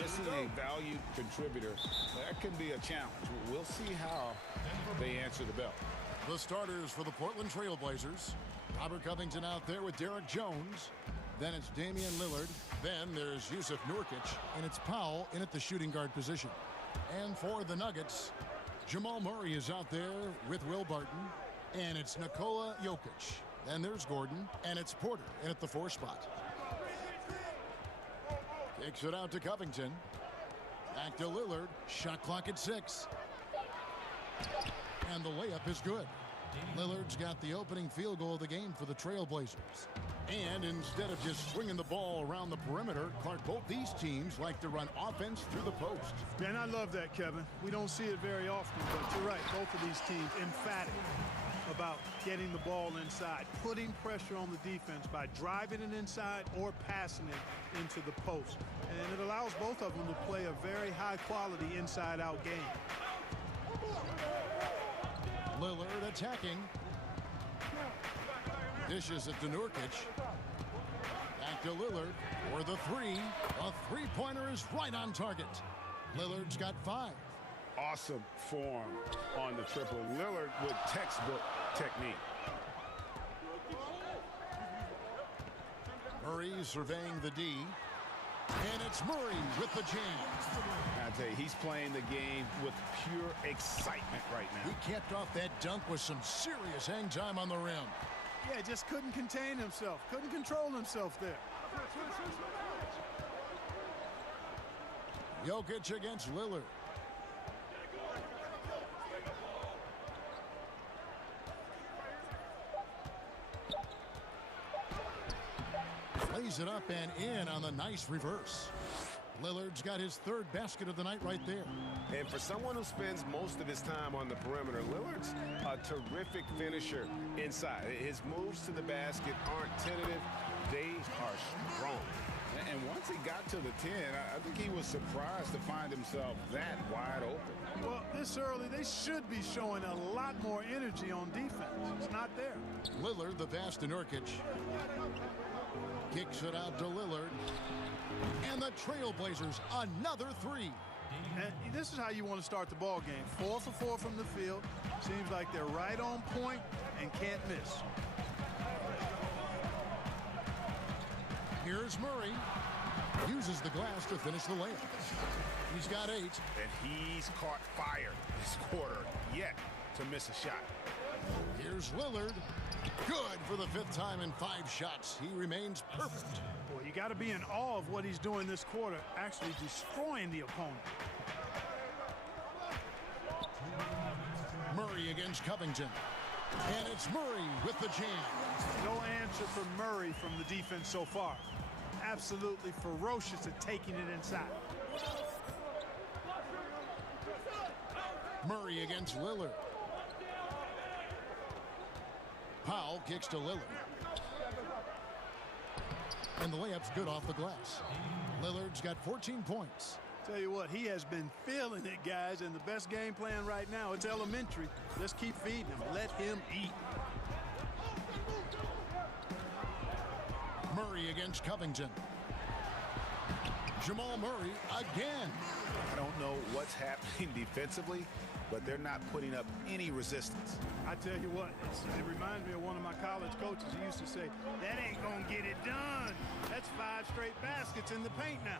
Missing a valued contributor, that can be a challenge. We'll see how they answer the bell. The starters for the Portland Trail Blazers. Robert Covington out there with Derek Jones. Then it's Damian Lillard. Then there's Yusuf Nurkic. And it's Powell in at the shooting guard position. And for the Nuggets, Jamal Murray is out there with Will Barton. And it's Nikola Jokic. Then there's Gordon. And it's Porter in at the 4 spot. Kicks it out to Covington. Back to Lillard. Shot clock at 6. And the layup is good. Lillard's got the opening field goal of the game for the Trailblazers. And instead of just swinging the ball around the perimeter, Clark, both these teams like to run offense through the post. Man, I love that, Kevin. We don't see it very often, but you're right. Both of these teams emphatic about getting the ball inside, putting pressure on the defense by driving it inside or passing it into the post. And it allows both of them to play a very high-quality inside-out game. Lillard attacking. Dishes it to Nurkic. Back to Lillard for the 3. A three-pointer is right on target. Lillard's got 5. Awesome form on the triple. Lillard with textbook technique. Murray surveying the D. And it's Murray with the jam. I tell you, he's playing the game with pure excitement right now. He kept off that dunk with some serious hang time on the rim. Yeah, just couldn't contain himself. Couldn't control himself there. Jokic against Lillard. Plays it up and in on the nice reverse. Lillard's got his 3rd basket of the night right there. And for someone who spends most of his time on the perimeter, Lillard's a terrific finisher inside. His moves to the basket aren't tentative. They are strong. And once he got to the 10, I think he was surprised to find himself that wide open. Well, this early, they should be showing a lot more energy on defense. It's not there. Lillard, the pass to Nurkic. Kicks it out to Lillard. And the Trailblazers, another 3. And this is how you want to start the ball game. 4 for 4 from the field. Seems like they're right on point and can't miss. Here's Murray. Uses the glass to finish the layup. He's got 8. And he's caught fire this quarter yet to miss a shot. Here's Lillard. Good for the 5th time in 5 shots. He remains perfect. Boy, you got to be in awe of what he's doing this quarter, actually destroying the opponent. Murray against Covington. And it's Murray with the jam. No answer for Murray from the defense so far. Absolutely ferocious at taking it inside. Murray against Lillard. Powell kicks to Lillard. And the layup's good off the glass. Lillard's got 14 points. Tell you what, he has been feeling it, guys, and the best game plan right now, it's elementary. Just keep feeding him. Let him eat. Murray against Covington. Jamal Murray again. I don't know what's happening defensively, but they're not putting up any resistance. I tell you what, it reminds me of one of my college coaches. He used to say, that ain't going to get it done. That's 5 straight baskets in the paint now.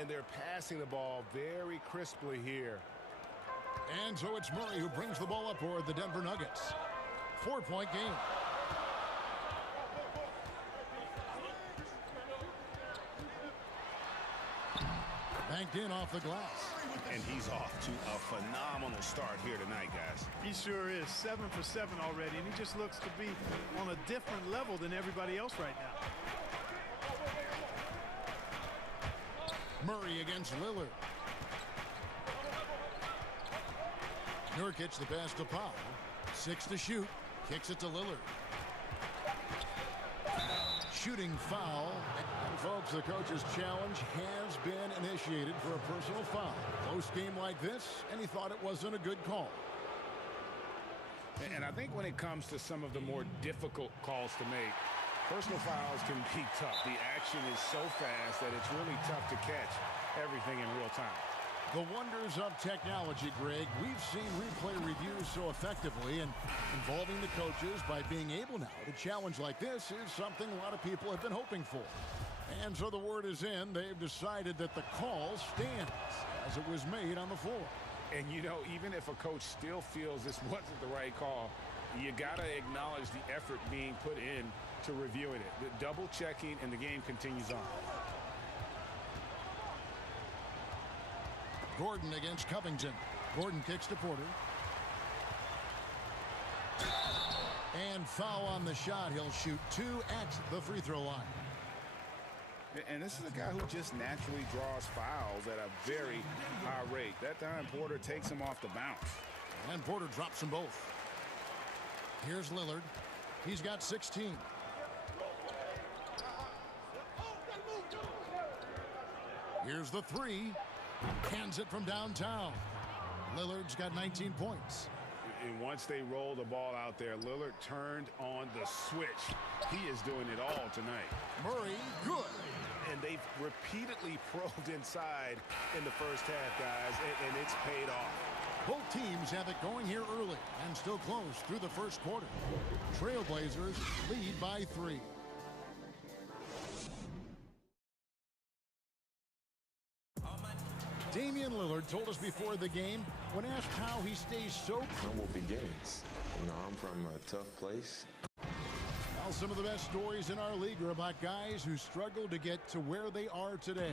And they're passing the ball very crisply here. And so it's Murray who brings the ball up for the Denver Nuggets. 4-point game. Banked in off the glass. And he's off to a phenomenal start here tonight, guys. He sure is. 7 for 7 already, and he just looks to be on a different level than everybody else right now. Murray against Lillard. Nurkic the pass to Powell. 6 to shoot. Kicks it to Lillard. Shooting foul. And folks, the coach's challenge has been initiated for a personal foul. Close game like this, and he thought it wasn't a good call. And I think when it comes to some of the more difficult calls to make, Personal fouls can be tough. The action is so fast that it's really tough to catch everything in real time. The wonders of technology, Greg. We've seen replay reviews so effectively, and involving the coaches by being able now to challenge like this is something a lot of people have been hoping for. And so the word is in. They've decided that the call stands as it was made on the floor. And, you know, even if a coach still feels this wasn't the right call, you got to acknowledge the effort being put in to reviewing it. The double checking, and the game continues on. Gordon against Covington. Gordon kicks to Porter. And foul on the shot. He'll shoot 2 at the free throw line. And this is a guy who just naturally draws fouls at a very high rate. That time, Porter takes him off the bounce. And Porter drops them both. Here's Lillard. He's got 16. Here's the 3. Hands it from downtown. Lillard's got 19 points. And once they roll the ball out there, Lillard turned on the switch. He is doing it all tonight. Murray, good. And they've repeatedly probed inside in the first half, guys, and it's paid off. Both teams have it going here early and still close through the first quarter. Trailblazers lead by 3. Damian Lillard told us before the game, when asked how he stays so humble beginnings. You know, I'm from a tough place. Well, some of the best stories in our league are about guys who struggled to get to where they are today.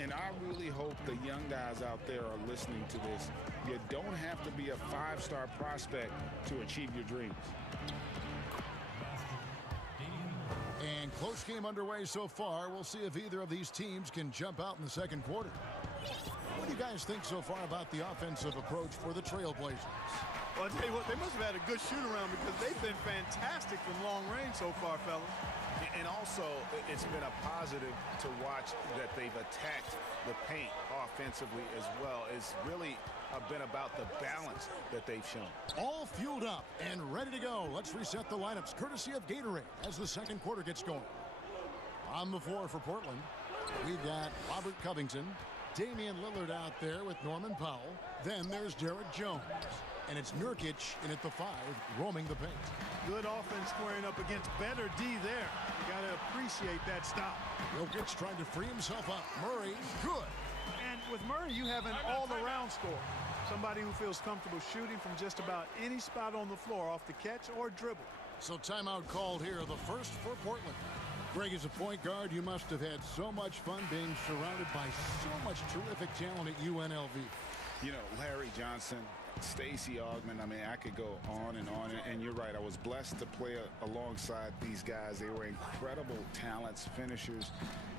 And I really hope the young guys out there are listening to this. You don't have to be a 5-star prospect to achieve your dreams. And close game underway so far. We'll see if either of these teams can jump out in the second quarter. What do you guys think so far about the offensive approach for the Trailblazers? Well, I'll tell you what, they must have had a good shoot-around because they've been fantastic from long range so far, fellas. And also, it's been a positive to watch that they've attacked the paint offensively as well. It's really been about the balance that they've shown. All fueled up and ready to go. Let's reset the lineups courtesy of Gatorade as the second quarter gets going. On the floor for Portland, we've got Robert Covington, Damian Lillard out there with Norman Powell. Then there's Derek Jones. And it's Nurkic in at the 5, roaming the paint. Good offense squaring up against better D there. You got to appreciate that stop. Jokic trying to free himself up. Murray, good. And with Murray, you have an all-around score. Somebody who feels comfortable shooting from just about any spot on the floor off the catch or dribble. So timeout called here, the first for Portland. Greg, as a point guard, you must have had so much fun being surrounded by so much terrific talent at UNLV. You know, Larry Johnson, Stacey Augmon, I mean, I could go on, and you're right. I was blessed to play alongside these guys. They were incredible talents, finishers,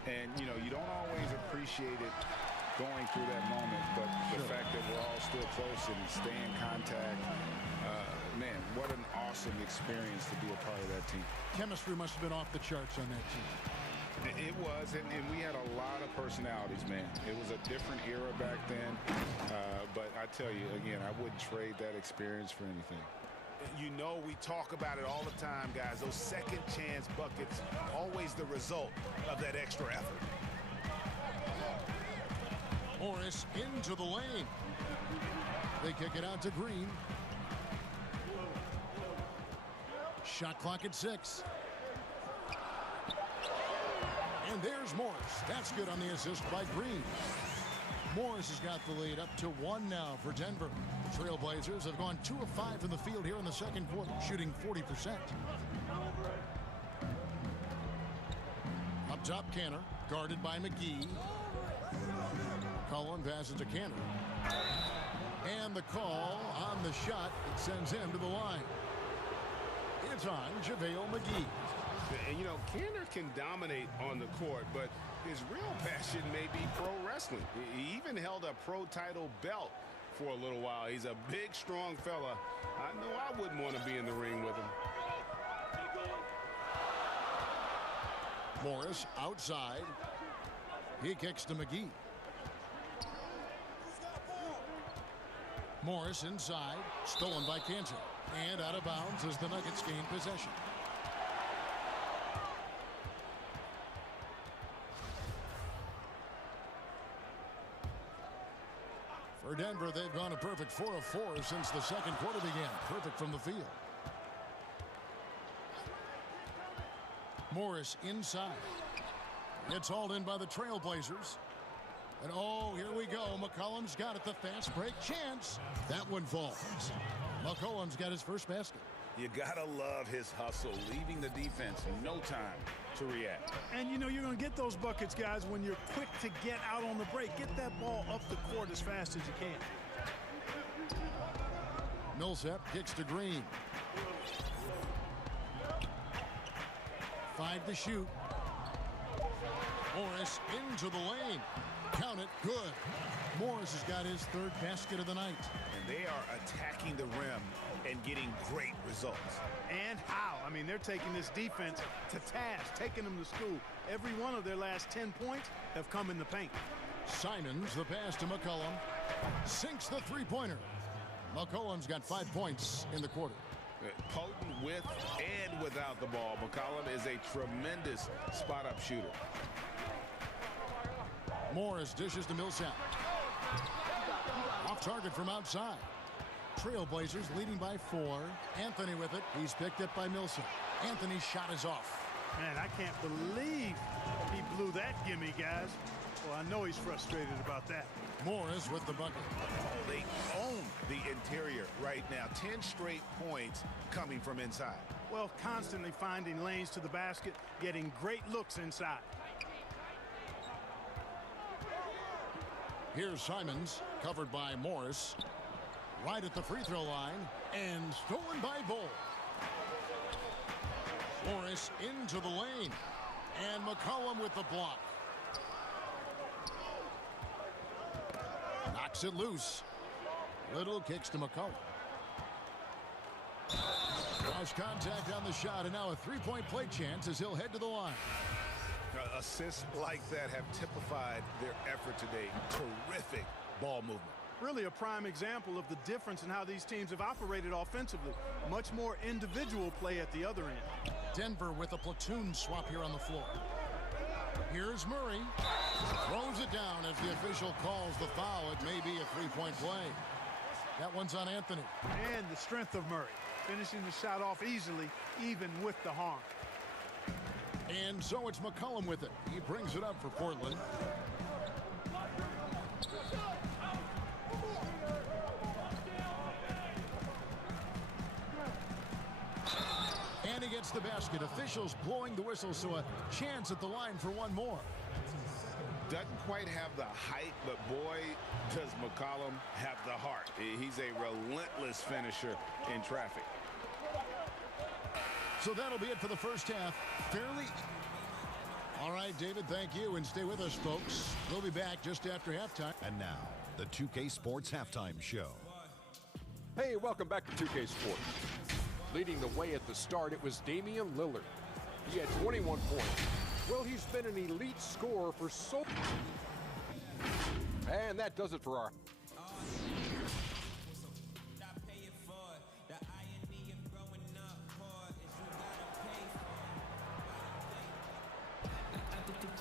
and, you know, you don't always appreciate it going through that moment, but the fact that we're all still close and stay in contact, man, what an awesome experience to be a part of that team. Chemistry must have been off the charts on that team. It was, and we had a lot of personalities, man. It was a different era back then, but I tell you, again, I wouldn't trade that experience for anything. You know, we talk about it all the time, guys. Those second chance buckets, always the result of that extra effort. Morris into the lane. They kick it out to Green. Shot clock at 6. And there's Morris. That's good on the assist by Green. Morris has got the lead up to 1 now for Denver. The Trailblazers have gone 2 of 5 from the field here in the second quarter, shooting 40%. Up top, Canner, guarded by McGee. Cullen passes to Canner. And the call on the shot, it sends him to the line. It's on JaVale McGee. And, you know, Canner can dominate on the court, but his real passion may be pro wrestling. He even held a pro title belt for a little while. He's a big, strong fella. I know I wouldn't want to be in the ring with him. Morris outside. He kicks to McGee. Morris inside, stolen by Cantor. And out of bounds as the Nuggets gain possession. For Denver, they've gone a perfect 4 of 4 since the second quarter began. Perfect from the field. Morris inside. It's hauled in by the Trailblazers. And oh, here we go. McCollum's got it. The fast break chance. That one falls. McCollum's got his first basket. You gotta love his hustle, leaving the defense no time to react. And you know you're going to get those buckets, guys, when you're quick to get out on the break. Get that ball up the court as fast as you can. Millsap kicks to Green. 5 to shoot. Morris into the lane. Count it. Good. Morris has got his third basket of the night. And they are attacking the rim and getting great results. And how? I mean, they're taking this defense to task, taking them to school. Every one of their last 10 points have come in the paint. Simons, the pass to McCollum. Sinks the three-pointer. McCollum's got 5 points in the quarter. Potent with and without the ball. McCollum is a tremendous spot-up shooter. Morris dishes to Millsap. Off target from outside. Trailblazers leading by 4. Anthony with it. He's picked up by Millsap. Anthony's shot is off. Man, I can't believe he blew that gimme, guys. Well, I know he's frustrated about that. Morris with the bucket. Oh, they own the interior right now. 10 straight points coming from inside. Well, constantly finding lanes to the basket, getting great looks inside. Here's Simons, covered by Morris. Right at the free throw line, and stolen by Bull. Morris into the lane, and McCollum with the block. Knocks it loose. Little kicks to McCollum. Cross contact on the shot, and now a three-point play chance as he'll head to the line. Assists like that have typified their effort today. Terrific ball movement. Really a prime example of the difference in how these teams have operated offensively. Much more individual play at the other end. Denver with a platoon swap here on the floor. Here's Murray. Throws it down as the official calls the foul. It may be a three-point play. That one's on Anthony. And the strength of Murray. Finishing the shot off easily, even with the harm. And so it's McCollum with it. He brings it up for Portland. And he gets the basket. Officials blowing the whistle, so a chance at the line for one more. Doesn't quite have the height, but boy, does McCollum have the heart. He's a relentless finisher in traffic. So that'll be it for the first half. Fairly. All right, David, thank you. And stay with us, folks. We'll be back just after halftime. And now, the 2K Sports Halftime Show. Hey, welcome back to 2K Sports. Leading the way at the start, it was Damian Lillard. He had 21 points. Well, he's been an elite scorer for so... And that does it for our...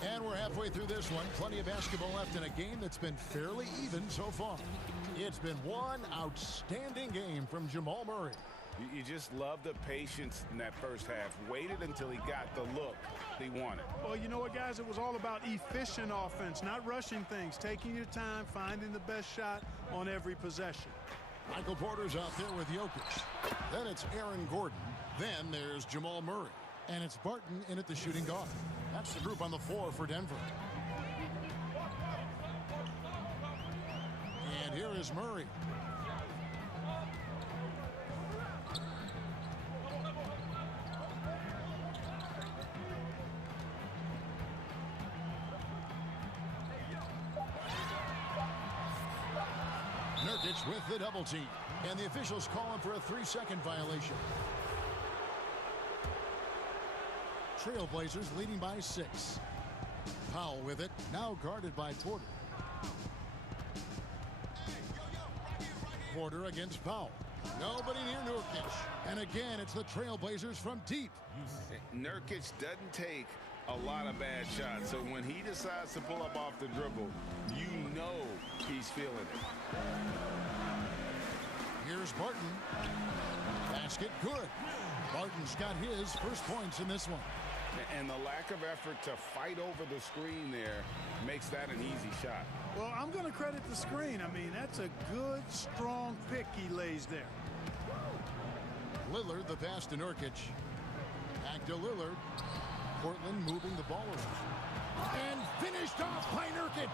And we're halfway through this one. Plenty of basketball left in a game that's been fairly even so far. It's been one outstanding game from Jamal Murray. You just love the patience in that first half. Waited until he got the look he wanted. Well, you know what, guys? It was all about efficient offense, not rushing things, taking your time, finding the best shot on every possession. Michael Porter's out there with Jokic. Then it's Aaron Gordon. Then there's Jamal Murray. And it's Barton in at the shooting guard. That's the group on the floor for Denver. And here is Murray. Nurkic with the double team. And the officials calling for a 3-second violation. Trailblazers leading by 6. Powell with it, now guarded by Porter. Porter against Powell. Nobody near Nurkic. And again, it's the Trailblazers from deep. Nurkic doesn't take a lot of bad shots. So when he decides to pull up off the dribble, you know he's feeling it. Here's Barton. Basket good. Barton's got his first points in this one. And the lack of effort to fight over the screen there makes that an easy shot. Well, I'm going to credit the screen. I mean, that's a good, strong pick he lays there. Lillard, the pass to Nurkic. Back to Lillard. Portland moving the ball around. And finished off by Nurkic.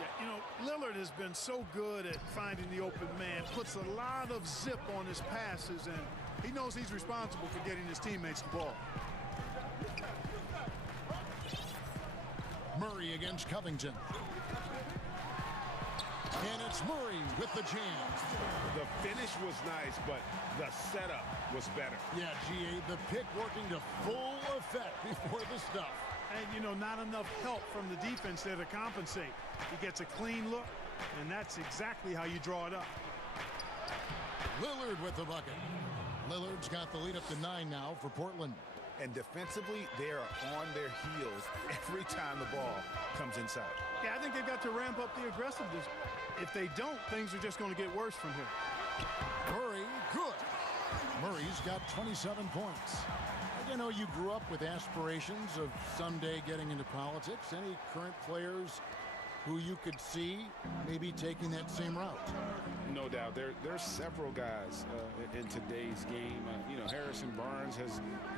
Yeah, you know, Lillard has been so good at finding the open man. Puts a lot of zip on his passes, and he knows he's responsible for getting his teammates the ball. Murray against Covington. And it's Murray with the jam. The finish was nice, but the setup was better. Yeah, GA, the pick working to full effect before the stuff. And, you know, not enough help from the defense there to compensate. He gets a clean look, and that's exactly how you draw it up. Lillard with the bucket. Lillard's got the lead up to 9 now for Portland. And defensively, they are on their heels every time the ball comes inside. Yeah, I think they've got to ramp up the aggressiveness. If they don't, things are just going to get worse from here. Murray, good. Murray's got 27 points. You know, you grew up with aspirations of someday getting into politics. Any current players who you could see maybe taking that same route? No doubt. There's several guys in today's game. You know, Harrison Barnes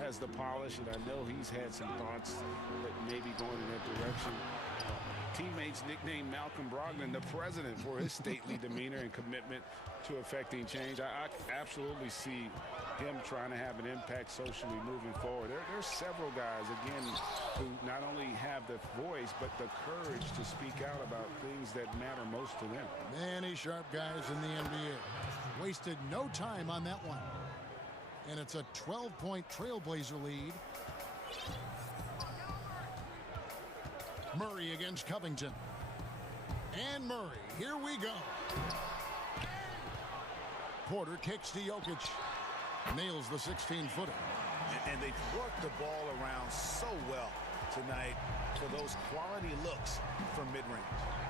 has the polish, and I know he's had some thoughts that maybe going in that direction. Teammates nicknamed Malcolm Brogdon the president for his stately demeanor and commitment to affecting change. I absolutely see him trying to have an impact socially moving forward. There's several guys, again, who not only have the voice, but the courage to speak out about things that matter most to them. Many sharp guys in the NBA. Wasted no time on that one. And it's a 12-point Trailblazer lead. Murray against Covington. And Murray, here we go. Porter kicks to Jokic. Nails the 16-footer. And they've worked the ball around so well tonight for those quality looks from mid-range.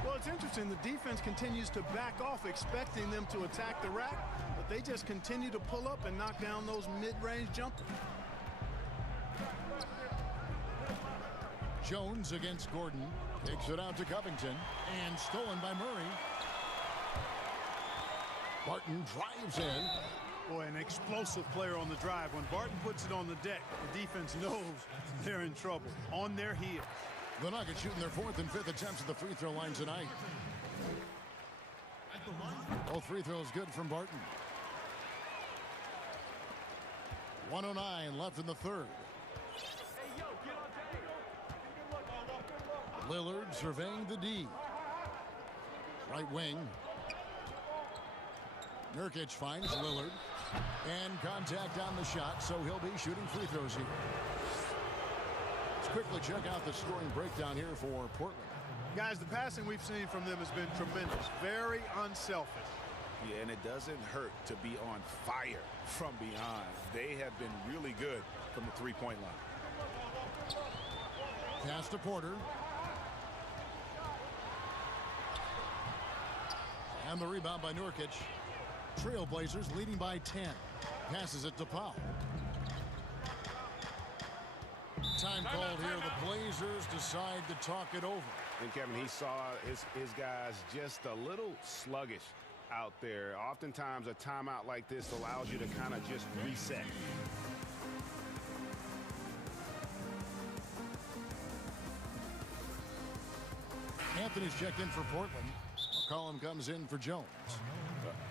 Well, it's interesting. The defense continues to back off, expecting them to attack the rack, but they just continue to pull up and knock down those mid-range jumpers. Jones against Gordon. Takes it out to Covington. And stolen by Murray. Barton drives in. Boy, an explosive player on the drive. When Barton puts it on the deck, the defense knows they're in trouble. On their heels. The Nuggets shooting their 4th and 5th attempts at the free throw line tonight. Both free throws good from Barton. 1:09 left in the third. Lillard surveying the D. Right wing. Nurkic finds Lillard. And contact on the shot, so he'll be shooting free throws here. Let's quickly check out the scoring breakdown here for Portland. Guys, the passing we've seen from them has been tremendous. Very unselfish. Yeah, and it doesn't hurt to be on fire from beyond. They have been really good from the three-point line. Pass to Porter. And the rebound by Nurkic. Trailblazers leading by 10. Passes it to Powell. Time called here. The Blazers decide to talk it over. And Kevin, he saw his guys just a little sluggish out there. Oftentimes a timeout like this allows you to kind of just reset. Anthony's checked in for Portland. McCollum comes in for Jones.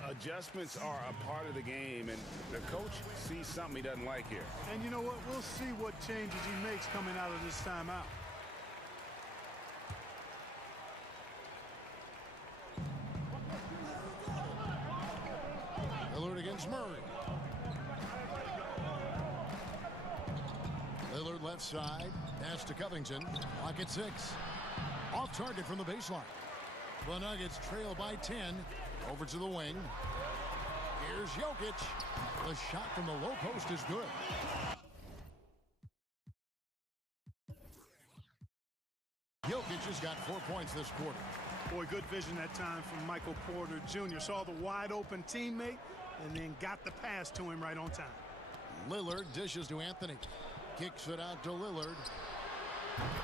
Adjustments are a part of the game, and the coach sees something he doesn't like here. And you know what? We'll see what changes he makes coming out of this timeout. Lillard against Murray. Lillard left side. Pass to Covington. Clock at 6. Off target from the baseline. The Nuggets trail by 10. Over to the wing. Here's Jokic. The shot from the low post is good. Jokic has got 4 points this quarter. Boy, good vision that time from Michael Porter Jr. Saw the wide open teammate and then got the pass to him right on time. Lillard dishes to Anthony. Kicks it out to Lillard.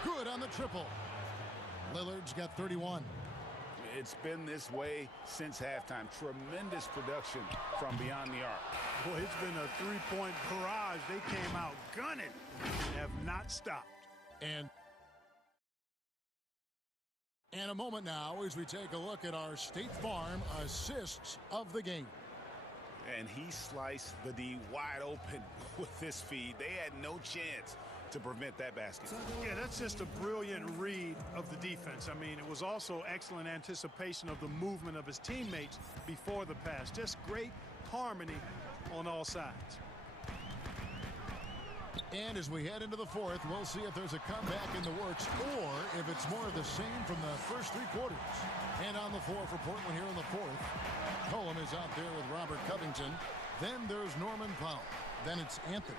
Good on the triple. Lillard's got 31. It's been this way since halftime. Tremendous production from beyond the arc. Boy, it's been a three-point barrage. They came out gunning and have not stopped. And a moment now as we take a look at our State Farm assists of the game. And he sliced the D wide open with this feed. They had no chance to prevent that basket. Yeah, that's just a brilliant read of the defense. I mean, it was also excellent anticipation of the movement of his teammates before the pass. Just great harmony on all sides. And as we head into the fourth, we'll see if there's a comeback in the works or if it's more of the same from the first three quarters. And on the floor for Portland here in the fourth, Colum is out there with Robert Covington. Then there's Norman Powell. Then it's Anthony.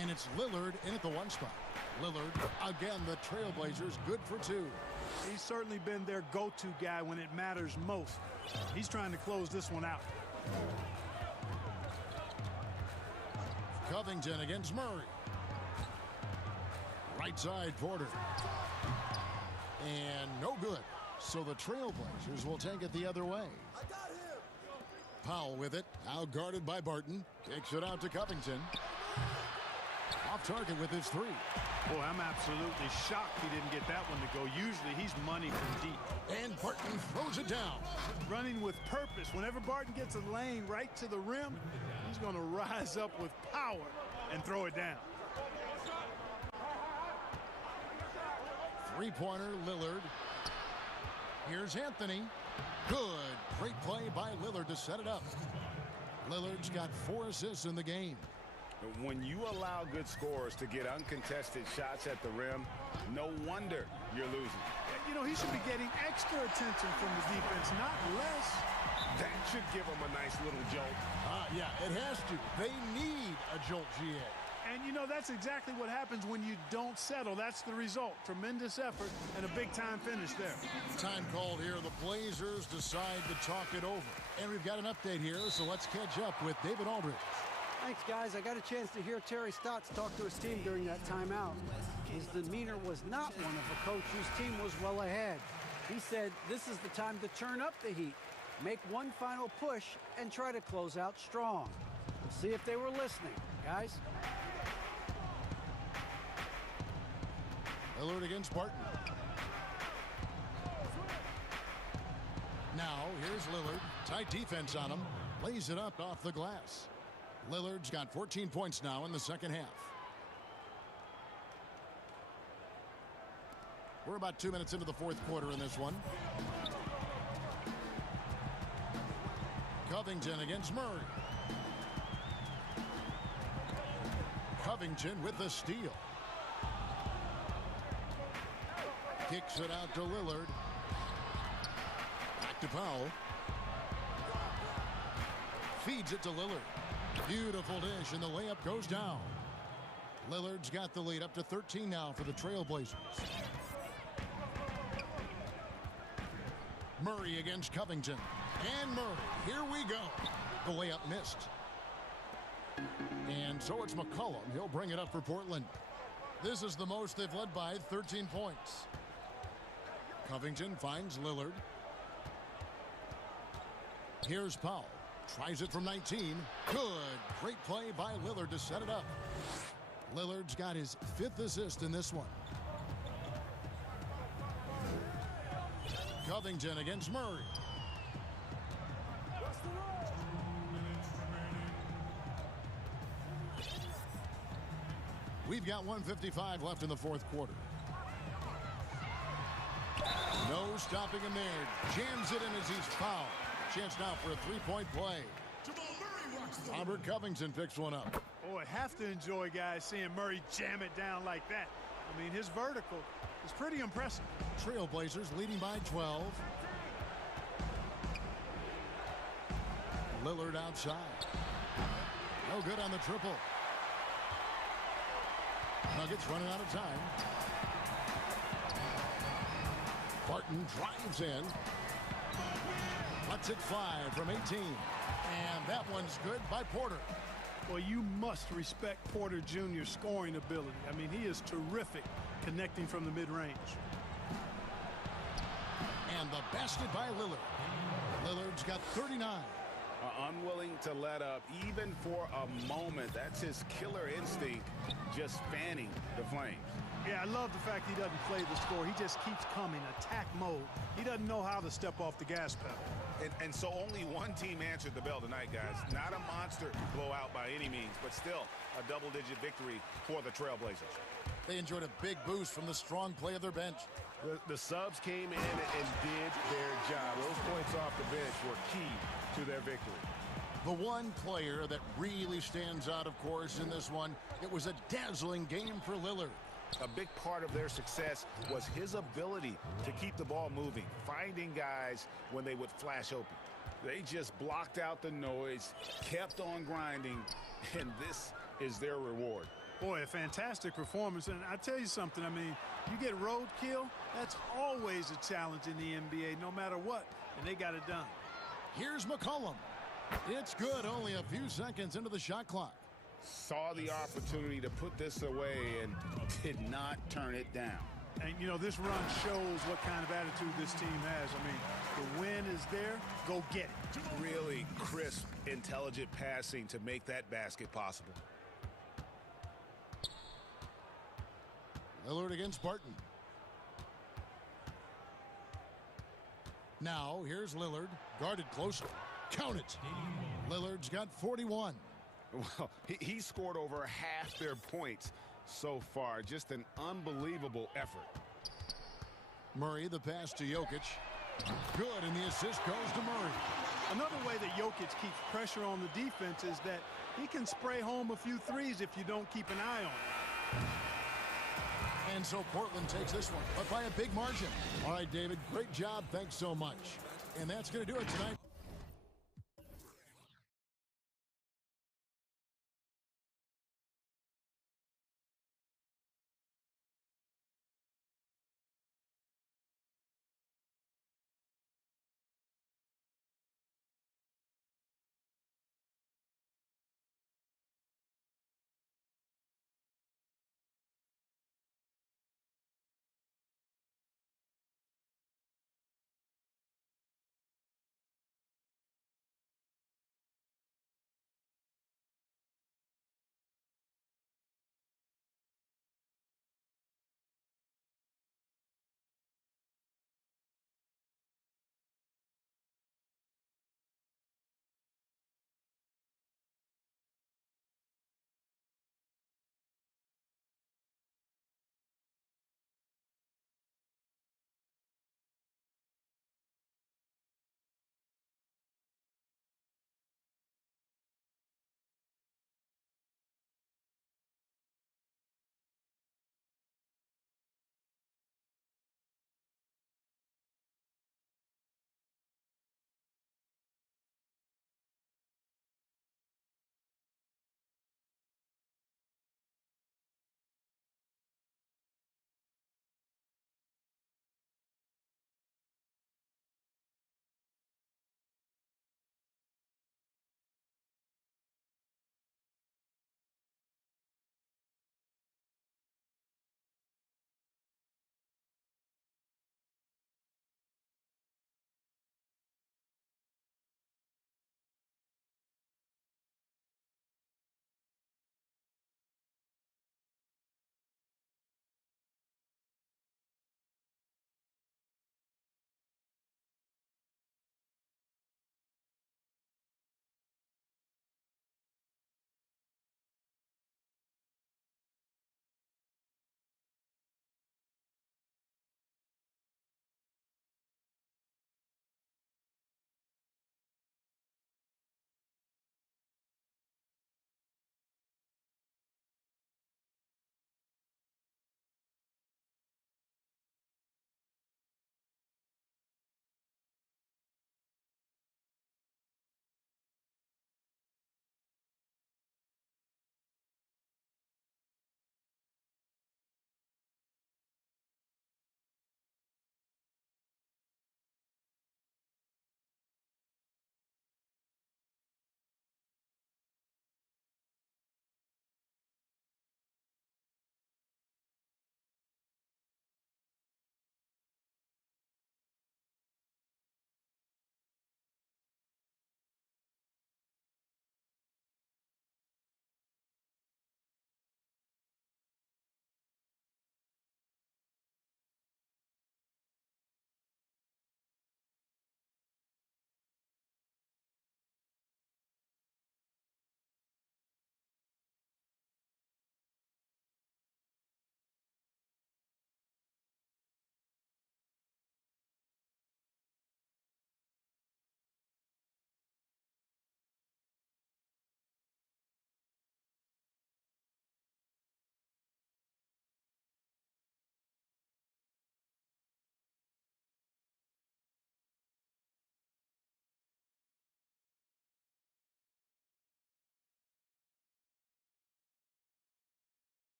And it's Lillard in at the one spot. Lillard, again, the Trailblazers, good for two. He's certainly been their go-to guy when it matters most. He's trying to close this one out. Covington against Murray. Right side, Porter. And no good. So the Trailblazers will take it the other way. Powell with it, out guarded by Barton. Kicks it out to Covington. Off target with his three. Boy, I'm absolutely shocked he didn't get that one to go. Usually he's money from deep. And Barton throws it down. Running with purpose. Whenever Barton gets a lane right to the rim, he's going to rise up with power and throw it down. Three-pointer, Lillard. Here's Anthony. Good. Great play by Lillard to set it up. Lillard's got 4 assists in the game. When you allow good scorers to get uncontested shots at the rim, no wonder you're losing. You know, he should be getting extra attention from the defense, not less. That should give him a nice little jolt. Yeah, it has to. They need a jolt, GA. And, you know, that's exactly what happens when you don't settle. That's the result. Tremendous effort and a big-time finish there. Time called here. The Blazers decide to talk it over. And we've got an update here, so let's catch up with David Aldridge. Thanks, guys. I got a chance to hear Terry Stotts talk to his team during that timeout. His demeanor was not one of a coach whose team was well ahead. He said this is the time to turn up the heat, make one final push, and try to close out strong. We'll see if they were listening, guys. Lillard against Barton. Now, here's Lillard. Tight defense on him. Lays it up off the glass. Lillard's got 14 points now in the second half. We're about 2 minutes into the fourth quarter in this one. Covington against Murray. Covington with the steal. Kicks it out to Lillard. Back to Powell. Feeds it to Lillard. Beautiful dish, and the layup goes down. Lillard's got the lead up to 13 now for the Trailblazers. Murray against Covington. And Murray. Here we go. The layup missed. And so it's McCollum. He'll bring it up for Portland. This is the most they've led by, 13 points. Covington finds Lillard. Here's Powell. Tries it from 19. Good. Great play by Lillard to set it up. Lillard's got his 5th assist in this one. Covington against Murray. We've got 1:55 left in the fourth quarter. No stopping him there. Jams it in as he's fouled. Chance now for a three-point play. Robert Covington picks one up. Boy, have to enjoy, guys, seeing Murray jam it down like that. I mean, his vertical is pretty impressive. Trailblazers leading by 12. Lillard outside. No good on the triple. Nuggets running out of time. Portland drives in. Lets it fly from 18. And that one's good by Porter. Well, you must respect Porter Jr.'s scoring ability. I mean, he is terrific connecting from the mid-range. And the basket by Lillard. Lillard's got 39. Unwilling to let up even for a moment. That's his killer instinct, just fanning the flames. Yeah, I love the fact he doesn't play the score. He just keeps coming, attack mode. He doesn't know how to step off the gas pedal. And so only one team answered the bell tonight, guys. Not a monster blowout by any means, but still a double-digit victory for the Trailblazers. They enjoyed a big boost from the strong play of their bench. The subs came in and did their job. Those points off the bench were key to their victory. The one player that really stands out, of course, in this one, it was a dazzling game for Lillard. A big part of their success was his ability to keep the ball moving, finding guys when they would flash open. They just blocked out the noise, kept on grinding, and this is their reward. Boy, a fantastic performance. And I tell you something, I mean, you get roadkill, that's always a challenge in the NBA, no matter what, and they got it done. Here's McCollum. It's good, only a few seconds into the shot clock. Saw the opportunity to put this away and did not turn it down. And, you know, this run shows what kind of attitude this team has. I mean, the win is there, go get it. Really crisp, intelligent passing to make that basket possible. Lillard against Barton. Now, here's Lillard, guarded closely. Count it. Lillard's got 41. Well, he scored over half their points so far. Just an unbelievable effort. Murray, the pass to Jokic. Good, and the assist goes to Murray. Another way that Jokic keeps pressure on the defense is that he can spray home a few threes if you don't keep an eye on him. And so Portland takes this one, but by a big margin. All right, David, great job. Thanks so much. And that's going to do it tonight.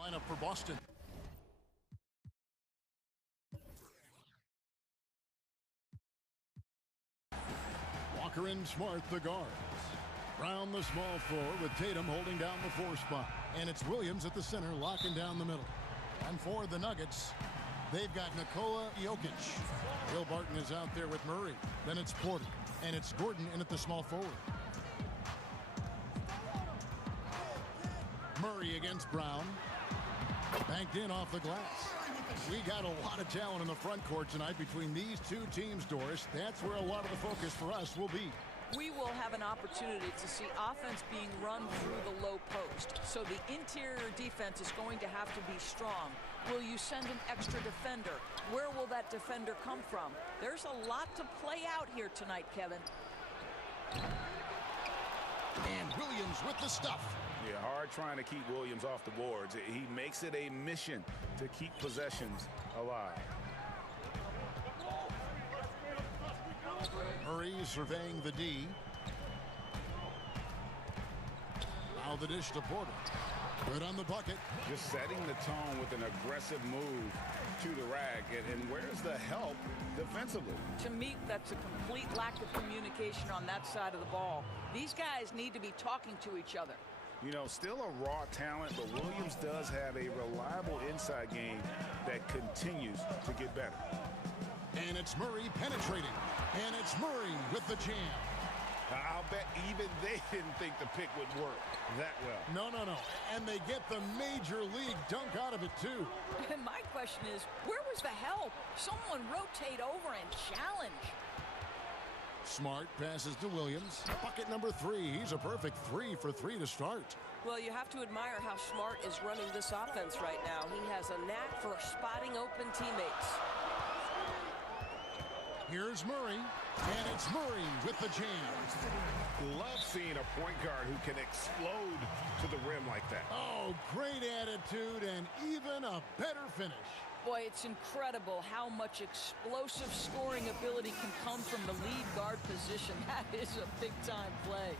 Lineup for Boston. Walker and Smart, the guards. Brown, the small forward, with Tatum holding down the 4 spot. And it's Williams at the center, locking down the middle. And for the Nuggets, they've got Nikola Jokic. Will Barton is out there with Murray. Then it's Porter. And it's Gordon in at the small forward. Murray against Brown. Banked in off the glass. We got a lot of talent in the front court tonight between these two teams, Doris. That's where a lot of the focus for us will be. We will have an opportunity to see offense being run through the low post. So the interior defense is going to have to be strong. Will you send an extra defender? Where will that defender come from? There's a lot to play out here tonight, Kevin. And Williams with the stuff. Yeah, hard trying to keep Williams off the boards. He makes it a mission to keep possessions alive. Murray surveying the D. Now the dish to Porter. Good on the bucket. Just setting the tone with an aggressive move to the rack. And where's the help defensively? To me, that's a complete lack of communication on that side of the ball. These guys need to be talking to each other. You know, still a raw talent, but Williams does have a reliable inside game that continues to get better. And it's Murray penetrating. And it's Murray with the jam. I'll bet even they didn't think the pick would work that well. No. And they get the major league dunk out of it, too. And my question is, where was the help? Someone rotate over and challenge. Smart passes to Williams. Bucket number 3. He's a perfect 3 for 3 to start. Well, you have to admire how Smart is running this offense right now. He has a knack for spotting open teammates. Here's Murray, and it's Murray with the jam. Love seeing a point guard who can explode to the rim like that. Oh, great attitude and even a better finish. Boy, it's incredible how much explosive scoring ability can come from the lead guard position. That is a big-time play.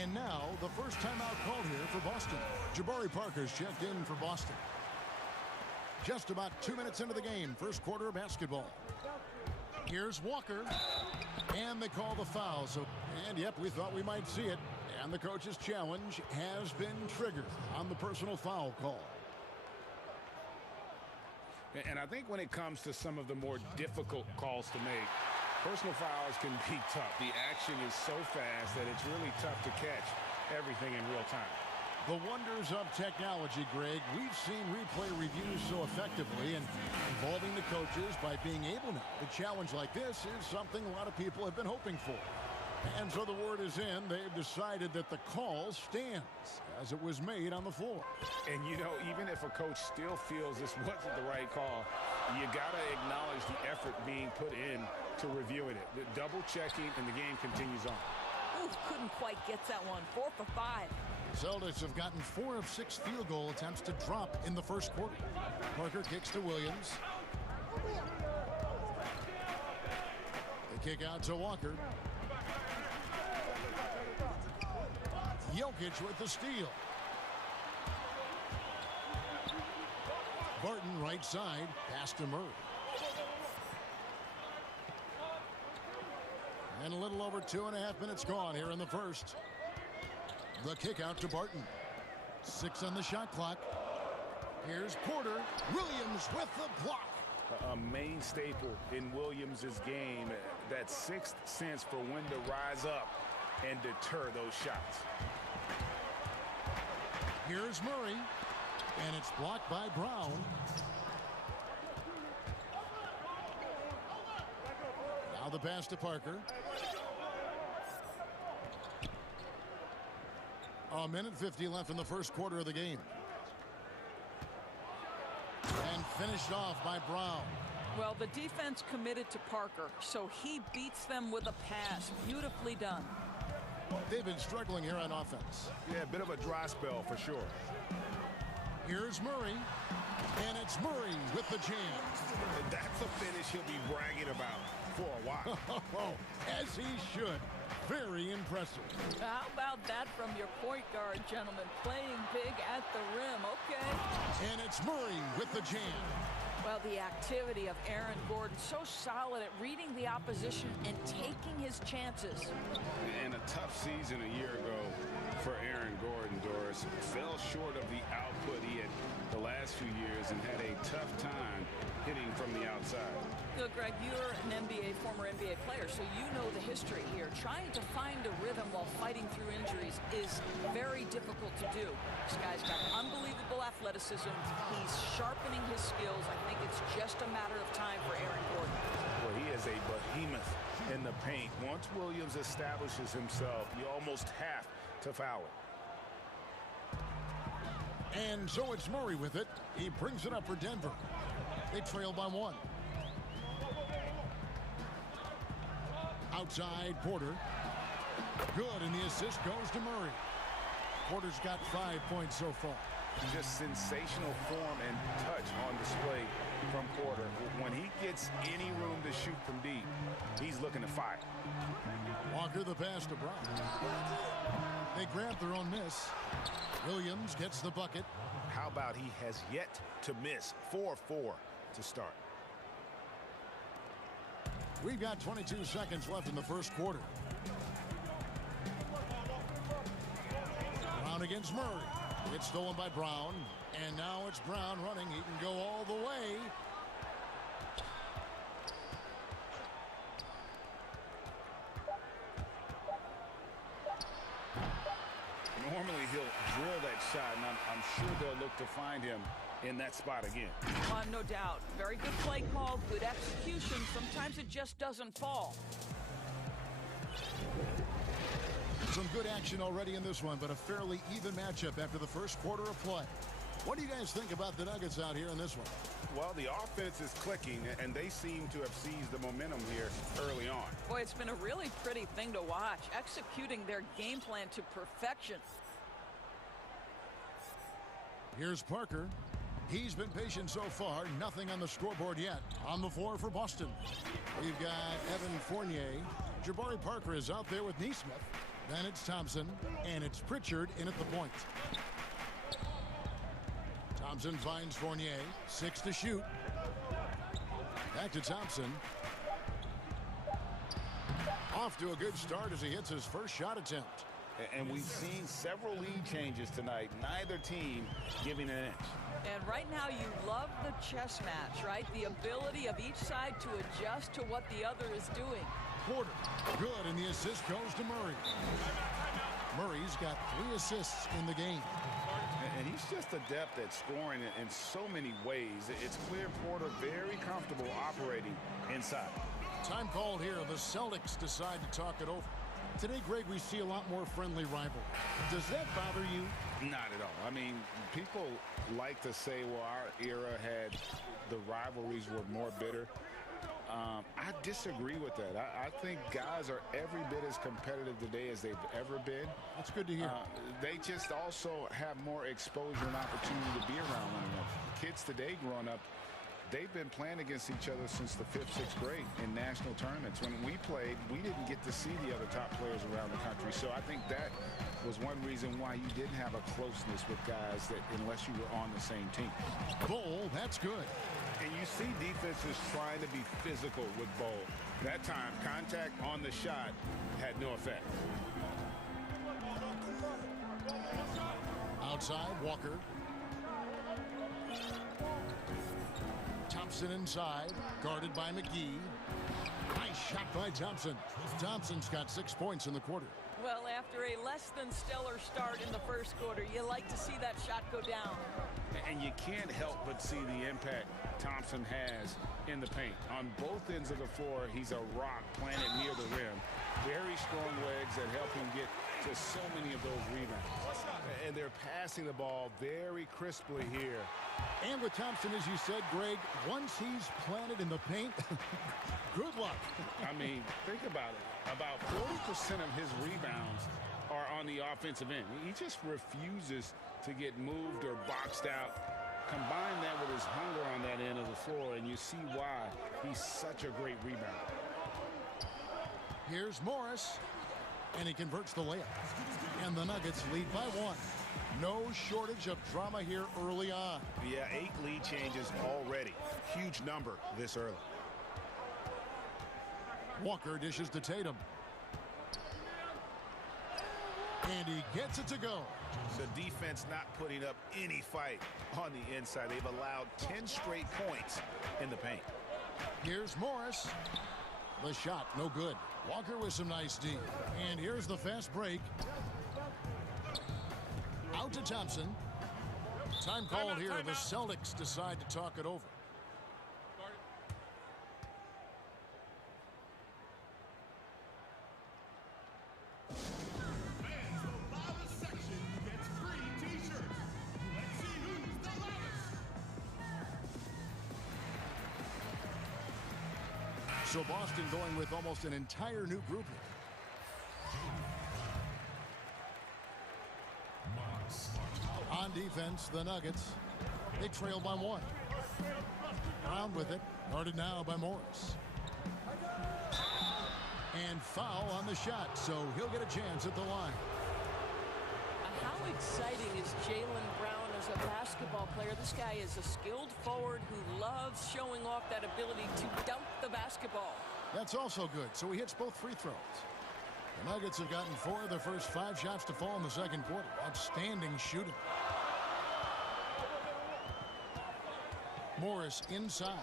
And now, the first timeout called here for Boston. Jabari Parker's checked in for Boston. Just about 2 minutes into the game, first quarter of basketball. Here's Walker, and they call the foul. And yep, we thought we might see it. And the coach's challenge has been triggered on the personal foul call. And I think when it comes to some of the more difficult calls to make, personal fouls can be tough. The action is so fast that it's really tough to catch everything in real time. The wonders of technology, Greg. We've seen replay reviews so effectively, and involving the coaches by being able now to challenge like this is something a lot of people have been hoping for. And so the word is in. They've decided that the call stands as it was made on the floor. And, you know, even if a coach still feels this wasn't the right call, you got to acknowledge the effort being put in to reviewing it. The double checking, and the game continues on. Ooh, couldn't quite get that one. 4 for 5. Celtics have gotten 4 of 6 field goal attempts to drop in the first quarter. Parker kicks to Williams. The kick out to Walker. Jokic with the steal. Barton right side, pass to Murray. And a little over 2.5 minutes gone here in the first. The kick out to Barton. 6 on the shot clock. Here's Porter. Williams with the block. A main staple in Williams' game, that sixth sense for when to rise up and deter those shots. Here's Murray, and it's blocked by Brown. Now the pass to Parker. A minute 50 left in the first quarter of the game. And finished off by Brown. Well, the defense committed to Parker, so he beats them with a pass. Beautifully done. They've been struggling here on offense. Yeah, a bit of a dry spell for sure. Here's Murray, and it's Murray with the jam. That's a finish he'll be bragging about for a while. As he should. Very impressive. How about that from your point guard, gentlemen? Playing big at the rim, okay. And it's Murray with the jam. Well, the activity of Aaron Gordon, so solid at reading the opposition and taking his chances. And a tough season a year ago for Aaron Gordon, Doris. Fell short of the output he had the last few years and had a tough time hitting from the outside. Look, Greg, you're an former NBA player, so you know the history here. Trying to find a rhythm while fighting through injuries is very difficult to do. This guy's got unbelievable athleticism. He's sharpening his skills. I think it's just a matter of time for Aaron Gordon. Well, he is a behemoth in the paint. Once Williams establishes himself, you almost have to foul it. And so it's Murray with it. He brings it up for Denver. They trail by 1. Outside, Porter. Good, and the assist goes to Murray. Porter's got 5 points so far. Just sensational form and touch on display from Porter. When he gets any room to shoot from deep, he's looking to fire. Walker the pass to Brown. They grab their own miss. Williams gets the bucket. How about he has yet to miss? 4-4 to start. We've got 22 seconds left in the first quarter. Brown against Murray. It's stolen by Brown. And now it's Brown running. He can go all the way. Normally he'll drill that shot, and I'm sure they'll look to find him in that spot again. No doubt. Very good play call, good execution. Sometimes it just doesn't fall. Some good action already in this one, but a fairly even matchup after the first quarter of play. What do you guys think about the Nuggets out here in this one? Well, the offense is clicking, and they seem to have seized the momentum here early on. Boy, it's been a really pretty thing to watch, executing their game plan to perfection. Here's Parker. He's been patient so far. Nothing on the scoreboard yet. On the floor for Boston, we've got Evan Fournier. Jabari Parker is out there with Neesmith. Then it's Thompson, and it's Pritchard in at the point. Thompson finds Fournier. 6 to shoot. Back to Thompson. Off to a good start as he hits his first shot attempt. And we've seen several lead changes tonight. Neither team giving an inch. And right now you love the chess match, right? The ability of each side to adjust to what the other is doing. Porter, good, and the assist goes to Murray. Murray's got 3 assists in the game. And he's just adept at scoring in so many ways. It's clear Porter very comfortable operating inside. Time called here. The Celtics decide to talk it over. Today, Greg, we see a lot more friendly rivalry. Does that bother you? Not at all. I mean, people like to say, well, our era had the rivalries were more bitter. I disagree with that. I think guys are every bit as competitive today as they've ever been. That's good to hear. They just also have more exposure and opportunity to be around one another. Kids today growing up, they've been playing against each other since the 5th, 6th grade in national tournaments. When we played, we didn't get to see the other top players around the country. So I think that was one reason why you didn't have a closeness with guys that unless you were on the same team. Bowl, that's good. And you see defenses trying to be physical with Bowl. That time, contact on the shot had no effect. Outside, Walker. Thompson inside, guarded by McGee. Nice shot by Thompson. Thompson's got 6 points in the quarter. Well, after a less than stellar start in the first quarter, you like to see that shot go down. And you can't help but see the impact Thompson has in the paint. On both ends of the floor, he's a rock planted near the rim. Very strong legs that help him get to so many of those rebounds. And they're passing the ball very crisply here. And with Thompson, as you said, Greg, once he's planted in the paint, good luck. I mean, think about it. About 40% of his rebounds are on the offensive end. He just refuses to get moved or boxed out. Combine that with his hunger on that end of the floor, and you see why he's such a great rebounder. Here's Morris. And he converts the layup. And the Nuggets lead by 1. No shortage of drama here early on. Yeah, 8 lead changes already. Huge number this early. Walker dishes to Tatum. And he gets it to go. The defense not putting up any fight on the inside. They've allowed 10 straight points in the paint. Here's Morris. The shot, no good. Walker with some nice D. And here's the fast break. Out to Thompson. Time called here. The Celtics decide to talk it over. So Boston going with almost an entire new group here. On defense, the Nuggets, they trail by 1. Brown with it, guarded now by Morris. And foul on the shot, so he'll get a chance at the line. How exciting is Jaylen Brown as a basketball player? This guy is a skilled forward who loves showing off that ability to dunk the basketball. That's also good, so he hits both free throws. The Nuggets have gotten 4 of their first 5 shots to fall in the second quarter. Outstanding shooting. Morris inside.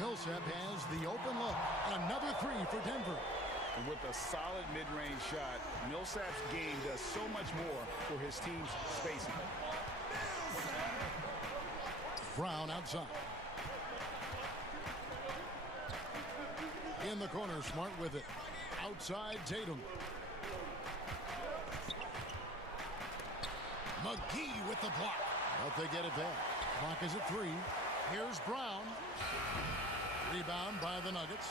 Millsap has the open look. Another 3 for Denver. And with a solid mid-range shot, Millsap's game does so much more for his team's spacing. Brown outside. In the corner, Smart with it. Outside, Tatum. McGee with the block. But they get it back. Clock is at 3. Here's Brown. Rebound by the Nuggets.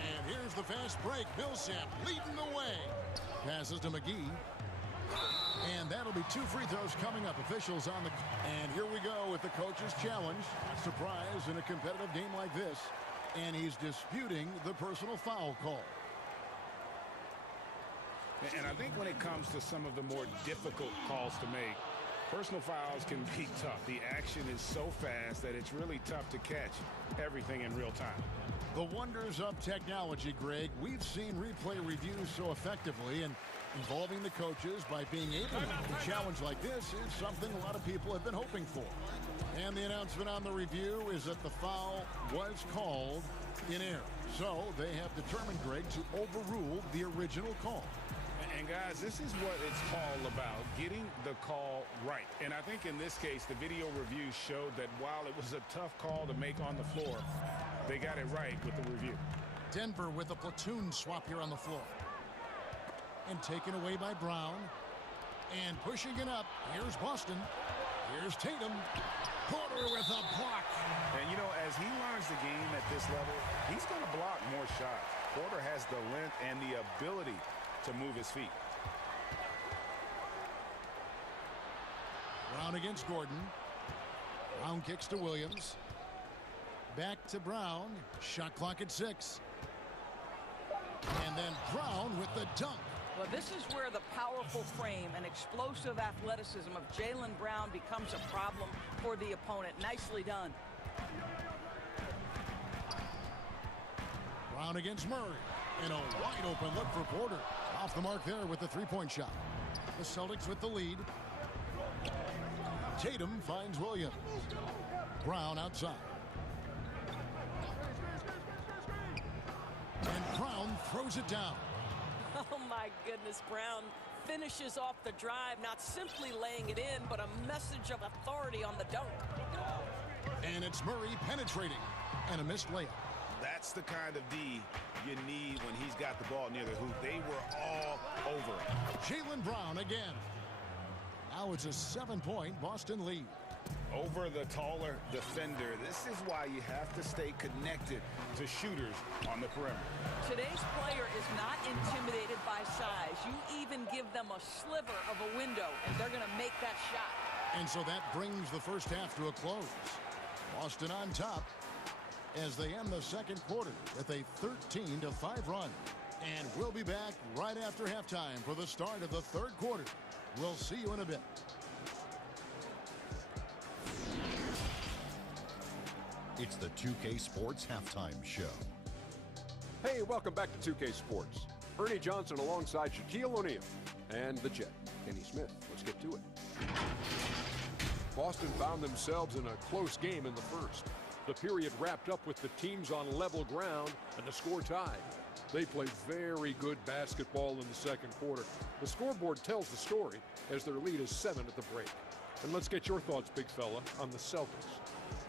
And here's the fast break. Millsap leading the way. Passes to McGee. And that'll be 2 free throws coming up. Officials on the... And here we go with the coach's challenge. Surprise in a competitive game like this. And he's disputing the personal foul call. And I think when it comes to some of the more difficult calls to make, personal fouls can be tough. The action is so fast that it's really tough to catch everything in real time. The wonders of technology, Greg. We've seen replay reviews so effectively, and involving the coaches by being able to challenge like this is something a lot of people have been hoping for. And the announcement on the review is that the foul was called in error. So they have determined, Greg, to overrule the original call. And guys, this is what it's all about, getting the call right. And I think in this case, the video review showed that while it was a tough call to make on the floor, they got it right with the review. Denver with a platoon swap here on the floor. And taken away by Brown. And pushing it up. Here's Boston. Here's Tatum. Porter with a block. And, you know, as he learns the game at this level, he's going to block more shots. Porter has the length and the ability to move his feet. Brown against Gordon. Brown kicks to Williams. Back to Brown. Shot clock at 6. And then Brown with the dunk. Well, this is where the powerful frame and explosive athleticism of Jaylen Brown becomes a problem for the opponent. Nicely done. Brown against Murray. And a wide open look for Porter. Off the mark there with the three-point shot. The Celtics with the lead. Tatum finds Williams. Brown outside. And Brown throws it down. Oh, my goodness. Brown finishes off the drive, not simply laying it in, but a message of authority on the dunk. And it's Murray penetrating. And a missed layup. That's the kind of D you need when he's got the ball near the hoop. They were all over it. Jaylen Brown again. Now it's a 7-point Boston lead. Over the taller defender. This is why you have to stay connected to shooters on the perimeter. Today's player is not intimidated by size. You even give them a sliver of a window, and they're going to make that shot. And so that brings the first half to a close. Boston on top as they end the second quarter with a 13-5 run. And we'll be back right after halftime for the start of the third quarter. We'll see you in a bit. It's the 2K Sports Halftime Show. Hey, welcome back to 2K Sports. Ernie Johnson alongside Shaquille O'Neal and the Jet, Kenny Smith. Let's get to it. Boston found themselves in a close game in the first. The period wrapped up with the teams on level ground and the score tied. They played very good basketball in the second quarter. The scoreboard tells the story as their lead is 7 at the break. And let's get your thoughts, big fella, on the Celtics.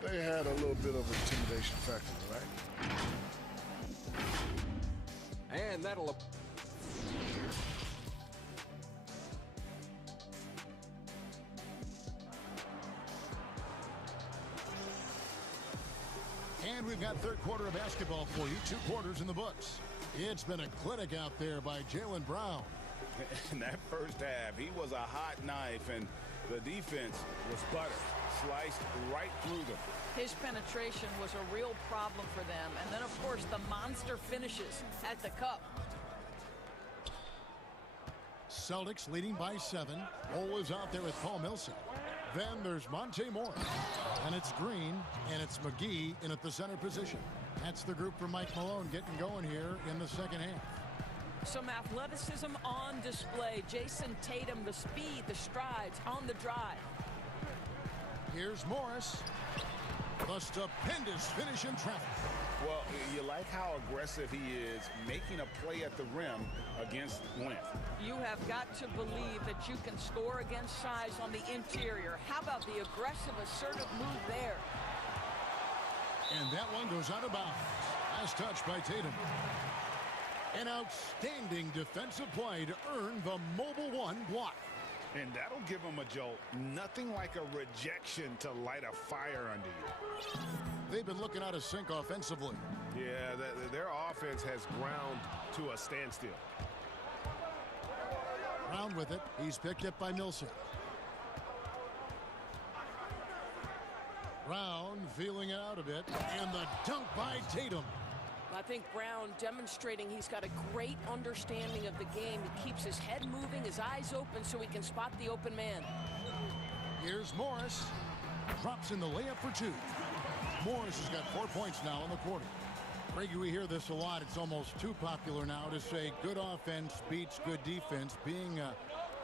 They had a little bit of intimidation factor, right? And that'll... And we've got third quarter of basketball for you. 2 quarters in the books. It's been a clinic out there by Jaylen Brown. In that first half, he was a hot knife, and the defense was butter. Sliced right through them. His penetration was a real problem for them. And then, of course, the monster finishes at the cup. Celtics leading by 7. Ole is out there with Paul Millsap. Then there's Monte Morris. And it's Green, and it's McGee in at the center position. That's the group for Mike Malone getting going here in the second half. Some athleticism on display. Jason Tatum, the speed, the strides on the drive. Here's Morris. The stupendous finish in traffic. Well, you like how aggressive he is making a play at the rim against length. You have got to believe that you can score against size on the interior. How about the aggressive, assertive move there? And that one goes out of bounds. Last touch by Tatum. An outstanding defensive play to earn the mobile 1 block. And that'll give him a jolt. Nothing like a rejection to light a fire under you. They've been looking out of sync offensively. Yeah, their offense has ground to a standstill. Brown with it. He's picked up by Millsap. Brown feeling it out a bit. And the dunk by Tatum. I think Brown demonstrating he's got a great understanding of the game. He keeps his head moving, his eyes open so he can spot the open man. Here's Morris. Drops in the layup for 2. Morris has got 4 points now in the quarter. Greggy, we hear this a lot. It's almost too popular now to say good offense beats good defense. Being a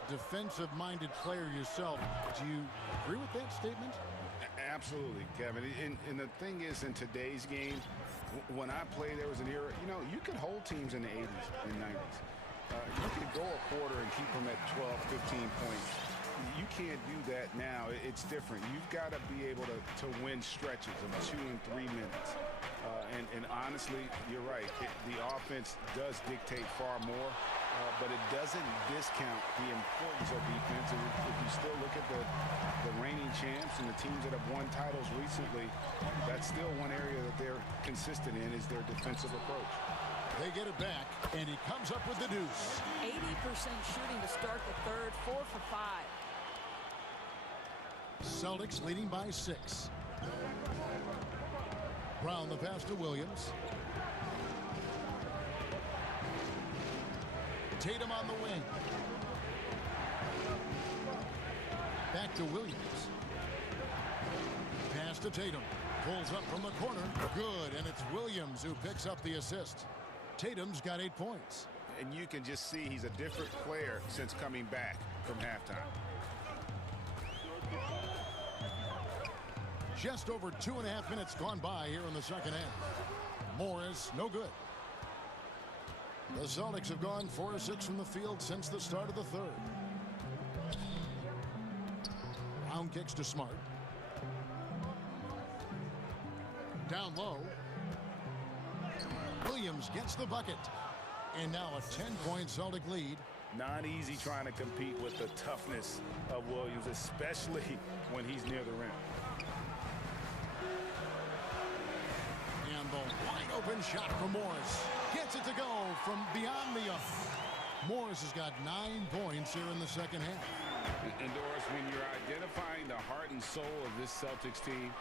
defensive-minded player yourself, do you agree with that statement? Absolutely, Kevin. And the thing is, in today's game, when I played, there was an era, you could hold teams in the 80s and 90s. You could go a quarter and keep them at 12, 15 points. You can't do that now. It's different. You've got to be able to win stretches of 2 and 3 minutes. And honestly, you're right. The offense does dictate far more, but it doesn't discount the importance of defense. And if you still look at the reigning champs and the teams that have won titles recently, that's still one area that they're consistent in is their defensive approach. They get it back, and he comes up with the deuce. 80% shooting to start the third, 4 for 5. Celtics leading by 6. Brown the pass to Williams. Tatum on the wing. Back to Williams. Pass to Tatum. Pulls up from the corner. Good, and it's Williams who picks up the assist. Tatum's got 8 points. And you can just see he's a different player since coming back from halftime. Just over 2.5 minutes gone by here in the second half. Morris, no good. The Celtics have gone 4 of 6 from the field since the start of the third. Brown kicks to Smart. Down low. Williams gets the bucket. And now a 10-point Celtic lead. Not easy trying to compete with the toughness of Williams, especially when he's near the rim. And the wide open shot from Morris. Gets it to go from beyond the arc. Morris has got 9 points here in the second half. And Doris, when you're identifying the heart and soul of this Celtics team,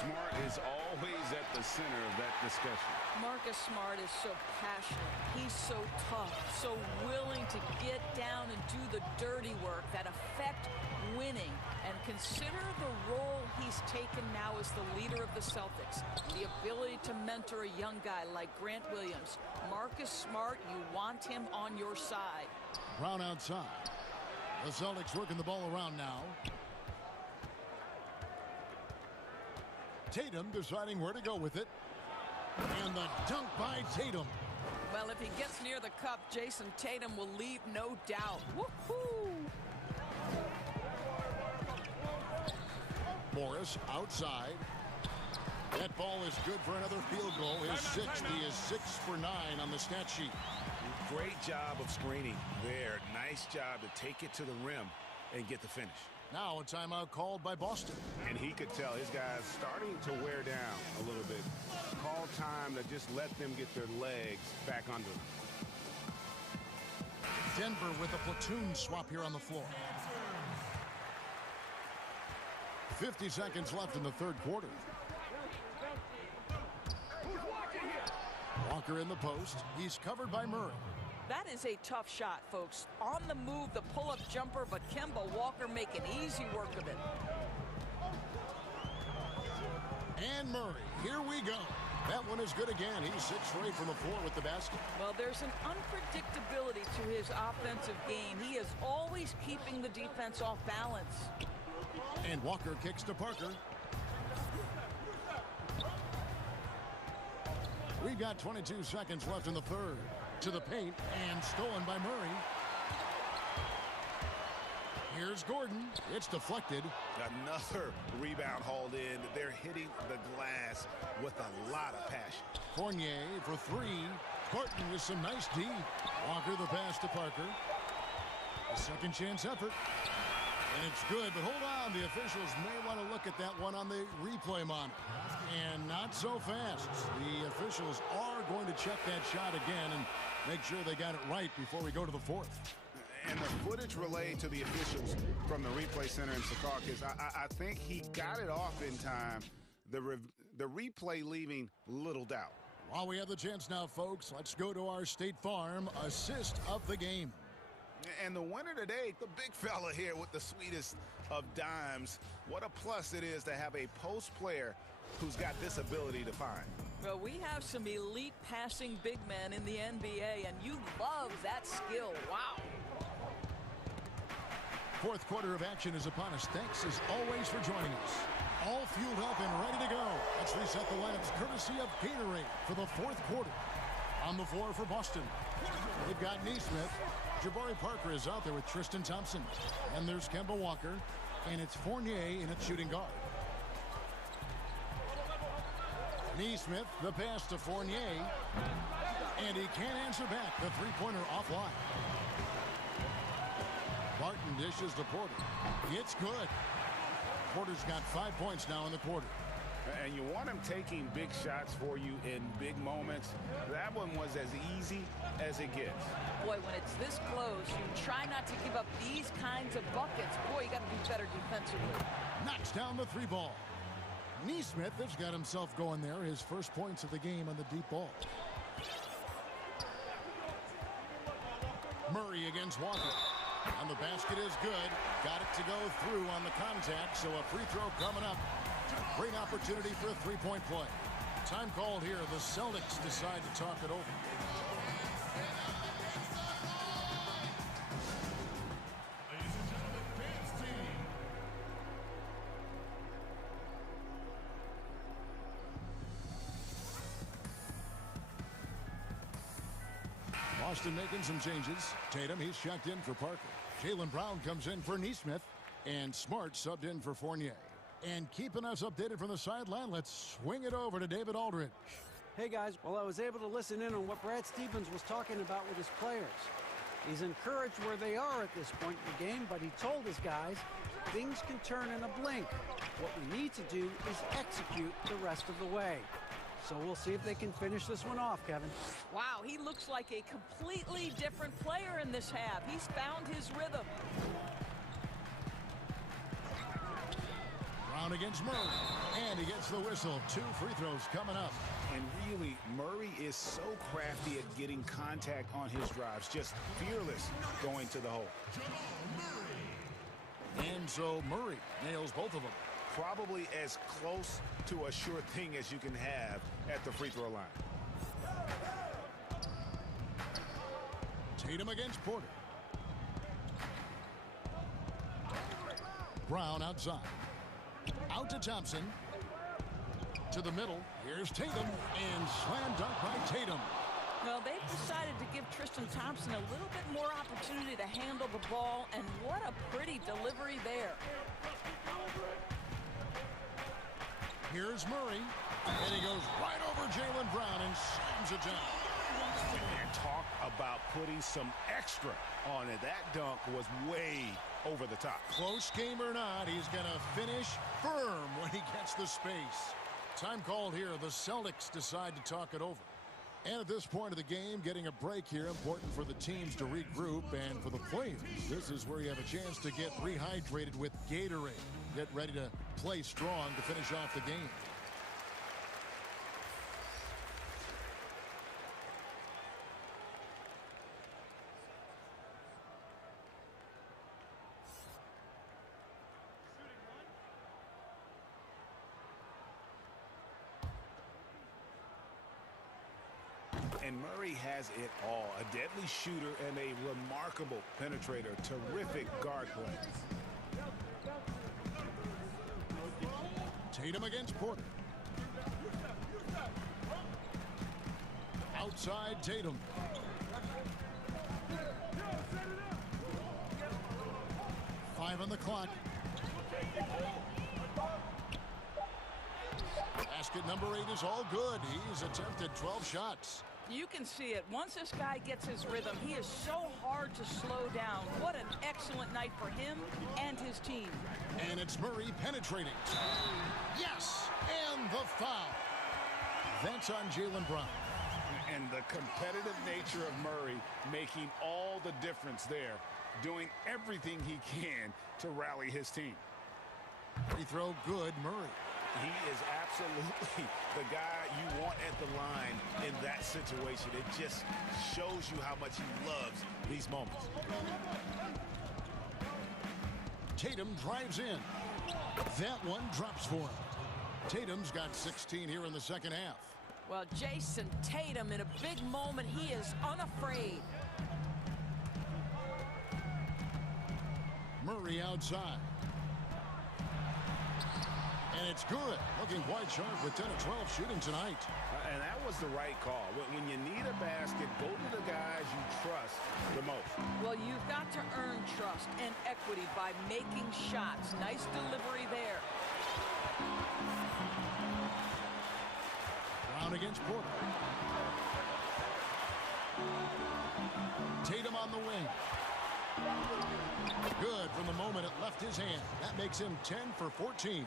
Smart is always at the center of that discussion. Marcus Smart is so passionate. He's so tough, so willing to get down and do the dirty work that affect winning. And consider the role he's taken now as the leader of the Celtics. The ability to mentor a young guy like Grant Williams. Marcus Smart, you want him on your side. Brown outside. The Celtics working the ball around now. Tatum deciding where to go with it. And the dunk by Tatum. Well, if he gets near the cup, Jason Tatum will leave no doubt. Woohoo! Morris outside. That ball is good for another field goal. His sixth. He is 6 for 9 on the stat sheet. Great job of screening there. Nice job to take it to the rim and get the finish. Now a timeout called by Boston. And he could tell his guys starting to wear down a little bit. Call time to just let them get their legs back under them. Denver with a platoon swap here on the floor. 50 seconds left in the third quarter. Walker in the post. He's covered by Murray. That is a tough shot, folks. On the move, the pull-up jumper, but Kemba Walker making easy work of it. And Murray, here we go. That one is good again. He's 6 for 8 from the floor with the basket. Well, there's an unpredictability to his offensive game. He is always keeping the defense off balance. And Walker kicks to Parker. We've got 22 seconds left in the third. To the paint and stolen by Murray. Here's Gordon. It's deflected. Another rebound hauled in. They're hitting the glass with a lot of passion. Fournier for 3. Barton with some nice D. Walker the pass to Parker. A second chance effort. And it's good, but hold on. The officials may want to look at that one on the replay monitor. And not so fast. The officials are going to check that shot again and make sure they got it right before we go to the fourth. And the footage relayed to the officials from the replay center in Secaucus, I think he got it off in time. The replay leaving little doubt. While we have the chance now, folks, let's go to our State Farm assist of the game. And the winner today, the big fella here with the sweetest of dimes. What a plus it is to have a post player who's got this ability to find. Well, we have some elite passing big men in the NBA, and you love that skill. Wow. Fourth quarter of action is upon us. Thanks, as always, for joining us. All fueled up and ready to go. Let's reset the lineups courtesy of Gatorade for the fourth quarter. On the floor for Boston, they've got Neesmith. Jabari Parker is out there with Tristan Thompson. And there's Kemba Walker. And it's Fournier in at shooting guard. Neesmith, the pass to Fournier. And he can't answer back. The three-pointer offline. Barton dishes to Porter. It's good. Porter's got 5 points now in the quarter. And you want him taking big shots for you in big moments. That one was as easy as it gets. Boy, when it's this close, you try not to give up these kinds of buckets. Boy, you got to do better defensively. Knocks down the three ball. Neesmith has got himself going there. His first points of the game on the deep ball. Murray against Walker. And the basket is good. Got it to go through on the contact, so a free throw coming up. Great opportunity for a three-point play. Time called here. The Celtics decide to talk it over. Boston making some changes. Tatum, he's checked in for Parker. Jaylen Brown comes in for Neesmith. And Smart subbed in for Fournier. And keeping us updated from the sideline, let's swing it over to David Aldridge. Hey guys, well, I was able to listen in on what Brad Stevens was talking about with his players. He's encouraged where they are at this point in the game, but he told his guys things can turn in a blink. What we need to do is execute the rest of the way. So we'll see if they can finish this one off, Kevin. Wow, he looks like a completely different player in this half. He's found his rhythm. Brown against Murray. And he gets the whistle. 2 free throws coming up. And really, Murray is so crafty at getting contact on his drives. Just fearless going to the hole. And so Murray nails both of them. Probably as close to a sure thing as you can have at the free throw line. Tatum against Porter. Brown outside. Out to Thompson. To the middle. Here's Tatum. And slam dunk by Tatum. Well, they've decided to give Tristan Thompson a little bit more opportunity to handle the ball, and what a pretty delivery there. Here's Murray, and he goes right over Jaylen Brown and slams it down. And talk about putting some extra on it. That dunk was way over the top. Close game or not, he's going to finish firm when he gets the space. Time called here. The Celtics decide to talk it over. And at this point of the game, getting a break here, important for the teams to regroup, and for the players, this is where you have a chance to get rehydrated with Gatorade. Get ready to play strong to finish off the game. And Murray has it all. A deadly shooter and a remarkable penetrator. Terrific guard play. Tatum against Porter. Outside Tatum. Five on the clock. Basket number 8 is all good. He's attempted 12 shots. You can see it. Once this guy gets his rhythm, he is so hard to slow down. What an excellent night for him and his team. And it's Murray penetrating. Yes! And the foul. That's on Jaylen Brown. And the competitive nature of Murray making all the difference there. Doing everything he can to rally his team. Free throw good, Murray. He is absolutely the guy you want at the line in that situation. It just shows you how much he loves these moments. Tatum drives in. That one drops for him. Tatum's got 16 here in the second half. Well, Jason Tatum, in a big moment, he is unafraid. Murray outside. And it's good. Looking quite sharp with 10 of 12 shooting tonight. And that was the right call. When you need a basket, go to the guys you trust the most. Well, you've got to earn trust and equity by making shots. Nice delivery there. Brown against Porter. Tatum on the wing. Good from the moment it left his hand. That makes him 10 for 14.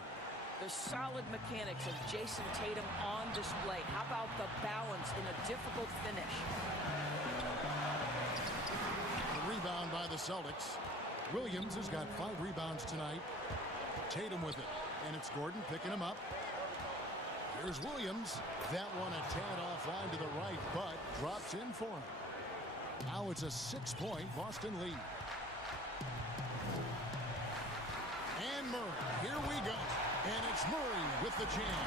The solid mechanics of Jason Tatum on display. How about the balance in a difficult finish? The rebound by the Celtics. Williams has got 5 rebounds tonight. Tatum with it. And it's Gordon picking him up. Here's Williams. That one a tad offline to the right, but drops in for him. Now it's a 6-point Boston lead. And Murray, here we go. And it's Murray with the jam.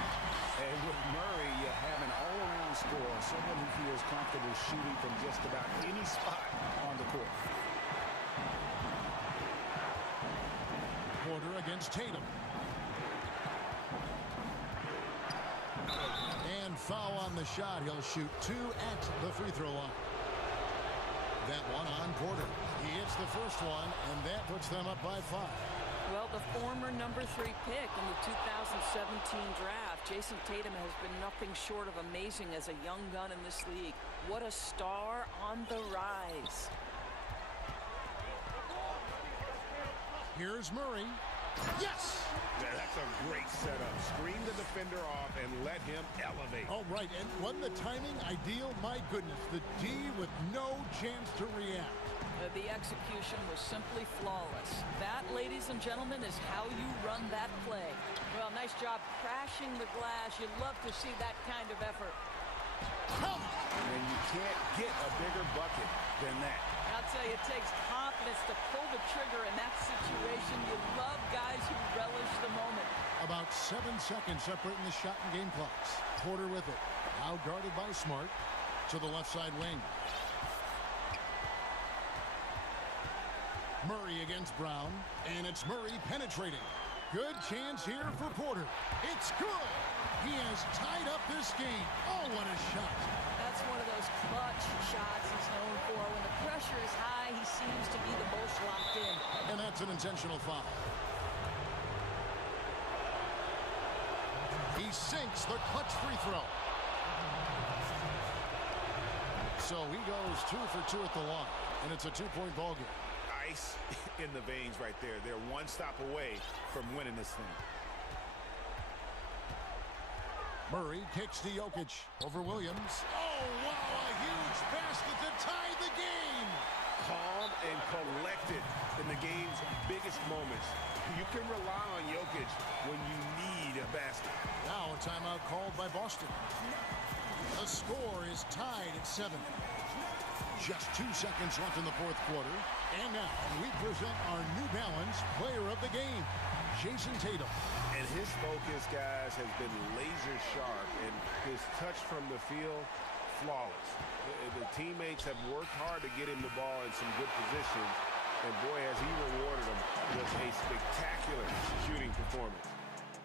And with Murray, you have an all-around scorer, someone who feels comfortable shooting from just about any spot on the court. Porter against Tatum. And foul on the shot. He'll shoot 2 at the free throw line. That one on Porter. He hits the first one, and that puts them up by 5. Well, the former number 3 pick in the 2017 draft, Jason Tatum has been nothing short of amazing as a young gun in this league. What a star on the rise. Here's Murray. Yes! Yeah, that's a great setup. Screen the defender off and let him elevate. All right, and wasn't the timing ideal? My goodness, the D with no chance to react. The execution was simply flawless. That, ladies and gentlemen, is how you run that play. Well, nice job crashing the glass. You'd love to see that kind of effort. And you can't get a bigger bucket than that. I'll tell you, it takes confidence to pull the trigger in that situation. You love guys who relish the moment. About 7 seconds separating the shot and game clocks. Porter with it. Now guarded by Smart to the left side wing. Murray against Brown, and it's Murray penetrating. Good chance here for Porter. It's good. He has tied up this game. Oh, what a shot. That's one of those clutch shots he's known for. When the pressure is high, he seems to be the most locked in. And that's an intentional foul. He sinks the clutch free throw. So he goes 2 for 2 at the line, and it's a 2-point ball game. Ice in the veins right there. They're one stop away from winning this thing. Murray kicks to Jokic over Williams. Oh, wow, a huge basket to tie the game. Calm and collected in the game's biggest moments. You can rely on Jokic when you need a basket. Now a timeout called by Boston. The score is tied at 7. Just 2 seconds left in the fourth quarter. And now we present our New Balance player of the game, Jason Tatum. And his focus, guys, has been laser sharp, and his touch from the field, flawless. The teammates have worked hard to get him the ball in some good positions, and boy, has he rewarded them with a spectacular shooting performance.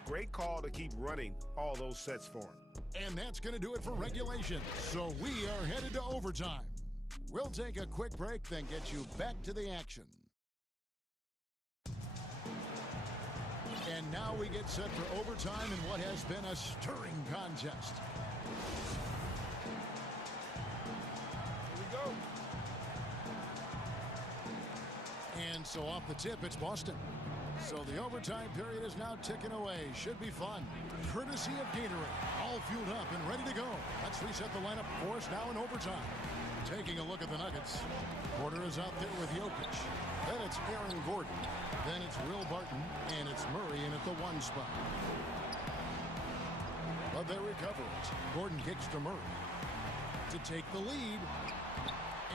Great call to keep running all those sets for him. And that's going to do it for regulation. So we are headed to overtime. We'll take a quick break, then get you back to the action. And now we get set for overtime in what has been a stirring contest. Here we go. And so off the tip, it's Boston. So the overtime period is now ticking away. Should be fun. Courtesy of Gatorade. All fueled up and ready to go. Let's reset the lineup for us now in overtime. Taking a look at the Nuggets. Porter is out there with Jokic. Then it's Aaron Gordon. Then it's Will Barton. And it's Murray in at the 1 spot. But they recover it. Gordon kicks to Murray to take the lead.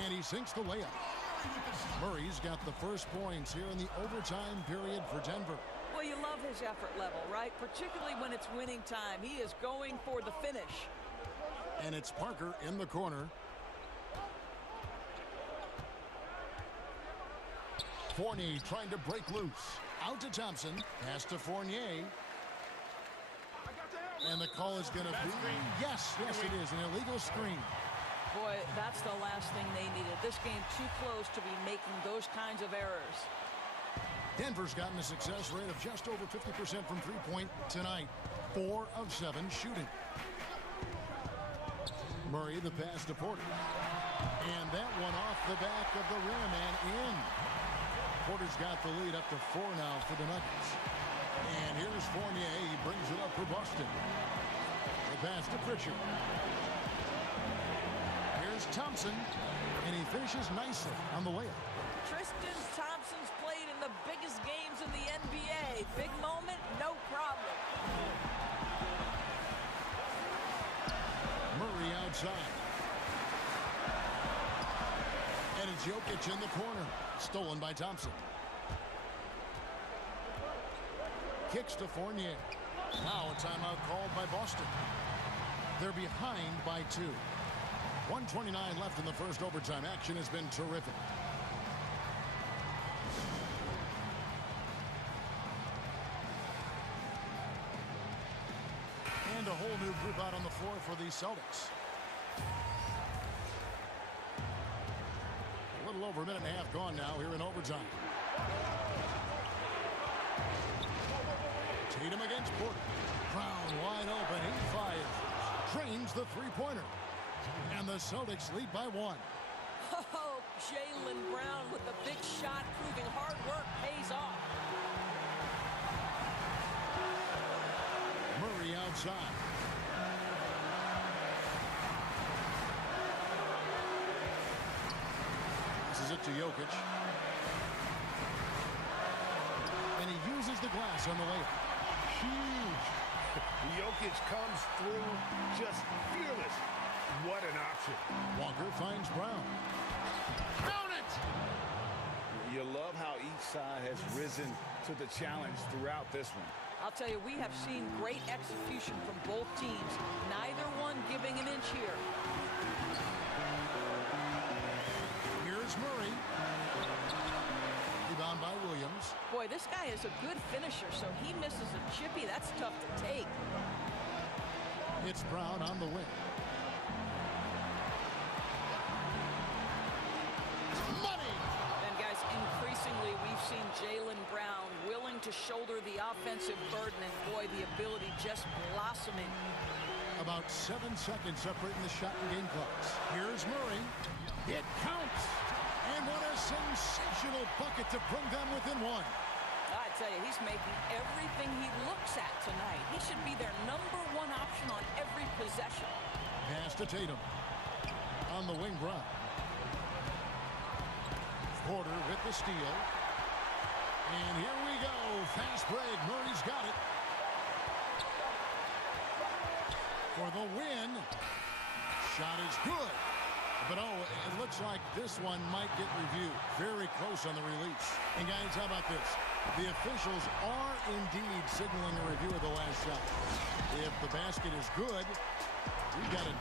And he sinks the layup. Murray's got the first points here in the overtime period for Denver. Well, you love his effort level, right? Particularly when it's winning time. He is going for the finish. And it's Parker in the corner. Fournier trying to break loose. Out to Thompson. Pass to Fournier. And the call is going to be... Yes, it is. An illegal screen. Boy, that's the last thing they needed. This game too close to be making those kinds of errors. Denver's gotten a success rate of just over 50% from three-point tonight. 4 of 7 shooting. Murray, the pass to Porter. And that one off the back of the rim and in. Porter's got the lead up to 4 now for the Nuggets. And here's Fournier. He brings it up for Boston. The pass to Pritchard. Here's Thompson. And he finishes nicely on the layup. Tristan Thompson's played in the biggest games in the NBA. Big moment, no problem. Murray outside. And it's Jokic in the corner. Stolen by Thompson. Kicks to Fournier. Now a timeout called by Boston. They're behind by 2. 1:29 left in the first overtime. Action has been terrific. And a whole new group out on the floor for the Celtics. A little over a minute and a half gone now here in overtime. Tatum against Porter. Brown wide open. He fires. Drains the three-pointer. And the Celtics lead by 1. Oh, Jaylen Brown with the big shot, proving hard work pays off. outside. Passes it to Jokic. And he uses the glass on the layup. Huge. Jokic comes through just fearless. What an option. Walker finds Brown. Count it! You love how each side has risen to the challenge throughout this one. I'll tell you, we have seen great execution from both teams. Neither one giving an inch here. Here's Murray. Rebound by Williams. Boy, this guy is a good finisher, so he misses a chippy. That's tough to take. It's Brown on the wing. Money! And guys, increasingly we've seen Jaylen Brown willing to shoulder the offensive burden, and boy, the ability just blossoming. About 7 seconds separating the shot and game clocks. Here's Murray. It counts! And what a sensational bucket to bring them within one. I tell you, he's making everything he looks at tonight. He should be their #1 option on every possession. Pass to Tatum. On the wing, Brown. Porter with the steal. And here we go. Fast break. Murray's got it. For the win. Shot is good. But, oh, it looks like this one might get reviewed. Very close on the release. And, guys, how about this? The officials are indeed signaling a review of the last shot. If the basket is good, we've got it.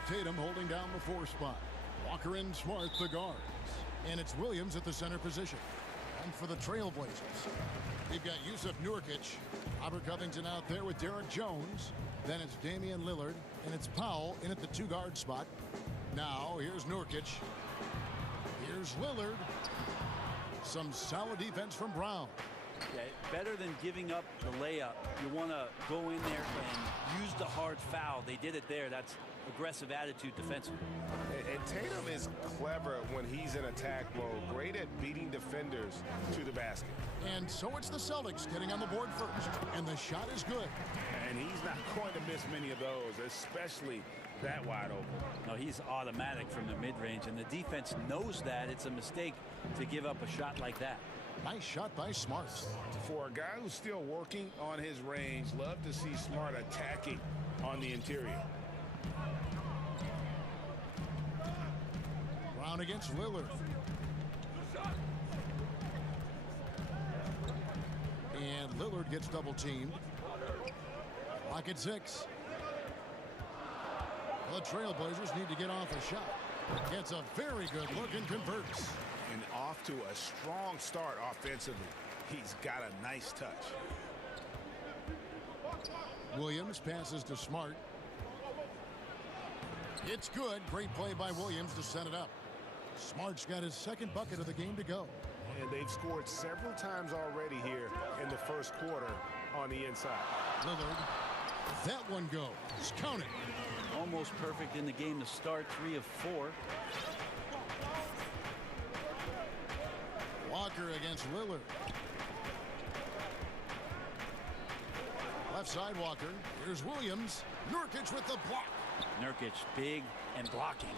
with Tatum holding down the 4 spot. Walker and Smart, the guards. And it's Williams at the center position. And for the Trailblazers, we've got Yusuf Nurkic, Robert Covington out there with Derek Jones. Then it's Damian Lillard, and it's Powell in at the 2-guard spot. Now, here's Nurkic. Here's Lillard. Some solid defense from Brown. Yeah, better than giving up the layup. You want to go in there and use the hard foul. They did it there. That's aggressive attitude defensively. And Tatum is clever when he's in attack mode. Great at beating defenders to the basket. And so it's the Celtics getting on the board first. And the shot is good. And he's not going to miss many of those, especially that wide open. No, he's automatic from the mid-range, and the defense knows that. It's a mistake to give up a shot like that. Nice shot by Smart. For a guy who's still working on his range, love to see Smart attacking on the interior. Brown against Lillard. And Lillard gets double teamed. Clock at 6. The Trailblazers need to get off a shot. Gets a very good look and converts. And off to a strong start offensively. He's got a nice touch. Williams passes to Smart. It's good. Great play by Williams to set it up. Smart's got his second bucket of the game to go. And they've scored several times already here in the first quarter on the inside. Lillard. That one goes. Count it. Almost perfect in the game to start. 3 of 4. Walker against Lillard. Left side Walker. Here's Williams. Nurkic with the block. Nurkic big and blocking.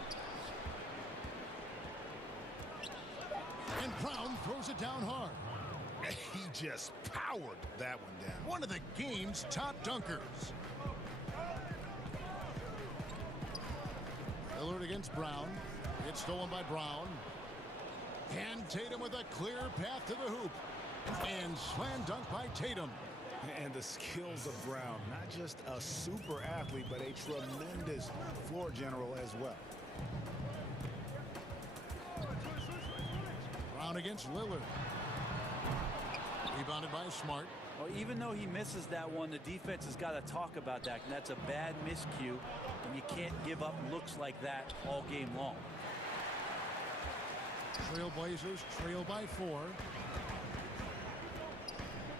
And Brown throws it down hard. He just powered that one down. One of the game's top dunkers. Lillard against Brown. It's stolen by Brown. And Tatum with a clear path to the hoop. And slam dunk by Tatum. And the skills of Brown. Not just a super athlete, but a tremendous floor general as well. Brown against Lillard. Rebounded by Smart. Well, even though he misses that one, the defense has got to talk about that. And that's a bad miscue, and you can't give up looks like that all game long. Trailblazers trail by 4.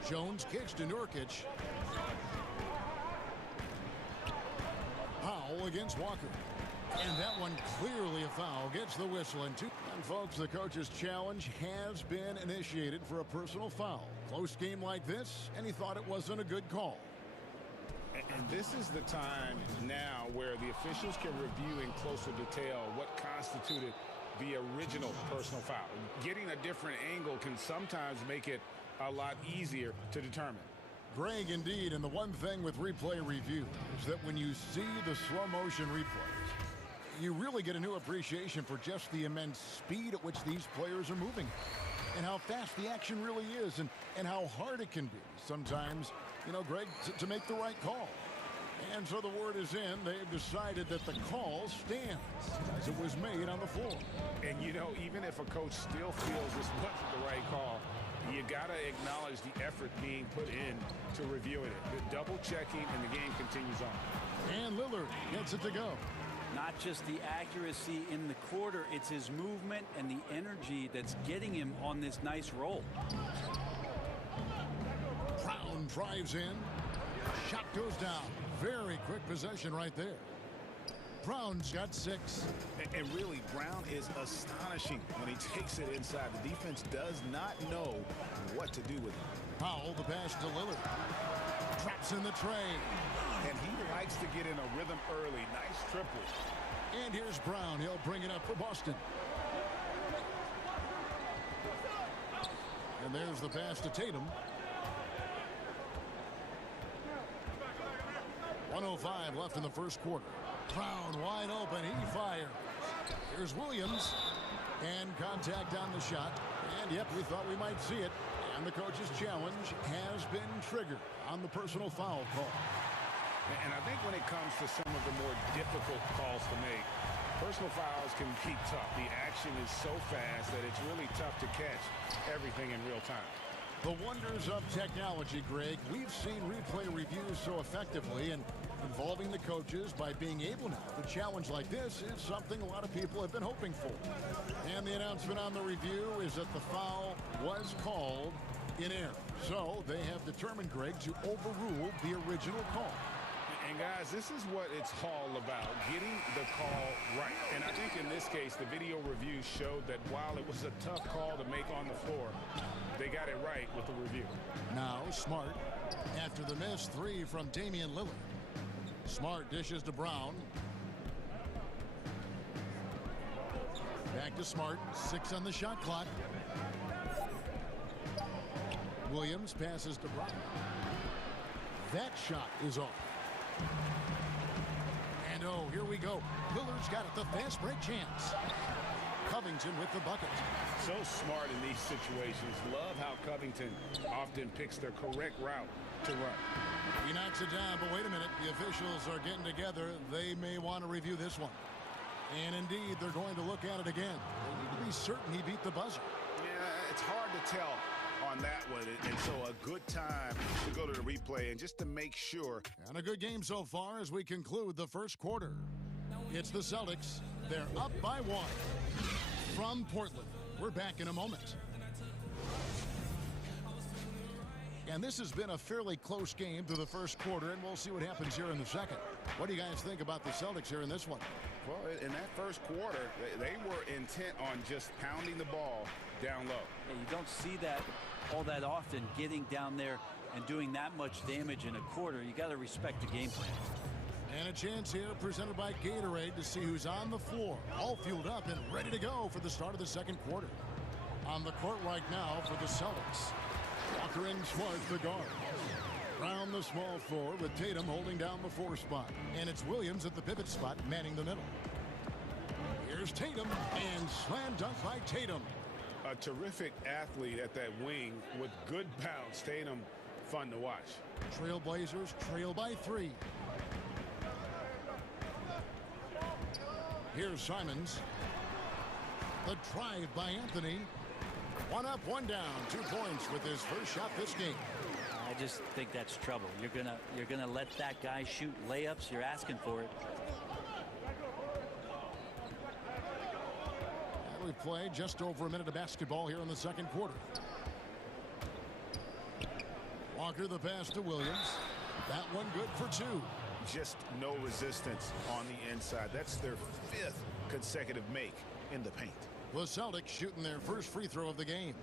Jones kicks to Nurkic. Powell against Walker. And that one clearly a foul. Gets the whistle and 2. And folks, the coach's challenge has been initiated for a personal foul. Close game like this, and he thought it wasn't a good call. And this is the time now where the officials can review in closer detail what constituted the original personal foul. Getting a different angle can sometimes make it a lot easier to determine. Greg, indeed, and the one thing with replay review is that when you see the slow motion replays, you really get a new appreciation for just the immense speed at which these players are moving and how fast the action really is and how hard it can be sometimes, you know, Greg, to make the right call. And so the word is in. They've decided that the call stands as it was made on the floor. And, you know, even if a coach still feels this wasn't the right call, you got to acknowledge the effort being put in to reviewing it. The double checking, and the game continues on. And Lillard gets it to go. Not just the accuracy in the quarter, it's his movement and the energy that's getting him on this nice roll. Brown drives in. Shot goes down. Very quick possession right there. Brown's got 6. And really, Brown is astonishing when he takes it inside. The defense does not know what to do with it. Powell, the pass to Lillard. Drops in the tray. And he likes to get in a rhythm early. Nice triple. And here's Brown. He'll bring it up for Boston. And there's the pass to Tatum. 1:05 left in the first quarter. Brown wide open. He fires. Here's Williams. And contact on the shot. And, yep, we thought we might see it. And the coach's challenge has been triggered on the personal foul call. And I think when it comes to some of the more difficult calls to make, personal fouls can be tough. The action is so fast that it's really tough to catch everything in real time. The wonders of technology, Greg. We've seen replay reviews so effectively, and involving the coaches by being able now to challenge like this is something a lot of people have been hoping for. And the announcement on the review is that the foul was called in error. So they have determined, Greg, to overrule the original call. And guys, this is what it's all about, getting the call right. And I think in this case, the video review showed that while it was a tough call to make on the floor, they got it right with the review. Now Smart, after the missed three from Damian Lillard. Smart dishes to Brown. Back to Smart, 6 on the shot clock. Williams passes to Brown. That shot is off. And oh, here we go. Lillard's got it, the fast break chance. Covington with the bucket. So smart in these situations. Love how Covington often picks the correct route to run. He knocks it down, but wait a minute. The officials are getting together. They may want to review this one. And indeed, they're going to look at it again. They need to be certain he beat the buzzer. Yeah, it's hard to tell on that one, and so a good time to go to the replay and just to make sure. And a good game so far as we conclude the first quarter. It's the Celtics. They're up by 1 from Portland. We're back in a moment. And this has been a fairly close game through the first quarter, and we'll see what happens here in the second. What do you guys think about the Celtics here in this one? Well, in that first quarter, they were intent on just pounding the ball down low. Yeah, you don't see that all that often, getting down there and doing that much damage in a quarter. You got to respect the game plan. And a chance here presented by Gatorade to see who's on the floor, all fueled up and ready to go for the start of the second quarter. On the court right now for the Celtics, Walker and Smart, the guard. Brown the small four with Tatum holding down the 4 spot. And it's Williams at the pivot spot manning the middle. Here's Tatum, and slam dunk by Tatum. A terrific athlete at that wing with good bounce. Tatum, fun to watch. Trailblazers trail by 3. Here's Simons. The drive by Anthony. 1 up, 1 down. 2 points with his first shot this game. I just think that's trouble. You're gonna let that guy shoot layups. You're asking for it. And we play just over a minute of basketball here in the second quarter. Walker the pass to Williams. That one good for 2. Just no resistance on the inside. That's their 5th consecutive make in the paint. The Celtics shooting their first free throw of the game.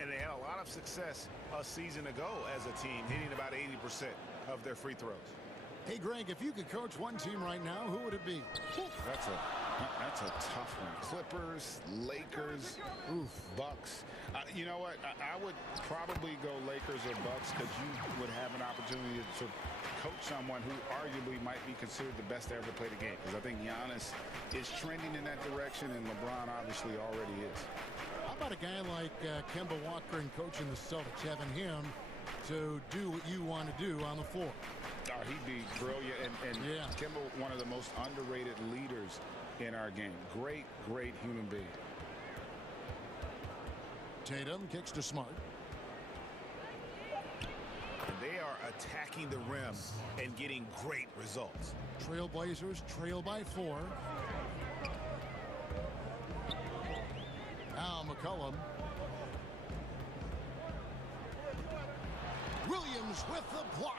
And they had a lot of success a season ago as a team, hitting about 80% of their free throws. Hey, Greg, if you could coach one team right now, who would it be? That's a tough one. Clippers, Lakers, Bucks. You know what? I would probably go Lakers or Bucks because you would have an opportunity to coach someone who arguably might be considered the best to ever play the game. Because I think Giannis is trending in that direction, and LeBron obviously already is. How about a guy like Kemba Walker and coaching the Celtics, having him to do what you want to do on the floor? Oh, he'd be brilliant. And yeah. Kemba, one of the most underrated leaders in our game. Great, great human being. Tatum kicks to Smart. And they are attacking the rim and getting great results. Trailblazers trail by 4. Now McCollum. Williams with the block.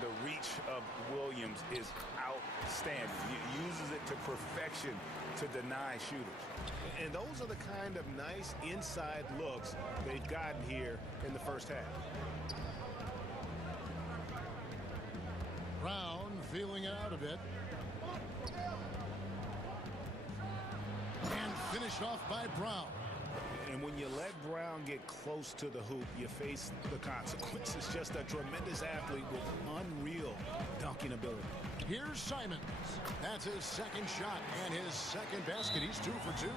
The reach of Williams is outstanding. He uses it to perfection to deny shooters. And those are the kind of nice inside looks they've gotten here in the first half. Brown feeling it out a bit. And finished off by Brown. And when you let Brown get close to the hoop, you face the consequences. Just a tremendous athlete with unreal dunking ability. Here's Simons. That's his second shot and his second basket. He's 2 for 2.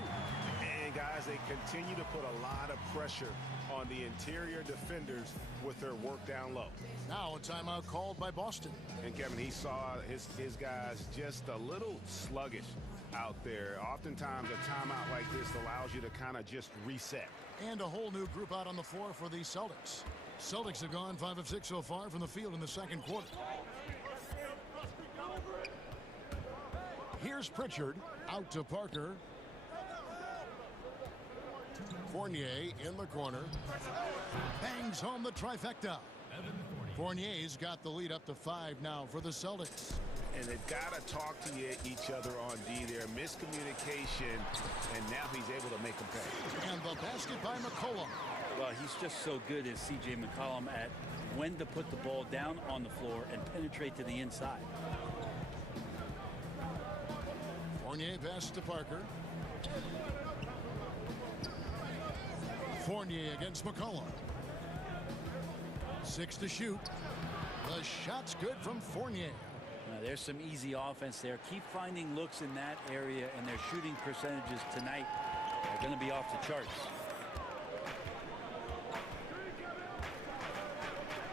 And And guys, they continue to put a lot of pressure on the interior defenders with their work down low. Now a timeout called by Boston. And Kevin, he saw his guys just a little sluggish out there. Oftentimes a timeout like this allows you to kind of just reset. And a whole new group out on the floor for the Celtics. Celtics have gone 5 of 6 so far from the field in the second quarter. Here's Pritchard out to Parker. Fournier in the corner. Bangs home the trifecta. Fournier's got the lead up to 5 now for the Celtics. And they've got to talk to each other on D there. Miscommunication, and now he's able to make them pay. And the basket by McCollum. Well, he's just so good as C.J. McCollum at when to put the ball down on the floor and penetrate to the inside. Fournier passes to Parker. Fournier against McCollum. 6 to shoot. The shot's good from Fournier. Now, there's some easy offense there. Keep finding looks in that area, and their shooting percentages tonight are going to be off the charts.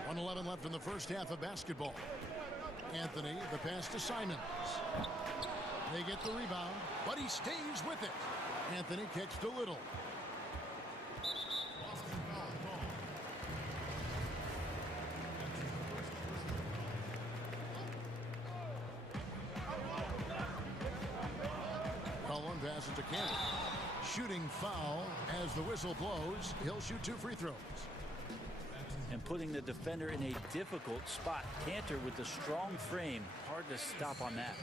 1:11 left in the first half of basketball. Anthony, the pass to Simons. They get the rebound, but he stays with it. Anthony kicks to Little. Cullen passes to Cannon. Shooting foul as the whistle blows. He'll shoot 2 free throws. And putting the defender in a difficult spot. Cantor with the strong frame. Hard to stop on that.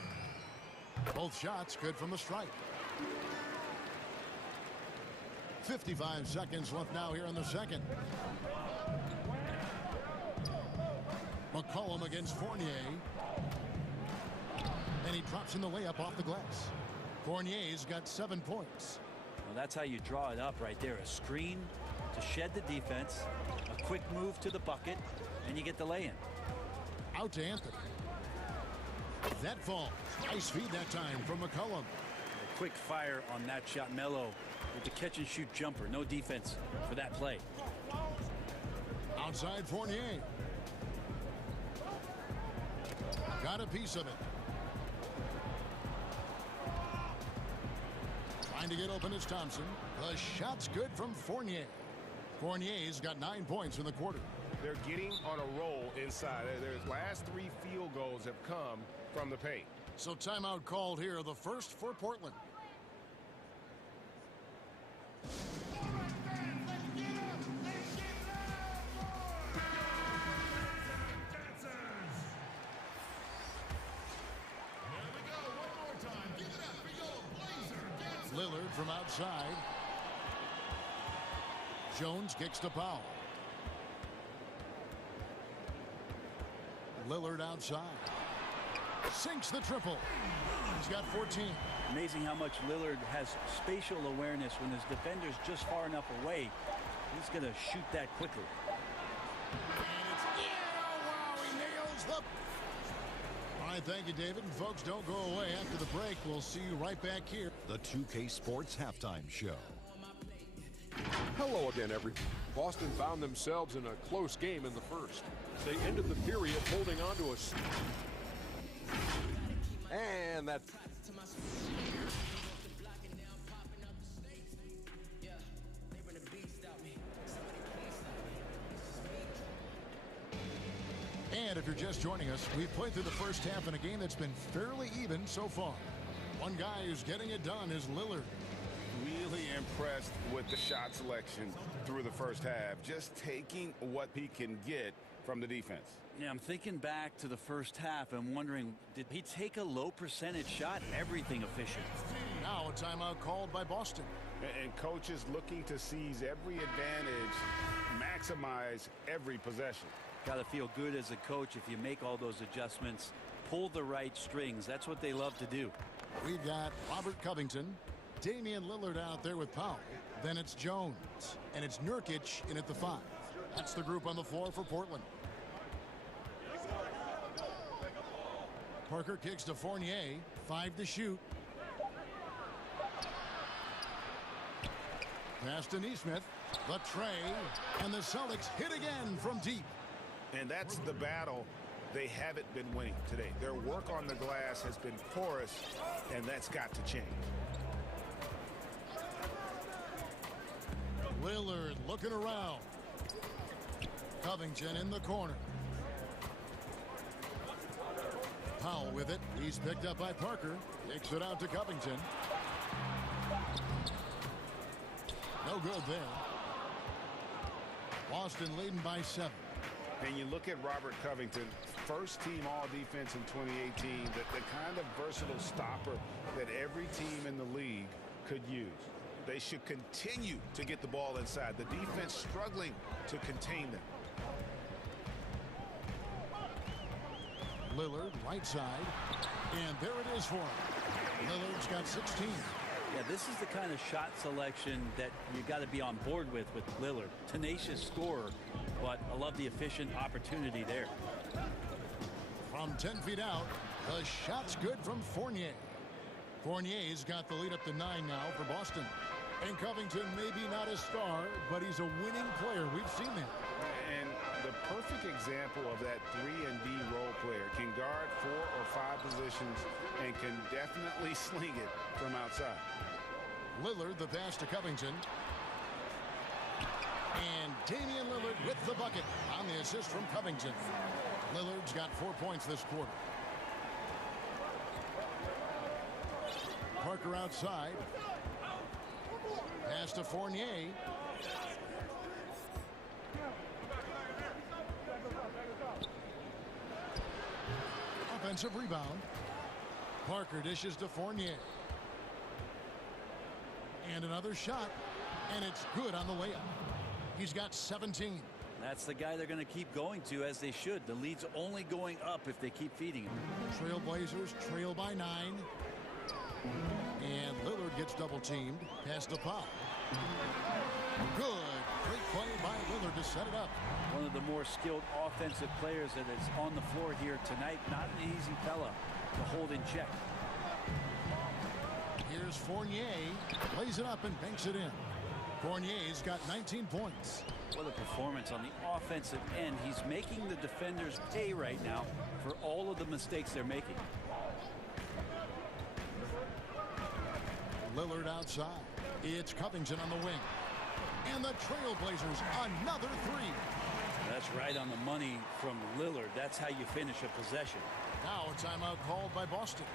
Both shots good from the stripe. 55 seconds left now here in the second. McCollum against Fournier. And he drops in the layup off the glass. Fournier's got 7 points. Well, that's how you draw it up right there. A screen to shed the defense, a quick move to the bucket, and you get the lay-in. Out to Anthony. That falls. Nice feed that time from McCollum. A quick fire on that shot. Melo with the catch-and-shoot jumper. No defense for that play. Outside Fournier. Got a piece of it. Trying to get open is Thompson. The shot's good from Fournier. Fournier's got 9 points in the quarter. They're getting on a roll inside. Their last 3 field goals have come from the paint. So timeout called here, the first for Portland. Lillard from outside. Jones kicks to Powell. Lillard outside. Sinks the triple. He's got 14. Amazing how much Lillard has spatial awareness when his defender's just far enough away. He's going to shoot that quickly. And it's in. Oh, wow, he nails the... All right, thank you, David. And folks, don't go away. After the break, we'll see you right back here. The 2K Sports Halftime Show. Hello again, everyone. Boston found themselves in a close game in the first. They ended the period holding on to us. And that... And if you're just joining us, we've played through the first half in a game that's been fairly even so far. One guy who's getting it done is Lillard. Really impressed with the shot selection through the first half. Just taking what he can get from the defense. Yeah, I'm thinking back to the first half and wondering, did he take a low percentage shot? Everything efficient. Now a timeout called by Boston. And coaches looking to seize every advantage, maximize every possession. Got to feel good as a coach if you make all those adjustments, pull the right strings. That's what they love to do. We've got Robert Covington, Damian Lillard out there with Powell. Then it's Jones, and it's Nurkic in at the 5. That's the group on the floor for Portland. Parker kicks to Fournier, 5 to shoot. Pass to Neesmith. The tray. And the Celtics hit again from deep. And that's the battle they haven't been winning today. Their work on the glass has been porous, and that's got to change. Lillard looking around. Covington in the corner. Powell with it. He's picked up by Parker. Kicks it out to Covington. No good there. Boston leading by 7. And you look at Robert Covington, first team all-defense in 2018, the kind of versatile stopper that every team in the league could use. They should continue to get the ball inside. The defense struggling to contain them. Lillard, right side. And there it is for him. Lillard's got 16. Yeah, this is the kind of shot selection that you got to be on board with Lillard. Tenacious scorer, but I love the efficient opportunity there. From 10 feet out, the shot's good from Fournier. Fournier's got the lead up to 9 now for Boston. And Covington maybe not a star, but he's a winning player. We've seen that. And the perfect example of that 3-and-D role player. Can guard 4 or 5 positions and can definitely sling it from outside. Lillard, the pass to Covington. And Damian Lillard with the bucket on the assist from Covington. Lillard's got 4 points this quarter. Parker outside. Pass to Fournier. Offensive rebound. Parker dishes to Fournier. And another shot. And it's good on the layup. He's got 17. That's the guy they're going to keep going to, as they should. The lead's only going up if they keep feeding him. Trailblazers trail by 9. And Lillard gets double teamed. Pass to Powell. Good. Great play by Lillard to set it up. One of the more skilled offensive players that is on the floor here tonight. Not an easy fella to hold in check. Here's Fournier. Lays it up and banks it in. Fournier's got 19 points. What a performance on the offensive end. He's making the defenders pay right now for all of the mistakes they're making. Lillard outside. It's Covington on the wing. And the Trailblazers, another 3. That's right on the money from Lillard. That's how you finish a possession. Now a timeout called by Boston.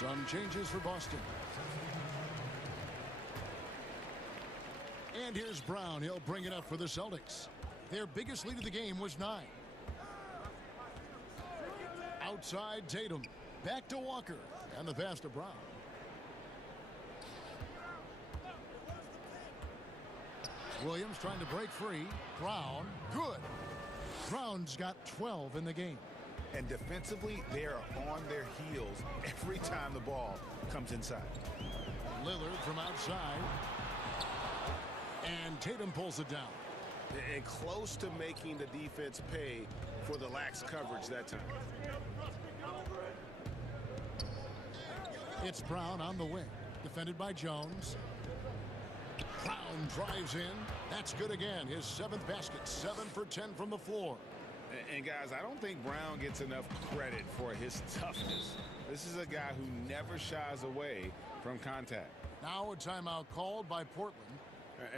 Some changes for Boston. And here's Brown. He'll bring it up for the Celtics. Their biggest lead of the game was 9. Outside Tatum. Back to Walker. And the pass to Brown. Williams trying to break free. Brown. Good. Brown's got 12 in the game. And defensively, they are on their heels every time the ball comes inside. Lillard from outside. And Tatum pulls it down. And close to making the defense pay for the lax coverage that time. It's Brown on the wing. Defended by Jones. Brown drives in. That's good again. His 7th basket. 7 for 10 from the floor. And guys, I don't think Brown gets enough credit for his toughness. This is a guy who never shies away from contact. Now a timeout called by Portland.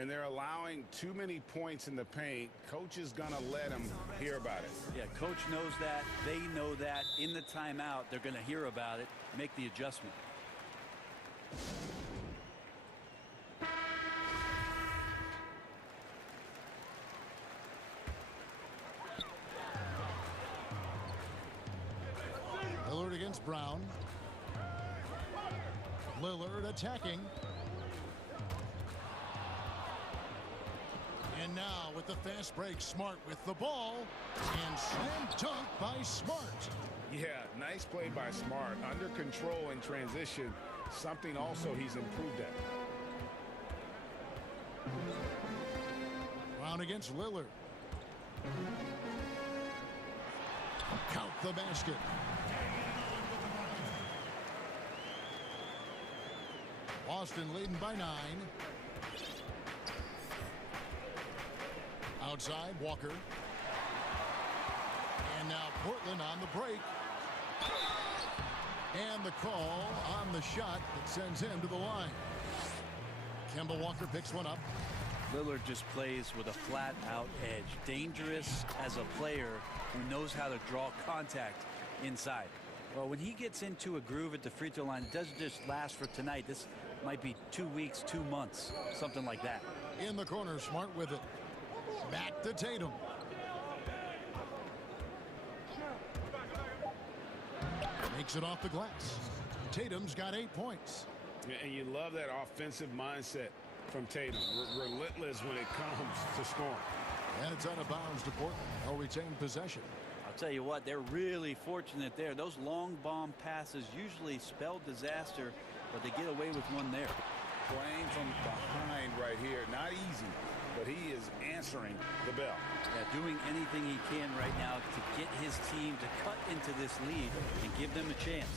And they're allowing too many points in the paint. Coach is going to let them hear about it. Yeah, coach knows that. They know that. In the timeout, they're going to hear about it, make the adjustment. Lillard against Brown. Lillard attacking. And now with the fast break, Smart with the ball. And slam dunk by Smart. Yeah, nice play by Smart. Under control in transition. Something also he's improved at. Brown against Lillard. Count the basket. Boston leading by 9. Outside, Walker. And now Portland on the break. And the call on the shot that sends him to the line. Kemba Walker picks one up. Lillard just plays with a flat-out edge. Dangerous as a player who knows how to draw contact inside. Well, when he gets into a groove at the free throw line, it doesn't just last for tonight. This might be 2 weeks, 2 months, something like that. In the corner, Smart with it. Back to Tatum. Makes it off the glass. Tatum's got 8 points. And you love that offensive mindset from Tatum. Relentless when it comes to scoring. And it's out of bounds to Portland. They'll retain possession. I'll tell you what, they're really fortunate there. Those long bomb passes usually spell disaster, but they get away with one there. Playing from behind right here. Not easy, but he is answering the bell. Yeah, doing anything he can right now to get his team to cut into this lead and give them a chance.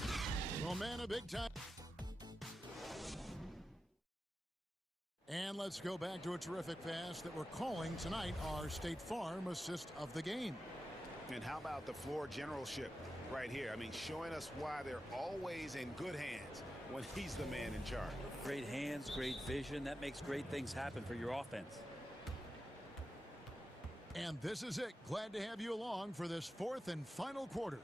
Well, man, a big time. And let's go back to a terrific pass that we're calling tonight our State Farm assist of the game. And how about the floor generalship right here? I mean, showing us why they're always in good hands when he's the man in charge. Great hands, great vision. That makes great things happen for your offense. And this is it. Glad to have you along for this 4th and final quarter.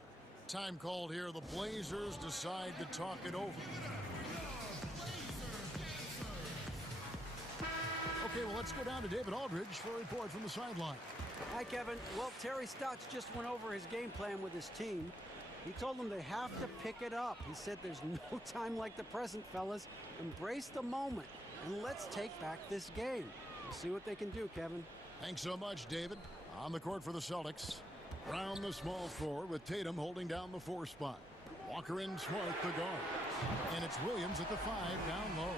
Time called here. The Blazers decide to talk it over. Okay, well, let's go down to David Aldridge for a report from the sideline. Hi, Kevin. Well, Terry Stotts just went over his game plan with his team. He told them they have to pick it up. He said there's no time like the present, fellas. Embrace the moment, and let's take back this game. We'll see what they can do, Kevin. Thanks so much, David. On the court for the Celtics. Brown the small forward with Tatum holding down the 4 spot. Walker and Smart the guard. And it's Williams at the 5 down low.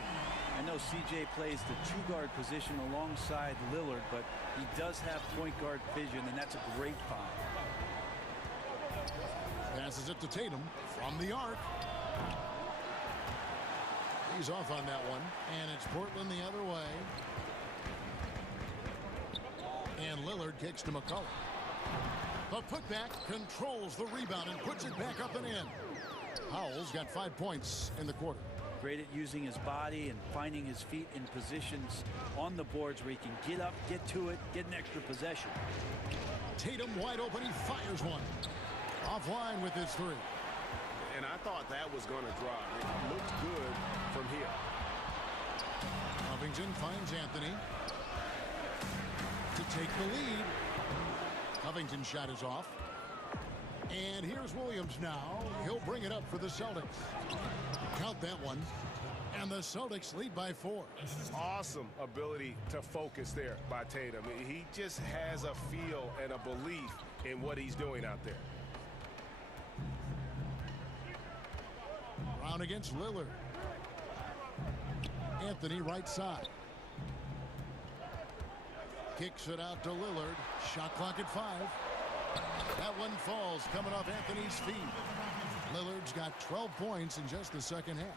I know CJ plays the 2-guard position alongside Lillard, but he does have point guard vision, and that's a great find. Passes it to Tatum from the arc. He's off on that one, and it's Portland the other way. And Lillard kicks to McCullough. The putback controls the rebound and puts it back up and in. Howell's got 5 points in the quarter. Great at using his body and finding his feet in positions on the boards where he can get up, get to it, get an extra possession. Tatum wide open. He fires one. Offline with his 3. And I thought that was going to drop. It looked good from here. Covington finds Anthony to take the lead. Covington's shot is off. And here's Williams now. He'll bring it up for the Celtics. Count that one. And the Celtics lead by 4. Awesome ability to focus there by Tatum. He just has a feel and a belief in what he's doing out there. Brown against Lillard. Anthony right side. Kicks it out to Lillard. Shot clock at 5. That one falls coming off Anthony's feet. Lillard's got 12 points in just the second half.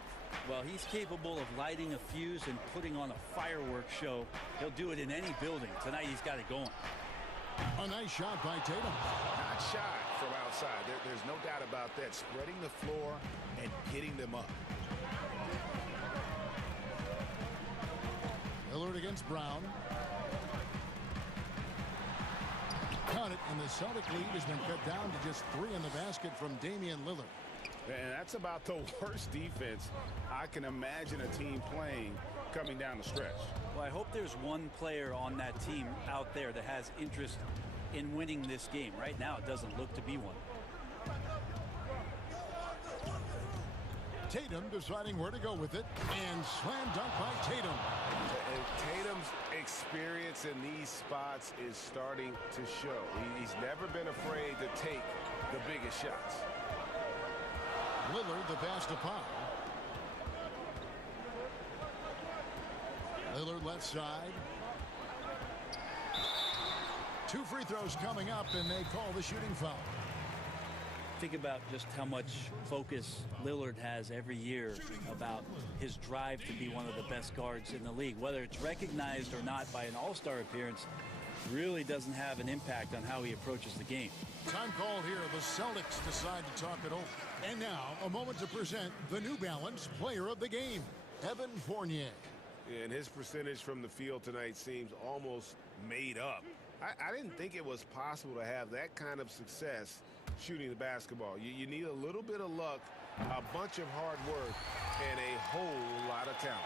Well, he's capable of lighting a fuse and putting on a fireworks show. He'll do it in any building. Tonight he's got it going. A nice shot by Tatum. Not shy from outside. There's no doubt about that. Spreading the floor and getting them up. Lillard against Brown. Count it, and the Celtic lead has been cut down to just 3 in the basket from Damian Lillard. And that's about the worst defense I can imagine a team playing coming down the stretch. Well, I hope there's one player on that team out there that has interest in winning this game. Right now, it doesn't look to be one. Tatum deciding where to go with it, and slam dunk by Tatum. And Tatum's experience in these spots is starting to show. He's never been afraid to take the biggest shots. Lillard the pass to Powell. Lillard left side. 2 free throws coming up, and they call the shooting foul. Think about just how much focus Lillard has every year about his drive to be one of the best guards in the league. Whether it's recognized or not by an all-star appearance, really doesn't have an impact on how he approaches the game. Time call here. The Celtics decide to talk it over. And now, a moment to present the New Balance Player of the Game, Evan Fournier. And his percentage from the field tonight seems almost made up. I didn't think it was possible to have that kind of success shooting the basketball. You need a little bit of luck, a bunch of hard work, and a whole lot of talent.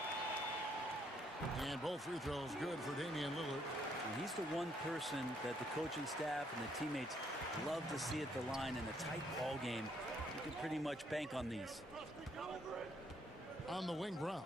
And both free throws good for Damian Lillard. And he's the one person that the coaching staff and the teammates love to see at the line in a tight ball game. You can pretty much bank on these. On the wing, Brown.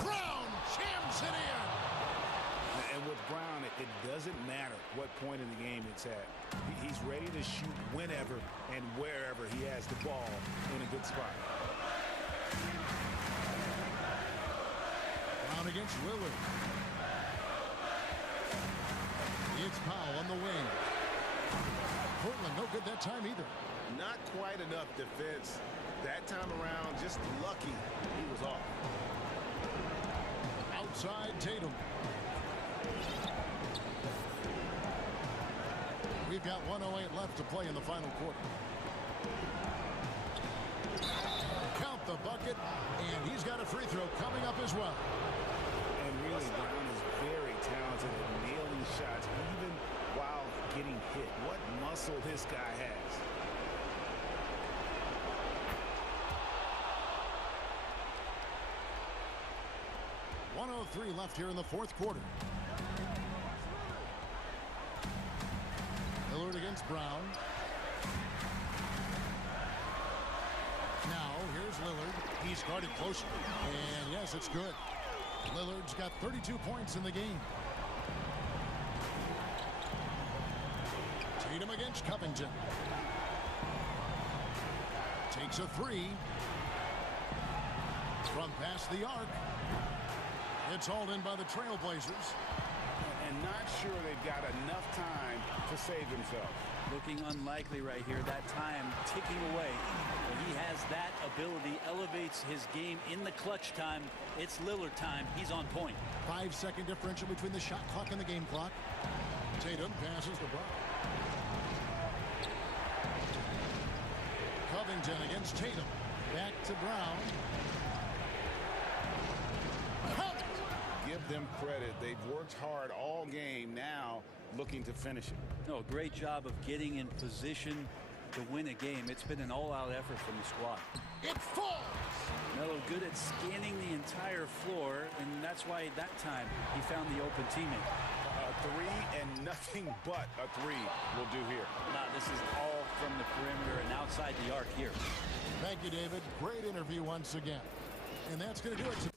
Brown jams it in. And with Brown, it doesn't matter what point in the game it's at. He's ready to shoot whenever and wherever he has the ball in a good spot. Brown against Lillard. It's Powell on the wing. Portland no good that time either. Not quite enough defense that time around. Just lucky he was off. Outside Tatum. We've got 1:08 left to play in the final quarter. Count the bucket, and he's got a free throw coming up as well. And really, Brown is very talented at nailing shots, even while getting hit. What muscle this guy has. .103 left here in the fourth quarter. Lillard against Brown. Now, here's Lillard. He's guarded closely. And yes, it's good. Lillard's got 32 points in the game. Tatum against Covington. Takes a three. From past the arc. It's hauled in by the Trailblazers. And not sure they've got enough time to save themselves. Looking unlikely right here. That time ticking away. When he has that ability, elevates his game in the clutch time. It's Lillard time. He's on point. 5-second differential between the shot clock and the game clock. Tatum passes to Brown. Covington against Tatum. Back to Brown. Give them credit. They've worked hard all game, now looking to finish it. No, great job of getting in position to win a game. It's been an all-out effort from the squad. It falls! Melo good at scanning the entire floor, and that's why that time he found the open teammate. A three and nothing but a three will do here. Now, this is all from the perimeter and outside the arc here. Thank you, David. Great interview once again. And that's going to do it.